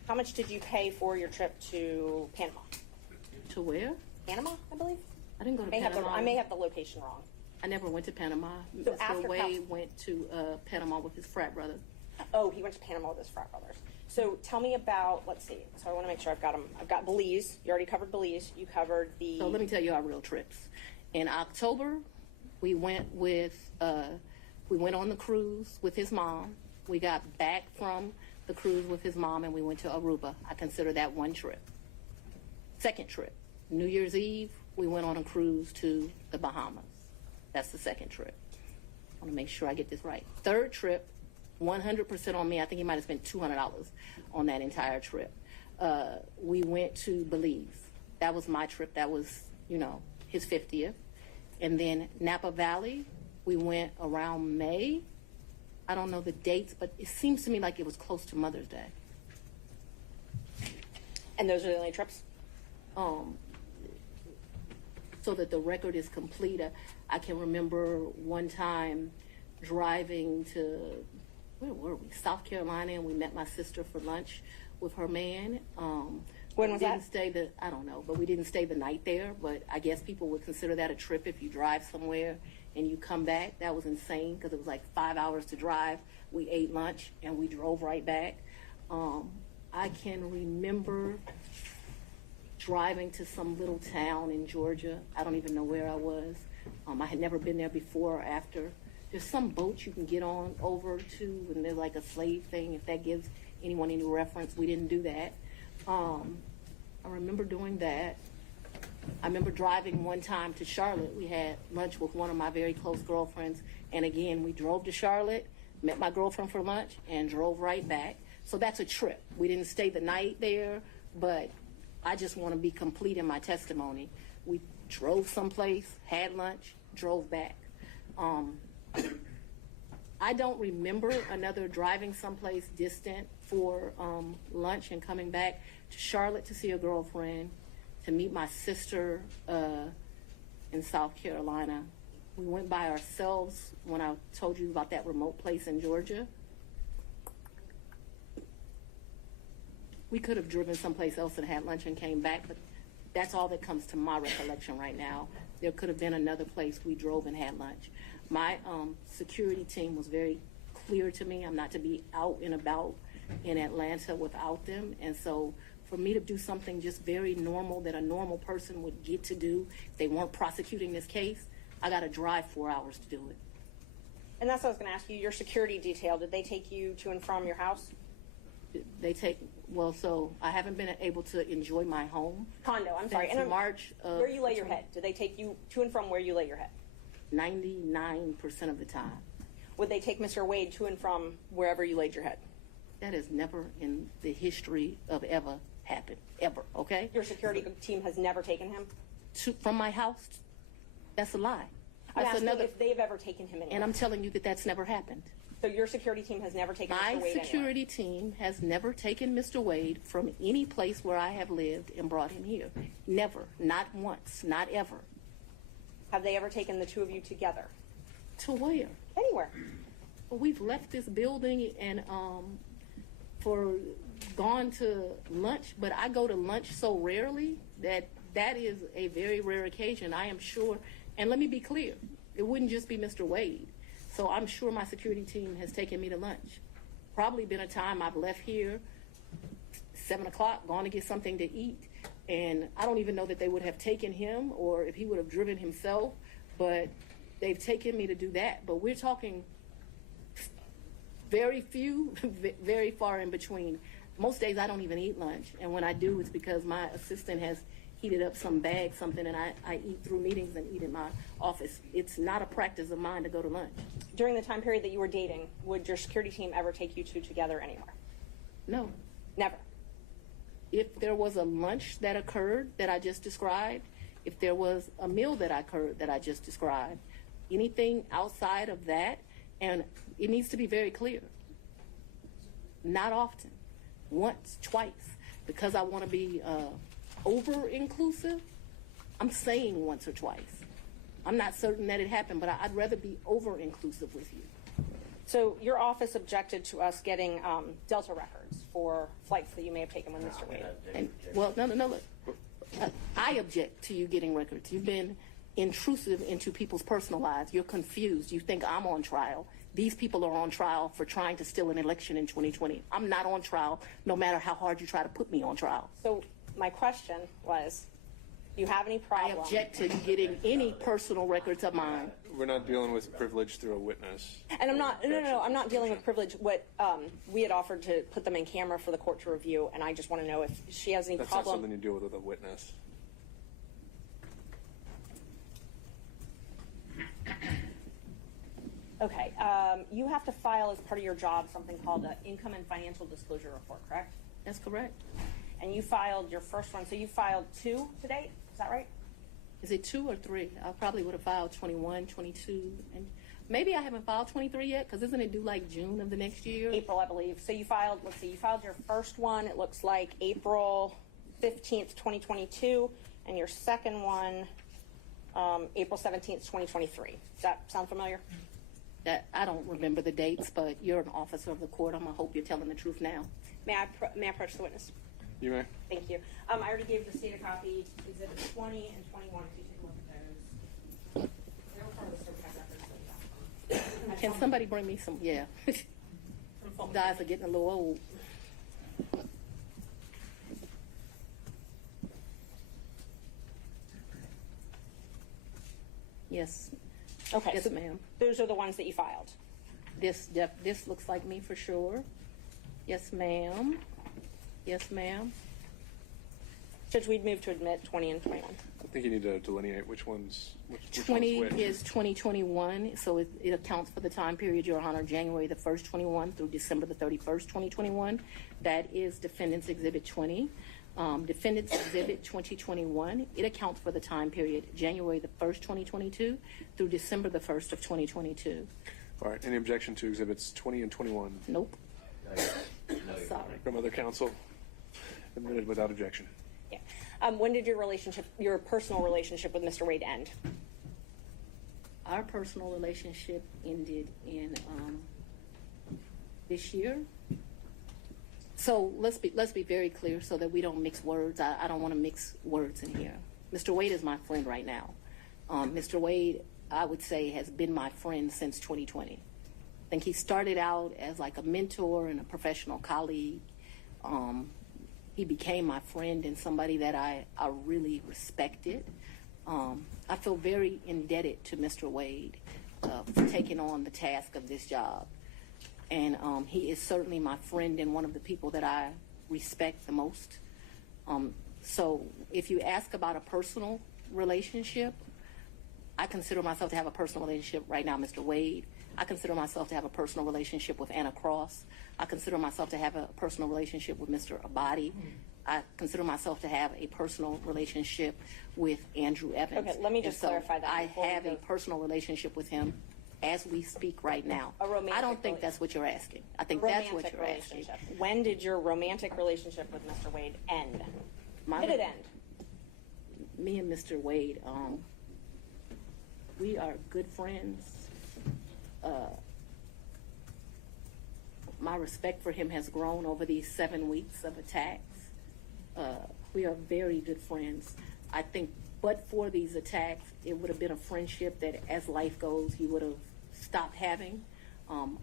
How much did you pay for your trip to Panama? To where? Panama, I believe. I didn't go to Panama. I may have the location wrong. I never went to Panama. So Mr. after Wade went to Panama with his frat brother. Oh, he went to Panama with his frat brothers. So tell me about, let's see. So I want to make sure I've got them. I've got Belize. You already covered Belize. You covered the... So let me tell you our real trips. In October, we went on the cruise with his mom. We got back from the cruise with his mom, and we went to Aruba. I consider that one trip. Second trip, New Year's Eve, we went on a cruise to the Bahamas. That's the second trip. I want to make sure I get this right. Third trip, 100% on me. I think he might have spent $200 on that entire trip. We went to Belize. That was my trip. That was, his 50th. And then Napa Valley, we went around May. I don't know the dates, but it seems to me like it was close to Mother's Day. And those are the only trips? So that the record is complete, I can remember one time driving to, where were we? South Carolina, and we met my sister for lunch with her man. When was that? I don't know, but we didn't stay the night there. But I guess people would consider that a trip if you drive somewhere and you come back. That was insane because it was like 5 hours to drive. We ate lunch and we drove right back. I can remember driving to some little town in Georgia. I don't even know where I was. I had never been there before or after. There's some boat you can get on over to, and there's like a slave thing, if that gives anyone any reference. We didn't do that. I remember doing that. I remember driving one time to Charlotte. We had lunch with one of my very close girlfriends, and again, we drove to Charlotte, met my girlfriend for lunch, and drove right back. So that's a trip. We didn't stay the night there, but I just want to be complete in my testimony. We drove someplace, had lunch, drove back. I don't remember another driving someplace distant for lunch and coming back to Charlotte to see a girlfriend, to meet my sister in South Carolina. We went by ourselves when I told you about that remote place in Georgia. We could have driven someplace else and had lunch and came back, but that's all that comes to my recollection right now. There could have been another place we drove and had lunch. My security team was very clear to me. I'm not to be out and about in Atlanta without them. And so for me to do something just very normal that a normal person would get to do if they weren't prosecuting this case, I got to drive 4 hours to do it. And that's what I was going to ask you. Your security detail, did they take you to and from your house? They take, well, so I haven't been able to enjoy my home. Condo, I'm sorry. Since And March of where you lay your head? Did they take you to and from where you lay your head? 99% of the time. Would they take Mr. Wade to and from wherever you laid your head? That has never in the history of ever happened, ever, okay? Your security team has never taken him? From my house, that's a lie. I'm That's asking another, if they've ever taken him anywhere. and I'm telling you that that's never happened. So your security team has never taken My Mr. Wade security team has never taken Mr. Wade from any place where I have lived and brought him here. Never, not once, not ever. Have they ever taken the two of you together? To where? Anywhere. Well, we've left this building and for gone to lunch, but I go to lunch so rarely that that is a very rare occasion. I am sure, and let me be clear, it wouldn't just be Mr. Wade. So I'm sure my security team has taken me to lunch. Probably been a time I've left here 7 o'clock, gone to get something to eat, and I don't even know that they would have taken him or if he would have driven himself, but they've taken me to do that. But we're talking very few, very far in between. Most days I don't even eat lunch, and when I do, it's because my assistant has heated up some bag, something, and I eat through meetings and eat in my office. It's not a practice of mine to go to lunch. During the time period that you were dating, would your security team ever take you two together anywhere? No. Never. If there was a lunch that occurred that I just described, if there was a meal that occurred that I just described, anything outside of that, and it needs to be very clear. Not often. Once, twice. Because I want to be over-inclusive, I'm saying once or twice. I'm not certain that it happened, but I'd rather be over-inclusive with you. So your office objected to us getting Delta records for flights that you may have taken with Mr. Wade. And, well, no, look. I object to you getting records. You've been intrusive into people's personal lives. You're confused. You think I'm on trial. These people are on trial for trying to steal an election in 2020. I'm not on trial, no matter how hard you try to put me on trial. So my question was, do you have any problem? I object to you getting any personal records of mine. We're not dealing with privilege through a witness. And I'm not, no, I'm not dealing with privilege. What we had offered to put them in camera for the court to review, and I just want to know if she has any That's problem. not something you deal with a witness. Okay, you have to file as part of your job something called an income and financial disclosure report, correct? That's correct. And you filed your first one, so you filed 2 to date, is that right? Is it 2 or 3? I probably would have filed 21, 22, and maybe I haven't filed 23 yet, because isn't it due like June of the next year? April, I believe. So you filed, let's see, you filed your first one, it looks like April 15th, 2022, and your second one, April 17th, 2023. Does that sound familiar? That I don't remember the dates, but you're an officer of the court. I'm gonna hope you're telling the truth now. May I approach the witness? You may. Thank you. I already gave the state a copy, exhibits 20 and 21, if you take a look at those. They're part of the certified records. Can somebody bring me some? Yeah. Guys are getting a little old. Yes. Okay, Yes, so ma'am. those are the ones that you filed. This looks like me for sure. Yes, ma'am. Yes, ma'am. Judge, we'd move to admit 20 and 21. I think you need to delineate which one's which 20 one's which. is 2021, so it accounts for the time period, Your Honor, January the 1st, 21 through December the 31st, 2021. That is Defendant's Exhibit 20. Defendant's Exhibit 2021, it accounts for the time period January the 1st, 2022 through December the 1st of 2022. All right. Any objection to exhibits 20 and 21 Nope. Sorry. from other counsel? Admitted without objection. Yeah. When did your personal relationship with Mr. Wade end? Our personal relationship ended in this year. So let's be very clear so that we don't mix words. I don't want to mix words in here. Mr. Wade is my friend right now. Mr. Wade, I would say, has been my friend since 2020. I think he started out as like a mentor and a professional colleague. he became my friend and somebody that I really respected. I feel very indebted to Mr. Wade for taking on the task of this job. And he is certainly my friend and one of the people that I respect the most. So if you ask about a personal relationship, I consider myself to have a personal relationship right now, Mr. Wade. I consider myself to have a personal relationship with Anna Cross. I consider myself to have a personal relationship with Mr. Abadi. I consider myself to have a personal relationship with Andrew Evans. Okay, let me just clarify that I before we have a go. personal relationship with him as we speak right now. A romantic I don't think rela- that's what you're asking. I think that's what Romantic you're asking. relationship. When did your romantic relationship with Mr. Wade end? My- Did it end? Me and Mr. Wade, we are good friends. My respect for him has grown over these 7 weeks of attacks. We are very good friends. I think, but for these attacks, it would have been a friendship that, as life goes, he would have stopped having.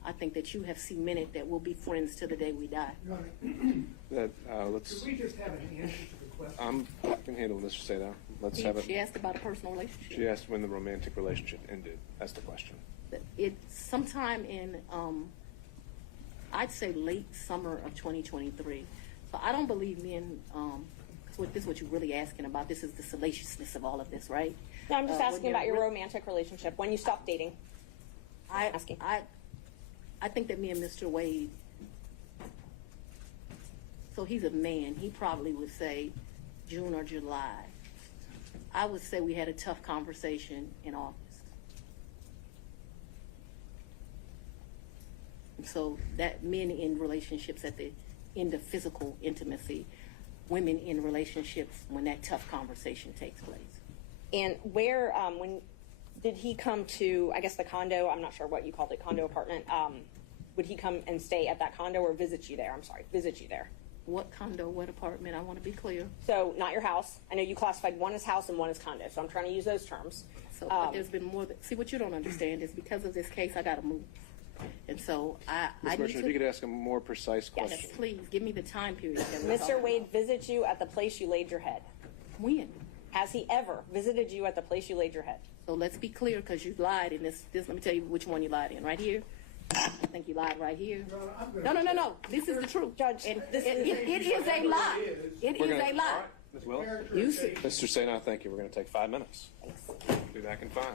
I think that you have cemented that we'll be friends till the day we die. Your Honor, That, could let's. we just have an answer to the question? I can handle Mr. Seda. Let's have it. She asked about a personal relationship. She asked when the romantic relationship ended. That's the question. It's sometime in, I'd say late summer of 2023. So I don't believe me in, this is what you're really asking about. This is the salaciousness of all of this, right? No, I'm just when asking you're about your re- romantic relationship. When you stopped dating. Asking. I think that me and Mr. Wade, so he's a man, he probably would say June or July. I would say we had a tough conversation in August. So that men in relationships at the end of physical intimacy, women in relationships when that tough conversation takes place. And where, when did he come to, I guess, the condo? I'm not sure what you called it, condo apartment. Would he come and stay at that condo or visit you there? I'm sorry, visit you there. What condo, what apartment? I want to be clear. So not your house. I know you classified one as house and one as condo, so I'm trying to use those terms. So but there's been more. See, what you don't understand is because of this case, I got to move. And so I Ms. need Merchant, if you could ask a more precise Yes. question. please give me the time period. that we're Mr. talking Wade about. visits you at the place you laid your head. When? Has he ever visited you at the place you laid your head? So let's be clear, because you lied in this. Let me tell you which one you lied in. Right here. I think you lied right here. Your Honor, I'm gonna- No. This is the truth, Judge, And this it is- is a lie. It We're is gonna- a all lie. right, Ms. Willis. You see. Mr. Seda, thank you. We're going to take 5 minutes. Be back in 5.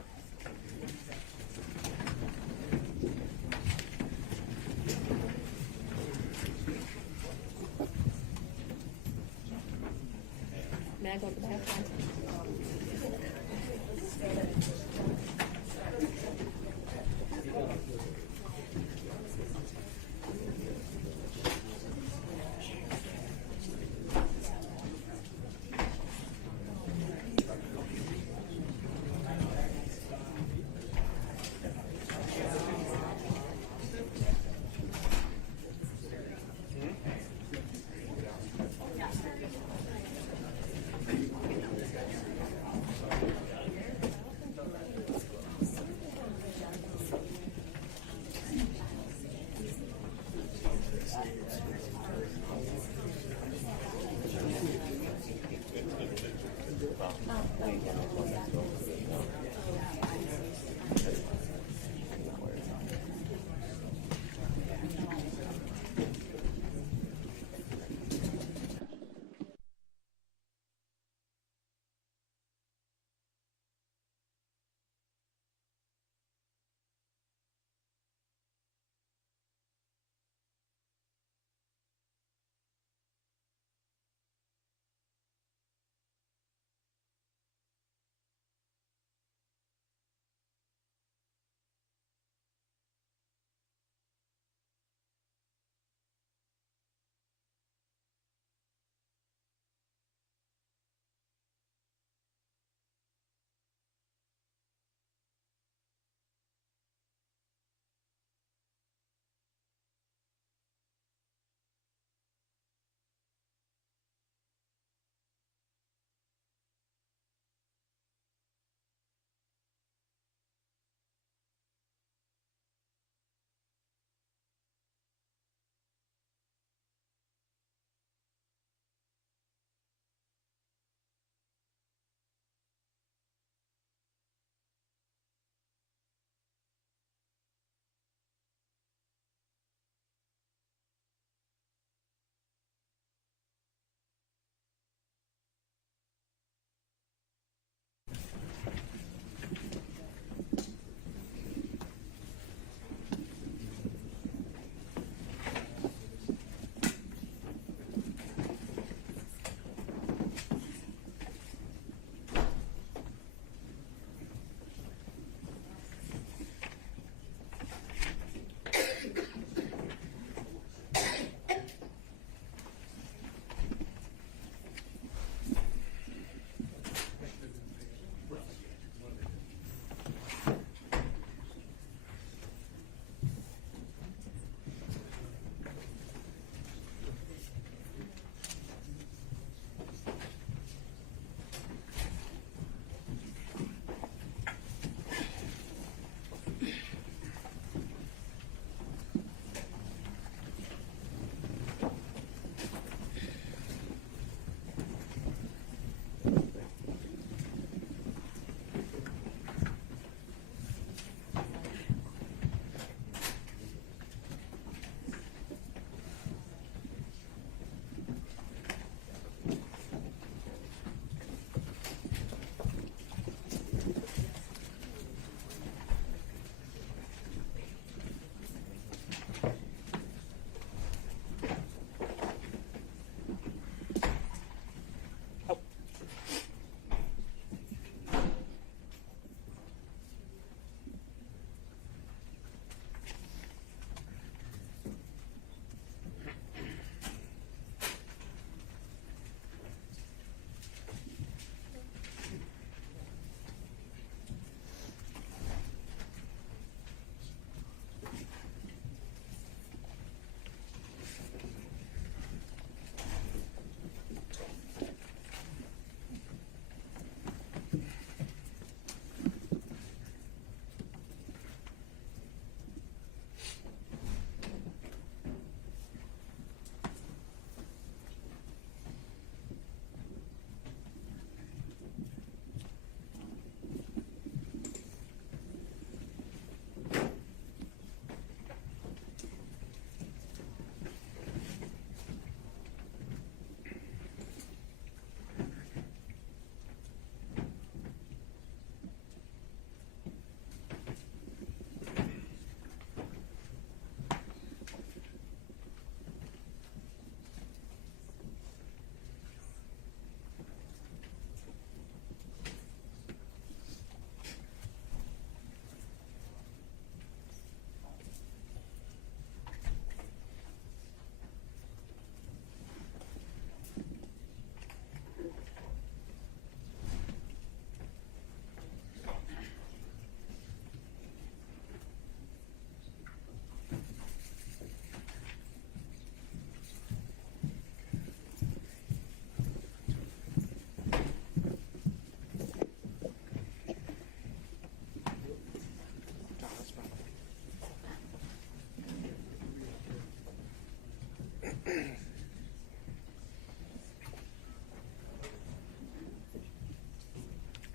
May I go to the bathroom?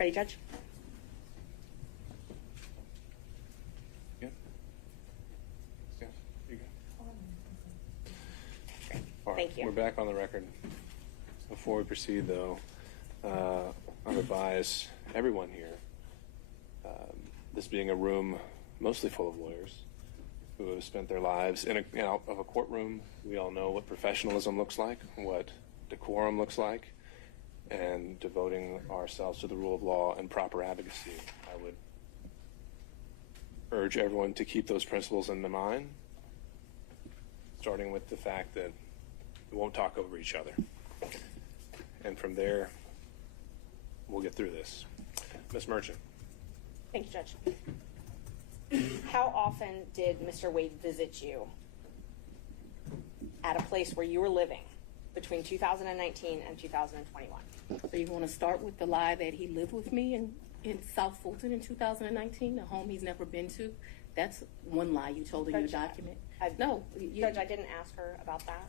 Ready, Judge? Yeah. Yeah, you go. All right, Thank you. We're back on the record. Before we proceed, though, I'll advise everyone here, this being a room mostly full of lawyers who have spent their lives in out of a courtroom. We all know what professionalism looks like, what decorum looks like, and devoting ourselves to the rule of law and proper advocacy. I would urge everyone to keep those principles in mind, starting with the fact that we won't talk over each other. And from there, we'll get through this. Ms. Merchant. Thank you, Judge. How often did Mr. Wade visit you at a place where you were living between 2019 and 2021? So you want to start with the lie that he lived with me in South Fulton in 2019, a home he's never been to? That's one lie you told in your Judge, document. Judge, I didn't ask her about that.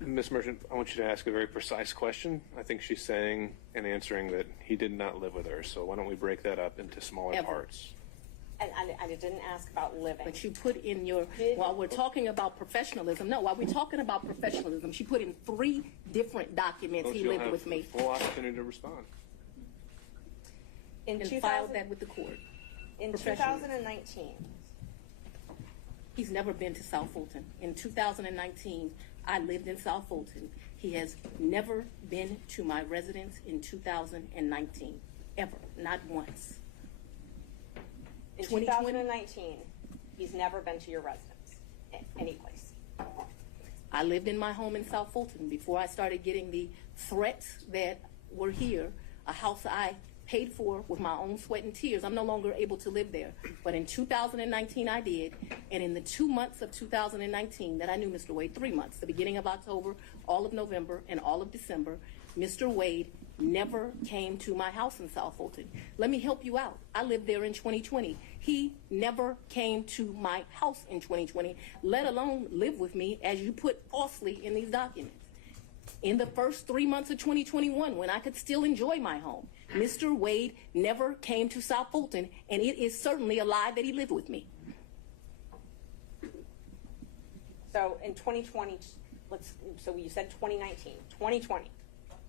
Ms. Merchant, I want you to ask a very precise question. I think she's saying and answering that he did not live with her. So why don't we break that up into smaller parts? And I didn't ask about living. But you put in your, while we're talking about professionalism, she put in 3 different documents he lived with me. Full opportunity to respond. In And 2000 filed that with the court. in professionally. 2019, He's never been to South Fulton. In 2019, I lived in South Fulton. He has never been to my residence in 2019, ever, not once. in 2020? 2019, he's never been to your residence, any place. I lived in my home in South Fulton before I started getting the threats that were here, a house I paid for with my own sweat and tears. I'm no longer able to live there. But in 2019, I did. And in the 2 months of 2019 that I knew Mr. Wade, 3 months, the beginning of October, all of November, and all of December, Mr. Wade never came to my house in South Fulton. Let me help you out. I lived there in 2020. He never came to my house in 2020, let alone live with me, as you put falsely in these documents. In the first 3 months of 2021, when I could still enjoy my home, Mr. Wade never came to South Fulton, and it is certainly a lie that he lived with me. So in 2020, so you said 2019, 2020,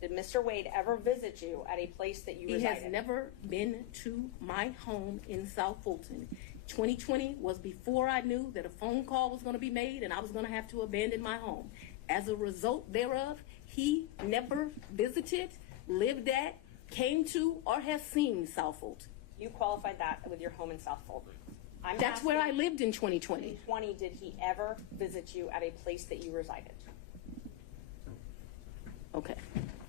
did Mr. Wade ever visit you at a place that you He resided? has never been to my home in South Fulton. 2020 was before I knew that a phone call was going to be made and I was going to have to abandon my home. As a result thereof, he never visited, lived at, came to, or has seen South Fulton. You qualified that with your home in South Fulton. That's where I lived in 2020. 2020, did he ever visit you at a place that you resided? Okay.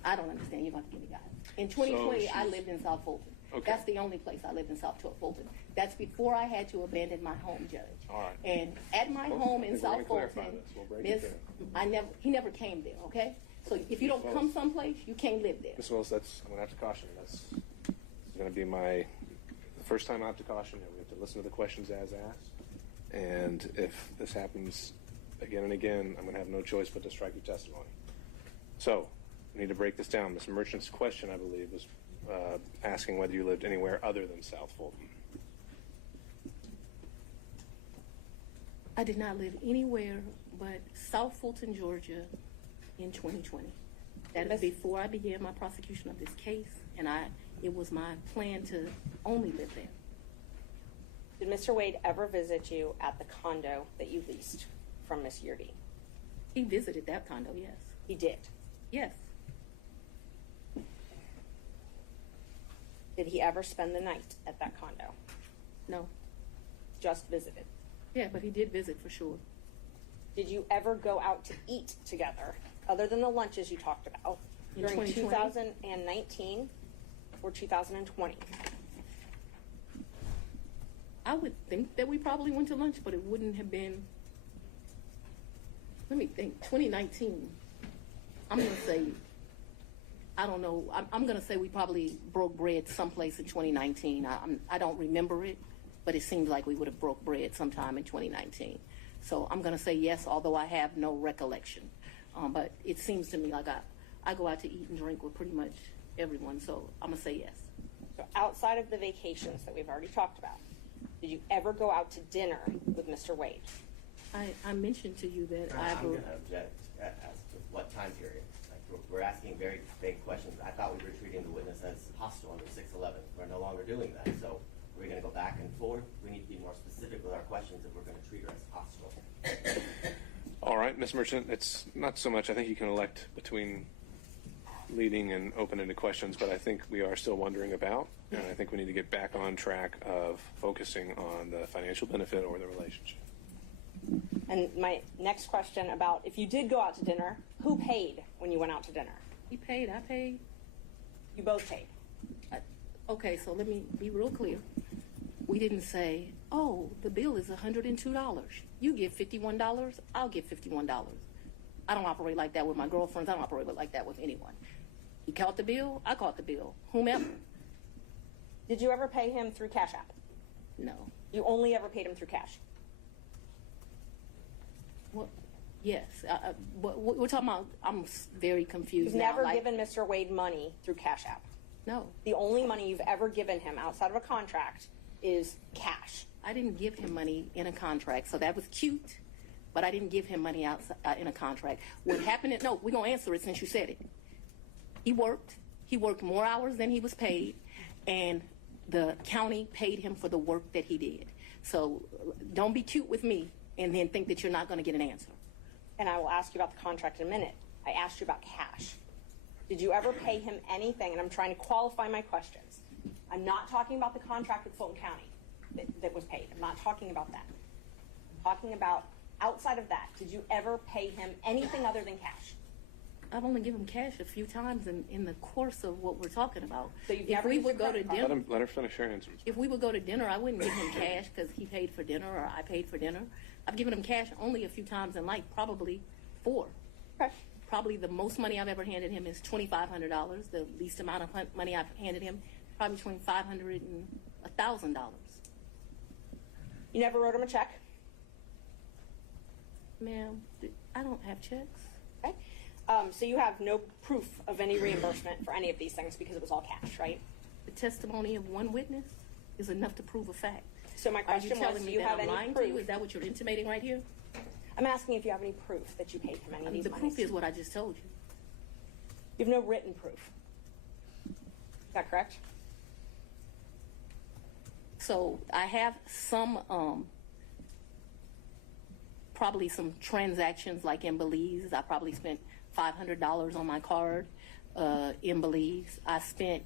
I don't understand. You're going to give me guidance. In 2020, So I lived in South Fulton. Okay. That's the only place I lived in South Fulton. That's before I had to abandon my home, Judge. All right. And at my home in We're South gonna clarify Fulton, this. We'll break it down. he never came there, okay? So if you don't come someplace, you can't live there. Ms. Willis, I'm going to have to caution you. This is going to be the first time I have to caution you. We have to listen to the questions as asked. And if this happens again and again, I'm going to have no choice but to strike your testimony. So, we need to break this down. Ms. Merchant's question, I believe, was asking whether you lived anywhere other than South Fulton. I did not live anywhere but South Fulton, Georgia in 2020. That is before I began my prosecution of this case, and it was my plan to only live there. Did Mr. Wade ever visit you at the condo that you leased from Miss Yurdy? He visited that condo, yes. He did. Yes. Did he ever spend the night at that condo? No. Just visited. Yeah, but he did visit for sure. Did you ever go out to eat together, other than the lunches you talked about, In during 2020? 2019 or 2020? I would think that we probably went to lunch, but it wouldn't have been, let me think, 2019. I'm going to say, I don't know, I'm going to say we probably broke bread someplace in 2019. I don't remember it, but it seems like we would have broke bread sometime in 2019. So I'm going to say yes, although I have no recollection. But it seems to me like I go out to eat and drink with pretty much everyone, so I'm going to say yes. So outside of the vacations that we've already talked about, did you ever go out to dinner with Mr. Wade? I mentioned to you that I'm going to object as to what time period. Like we're asking very vague questions. I thought we were treating the witness as hostile under 611. We're no longer doing that. So we're going to go back and forth. We need to be more specific with our questions if we're going to treat her as hostile. All right, Ms. Merchant, it's not so much. I think you can elect between leading and open-ended questions, but I think we are still wondering about, and I think we need to get back on track of focusing on the financial benefit or the relationship. And my next question about if you did go out to dinner, who paid when you went out to dinner? he paid. I paid. You both paid. Okay, so let me be real clear. We didn't say, oh, the bill is $102. You give $51, I'll give $51. I don't operate like that with my girlfriends. I don't operate like that with anyone. He caught the bill, I caught the bill. Whomever. Did you ever pay him through Cash App? No. You only ever paid him through cash? Well, yes. We're talking about, I'm very confused You've now. never given Mr. Wade money through Cash App. No. The only money you've ever given him outside of a contract is cash. I didn't give him money in a contract, so that was cute, but I didn't give him money outside, in a contract. What happened, no, we're going to answer it since you said it. He worked more hours than he was paid, and the county paid him for the work that he did. So don't be cute with me and then think that you're not going to get an answer. And I will ask you about the contract in a minute. I asked you about cash. Did you ever pay him anything? And I'm trying to qualify my questions. I'm not talking about the contract with Fulton County that was paid. I'm not talking about that. I'm talking about outside of that. Did you ever pay him anything other than cash? I've only given him cash a few times in the course of what we're talking about. So you've if never we used would your go to credit card? dinner, Let her finish her answers. if we would go to dinner, I wouldn't give him cash because he paid for dinner or I paid for dinner. I've given him cash only a few times in life, probably 4. Okay. Probably the most money I've ever handed him is $2,500. The least amount of money I've handed him, probably between $500 and $1,000. You never wrote him a check? Ma'am, I don't have checks. Okay. So you have no proof of any reimbursement for any of these things because it was all cash, right? The testimony of one witness is enough to prove a fact. So my Are you question was, telling do me you that have I'm any lying to proof? you? Is that what you're intimating right here? I'm asking if you have any proof that you paid him any of these The monies. proof is what I just told you. You have no written proof. Is that correct? So I have some, probably some transactions like in Belize. I probably spent $500 on my card in Belize. I spent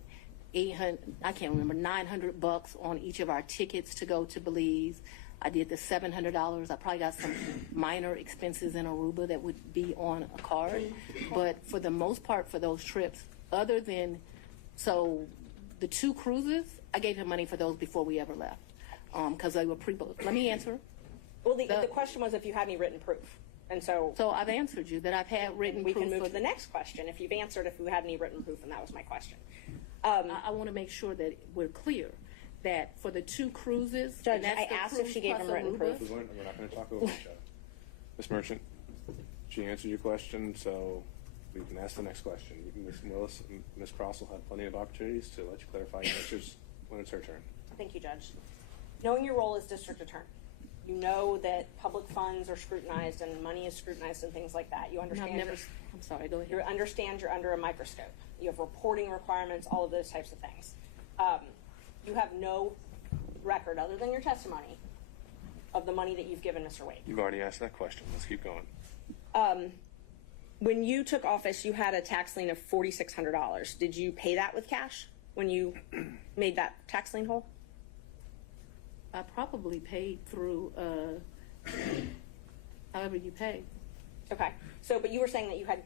$900 on each of our tickets to go to Belize. I did the $700. I probably got some minor expenses in Aruba that would be on a card. But for the most part, for those trips, other than, so the 2 cruises, I gave him money for those before we ever left because they were pre-booked. Let me answer. Well, the question was if you had any written proof. And so I've answered you that I've had written we proof. can move for to the next question. If you've answered if you had any written proof, and that was my question. I want to make sure that we're clear that for the 2 cruises, Judge, and that's I the asked cruise if she gave plus him written Aruba. proof. We're not going to talk over each other. Ms. Merchant, she answered your question, so we can ask the next question. Ms. Willis and Ms. Cross will have plenty of opportunities to let you clarify your answers when it's her turn. Thank you, Judge. Knowing your role as district attorney, you know that public funds are scrutinized and money is scrutinized and things like that. You And understand. I've never. I'm sorry. Go ahead. You understand you're under a microscope. You have reporting requirements, all of those types of things. You have no record other than your testimony of the money that you've given Mr. Wade. You've already asked that question. Let's keep going. When you took office, you had a tax lien of $4,600. Did you pay that with cash when you made that tax lien whole? I probably paid through however you pay. Okay. So, but you were saying that you had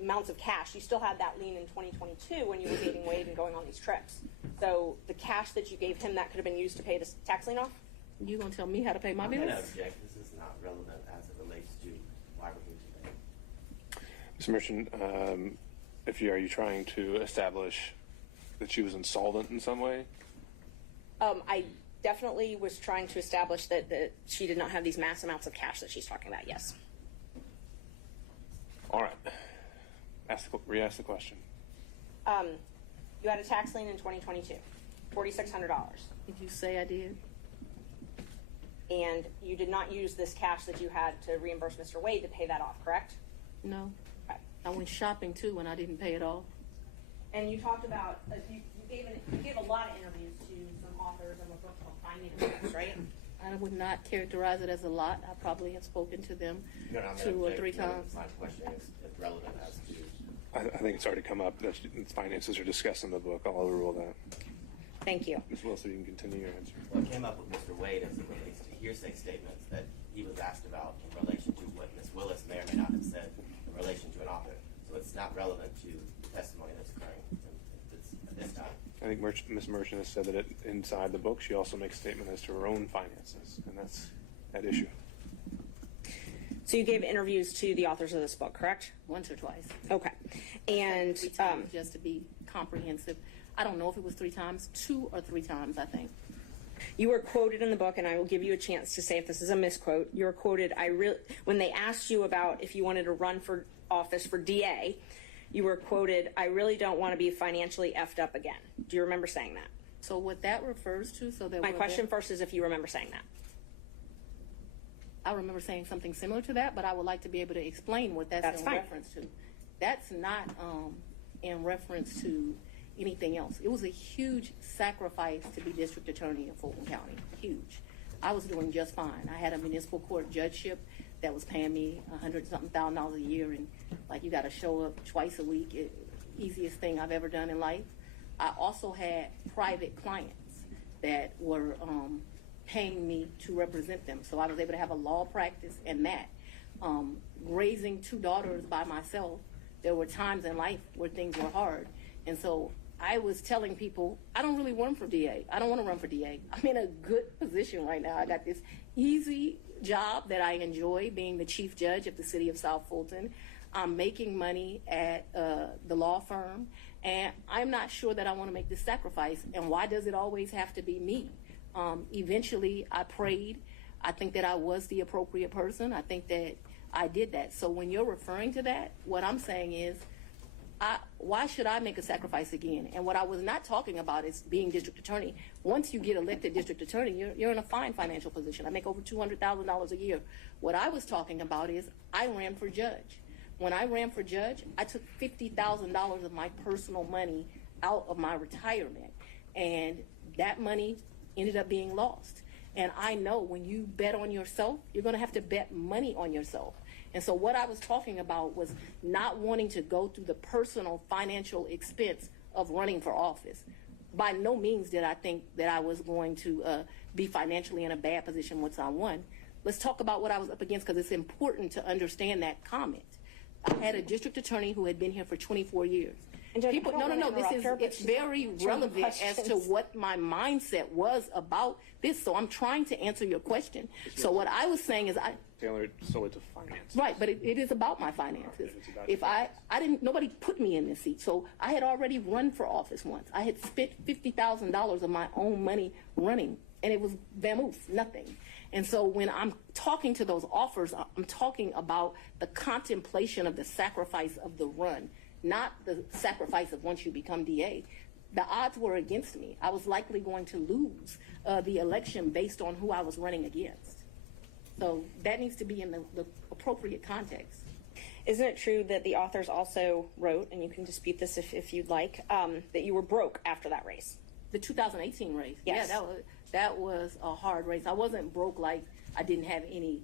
amounts of cash. You still had that lien in 2022 when you were dating Wade and going on these trips. So the cash that you gave him, that could have been used to pay the tax lien off? You gonna tell me how to pay my I'm going bills? to object. This is not relevant as it relates to why we're here today. Ms. Merchant, are you trying to establish that she was insolvent in some way? I definitely was trying to establish that she did not have these mass amounts of cash that she's talking about, yes. All right. Re-ask the question. You had a tax lien in 2022, $4,600. Did you say I did? And you did not use this cash that you had to reimburse Mr. Wade to pay that off, correct? No. Okay. I went shopping too and I didn't pay it off. And you talked about, you gave a lot of interviews to some authors of a book called Finance, right? I would not characterize it as a lot. I probably have spoken to them No, I'm 2 or 3 times. My question is relevant as to. I think it's already come up that finances are discussed in the book. I'll overrule that. Thank you. Ms. Willis, you can continue your answer. What came up with Mr. Wade as it relates to hearsay statements that he was asked about in relation to what Ms. Willis may or may not have said in relation to an author. So it's not relevant to the testimony that's occurring at this time. I think Ms. Merchant has said that inside the book, she also makes a statement as to her own finances, and that's at issue. So you gave interviews to the authors of this book, correct? Once or twice. Okay. And 3 times, just to be comprehensive. I don't know if it was 3 times, 2 or 3 times, I think. you were quoted in the book, and I will give you a chance to say if this is a misquote. You were quoted, when they asked you about if you wanted to run for office for DA, you were quoted, "I really don't want to be financially effed up again." Do you remember saying that? So what that refers to, My question first is if you remember saying that. I remember saying something similar to that, but I would like to be able to explain what that's in fine. reference to. That's not in reference to anything else. It was a huge sacrifice to be district attorney in Fulton County. Huge. I was doing just fine. I had a municipal court judgeship that was paying me $100-something thousand a year, and like you got to show up twice a week. Easiest thing I've ever done in life. I also had private clients that were paying me to represent them, so I was able to have a law practice and that. Raising 2 daughters by myself, there were times in life where things were hard, and so I was telling people, I don't really run for DA. I don't want to run for DA. I'm in a good position right now. I got this easy job that I enjoy, being the chief judge of the city of South Fulton. I'm making money at the law firm, and I'm not sure that I want to make this sacrifice. And why does it always have to be me? Eventually, I prayed. I think that I was the appropriate person. I think that I did that. So when you're referring to that, what I'm saying is, why should I make a sacrifice again? And what I was not talking about is being district attorney. Once you get elected district attorney, you're in a fine financial position. I make over $200,000 a year. What I was talking about is I ran for judge. When I ran for judge, I took $50,000 of my personal money out of my retirement, and that money ended up being lost. And I know when you bet on yourself, you're going to have to bet money on yourself. And so what I was talking about was not wanting to go through the personal financial expense of running for office. By no means did I think that I was going to be financially in a bad position once I won. Let's talk about what I was up against, because it's important to understand that comment. I had a district attorney who had been here for 24 years. And Judge, It's very relevant as to what my mindset was about this. So I'm trying to answer your question. So what I was saying is Tailored solely to finance. right, but it is about my finances. If I didn't, nobody put me in this seat. So I had already run for office once. I had spent $50,000 of my own money running, and it was vamoose, nothing. And so when I'm talking to those offers, I'm talking about the contemplation of the sacrifice of the run, not the sacrifice of once you become DA. The odds were against me. I was likely going to lose the election based on who I was running against. So that needs to be in the appropriate context. Isn't it true that the authors also wrote, and you can dispute this if you'd like, that you were broke after that race? The 2018 race. Yes. Yeah, that was a hard race. I wasn't broke like I didn't have any.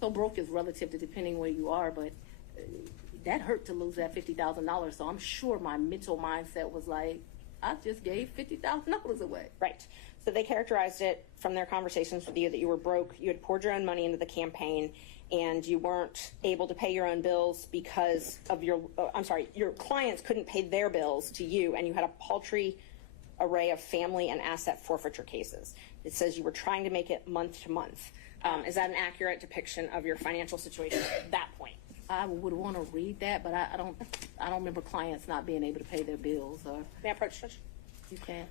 So broke is relative to depending where you are, but that hurt to lose that $50,000. So I'm sure my mental mindset was like, I just gave $50,000 away. Right. So they characterized it from their conversations with you that you were broke, you had poured your own money into the campaign, and you weren't able to pay your own bills because of your clients couldn't pay their bills to you, and you had a paltry array of family and asset forfeiture cases. It says you were trying to make it month to month. Is that an accurate depiction of your financial situation at that point? I would want to read that, but I don't remember clients not being able to pay their bills. Or May I approach, Judge? you can.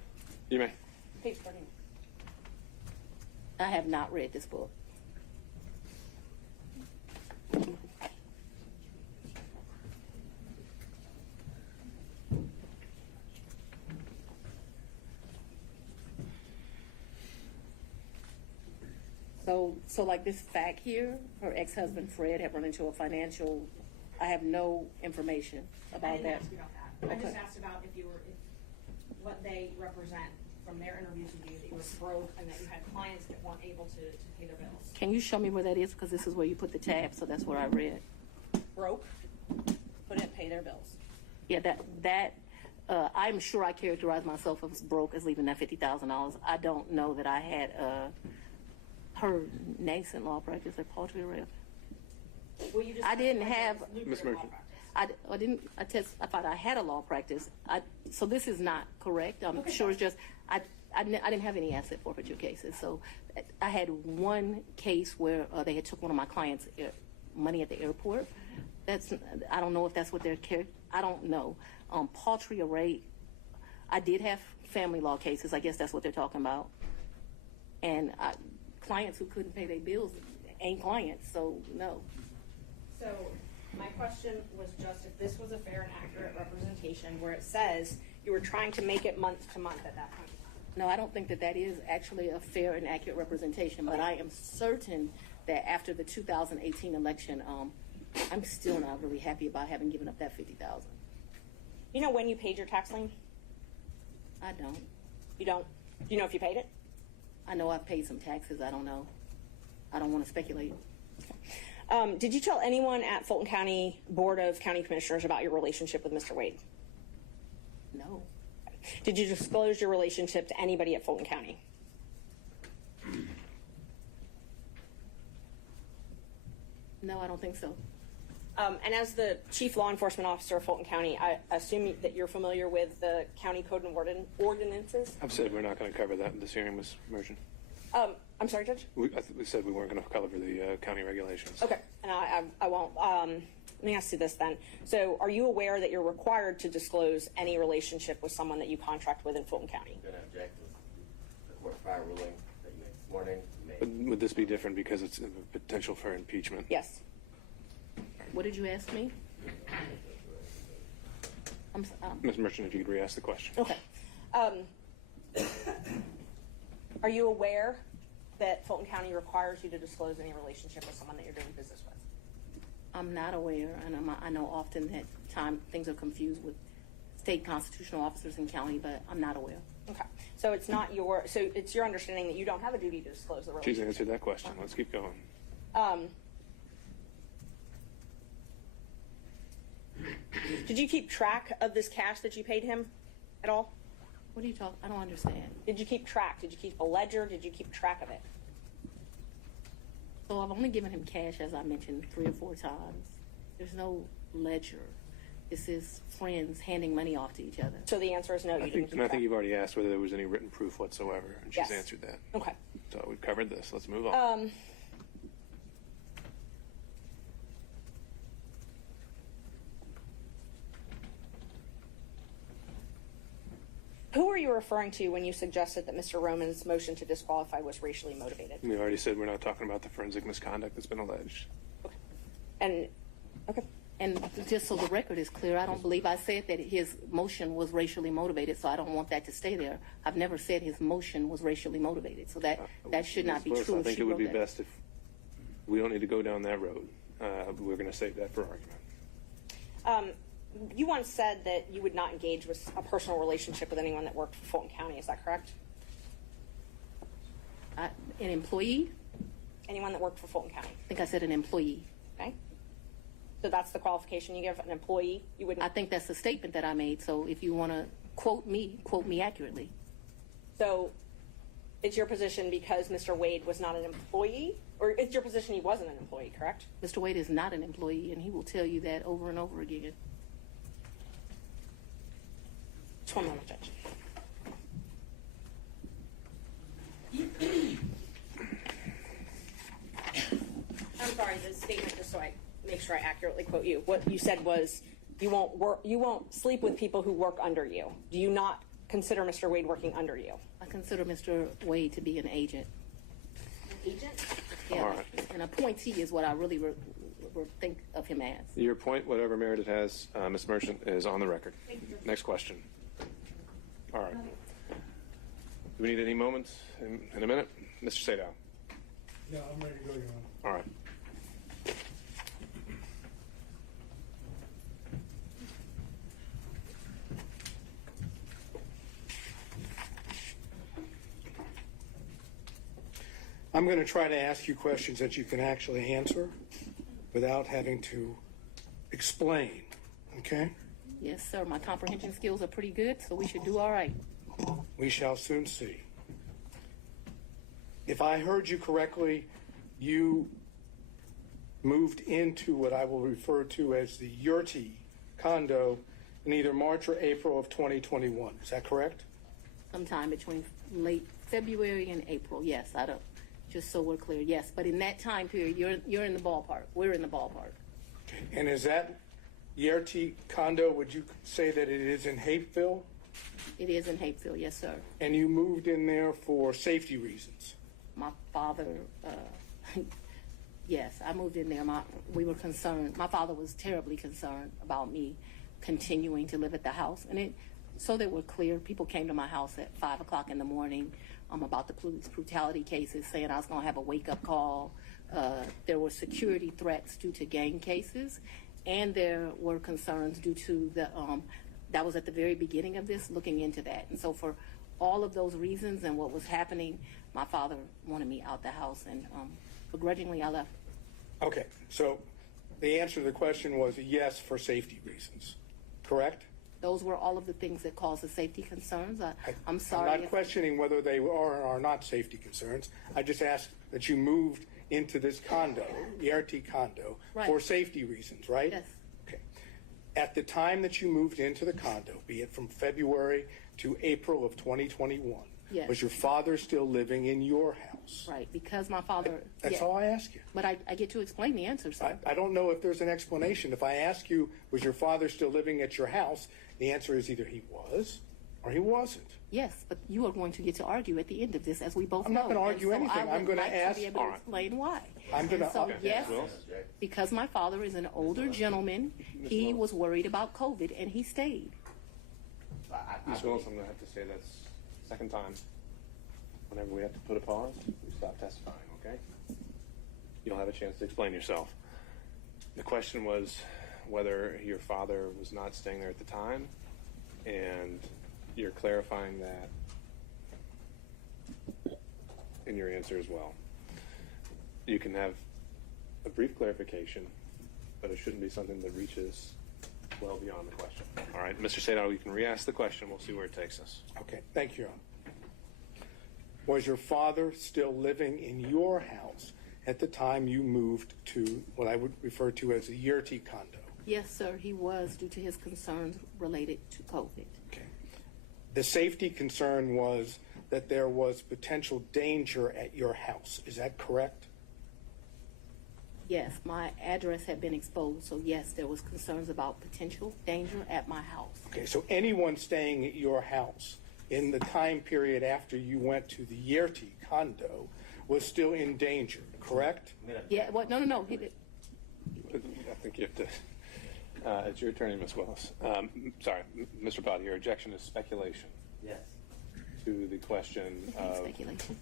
You may. Page 13. I have not read this book. So like this fact here, her ex-husband Fred had run into a financial. I have no information I about didn't that. ask you about that. I just Okay. asked about if what they represent from their interviews with you, that you were broke and that you had clients that weren't able to pay their bills. Can you show me where that is? Because this is where you put the tab, so that's where I read. Broke, couldn't pay their bills. Yeah, I'm sure I characterized myself as broke as leaving that $50,000. I don't know that I had her nascent law practice at poultry arrest. Well, you just I didn't testified have- that it was Ms. lucrative law Merchant. practice. I didn't. I thought I had a law practice. So this is not correct. I'm sure it's just I didn't have any asset forfeiture cases. So I had one case where they had took one of my clients' money at the airport. I don't know if that's what they're I don't know. Poultry array. I did have family law cases. I guess that's what they're talking about. And clients who couldn't pay their bills ain't clients. So no. So my question was just if this was a fair and accurate representation where it says you were trying to make it month to month at that point. No, I don't think that is actually a fair and accurate representation, but I am certain that after the 2018 election, I'm still not really happy about having given up that $50,000. You know when you paid your tax lien? I don't. You don't? Do you know if you paid it? I know I've paid some taxes. I don't know. I don't want to speculate. Did you tell anyone at Fulton County Board of County Commissioners about your relationship with Mr. Wade? No. Did you disclose your relationship to anybody at Fulton County? No, I don't think so. And as the chief law enforcement officer of Fulton County, I assume that you're familiar with the county code and ordinances? I've said we're not going to cover that in this hearing, Ms. Merchant. I'm sorry, Judge? We said we weren't going to cover the county regulations. Okay, and I won't. Let me ask you this then. So are you aware that you're required to disclose any relationship with someone that you contract with in Fulton County? I'm going to object to the court's prior ruling that you made this morning. Would this be different because it's a potential for impeachment? Yes. What did you ask me? Ms. Merchant, if you could re-ask the question. Okay. Are you aware that Fulton County requires you to disclose any relationship with someone that you're doing business with? I'm not aware, and I know often that things are confused with state constitutional officers in county, but I'm not aware. Okay. So it's not so it's your understanding that you don't have a duty to disclose the She's relationship? answered that question. Let's keep going. Did you keep track of this cash that you paid him at all? What are you talking? I don't understand. Did you keep track? Did you keep a ledger? Did you keep track of it? So I've only given him cash, as I mentioned, 3 or 4 times. There's no ledger. This is friends handing money off to each other. So the answer is no, you didn't keep And I track. think you've already asked whether there was any written proof whatsoever, and she's Yes. answered that. Okay. So we've covered this. Let's move on. Who were you referring to when you suggested that Mr. Roman's motion to disqualify was racially motivated? We already said we're not talking about the forensic misconduct that's been alleged. And okay. And just so the record is clear, I don't believe I said that his motion was racially motivated, so I don't want that to stay there. I've never said his motion was racially motivated, so that should not be Ms. true. I if think she it would wrote be that. best if we don't need to go down that road. We're going to save that for argument. You once said that you would not engage with a personal relationship with anyone that worked for Fulton County. Is that correct? An employee? Anyone that worked for Fulton County. I think I said an employee. Okay. So that's the qualification you give an employee. You wouldn't. I think that's the statement that I made. So if you want to quote me accurately. So it's your position because Mr. Wade was not an employee, or it's your position he wasn't an employee, correct? Mr. Wade is not an employee, and he will tell you that over and over again. Just one moment, Judge. I'm sorry, the statement, just so I make sure I accurately quote you. What you said was you won't sleep with people who work under you. Do you not consider Mr. Wade working under you? I consider Mr. Wade to be an agent. An agent? Yeah, All right. an appointee is what I really think of him as. Your point, whatever merit it has, Ms. Merchant, is on the record. Next question. All right. Do we need any moments in a minute? Mr. Sadow. Yeah, I'm ready to go, Your Honor. All right. I'm going to try to ask you questions that you can actually answer without having to explain, okay? Yes, sir. My comprehension skills are pretty good, so we should do all right. We shall soon see. If I heard you correctly, you moved into what I will refer to as the Yurti condo in either March or April of 2021. Is that correct? Sometime between late February and April. Yes, I don't. Just so we're clear, yes. But in that time period, you're in the ballpark. We're in the ballpark. And is that Yurti condo, would you say that it is in Hapeville? It is in Hapeville, yes, sir. And you moved in there for safety reasons? My father, yes, I moved in there. We were concerned. My father was terribly concerned about me continuing to live at the house. And so that we're clear, people came to my house at 5 o'clock in the morning about the police brutality cases, saying I was going to have a wake-up call. There were security threats due to gang cases, and there were concerns due to that was at the very beginning of this, looking into that. And so for all of those reasons and what was happening, my father wanted me out the house, and begrudgingly I left. Okay, so the answer to the question was yes for safety reasons, correct? Those were all of the things that caused the safety concerns. I'm sorry. I'm not questioning whether they are or are not safety concerns. I just asked that you moved into this condo, the RT condo, Right. for safety reasons, right? Yes. Okay. At the time that you moved into the condo, be it from February to April of 2021, Yes. was your father still living in your house? Right, because my father. That's all I ask you. But I get to explain the answer, sir. I don't know if there's an explanation. If I ask you, was your father still living at your house, the answer is either he was or he wasn't. Yes, but you are going to get to argue at the end of this, as we both know. I'm not going to argue And so anything. I I'm would going to like ask. to be able to explain why. I'm going And so, to. yes, Willis? because my father is an older gentleman, he was worried about COVID, and he stayed. Ms. Willis, I'm going to have to say that's the second time. Whenever we have to put a pause, we stop testifying, okay? You'll have a chance to explain yourself. The question was whether your father was not staying there at the time, and you're clarifying that in your answer as well. You can have a brief clarification, but it shouldn't be something that reaches well beyond the question. All right, Mr. Sadao, you can re-ask the question. We'll see where it takes us. Okay, thank you, Your Honor. Was your father still living in your house at the time you moved to what I would refer to as the Yurti condo? Yes, sir, he was, due to his concerns related to COVID. Okay. The safety concern was that there was potential danger at your house. Is that correct? Yes, my address had been exposed, so yes, there was concerns about potential danger at my house. Okay, so anyone staying at your house in the time period after you went to the Yurti condo was still in danger, correct? Yeah, what? No, he did. I think you have to. It's your attorney, Ms. Willis. Sorry, Mr. Body, your objection is speculation Yes. to the question of Speculation.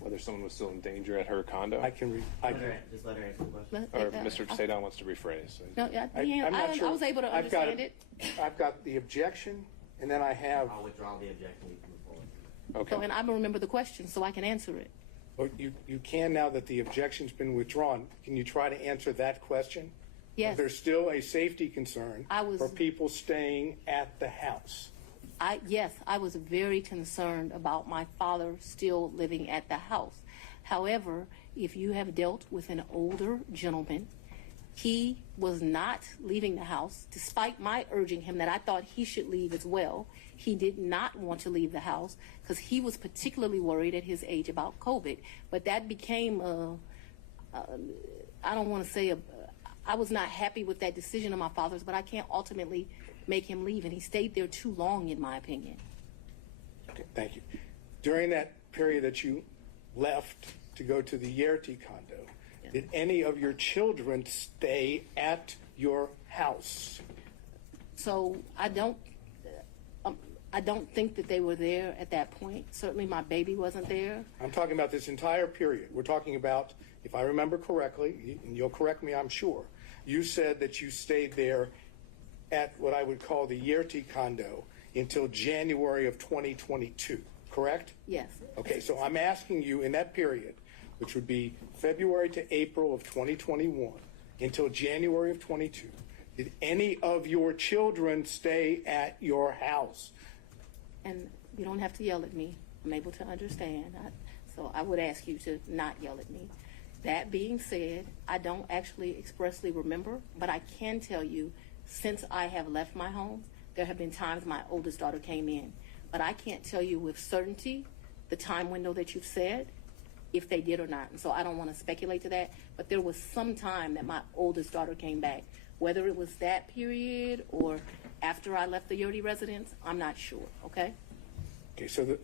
whether someone was still in danger at her condo. Just let her answer the question. Or Mr. Sadon wants to rephrase. No, yeah, I'm not sure. I was able to I've got understand it. I've got the objection, and then I have. I'll withdraw the objection. We can move forward. Okay. So, and I remember the question, so I can answer it. Well, you can now that the objection's been withdrawn. Can you try to answer that question? Yes. There's still a safety concern for people staying at the house. Yes, I was very concerned about my father still living at the house. However, if you have dealt with an older gentleman, he was not leaving the house, despite my urging him that I thought he should leave as well. He did not want to leave the house because he was particularly worried at his age about COVID. But that became, I don't want to say, I was not happy with that decision of my father's, but I can't ultimately make him leave, and he stayed there too long, in my opinion. Okay, thank you. During that period that you left to go to the Yurti condo, did any of your children stay at your house? So I don't, I don't think that they were there at that point. Certainly my baby wasn't there. I'm talking about this entire period. We're talking about, if I remember correctly, and you'll correct me, I'm sure, you said that you stayed there at what I would call the Yerty condo until January of 2022, correct? Yes. Okay, so I'm asking you in that period, which would be February to April of 2021 until January of 22, did any of your children stay at your house? And you don't have to yell at me. I'm able to understand. So I would ask you to not yell at me. That being said, I don't actually expressly remember, but I can tell you since I have left my home, there have been times my oldest daughter came in. But I can't tell you with certainty the time window that you've said, if they did or not. And so I don't want to speculate to that. But there was some time that my oldest daughter came back. Whether it was that period or after I left the Yurdi residence, I'm not sure, okay? Okay, so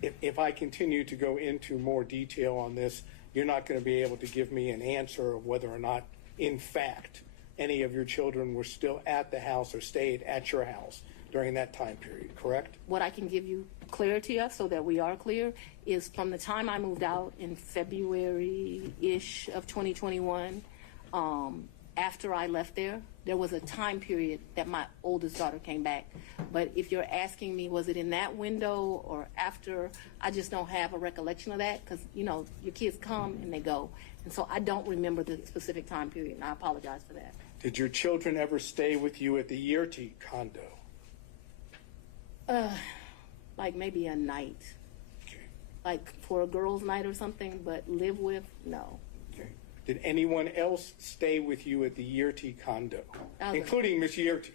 if I continue to go into more detail on this, you're not going to be able to give me an answer of whether or not, in fact, any of your children were still at the house or stayed at your house during that time period, correct? What I can give you clarity of, so that we are clear, is from the time I moved out in February-ish of 2021, after I left there was a time period that my oldest daughter came back. But if you're asking me, was it in that window or after, I just don't have a recollection of that because, you know, your kids come and they go. And so I don't remember the specific time period, and I apologize for that. Did your children ever stay with you at the Yerty condo? Like maybe a night. Okay. Like for a girls' night or something, but live with, no. Okay. Did anyone else stay with you at the Yerty condo, Other. including Miss Yerty?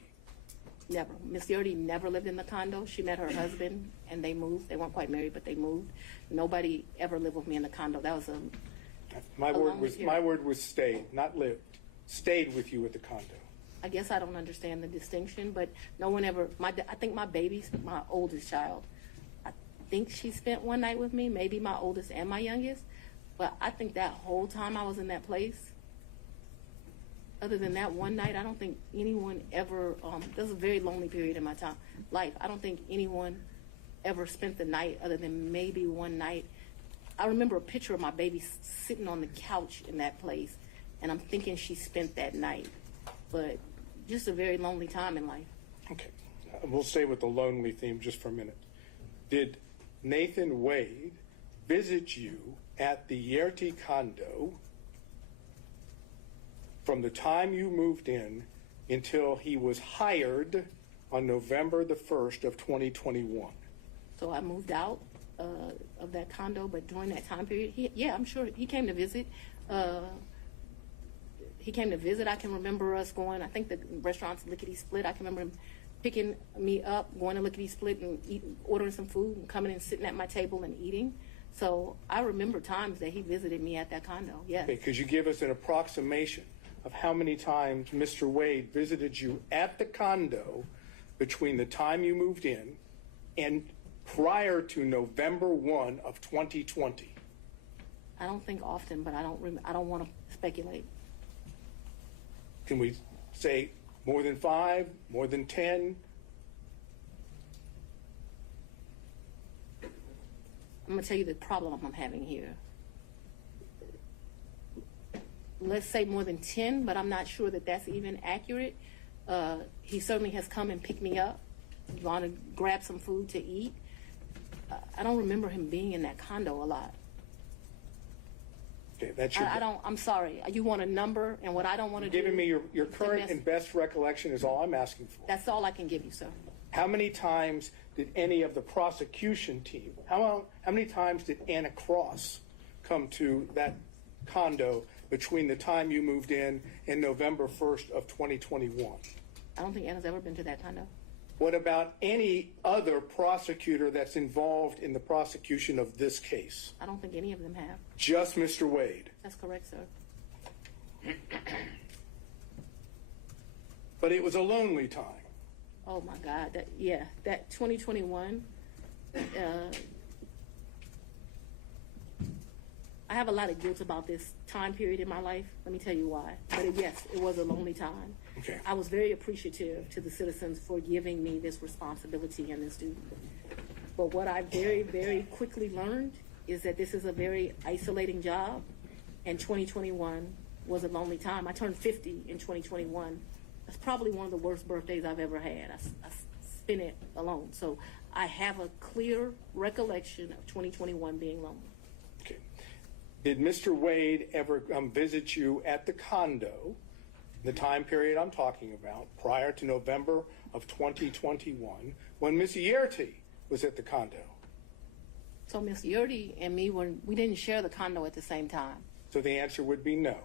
Never. Miss Yurdi never lived in the condo. She met her husband and they moved. They weren't quite married, but they moved. Nobody ever lived with me in the condo. That was My long period. word was stayed, not lived. Stayed with you at the condo. I guess I don't understand the distinction, but no one ever, I think my baby's my oldest child. I think she spent one night with me, maybe my oldest and my youngest, but I think that whole time I was in that place, other than that one night, I don't think anyone ever, this was a very lonely period in my life. I don't think anyone ever spent the night other than maybe one night. I remember a picture of my baby sitting on the couch in that place, and I'm thinking she spent that night. But just a very lonely time in life. Okay. We'll stay with the lonely theme just for a minute. Did Nathan Wade visit you at the Yerty condo from the time you moved in until he was hired on November the 1st of 2021? So I moved out of that condo, but during that time period, I'm sure he came to visit. He came to visit. I can remember us going, I think the restaurant's Lickety Split. I can remember him picking me up, going to Lickety Split and ordering some food and coming and sitting at my table and eating. So I remember times that he visited me at that condo, yes. Okay, could you give us an approximation of how many times Mr. Wade visited you at the condo between the time you moved in and prior to November 1 of 2020? I don't think often, but I don't want to speculate. Can we say more than 5, more than 10? I'm going to tell you the problem I'm having here. Let's say more than 10, but I'm not sure that that's even accurate. He certainly has come and picked me up, gone to grab some food to eat. I don't remember him being in that condo a lot. Okay, that's your. I'm sorry. You want a number, and what I don't want to do. Giving me your current and best recollection is all I'm asking for. That's all I can give you, sir. How many times did any of the prosecution team, how many times did Anna Cross come to that condo between the time you moved in and November 1st of 2021? I don't think Anna's ever been to that condo. What about any other prosecutor that's involved in the prosecution of this case? I don't think any of them have. Just Mr. Wade. That's correct, sir. But it was a lonely time. Oh my God, that 2021, I have a lot of guilt about this time period in my life. Let me tell you why. But yes, it was a lonely time. Okay. I was very appreciative to the citizens for giving me this responsibility and this duty. But what I very, very quickly learned is that this is a very isolating job, and 2021 was a lonely time. I turned 50 in 2021. That's probably one of the worst birthdays I've ever had. I spent it alone. So I have a clear recollection of 2021 being lonely. Okay. Did Mr. Wade ever visit you at the condo, the time period I'm talking about, prior to November of 2021, when Ms. Yerty was at the condo? So Miss Yurdy and me we didn't share the condo at the same time. So the answer would be no.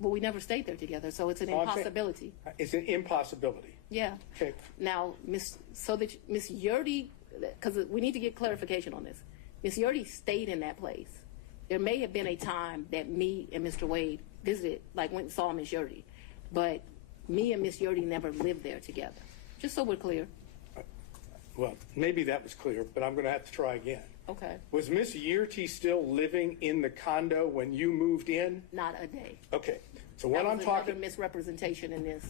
But we never stayed there together, so it's an impossibility. It's an impossibility. Yeah. Okay. Now, Miss Yurdy, because we need to get clarification on this. Miss Yurdy stayed in that place. There may have been a time that me and Mr. Wade visited, like went and saw Miss Yurdy, but me and Miss Yurdy never lived there together. Just so we're clear. Well, maybe that was clear, but I'm going to have to try again. Okay. Was Miss Yerty still living in the condo when you moved in? Not a day. Okay. So what I'm That was talking another misrepresentation in this.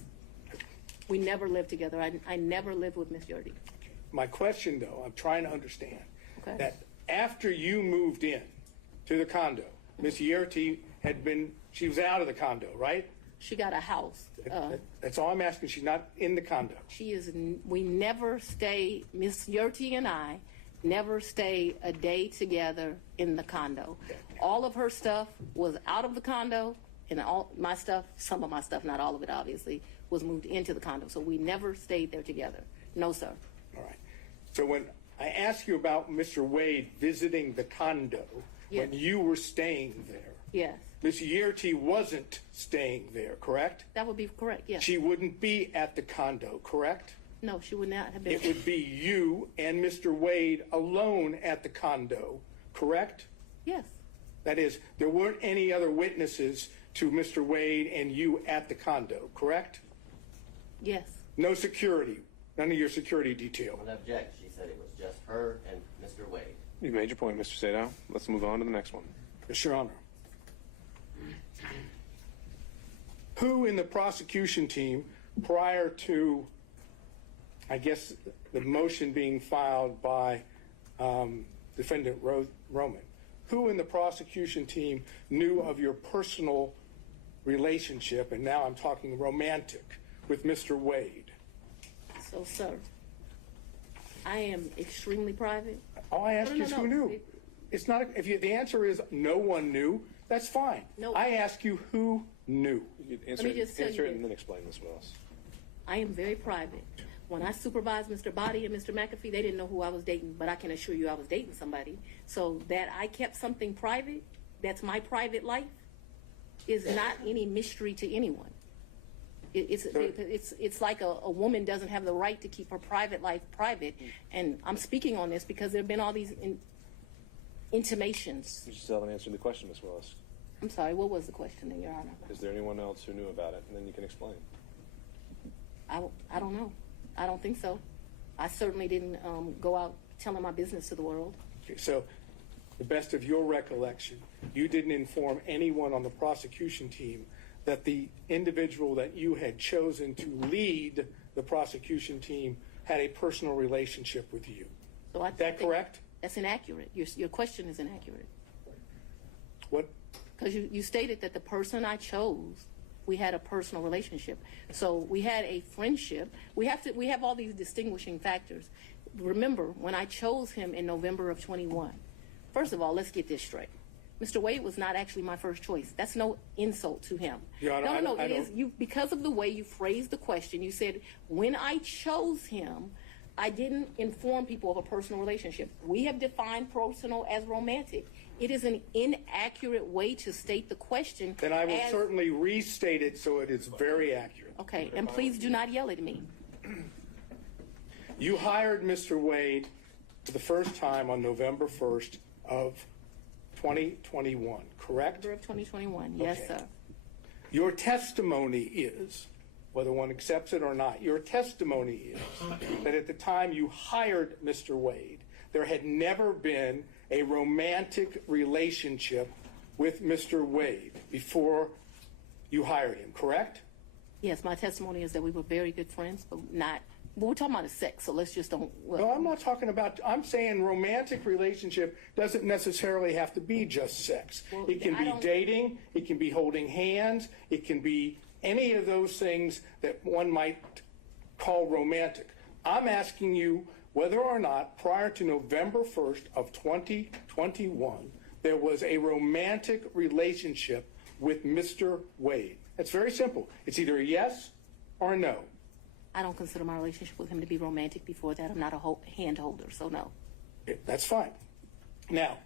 We never lived together. I never lived with Miss Yurdy. My question, though, I'm trying to understand Okay. that after you moved in to the condo, Miss Yerty she was out of the condo, right? She got a house. That's all I'm asking. She's not in the condo. We never stay, Miss Yurty and I never stay a day together in the condo. All of her stuff was out of the condo, and all my stuff, some of my stuff, not all of it obviously, was moved into the condo. So we never stayed there together. No, sir. All right. So when I ask you about Mr. Wade visiting the condo, Yes. when you were staying there, Yes. Miss Yerty wasn't staying there, correct? That would be correct, yes. She wouldn't be at the condo, correct? No, she would not have been. It would be you and Mr. Wade alone at the condo, correct? Yes. That is, there weren't any other witnesses to Mr. Wade and you at the condo, correct? Yes. No security, none of your security detail. An object. She said it was just her and Mr. Wade. You made your point, Mr. Sadow. Let's move on to the next one. Yes, Your Honor. Who in the prosecution team, prior to, I guess, the motion being filed by Defendant Roman, who in the prosecution team knew of your personal relationship, and now I'm talking romantic, with Mr. Wade? So, sir, I am extremely private. All I ask No, you is no, who no. knew. It's not. The answer is no one knew, that's fine. No. I ask you who knew. You can answer, Let me just tell answer you it this. and then explain, Ms. Willis. I am very private. When I supervised Mr. Body and Mr. McAfee, they didn't know who I was dating, but I can assure you I was dating somebody. So that I kept something private, that's my private life, is not any mystery to anyone. It's like a woman doesn't have the right to keep her private life private. And I'm speaking on this because there have been all these intimations. You still haven't answered the question, Ms. Willis. I'm sorry, what was the question, Your Honor? Is there anyone else who knew about it? And then you can explain. I don't know. I don't think so. I certainly didn't go out telling my business to the world. Okay, so, the best of your recollection, you didn't inform anyone on the prosecution team that the individual that you had chosen to lead the prosecution team had a personal relationship with you. So Is that correct? That's inaccurate. Your question is inaccurate. What? Because you stated that the person I chose, we had a personal relationship. So we had a friendship. We have all these distinguishing factors. Remember, when I chose him in November of 21, first of all, let's get this straight. Mr. Wade was not actually my first choice. That's no insult to him. Your Honor, No. I It is don't- you because of the way you phrased the question. You said when I chose him, I didn't inform people of a personal relationship. We have defined personal as romantic. It is an inaccurate way to state the question. Then I will certainly restate it so it is very accurate. Okay, and please do not yell at me. You hired Mr. Wade for the first time on November 1st of 2021, correct? November of 2021. Yes, Okay. sir. Your testimony is, whether one accepts it or not, your testimony is that at the time you hired Mr. Wade, there had never been a romantic relationship with Mr. Wade before you hired him, correct? Yes, my testimony is that we were very good friends, but we're talking about a sex, so let's just don't. No, I'm not talking about, I'm saying romantic relationship doesn't necessarily have to be just sex. Well, It can I be don't- dating, it can be holding hands, it can be any of those things that one might call romantic. I'm asking you whether or not prior to November 1st of 2021, there was a romantic relationship with Mr. Wade. It's very simple. It's either a yes or a no. I don't consider my relationship with him to be romantic before that. I'm not a hand holder, so no. That's fine. Now,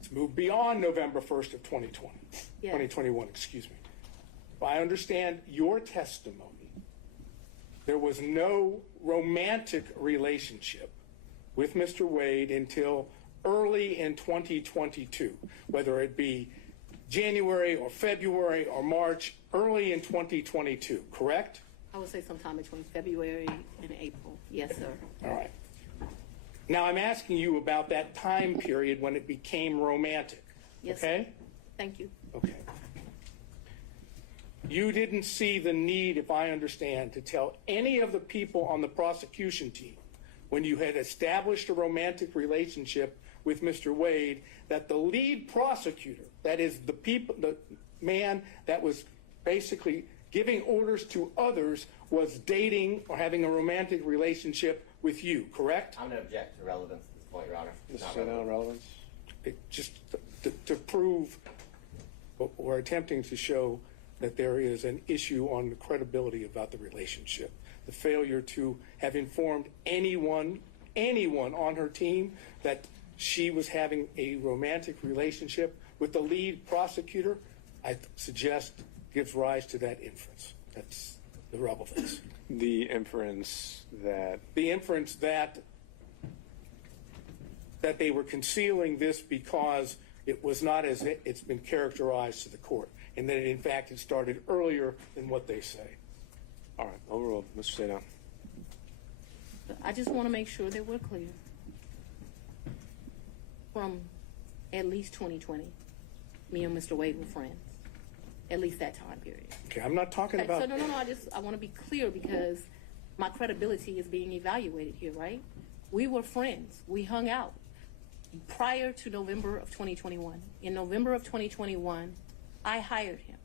let's move beyond November 1st of 2020, Yes. 2021, excuse me. If I understand your testimony, there was no romantic relationship with Mr. Wade until early in 2022, whether it be January or February or March, early in 2022, correct? I would say sometime between February and April. Yes, sir. All right. Now I'm asking you about that time period when it became romantic. Yes. Okay? Thank you. Okay. You didn't see the need, if I understand, to tell any of the people on the prosecution team when you had established a romantic relationship with Mr. Wade that the lead prosecutor, that is the man that was basically giving orders to others, was dating or having a romantic relationship with you, correct? I'm going to object to relevance at this point, Your Honor. It's not Sit down, relevant. relevance. Just to prove what we're attempting to show that there is an issue on the credibility about the relationship. The failure to have informed anyone on her team that she was having a romantic relationship with the lead prosecutor, I suggest gives rise to that inference. That's the relevance. The inference that The inference that they were concealing this because it was not as it's been characterized to the court, and that in fact it started earlier than what they say. all right, overruled. Mr. Sadow. I just want to make sure that we're clear. From at least 2020, me and Mr. Wade were friends. At least that time period. Okay, I'm not talking Okay, so about. no. I want to be clear because my credibility is being evaluated here, right? We were friends. We hung out prior to November of 2021. In November of 2021, I hired him.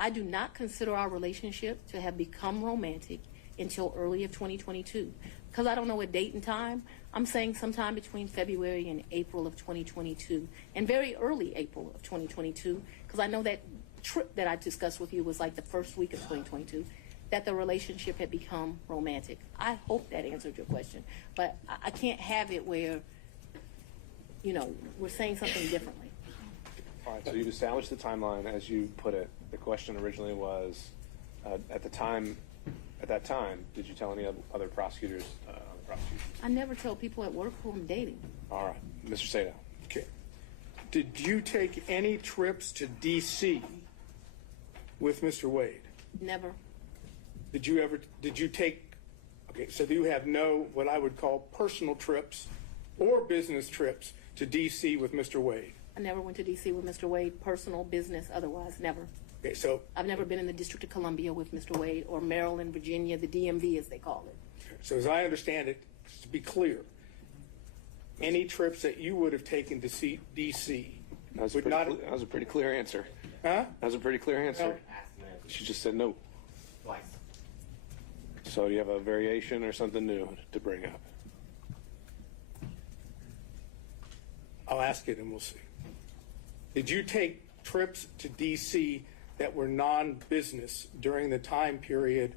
I do not consider our relationship to have become romantic until early of 2022. Because I don't know a date and time, I'm saying sometime between February and April of 2022, and very early April of 2022, because I know that trip that I discussed with you was like the first week of 2022, that the relationship had become romantic. I hope that answered your question, but I can't have it where, we're saying something differently. All right, so you've established the timeline as you put it. The question originally was, at that time, did you tell any other prosecutors on the prosecution? I never tell people at work who I'm dating. All right, Mr. Sadow. Okay. Did you take any trips to D.C. with Mr. Wade? Never. Did you take, okay, so you have no, what I would call personal trips or business trips to D.C. with Mr. Wade? I never went to D.C. with Mr. Wade, personal, business, otherwise, never. Okay, so, I've never been in the District of Columbia with Mr. Wade or Maryland, Virginia, the DMV as they call it. so as I understand it, just to be clear, any trips that you would have taken to see D.C. That would not, was a pretty clear answer. huh? That was a pretty clear answer. No. Ask him answer She just said no. twice. So do you have a variation or something new to bring up? I'll ask it and we'll see. Did you take trips to D.C. that were non-business during the time period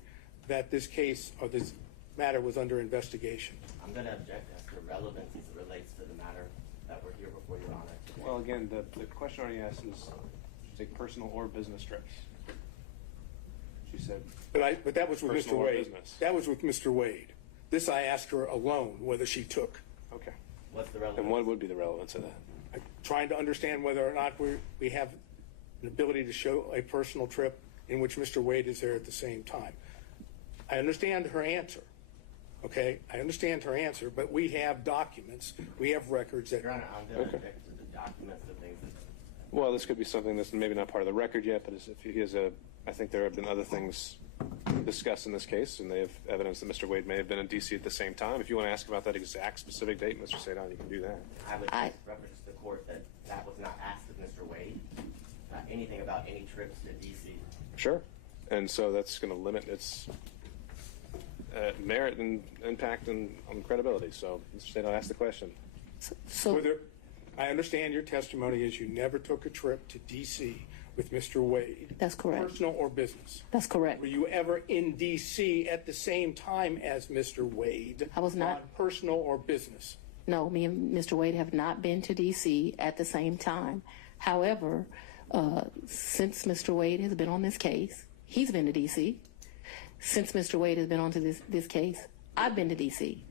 that this case or this matter was under investigation? I'm going to object as to relevance as it relates to the matter that we're here before Your Honor today. Well, again, the question already asked is, did you take personal or business trips? She said, But that was with Mr. Personal or Wade. business? That was with Mr. Wade. This I asked her alone whether she took. okay. What's the relevance? And what would be the relevance of that? I'm trying to understand whether or not we have an ability to show a personal trip in which Mr. Wade is there at the same time. I understand her answer. Okay, I understand her answer, but we have documents, we have records that. Your Honor, I'm going to object to the documents, the things that Well, this could be something that's maybe not part of the record yet, but if he has I think there have been other things discussed in this case, and they have evidence that Mr. Wade may have been in D.C. at the same time. If you want to ask about that exact specific date, Mr. Sadon, you can do that. I would reference to the court that that was not asked of Mr. Wade. Anything about any trips to D.C. Sure. And so that's going to limit its merit and impact on credibility. So, Mr. Sadon, ask the question. So I understand your testimony is you never took a trip to D.C. with Mr. Wade. That's correct. Personal or business? That's correct. Were you ever in D.C. at the same time as Mr. Wade? I was not. On personal or business? No, me and Mr. Wade have not been to D.C. at the same time. However, since Mr. Wade has been on this case, he's been to D.C. Since Mr. Wade has been on to this case, I've been to D.C.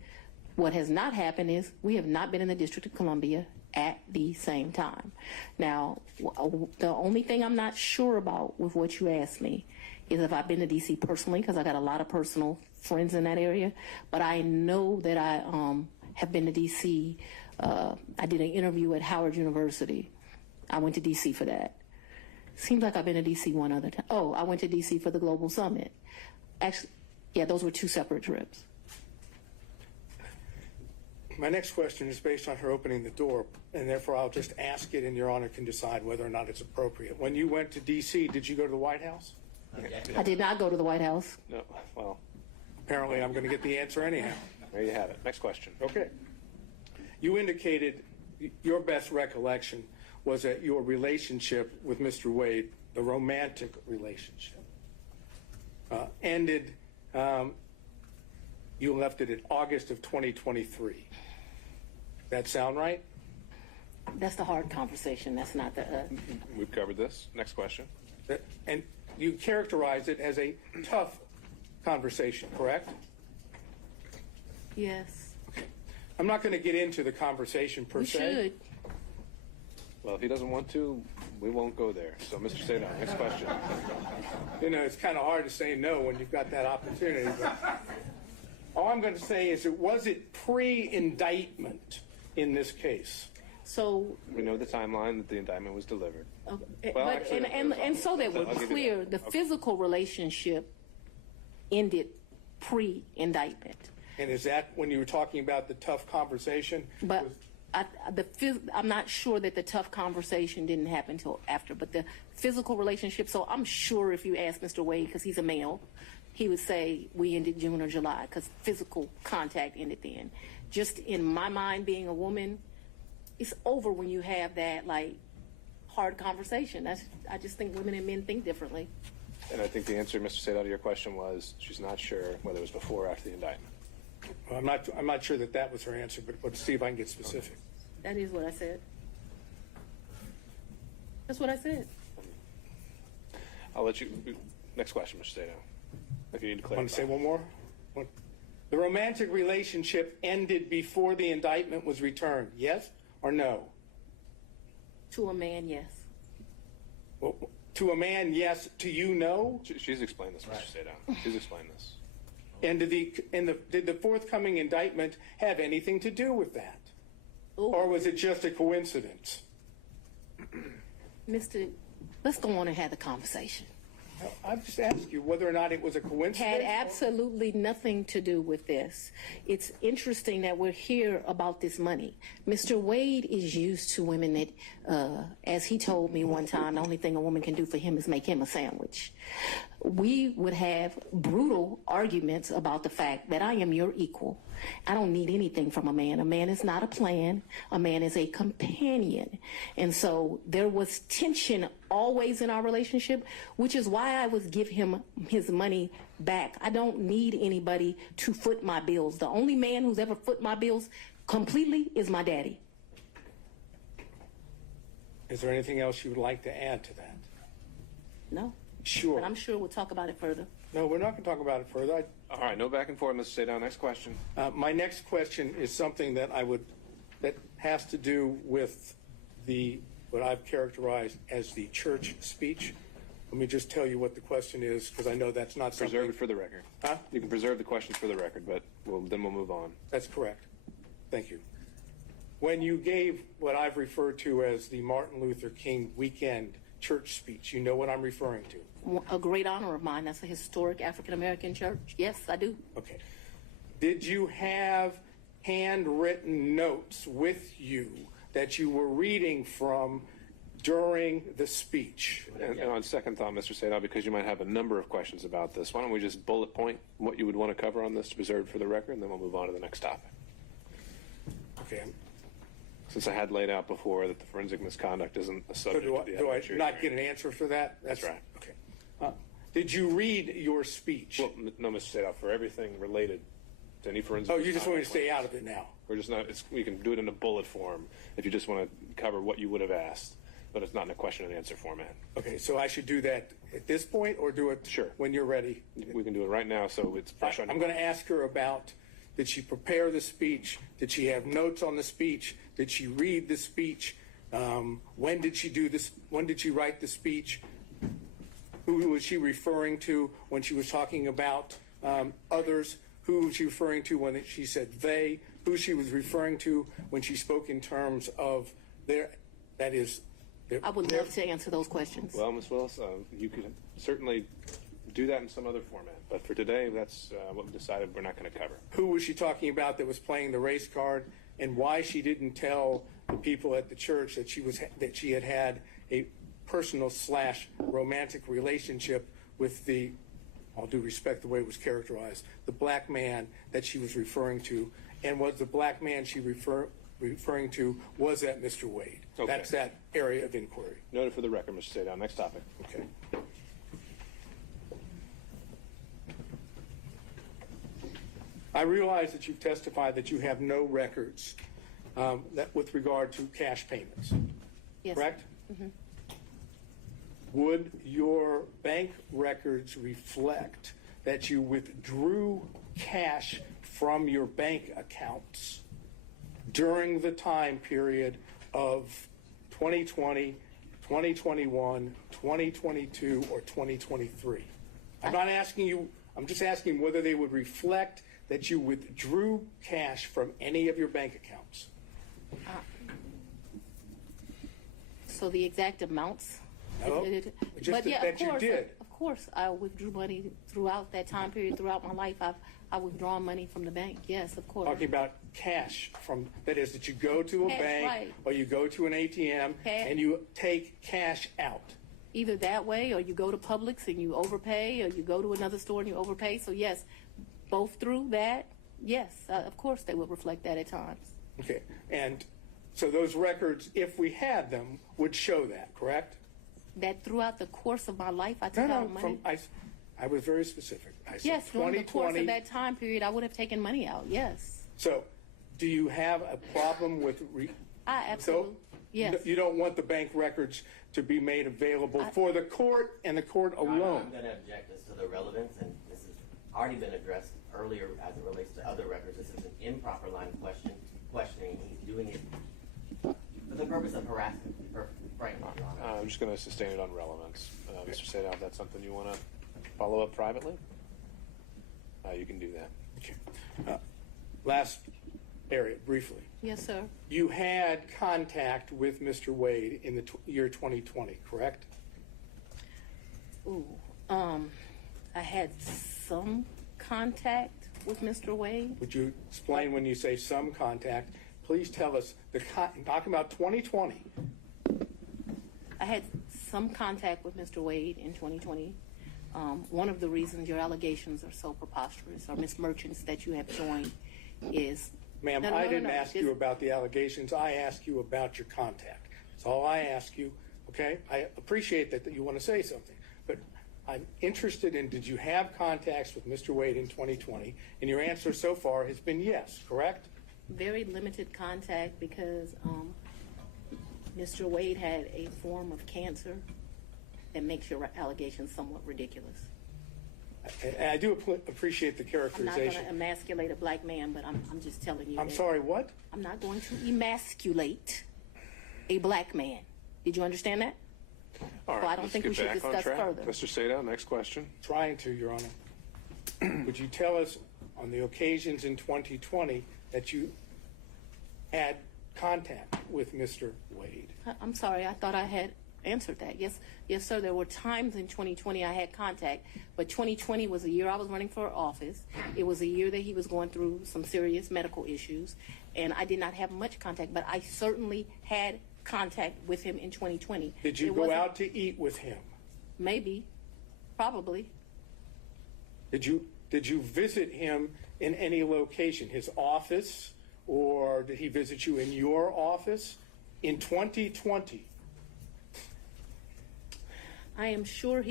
What has not happened is we have not been in the District of Columbia at the same time. Now, the only thing I'm not sure about with what you asked me is if I've been to D.C. personally, because I got a lot of personal friends in that area. But I know that I have been to D.C. I did an interview at Howard University. I went to D.C. for that. Seems like I've been to D.C. one other time. Oh, I went to D.C. for the Global Summit. Actually, yeah, those were two separate trips. My next question is based on her opening the door, and therefore I'll just ask it, and Your Honor can decide whether or not it's appropriate. When you went to D.C., did you go to the White House? I did not go to the White House. No. Well, Apparently I'm going to get the answer anyhow. there you have it. Next question. Okay. You indicated your best recollection was that your relationship with Mr. Wade, the romantic relationship, ended, you left it in August of 2023. That sound right? That's the hard conversation. That's not the. We've covered this. Next question. And you characterized it as a tough conversation, correct? Yes. I'm not going to get into the conversation per We se. should. Well, if he doesn't want to, we won't go there. So, Mr. Sadon, next question. You know, it's kind of hard to say no when you've got that opportunity. But all I'm going to say is, was it pre-indictment in this case? So. We know the timeline that the indictment was delivered. Okay, Well, but, actually, and so that we're I'll give you clear, that. the physical relationship ended pre-indictment. And is that when you were talking about the tough conversation? But I'm not sure that the tough conversation didn't happen until after, but the physical relationship. So I'm sure if you ask Mr. Wade, because he's a male, he would say we ended June or July because physical contact ended then. Just in my mind, being a woman, it's over when you have that like hard conversation. I just think women and men think differently. And I think the answer, Mr. Sadon, to your question was she's not sure whether it was before or after the indictment. Well, I'm not sure that was her answer, but let's see if I can get specific. That is what I said. That's what I said. I'll let you. Next question, Mr. Sadon. If you need to clarify. Want to say one more? The romantic relationship ended before the indictment was returned, yes or no? To a man, yes. Well, to a man, yes. To you, no? She's explained this, Mr. Sadon. She's explained this. And did the forthcoming indictment have anything to do with that? Ooh. Or was it just a coincidence? Let's go on and have the conversation. I've just asked you whether or not it was a coincidence. Had absolutely nothing to do with this. It's interesting that we're here about this money. Mr. Wade is used to women that, as he told me one time, the only thing a woman can do for him is make him a sandwich. We would have brutal arguments about the fact that I am your equal. I don't need anything from a man. A man is not a plan. A man is a companion. And so there was tension always in our relationship, which is why I would give him his money back. I don't need anybody to foot my bills. The only man who's ever foot my bills completely is my daddy. Is there anything else you would like to add to that? No. Sure. But I'm sure we'll talk about it further. No, we're not going to talk about it further. All right, no back and forth, Mr. Sadon. Next question. My next question is something that that has to do with what I've characterized as the church speech. Let me just tell you what the question is, because I know that's not something. Preserve it for the record. Huh? You can preserve the questions for the record, but then we'll move on. That's correct. Thank you. when you gave what I've referred to as the Martin Luther King weekend church speech, you know what I'm referring to? A great honor of mine. That's a historic African-American church. Yes, I do. Okay. Did you have handwritten notes with you that you were reading from during the speech? And on second thought, Mr. Sadov, because you might have a number of questions about this, why don't we just bullet point what you would want to cover on this to preserve for the record, and then we'll move on to the next topic. Okay. Since I had laid out before that the forensic misconduct isn't a So subject do of the I evidentiary not hearing. get an answer for that? That's right. Okay. Did you read your speech? Well, no, Mr. Sadov, for everything related to any forensic Oh, you just want me to stay misconduct out of it now? We're just not. We can do it in a bullet form if you just want to cover what you would have asked, but it's not in a question and answer format. Okay, so I should do that at this point or do it Sure. when you're ready? We can do it right now, so it's fresh on. I'm going to ask her about, did she prepare the speech? Did she have notes on the speech? Did she read the speech? When did she do this? When did she write the speech? Who was she referring to when she was talking about others? Who was she referring to when she said they? Who she was referring to when she spoke in terms of their, that is, their, I would love to answer those questions. Well, Ms. Willis, you could certainly do that in some other format, but for today, that's what we decided we're not going to cover. who was she talking about that was playing the race card, and why she didn't tell the people at the church that she had had a personal / romantic relationship with the, all due respect the way it was characterized, the black man that she was referring to, and was the black man she referring to, was that Mr. Wade? Okay. That's that area of inquiry. Noted for the record, Mr. Sadov. Next topic. Okay. I realize that you've testified that you have no records that with regard to cash payments, Yes. correct? Would your bank records reflect that you withdrew cash from your bank accounts during the time period of 2020, 2021, 2022, or 2023? I'm not asking you, I'm just asking whether they would reflect that you withdrew cash from any of your bank accounts. So the exact amounts? No, just But yeah, that of course, you did. Of course, I withdrew money throughout that time period, throughout my life. I've withdrawn money from the bank. Yes, of course. Talking about cash from, that is, that you go to a Cash, bank right. or you go to an ATM Cash. and you take cash out. Either that way, or you go to Publix and you overpay, or you go to another store and you overpay. So yes, both through that, yes, of course they would reflect that at times. Okay, and so those records, if we had them, would show that, correct? That throughout the course of my life, I took out money. I was very specific. I said Yes, during the course 2020. of that time period, I would have taken money out. Yes, So, do you have a problem with? I absolutely. Yes. You don't want the bank records to be made available for the court and the court alone. I'm going to object as to the relevance, and this has already been addressed earlier as it relates to other records. This is an improper line of questioning. He's doing it for the purpose of harassment, frankly, Your Honor. I'm just going to sustain it on relevance. Mr. Sadov, that's something you want to follow up privately? You can do that. Okay. Last area, briefly. Yes, sir. You had contact with Mr. Wade in the year 2020, correct? Ooh, I had some contact with Mr. Wade. Would you explain when you say some contact? Please tell us, talking about 2020. I had some contact with Mr. Wade in 2020. One of the reasons your allegations are so preposterous, or Ms. Merchants that you have joined, is... Ma'am, No, no, I no, didn't no. ask you about the allegations. I asked you about your contact. That's all I ask you, okay? I appreciate that you want to say something, but I'm interested in, did you have contacts with Mr. Wade in 2020? And your answer so far has been yes, correct? very limited contact because Mr. Wade had a form of cancer that makes your allegations somewhat ridiculous. And I do appreciate the I'm not going characterization. to emasculate a black man, but I'm just telling you. I'm that sorry, what? I'm not going to emasculate a black man. Did you understand that? All right, So I don't let's think get we should back on discuss track. further. Mr. Sato, next question. Trying to, Your Honor. Would you tell us on the occasions in 2020 that you had contact with Mr. Wade? I'm sorry, I thought I had answered that. Yes, sir. There were times in 2020 I had contact, but 2020 was a year I was running for office. It was a year that he was going through some serious medical issues, and I did not have much contact, but I certainly had contact with him in 2020. Did you go out to eat with him? Maybe, probably. Did you visit him in any location, his office, or did he visit you in your office in 2020? I am sure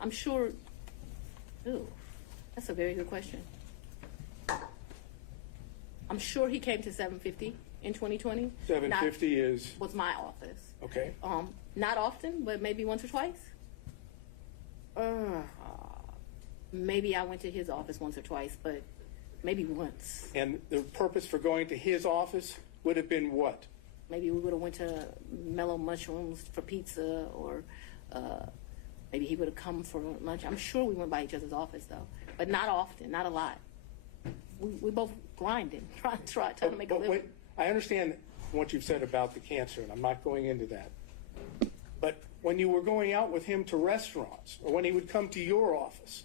I'm sure, ooh, that's a very good question. I'm sure he came to 750 in 2020. 750 was my office. Okay. Not often, but maybe once or twice. Maybe I went to his office once or twice, but maybe once. And the purpose for going to his office would have been what? Maybe we would have went to Mellow Mushrooms for pizza, or maybe he would have come for lunch. I'm sure we went by each other's office, though, but not often, not a lot. We both grinding, trying to make a living. Wait, I understand what you've said about the cancer, and I'm not going into that. But when you were going out with him to restaurants, or when he would come to your office,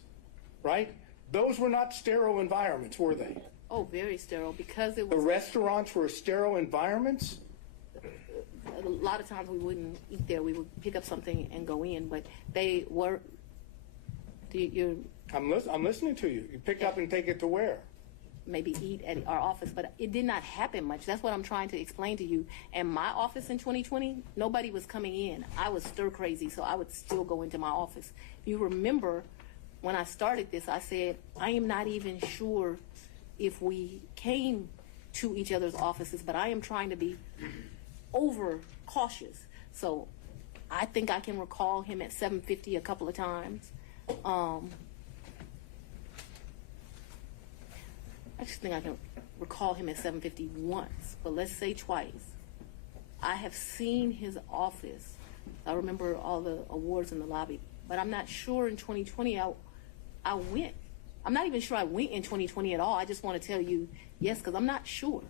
right? Those were not sterile environments, were they? Oh, very sterile, because it The was. restaurants were sterile environments? A lot of times we wouldn't eat there. We would pick up something and go in, but they were. I'm listening to you. You pick up and take it to where? Maybe eat at our office, but it did not happen much. That's what I'm trying to explain to you. And my office in 2020, nobody was coming in. I was stir crazy, so I would still go into my office. If you remember, when I started this, I said, I am not even sure if we came to each other's offices, but I am trying to be over cautious. So I think I can recall him at 750 a couple of times. I just think I can recall him at 750 once, but let's say twice. I have seen his office. I remember all the awards in the lobby, but I'm not sure in 2020 I went. I'm not even sure I went in 2020 at all. I just want to tell you yes, because I'm not sure.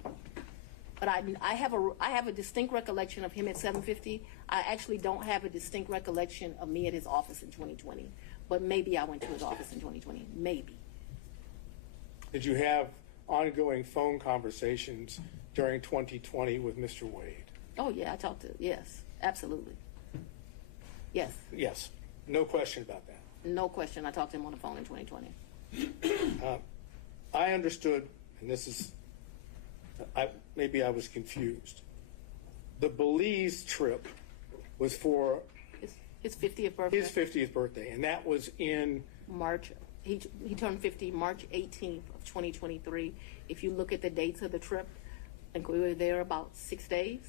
But I have a distinct recollection of him at 750. I actually don't have a distinct recollection of me at his office in 2020. But maybe I went to his office in 2020. Maybe. Did you have ongoing phone conversations during 2020 with Mr. Wade? Oh, yeah, I talked to, yes, absolutely. Yes. Yes. No question about that. No question. I talked to him on the phone in 2020. I understood, and this is, maybe I was confused. The Belize trip was for His 50th birthday. his 50th birthday, and that was in March. He turned 50 March 18th of 2023. If you look at the dates of the trip, I think we were there about 6 days.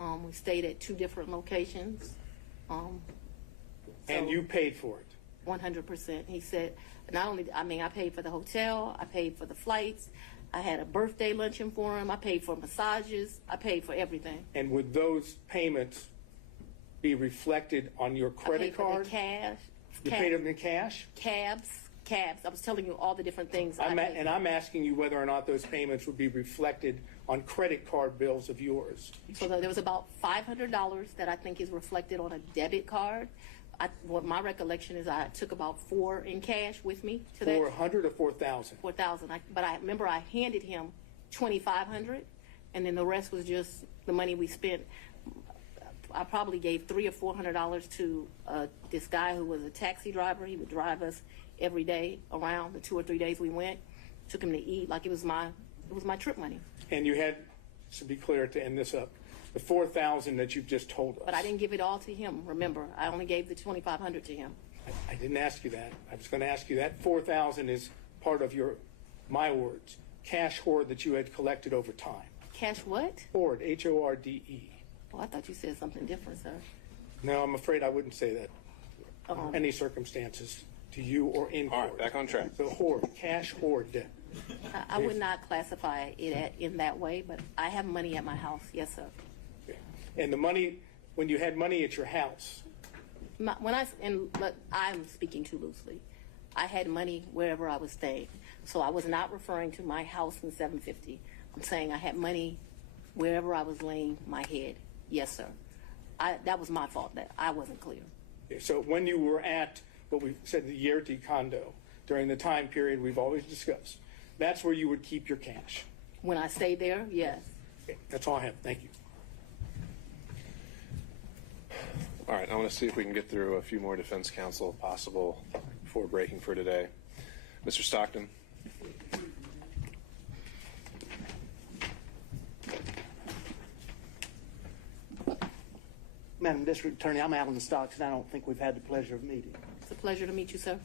We stayed at 2 different locations. and you paid for it. 100%. He said, not only, I paid for the hotel, I paid for the flights, I had a birthday luncheon for him, I paid for massages, I paid for everything. And would those payments be reflected on your I credit paid for card? the cash. You paid them in cash? Cabs. I was telling you all the different things. I'm asking you whether or not those payments would be reflected on credit card bills of yours. So there was about $500 that I think is reflected on a debit card. What my recollection is, I took about $4 in cash with me to that. 400 or 4,000? 4,000. But I remember I handed him $2,500, and then the rest was just the money we spent. I probably gave $300 or $400 to this guy who was a taxi driver. He would drive us every day around the 2 or 3 days we went. Took him to eat like it was my trip money. And you had, to be clear, to end this up, the 4,000 that you've just told us. But I didn't give it all to him. Remember, I only gave the $2,500 to him. I didn't ask you that. I was going to ask you that 4,000 is part of your, my words, cash hoard that you had collected over time. Cash what? Hoard, H-O-R-D-E. Oh, I thought you said something different, sir. No, I'm afraid I wouldn't say that under any circumstances to you or in court. All right, back on track. So hoard, cash hoard debt. I would not classify it in that way, but I have money at my house. Yes, sir. Okay. And the money, when you had money at your house, But I'm speaking too loosely. I had money wherever I was staying. So I was not referring to my house in 750. I'm saying I had money wherever I was laying my head. Yes, sir. That was my fault that I wasn't clear. So when you were at what we said the Yerti condo during the time period we've always discussed, that's where you would keep your cash. When I stayed there, yes. Okay, that's all I have. Thank you. All right, I want to see if we can get through a few more defense counsel if possible before breaking for today. Mr. Stockton. Madam District Attorney, I'm Alan Stockton. I don't think we've had the pleasure of meeting. It's a pleasure to meet you, sir.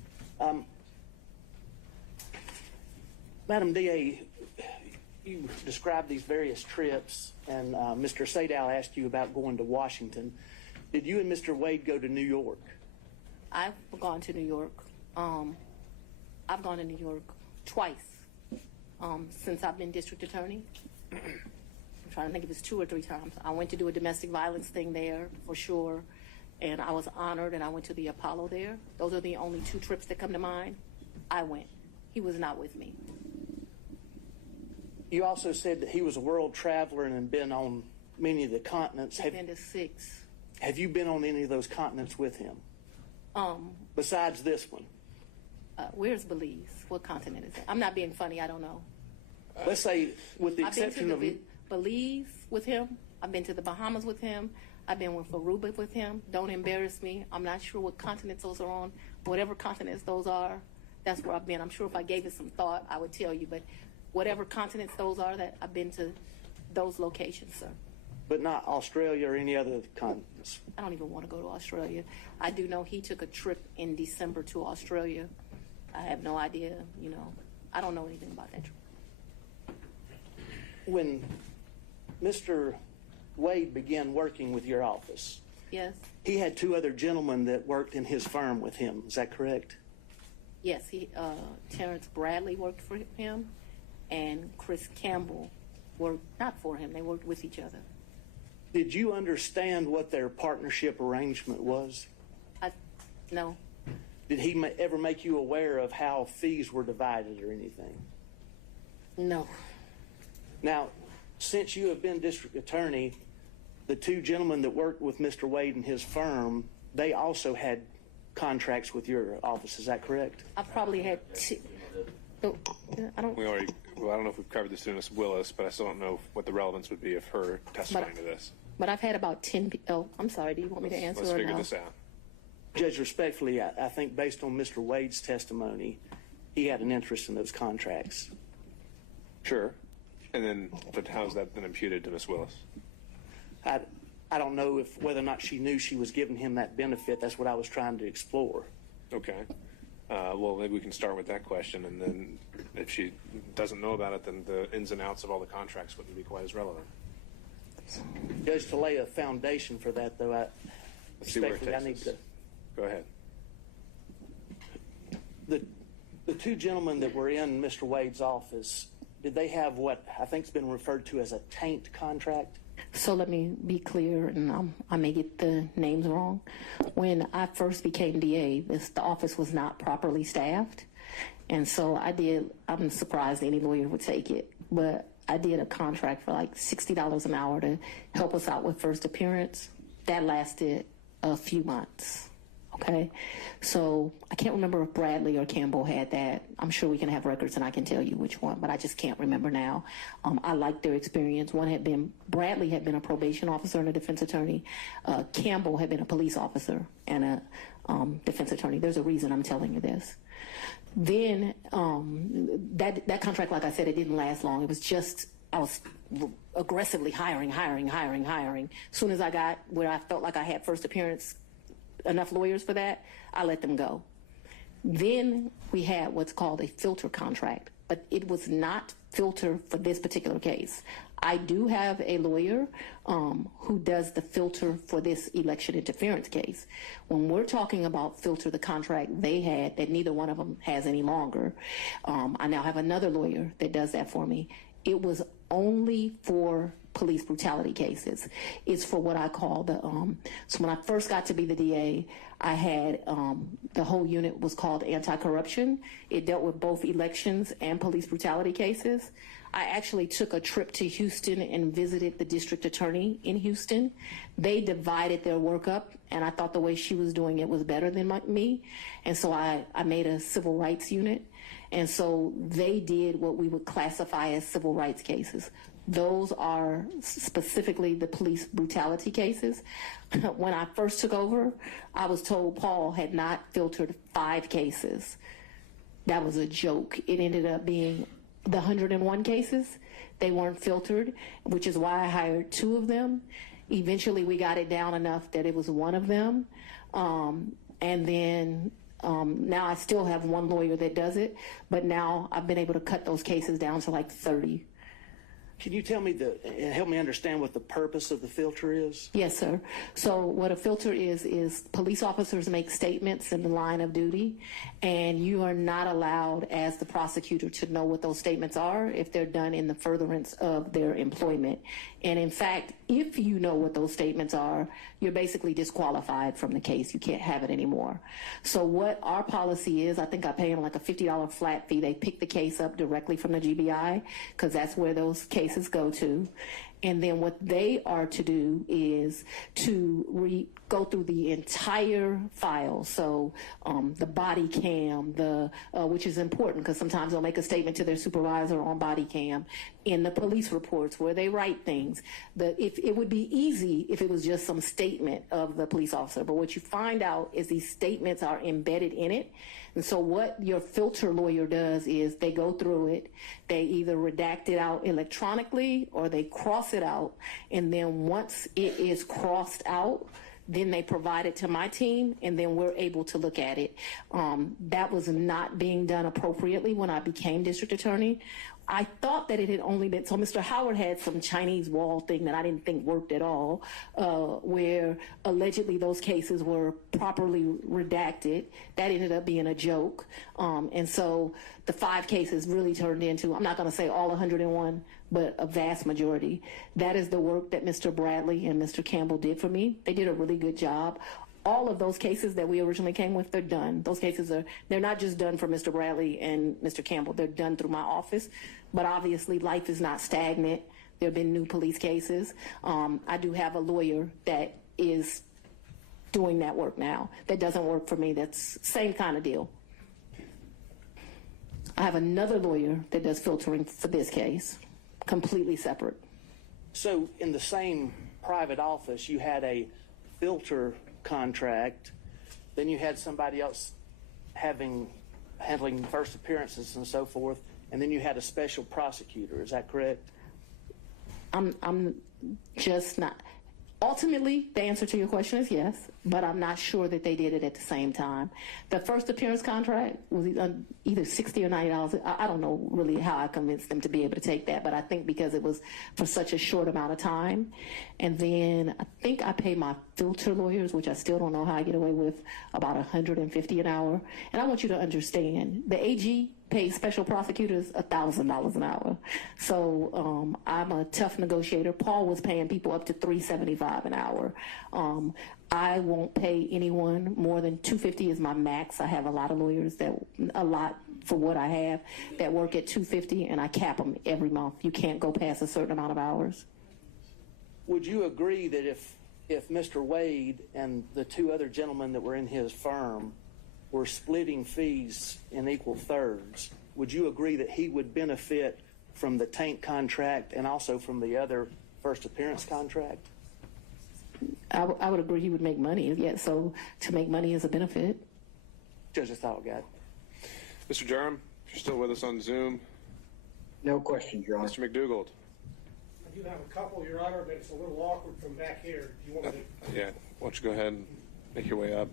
Madam DA, you described these various trips, and Mr. Sadow asked you about going to Washington. Did you and Mr. Wade go to New York? I've gone to New York. I've gone to New York twice since I've been district attorney. I'm trying to think if it's 2 or 3 times. I went to do a domestic violence thing there for sure, and I was honored, and I went to the Apollo there. Those are the only 2 trips that come to mind. I went. He was not with me. You also said that he was a world traveler and had been on many of the continents. I've been to 6. Have you been on any of those continents with him? Besides this one? Where's Belize? What continent is it? I'm not being funny. I don't know. Let's say, with the I've been exception to of... Belize with him. I've been to the Bahamas with him. I've been with Aruba with him. Don't embarrass me. I'm not sure what continents those are on. Whatever continents those are, that's where I've been. I'm sure if I gave it some thought, I would tell you. But whatever continents those are, that I've been to those locations, sir. But not Australia or any other continents? I don't even want to go to Australia. I do know he took a trip in December to Australia. I have no idea, I don't know anything about that trip. When Mr. Wade began working with your office, Yes, he had 2 other gentlemen that worked in his firm with him. Is that correct? yes. Terrence Bradley worked for him, and Chris Campbell worked not for him. They worked with each other. Did you understand what their partnership arrangement was? No. Did he ever make you aware of how fees were divided or anything? No. Now, since you have been district attorney, the 2 gentlemen that worked with Mr. Wade and his firm, they also had contracts with your office. Is that correct? I probably had 2. I don't. Well, I don't know if we've covered this in Ms. Willis, but I still don't know what the relevance would be of her testifying to this. But I've had about 10. Oh, I'm sorry. Do you want me to answer Let's or figure no? this out. Judge, respectfully, I think based on Mr. Wade's testimony, he had an interest in those contracts. Sure. And then, but how's that been imputed to Ms. Willis? I don't know whether or not she knew she was giving him that benefit. That's what I was trying to explore. Okay. Well, maybe we can start with that question, and then if she doesn't know about it, then the ins and outs of all the contracts wouldn't be quite as relevant. Judge, to lay a foundation for that, though, Let's see where it takes I need us. to... Go ahead. The 2 gentlemen that were in Mr. Wade's office, did they have what I think has been referred to as a taint contract? So let me be clear, and I may get the names wrong. When I first became DA, the office was not properly staffed. And so I'm surprised any lawyer would take it, but I did a contract for like $60 an hour to help us out with first appearance. That lasted a few months. Okay, so I can't remember if Bradley or Campbell had that. I'm sure we can have records and I can tell you which one, but I just can't remember now. I liked their experience. Bradley had been a probation officer and a defense attorney. Campbell had been a police officer and a defense attorney. There's a reason I'm telling you this. Then that contract, like I said, it didn't last long. It was just, I was aggressively hiring. As soon as I got where I felt like I had first appearance, enough lawyers for that, I let them go. Then we had what's called a filter contract, but it was not filter for this particular case. I do have a lawyer who does the filter for this election interference case. When we're talking about filter, the contract they had that neither one of them has any longer, I now have another lawyer that does that for me. It was only for police brutality cases. It's for what I call so when I first got to be the DA, I had, the whole unit was called anti-corruption. It dealt with both elections and police brutality cases. I actually took a trip to Houston and visited the district attorney in Houston. They divided their work up, and I thought the way she was doing it was better than me. And so I made a civil rights unit. And so they did what we would classify as civil rights cases. Those are specifically the police brutality cases. When I first took over, I was told Paul had not filtered 5 cases. That was a joke. It ended up being the 101 cases. They weren't filtered, which is why I hired 2 of them. Eventually, we got it down enough that it was 1 of them. And then now I still have 1 lawyer that does it, but now I've been able to cut those cases down to like 30. Can you tell me help me understand what the purpose of the filter is? Yes, sir. So what a filter is police officers make statements in the line of duty, and you are not allowed as the prosecutor to know what those statements are if they're done in the furtherance of their employment. And in fact, if you know what those statements are, you're basically disqualified from the case. You can't have it anymore. So what our policy is, I think I pay them like a $50 flat fee. They pick the case up directly from the GBI because that's where those cases go to. And then what they are to do is to go through the entire file. So the body cam, which is important because sometimes they'll make a statement to their supervisor on body cam, in the police reports where they write things. It would be easy if it was just some statement of the police officer, but what you find out is these statements are embedded in it. And so what your filter lawyer does is they go through it, they either redact it out electronically or they cross it out, and then once it is crossed out, then they provide it to my team, and then we're able to look at it. That was not being done appropriately when I became district attorney. I thought that it had only been, so Mr. Howard had some Chinese wall thing that I didn't think worked at all, where allegedly those cases were properly redacted. That ended up being a joke. And so the 5 cases really turned into, I'm not going to say all 101, but a vast majority. That is the work that Mr. Bradley and Mr. Campbell did for me. They did a really good job. All of those cases that we originally came with, they're done. Those cases they're not just done for Mr. Bradley and Mr. Campbell, they're done through my office. But obviously life is not stagnant. There have been new police cases. I do have a lawyer that is doing that work now. That doesn't work for me. That's same kind of deal. I have another lawyer that does filtering for this case, completely separate. So in the same private office, you had a filter contract, then you had somebody else handling first appearances and so forth, and then you had a special prosecutor. Is that correct? I'm just not. Ultimately, the answer to your question is yes, but I'm not sure that they did it at the same time. The first appearance contract was either $60 or $90. I don't know really how I convinced them to be able to take that, but I think because it was for such a short amount of time. And then I think I pay my filter lawyers, which I still don't know how I get away with, about $150 an hour. And I want you to understand, the AG pays special prosecutors $1,000 an hour. So I'm a tough negotiator. Paul was paying people up to $375 an hour. I won't pay anyone more than $250 is my max. I have a lot of lawyers for what I have that work at $250, and I cap them every month. You can't go past a certain amount of hours. Would you agree that if Mr. Wade and the 2 other gentlemen that were in his firm were splitting fees in equal thirds, would you agree that he would benefit from the taint contract and also from the other first appearance contract? I would agree he would make money. Yeah, so to make money is a benefit. Just a thought, guy. Mr. Durham, if you're still with us on Zoom. No questions, Your Honor. Mr. McDougald. I do have a couple, Your Honor, but it's a little awkward from back here. Do you want me to? Yeah, why don't you go ahead and make your way up.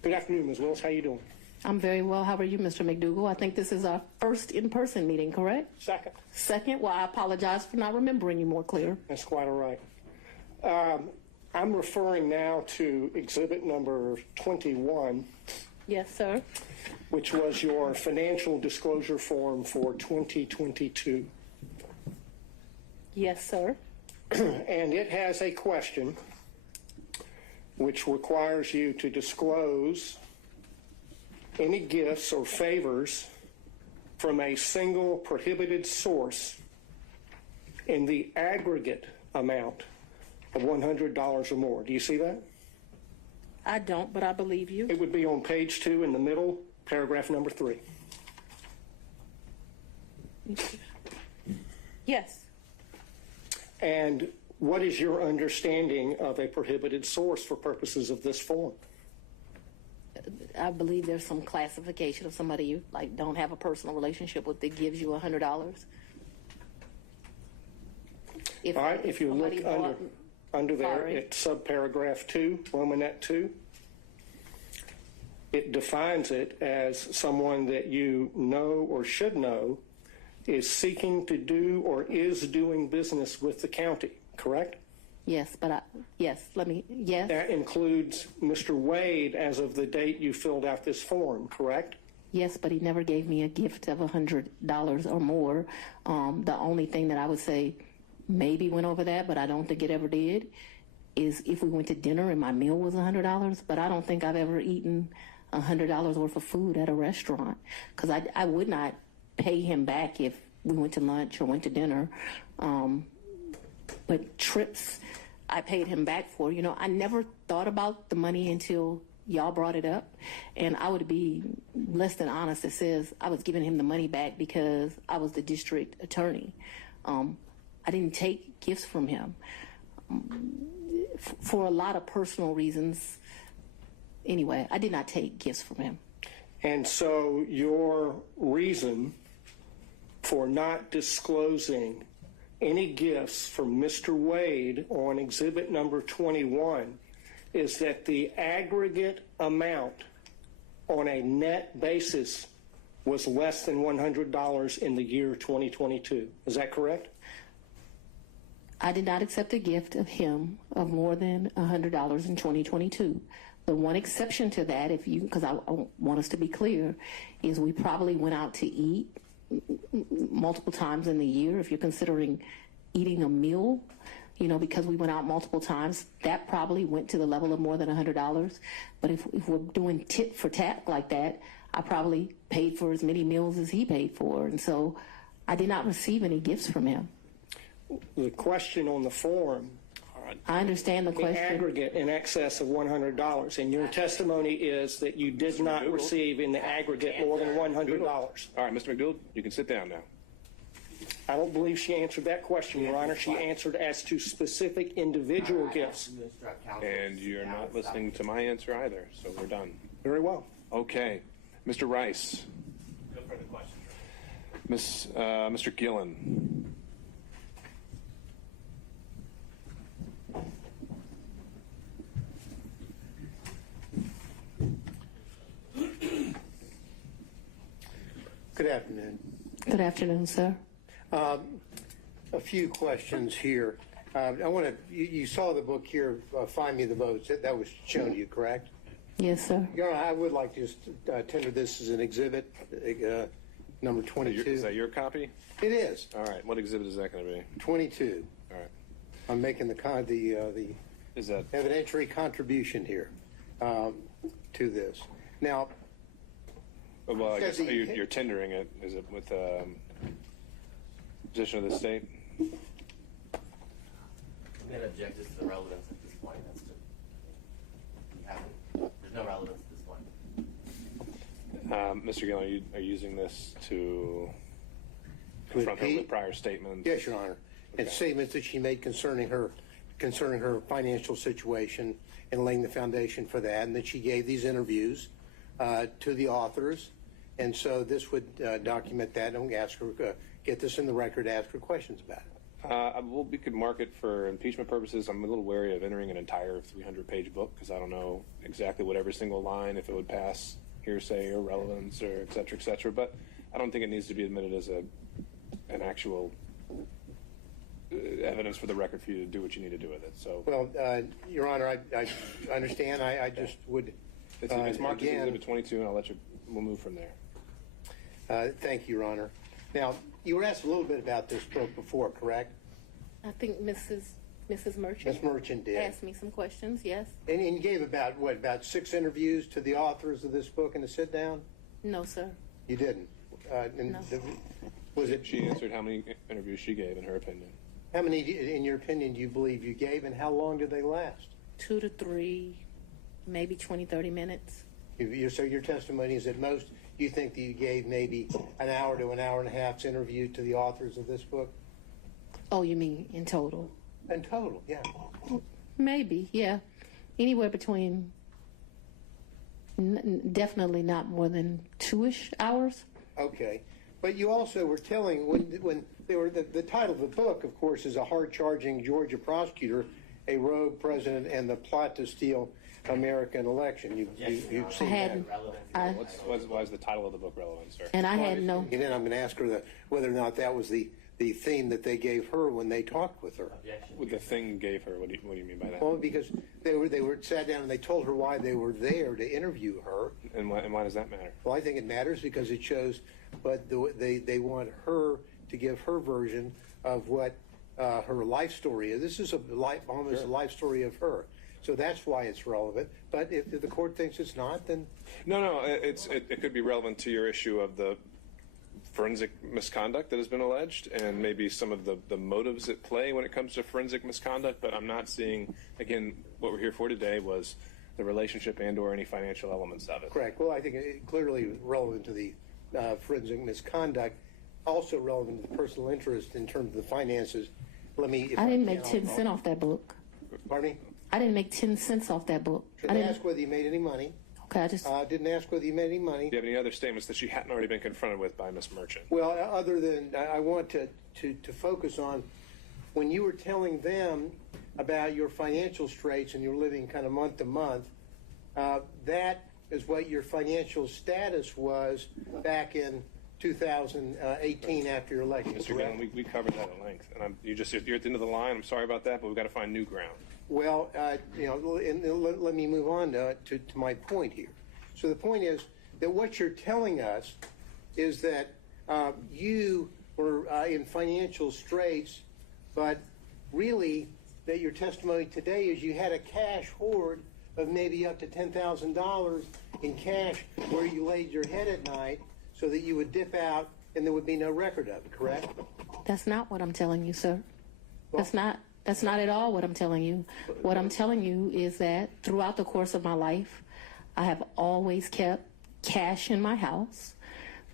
Good afternoon, Ms. Willis. How you doing? I'm very well. How are you, Mr. McDougall? I think this is our first in-person meeting, correct? Second. Second? Well, I apologize for not remembering you more clear. That's quite all right. I'm referring now to exhibit number 21, Yes, sir. which was your financial disclosure form for 2022. Yes, sir. And it has a question which requires you to disclose any gifts or favors from a single prohibited source in the aggregate amount of $100 or more. Do you see that? I don't, but I believe you. It would be on page 2 in the middle, paragraph number 3. Yes. And what is your understanding of a prohibited source for purposes of this form? I believe there's some classification of somebody you like don't have a personal relationship with that gives you $100. All right, if you look somebody under there Sorry. at subparagraph 2, Romanet 2, it defines it as someone that you know or should know is seeking to do or is doing business with the county, correct? Yes, but yes. That includes Mr. Wade as of the date you filled out this form, correct? Yes, but he never gave me a gift of $100 or more. The only thing that I would say maybe went over that, but I don't think it ever did, is if we went to dinner and my meal was $100, but I don't think I've ever eaten $100 worth of food at a restaurant, because I would not pay him back if we went to lunch or went to dinner. But trips, I paid him back for. You know, I never thought about the money until y'all brought it up, and I would be less than honest that says I was giving him the money back because I was the district attorney. I didn't take gifts from him for a lot of personal reasons. Anyway, I did not take gifts from him. And so your reason for not disclosing any gifts from Mr. Wade on exhibit number 21 is that the aggregate amount on a net basis was less than $100 in the year 2022. Is that correct? I did not accept a gift of him of more than $100 in 2022. The one exception to that, because I want us to be clear, is we probably went out to eat multiple times in the year. If you're considering eating a meal, because we went out multiple times, that probably went to the level of more than $100. But if we're doing tit for tat like that, I probably paid for as many meals as he paid for. And so I did not receive any gifts from him. The question on the form, I understand the the question. aggregate in excess of $100, and your testimony is that you did not McDougal. receive in the aggregate more than $100. All right, Mr. McDougal, you can sit down now. I don't believe she answered that question, Your Honor. She answered as to specific individual gifts. And you're not listening to my answer either, so we're done. Very well. Okay. Mr. Rice. No further questions. Mr. Gillen. Good afternoon. Good afternoon, sir. A few questions here. You saw the book here, Find Me the Votes. That was shown to you, correct? Yes, sir. Your Honor, I would like to just tender this as an exhibit, number 22. Is that your copy? It is. All right. What exhibit is that going to be? 22. All right. I'm making the Is that evidentiary contribution here to this. Now, well? I guess Yeah, you're tendering it. Is it with position of the state? I'm going to object this to the relevance at this point. There's no relevance at this point. Mr. Gillen, are you using this to confront her with prior statements? yes, Your Honor. And Okay. statements that she made concerning her financial situation and laying the foundation for that, and that she gave these interviews to the authors. And so this would document that, and ask her, get this in the record, ask her questions about it. Well, we could mark it for impeachment purposes. I'm a little wary of entering an entire 300-page book because I don't know exactly what every single line, if it would pass hearsay or relevance or et cetera, et cetera. But I don't think it needs to be admitted as an actual evidence for the record for you to do what you need to do with it. So, Well, Your Honor, I understand. I just would. it's marked as again, Exhibit 22, and we'll move from there. Thank you, Your Honor. Now, you were asked a little bit about this book before, correct? I think Mrs. Merchant. Ms. Merchant did. Asked me some questions, yes. And you gave about 6 interviews to the authors of this book in the sit down? No, sir. You didn't. No. Was it? She answered how many interviews she gave, in her opinion. How many, in your opinion, do you believe you gave, and how long did they last? 2 to 3, maybe 20, 30 minutes. So your testimony is at most, you think that you gave maybe an hour to an hour and a half's interview to the authors of this book? Oh, you mean in total? In total, yeah. Maybe, yeah. Anywhere between, definitely not more than 2-ish hours. Okay. But you also were telling, when they were, the title of the book, of course, is A Hard-Charging Georgia Prosecutor, a Rogue President, and the Plot to Steal American Election. You've seen that. Why is the title of the book relevant, sir? And I had no. And then I'm going to ask her whether or not that was the theme that they gave her when they talked with her. What the thing gave her? What do you mean by that? Well, because they were sat down and they told her why they were there to interview her. And why does that matter? Well, I think it matters because it shows, but they want her to give her version of what her life story is. This is almost a life story of her. So that's why it's relevant. But if the court thinks it's not, then No. It could be relevant to your issue of the forensic misconduct that has been alleged, and maybe some of the motives at play when it comes to forensic misconduct. But I'm not seeing, again, what we're here for today was the relationship and/or any financial elements of it. correct. Well, I think it clearly relevant to the forensic misconduct, also relevant to the personal interest in terms of the finances. I didn't make 10 cents off that book. Pardon me? I didn't make 10 cents off that book. Didn't ask whether you made any money. Okay, I just. Didn't ask whether you made any money. Do you have any other statements that she hadn't already been confronted with by Ms. Merchant? Well, other than I want to focus on when you were telling them about your financial straits and you're living kind of month to month, that is what your financial status was back in 2018 after your election. Mr. Glenn, we covered that at length, and you're at the end of the line. I'm sorry about that, but we've got to find new ground. Well, let me move on to my point here. So the point is that what you're telling us is that you were in financial straits, but really that your testimony today is you had a cash hoard of maybe up to $10,000 in cash where you laid your head at night so that you would dip out and there would be no record of it, correct? That's not what I'm telling you, sir. Well, That's not at all what I'm telling you. What I'm telling you is that throughout the course of my life, I have always kept cash in my house.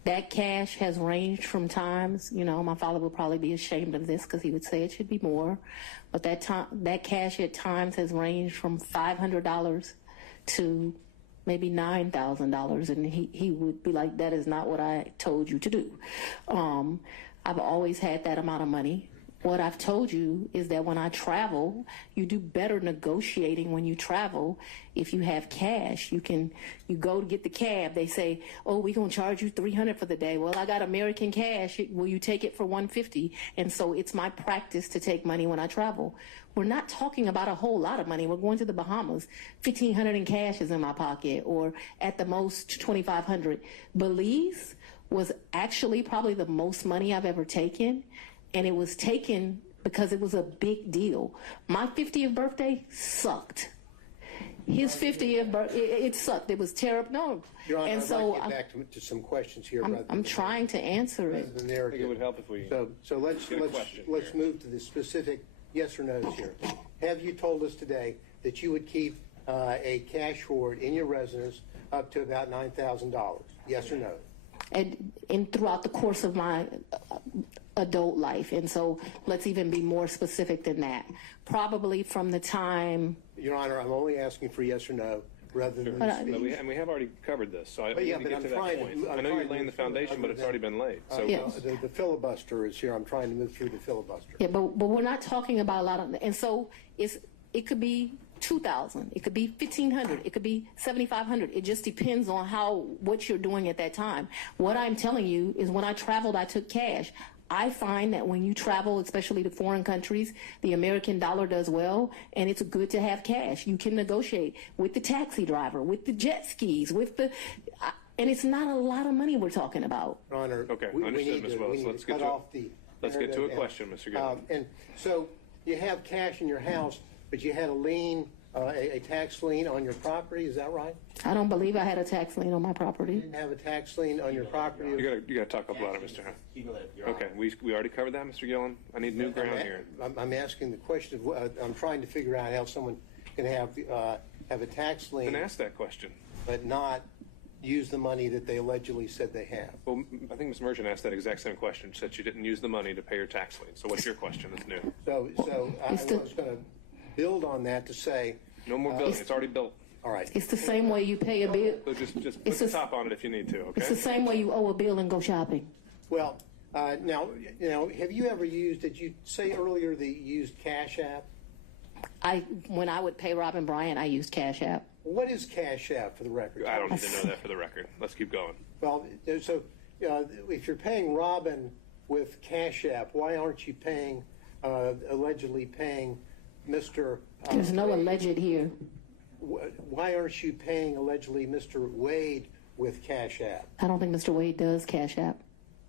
That cash has ranged from times, my father would probably be ashamed of this because he would say it should be more. But that cash at times has ranged from $500 to maybe $9,000. And he would be like, that is not what I told you to do. I've always had that amount of money. What I've told you is that when I travel, you do better negotiating when you travel. If you have cash, you go to get the cab. They say, "Oh, we're gonna charge you $300 for the day." Well, I got American cash. Will you take it for $150? And so it's my practice to take money when I travel. We're not talking about a whole lot of money. We're going to the Bahamas. $1,500 in cash is in my pocket, or at the most $2,500. Belize was actually probably the most money I've ever taken. And it was taken because it was a big deal. My 50th birthday sucked. His 50th birthday, it sucked. It was terrible. No. Your Honor, and I'd so like to get back to some questions here. I'm trying to answer it. I think it would help if we. So let's move to the specific yes or no's here. Have you told us today that you would keep a cash hoard in your residence up to about $9,000? Yes or no? And throughout the course of my adult life, and so let's even be more specific than that. Probably from the time. Your Honor, I'm only asking for yes or no rather than speech. We have already covered this, so I need to get to that point. I know you're laying the foundation, but it's already been laid. So yes. The filibuster is here. I'm trying to move through the filibuster. Yeah, but we're not talking about a lot of, and so it could be $2,000, it could be $1,500, it could be $7,500. It just depends on what you're doing at that time. What I'm telling you is when I traveled, I took cash. I find that when you travel, especially to foreign countries, the American dollar does well, and it's good to have cash. You can negotiate with the taxi driver, with the jet skis, with the, and it's not a lot of money we're talking about. Your Honor, Okay, we understood, need Ms. to, Willis. we need Let's to get cut to it. off the Let's get to a narrative question, Mr. Gillen. And so you have cash in your house, but you had a lien, a tax lien on your property. Is that right? I don't believe I had a tax lien on my You property. didn't have a tax lien on your property. You gotta talk up louder, Mr. Hunt. Cumulative, Your Okay, Honor. we already covered that, Mr. Gillen. I need new ground here. I'm asking the question of, I'm trying to figure out how someone can have a tax lien, Then ask that question. but not use the money that they allegedly said they have. Well, I think Ms. Merchant asked that exact same question. She said she didn't use the money to pay her tax lien. So what's your question that's new? So I was going to build on that to say, No more building. It's already built. all right, It's the same way you pay a bill. So just put It's the a- top on it if you need to, It's the okay? same way you owe a bill and go shopping. well, now, have you ever used, did you say earlier that you used Cash App? When I would pay Robin Bryant, I used Cash App. What is Cash App for the record? I don't need to know that for the record. Let's keep going. Well, so if you're paying Robin with Cash App, why aren't you paying, allegedly paying Mr. There's no alleged here. Why aren't you paying allegedly Mr. Wade with Cash App? I don't think Mr. Wade does Cash App.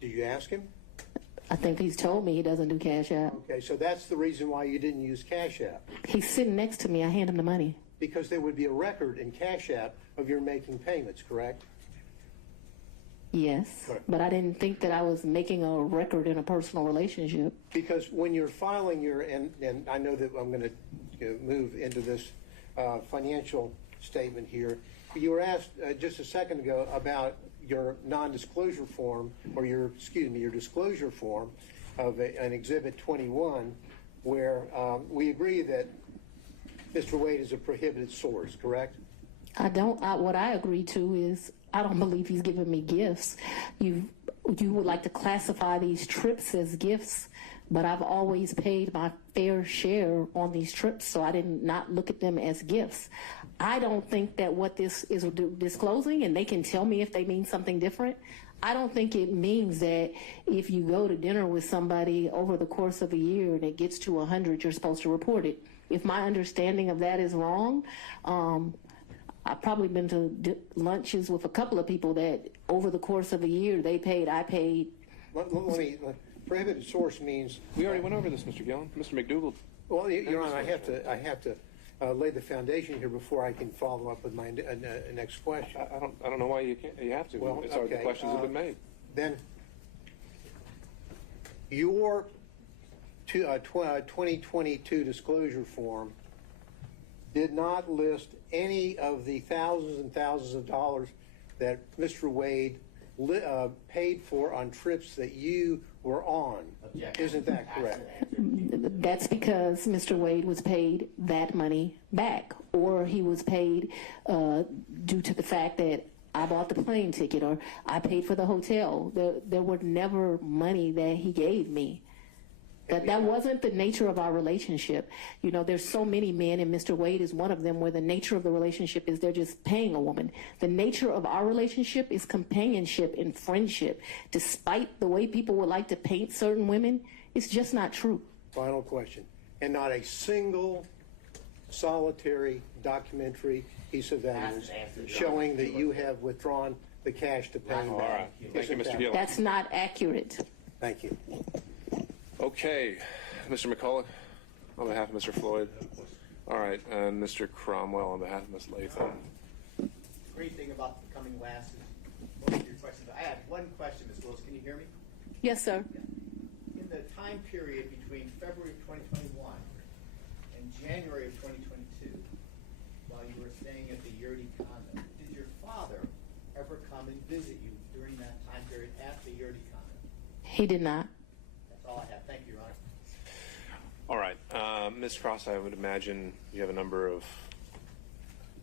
Did you ask him? I think he's told me he doesn't do Cash App. Okay, so that's the reason why you didn't use Cash App, He's sitting next to me. I hand him the money. because there would be a record in Cash App of your making payments, correct? Yes, Right. but I didn't think that I was making a record in a personal relationship. Because when you're filing your, and I know that I'm going to move into this financial statement here, you were asked just a second ago about your non-disclosure form, or your disclosure form of an Exhibit 21, where we agree that Mr. Wade is a prohibited source, correct? What I agree to is I don't believe he's giving me gifts. You would like to classify these trips as gifts, but I've always paid my fair share on these trips, so I did not look at them as gifts. I don't think that what this is disclosing, and they can tell me if they mean something different, I don't think it means that if you go to dinner with somebody over the course of a year and it gets to 100, you're supposed to report it. If my understanding of that is wrong, I've probably been to lunches with a couple of people that over the course of a year they paid, I paid. Let me, prohibited source means. We already went over this, Mr. Gillen. Mr. McDougall. Well, Your Honor, I have to lay the foundation here before I can follow up with my next question. I don't know why you can't. You have to. Well, It's already, the okay, questions have been made. Then your 2022 disclosure form did not list any of the thousands and thousands of dollars that Mr. Wade paid for on trips that you were on. Objection. Isn't that correct? That's because Mr. Wade was paid that money back, or he was paid due to the fact that I bought the plane ticket or I paid for the hotel. There were never money that he gave me. That wasn't the nature of our relationship. You know, there's so many men, and Mr. Wade is one of them, where the nature of the relationship is they're just paying a woman. The nature of our relationship is companionship and friendship. Despite the way people would like to paint certain women, it's just not true. Final question. And not a single solitary documentary piece of evidence showing that you have withdrawn the cash to pay him All back. right. Thank you, Isn't Mr. that- Gillen. That's not accurate. Thank you. Okay, Mr. McCullough, on behalf of Mr. Floyd. All right, and Mr. Cromwell on behalf of Ms. Latham. Great thing about becoming last is most of your questions. I have one question, Ms. Willis. Can you hear me? Yes, sir. In the time period between February of 2021 and January of 2022, while you were staying at the Yurdi condo, did your father ever come and visit you during that time period at the Yurdi condo? He did not. That's all I have. Thank you, Your Honor. All right, Ms. Cross, I would imagine you have a number of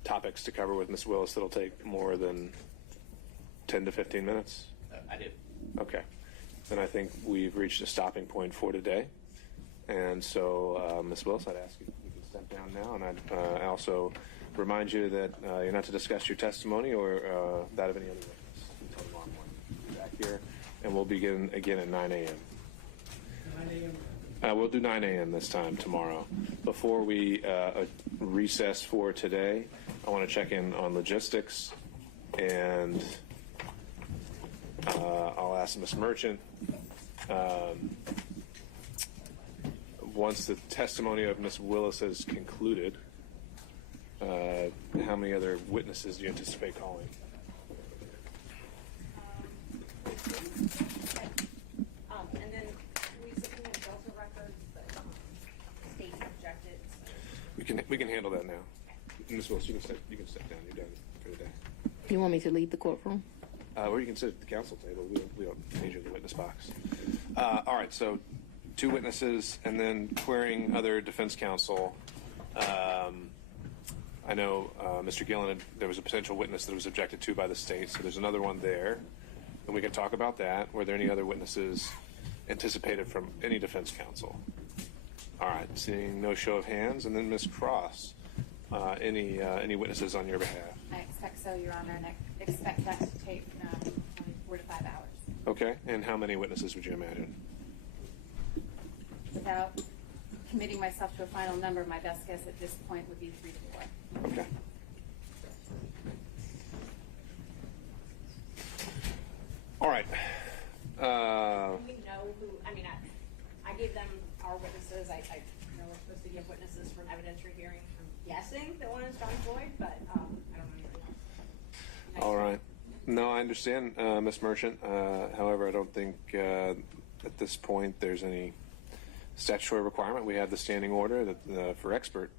topics to cover with Ms. Willis that'll take more than 10 to 15 minutes. I do. Okay, then I think we've reached a stopping point for today. And so, Ms. Willis, I'd ask you if you can step down now, and I'd also remind you that you're not to discuss your testimony or that of any other witness until tomorrow morning. Back here, and we'll begin again at 9 a.m. We'll do 9 a.m. this time tomorrow. Before we recess for today, I want to check in on logistics, and I'll ask Ms. Merchant. Once the testimony of Ms. Willis has concluded, how many other witnesses do you anticipate calling? And then we subpoenaed Delta records, but the state objected. We can handle that now. Ms. Willis, you can step down. You're done for the day. You want me to leave the courtroom? Or you can sit at the council table. We don't need you in the witness box. All right, so 2 witnesses, and then querying other defense counsel. I know Mr. Gillen, there was a potential witness that was objected to by the state, so there's another one there, and we can talk about that. Were there any other witnesses anticipated from any defense counsel? All right, seeing no show of hands, and then Ms. Cross, any witnesses on your behalf? I expect so, Your Honor, and I expect that to take 4 to 5 hours. Okay, and how many witnesses would you imagine? Without committing myself to a final number, my best guess at this point would be 3 to 4. Okay. All right. We know who, I mean, I gave them our witnesses. I know we're supposed to give witnesses from evidentiary hearing. I'm guessing that one is John Floyd, but I don't know anything else. All right. No, I understand, Ms. Merchant. However, I don't think at this point there's any statutory requirement. We have the standing order that for expert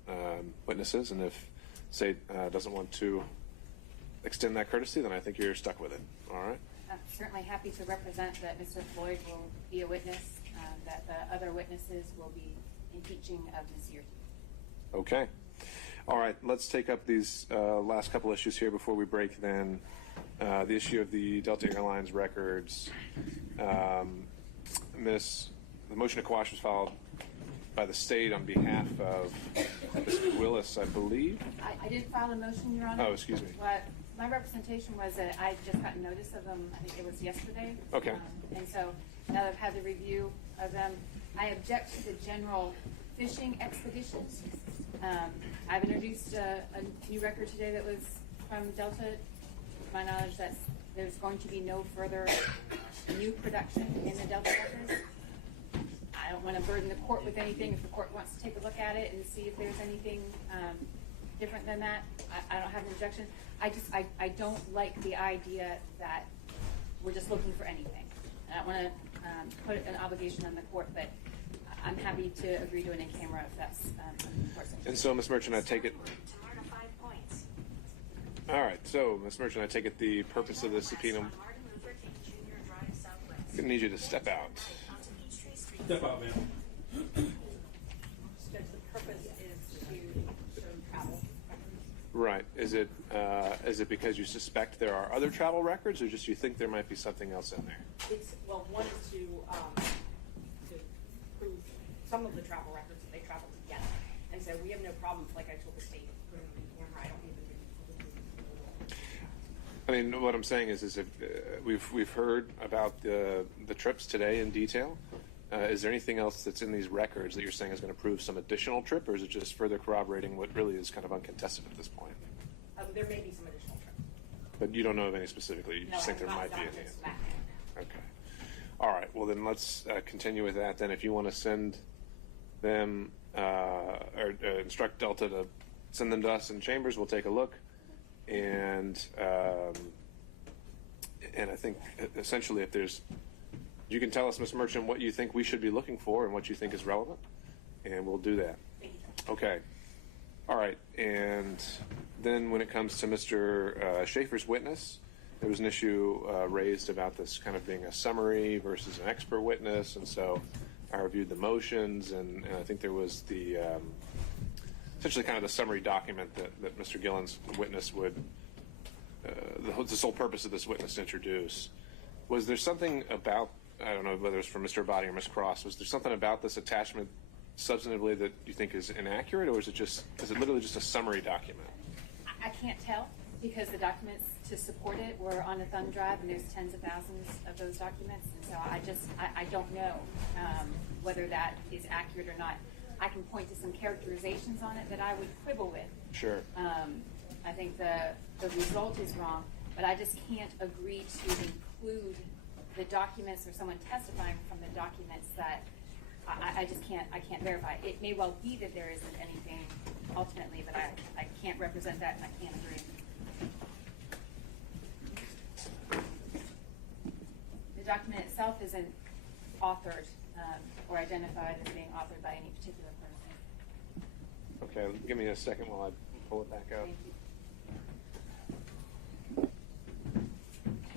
witnesses, and if state doesn't want to extend that courtesy, then I think you're stuck with it. All right. I'm certainly happy to represent that Mr. Floyd will be a witness, that the other witnesses will be impeaching of Ms. Yearty. Okay. All right. Let's take up these last couple issues here before we break then. The issue of the Delta Airlines records. The motion to quash was filed by the state on behalf of Ms. Willis, I believe. I did file a motion, Your Honor. Oh, excuse me. My representation was that I just got notice of them, I think it was yesterday. Okay. And so now that I've had the review of them, I object to the general fishing expeditions. I've introduced a new record today that was from Delta. To my knowledge, that there's going to be no further new production in the Delta records. I don't want to burden the court with anything. If the court wants to take a look at it and see if there's anything different than that, I don't have an objection. I don't like the idea that we're just looking for anything. I don't want to put an obligation on the court, but I'm happy to agree to an in-camera if that's important. And so, Ms. Merchant, I take it. All right. So, Ms. Merchant, I take it the purpose of the subpoena. I'm going to need you to step out. Step out, ma'am. The purpose is to show travel records. Right. Is it because you suspect there are other travel records, or just you think there might be something else in there? It's, well, one is to prove some of the travel records that they traveled together. And so we have no problem, like I told the state, putting them in camera. I don't even I mean, what I'm saying is if we've heard about the trips today in detail. Is there anything else that's in these records that you're saying is going to prove some additional trip, or is it just further corroborating what really is kind of uncontested at this point? there may be some additional trips. But you don't know of any specifically. You just think there might be any. Okay. All right. Well, then let's continue with that. Then, if you want to send them or instruct Delta to send them to us in chambers, we'll take a look. And I think essentially, if there's, you can tell us, Ms. Merchant, what you think we should be looking for and what you think is relevant, and we'll do that. Okay. All right. And then when it comes to Mr. Schaefer's witness, there was an issue raised about this kind of being a summary versus an expert witness, and so I reviewed the motions, and I think there was the essentially kind of the summary document that Mr. Gillen's witness would, the sole purpose of this witness to introduce. Was there something about, I don't know whether it's from Mr. Abadi or Ms. Cross, was there something about this attachment substantively that you think is inaccurate, or is it literally just a summary document? I can't tell. because the documents to support it were on a thumb drive, and there's tens of thousands of those documents, and so I don't know whether that is accurate or not. I can point to some characterizations on it that I would quibble with. Sure. I think the result is wrong, but I just can't agree to include the documents or someone testifying from the documents that I just can't verify. It may well be that there isn't anything ultimately, but I can't represent that, and I can't agree. The document itself isn't authored or identified as being authored by any particular person. Okay, give me a second while I pull it back up. Thank you.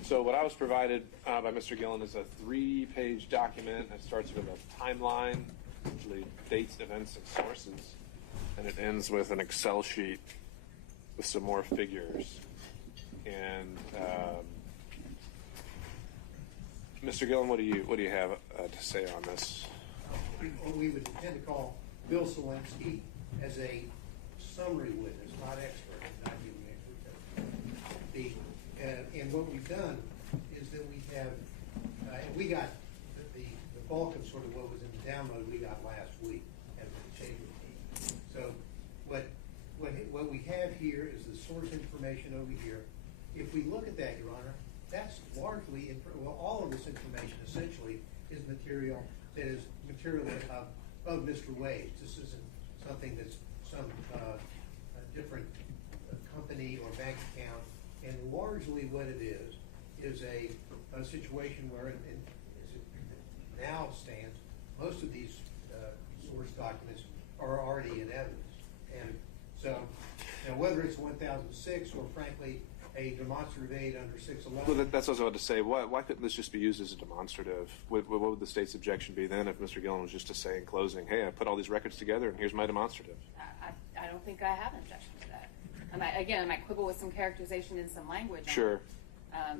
So what I was provided by Mr. Gillen is a 3-page document. It starts with a timeline, usually dates, events, and sources, and it ends with an Excel sheet with some more figures. And Mr. Gillen, what do you have to say on this? What we would tend to call Bill Selensky as a summary witness, not expert, not giving expert testimony. And what we've done is that we have, and we got the bulk of sort of what was in the download we got last week as the chamber team. So what we have here is the source information over here. If we look at that, Your Honor, that's largely, all of this information essentially is material that is material of Mr. Wade. This isn't something that's some different company or bank account. And largely what it is a situation where, as it now stands, most of these source documents are already in evidence. And so, whether it's 1006 or, frankly, a demonstrative aid under 611. Well, that's what I was about to say. Why couldn't this just be used as a demonstrative? What would the state's objection be then if Mr. Gillen was just to say in closing, hey, I put all these records together and here's my demonstrative? I don't think I have an objection to that. I might quibble with some characterization in some language. Sure.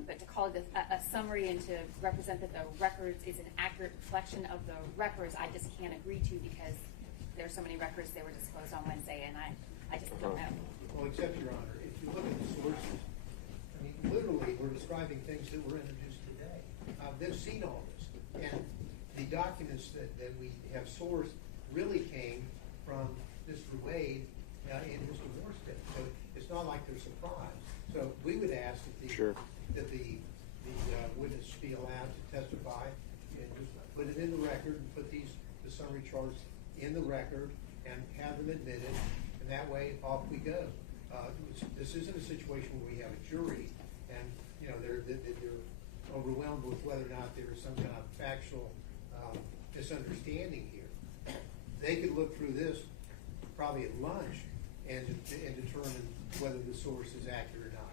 But to call it a summary and to represent that the records is an accurate reflection of the records, I just can't agree to because there are so many records that were disclosed on Wednesday, and I just don't know. Well, except, Your Honor, if you look at the sources, I mean, literally, we're describing things that were introduced today. They've seen all this. And the documents that we have sourced really came from Mr. Wade in his divorce case. So it's not like they're surprised. So we would ask that the witness be allowed to testify and just put it in the record and put the summary charts in the record and have them admitted. And that way, off we go. This isn't a situation where we have a jury and they're overwhelmed with whether or not there is some kind of factual misunderstanding here. They could look through this probably at lunch and determine whether the source is accurate or not.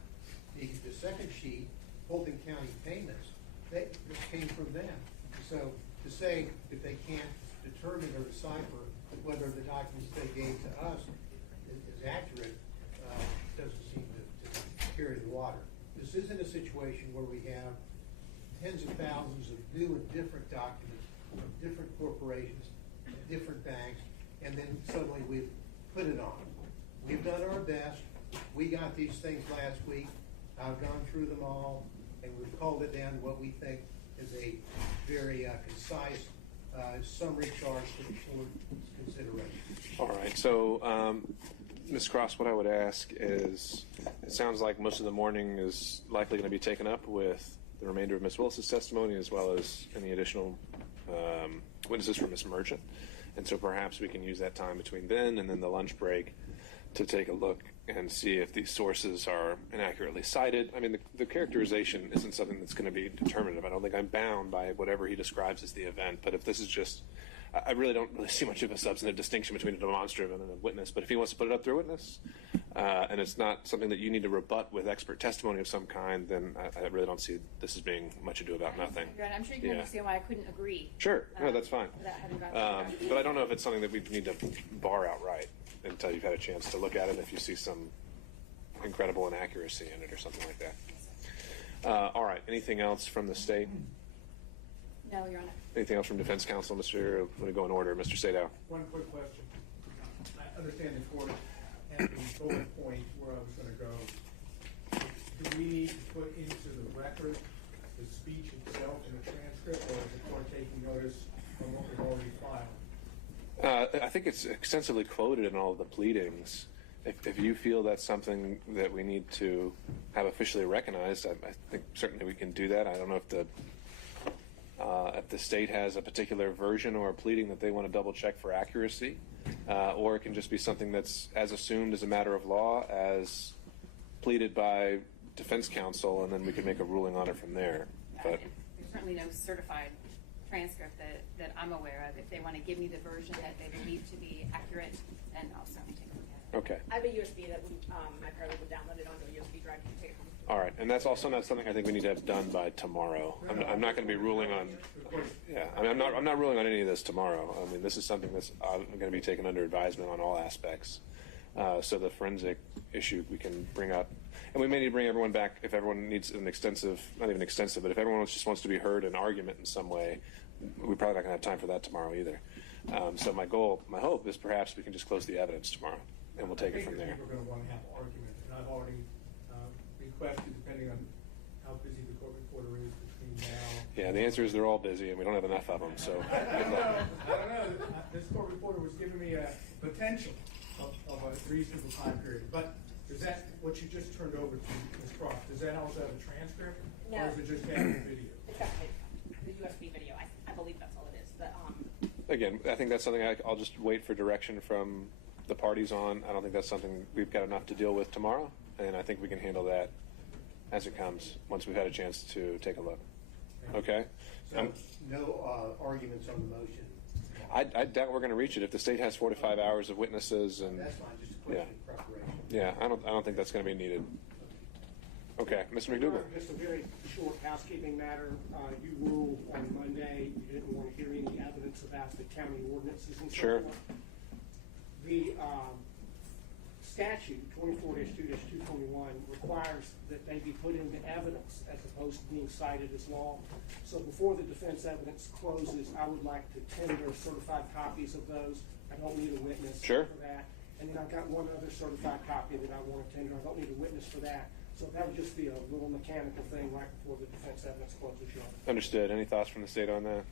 The second sheet, Fulton County payments, this came from them. So to say if they can't determine or decipher whether the documents they gave to us is accurate doesn't seem to carry the water. This isn't a situation where we have tens of thousands of new and different documents from different corporations, different banks, and then suddenly we've put it on. We've done our best. We got these things last week. I've gone through them all, and we've called it down to what we think is a very concise summary chart for the board's consideration. All right. So, Ms. Cross, what I would ask is, it sounds like most of the morning is likely going to be taken up with the remainder of Ms. Willis's testimony as well as any additional witnesses from Ms. Merchant. And so perhaps we can use that time between then and then the lunch break to take a look and see if these sources are inaccurately cited. I mean, the characterization isn't something that's going to be determinative. I don't think I'm bound by whatever he describes as the event. But if this is just, I really don't see much of a substantive distinction between a demonstrative and a witness. But if he wants to put it up through a witness, and it's not something that you need to rebut with expert testimony of some kind, then I really don't see this as being much ado about nothing. I'm sure you can understand why I couldn't agree. Sure. No, that's fine. Without having gone through that. But I don't know if it's something that we need to bar outright until you've had a chance to look at it, if you see some incredible inaccuracy in it or something like that. All right. Anything else from the state? No, Your Honor. Anything else from defense counsel? I'm going to go in order. Mr. Sadow. One quick question. I understand the court had the bullet point where I was going to go. do we need to put into the record the speech itself in the transcript, or is the court taking notice from what we've already filed? I think it's extensively quoted in all of the pleadings. If you feel that's something that we need to have officially recognized, I think certainly we can do that. I don't know if the state has a particular version or a pleading that they want to double check for accuracy, or it can just be something that's as assumed as a matter of law as pleaded by defense counsel, and then we can make a ruling on it from there. But there's certainly no certified transcript that I'm aware of. If they want to give me the version that they believe to be accurate, then I'll certainly take a look at it. okay. I have a USB that my paralegal would download it onto a USB drive and take it home. All right, and that's also not something I think we need to have done by tomorrow. I'm not going to be ruling on. Yeah, I mean, I'm not ruling on any of this tomorrow. I mean, this is something that's going to be taken under advisement on all aspects. So the forensic issue we can bring up, and we may need to bring everyone back if everyone needs an extensive, not even extensive, but if everyone just wants to be heard in argument in some way, we're probably not going to have time for that tomorrow either. So my hope is perhaps we can just close the evidence tomorrow, and we'll take it from there. I think people are going to want to have argument, and I've already requested, depending on how busy the court reporter is between now. Yeah, the answer is they're all busy, and we don't have enough of them. So I don't know. This court reporter was giving me a potential of a reasonable time period, but is that what you just turned over to Ms. Croft? Does that also have a transcript, No. or is it just having a video? It's got the USB video. I believe that's all it is. But again, I think that's something I'll just wait for direction from the parties on. I don't think that's something we've got enough to deal with tomorrow, and I think we can handle that as it comes once we've had a chance to take a look. Okay? So no arguments on the motion. I doubt we're going to reach it if the state has 45 hours of witnesses and. That's fine, just a question of preparation. Yeah, I don't think that's going to be needed. Okay, Mr. McDougall. Just a very short housekeeping matter. You ruled on Monday you didn't want to hear any evidence about the county ordinances and so Sure. forth. The statute 24-2-221 requires that they be put into evidence as opposed to being cited as law. So before the defense evidence closes, I would like to tender certified copies of those. I don't need a witness Sure. for that. And then I've got one other certified copy that I want to tender. I don't need a witness for that. So that would just be a little mechanical thing right before the defense evidence closes, Your Honor. Understood. Any thoughts from the state on that?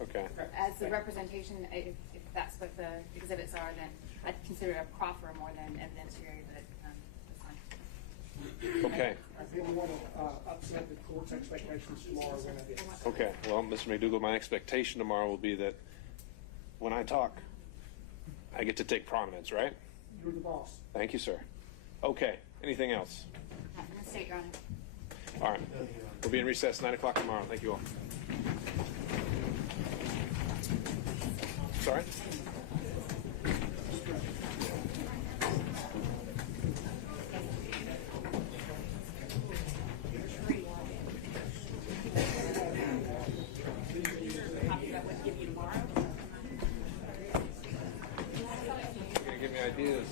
Okay. As the representation, if that's what the exhibits are, then I'd consider it a proffer more than evidentiary, but that's fine. Okay. I didn't want to upset the court's expectations tomorrow when I did. Okay. Well, Mr. McDougall, my expectation tomorrow will be that when I talk, I get to take prominence, right? You're the boss. Thank you, sir. Okay. Anything else? Not from the state, Your Honor. All right. We'll be in recess 9 o'clock tomorrow. Thank you all. Sorry? You're going to give me ideas.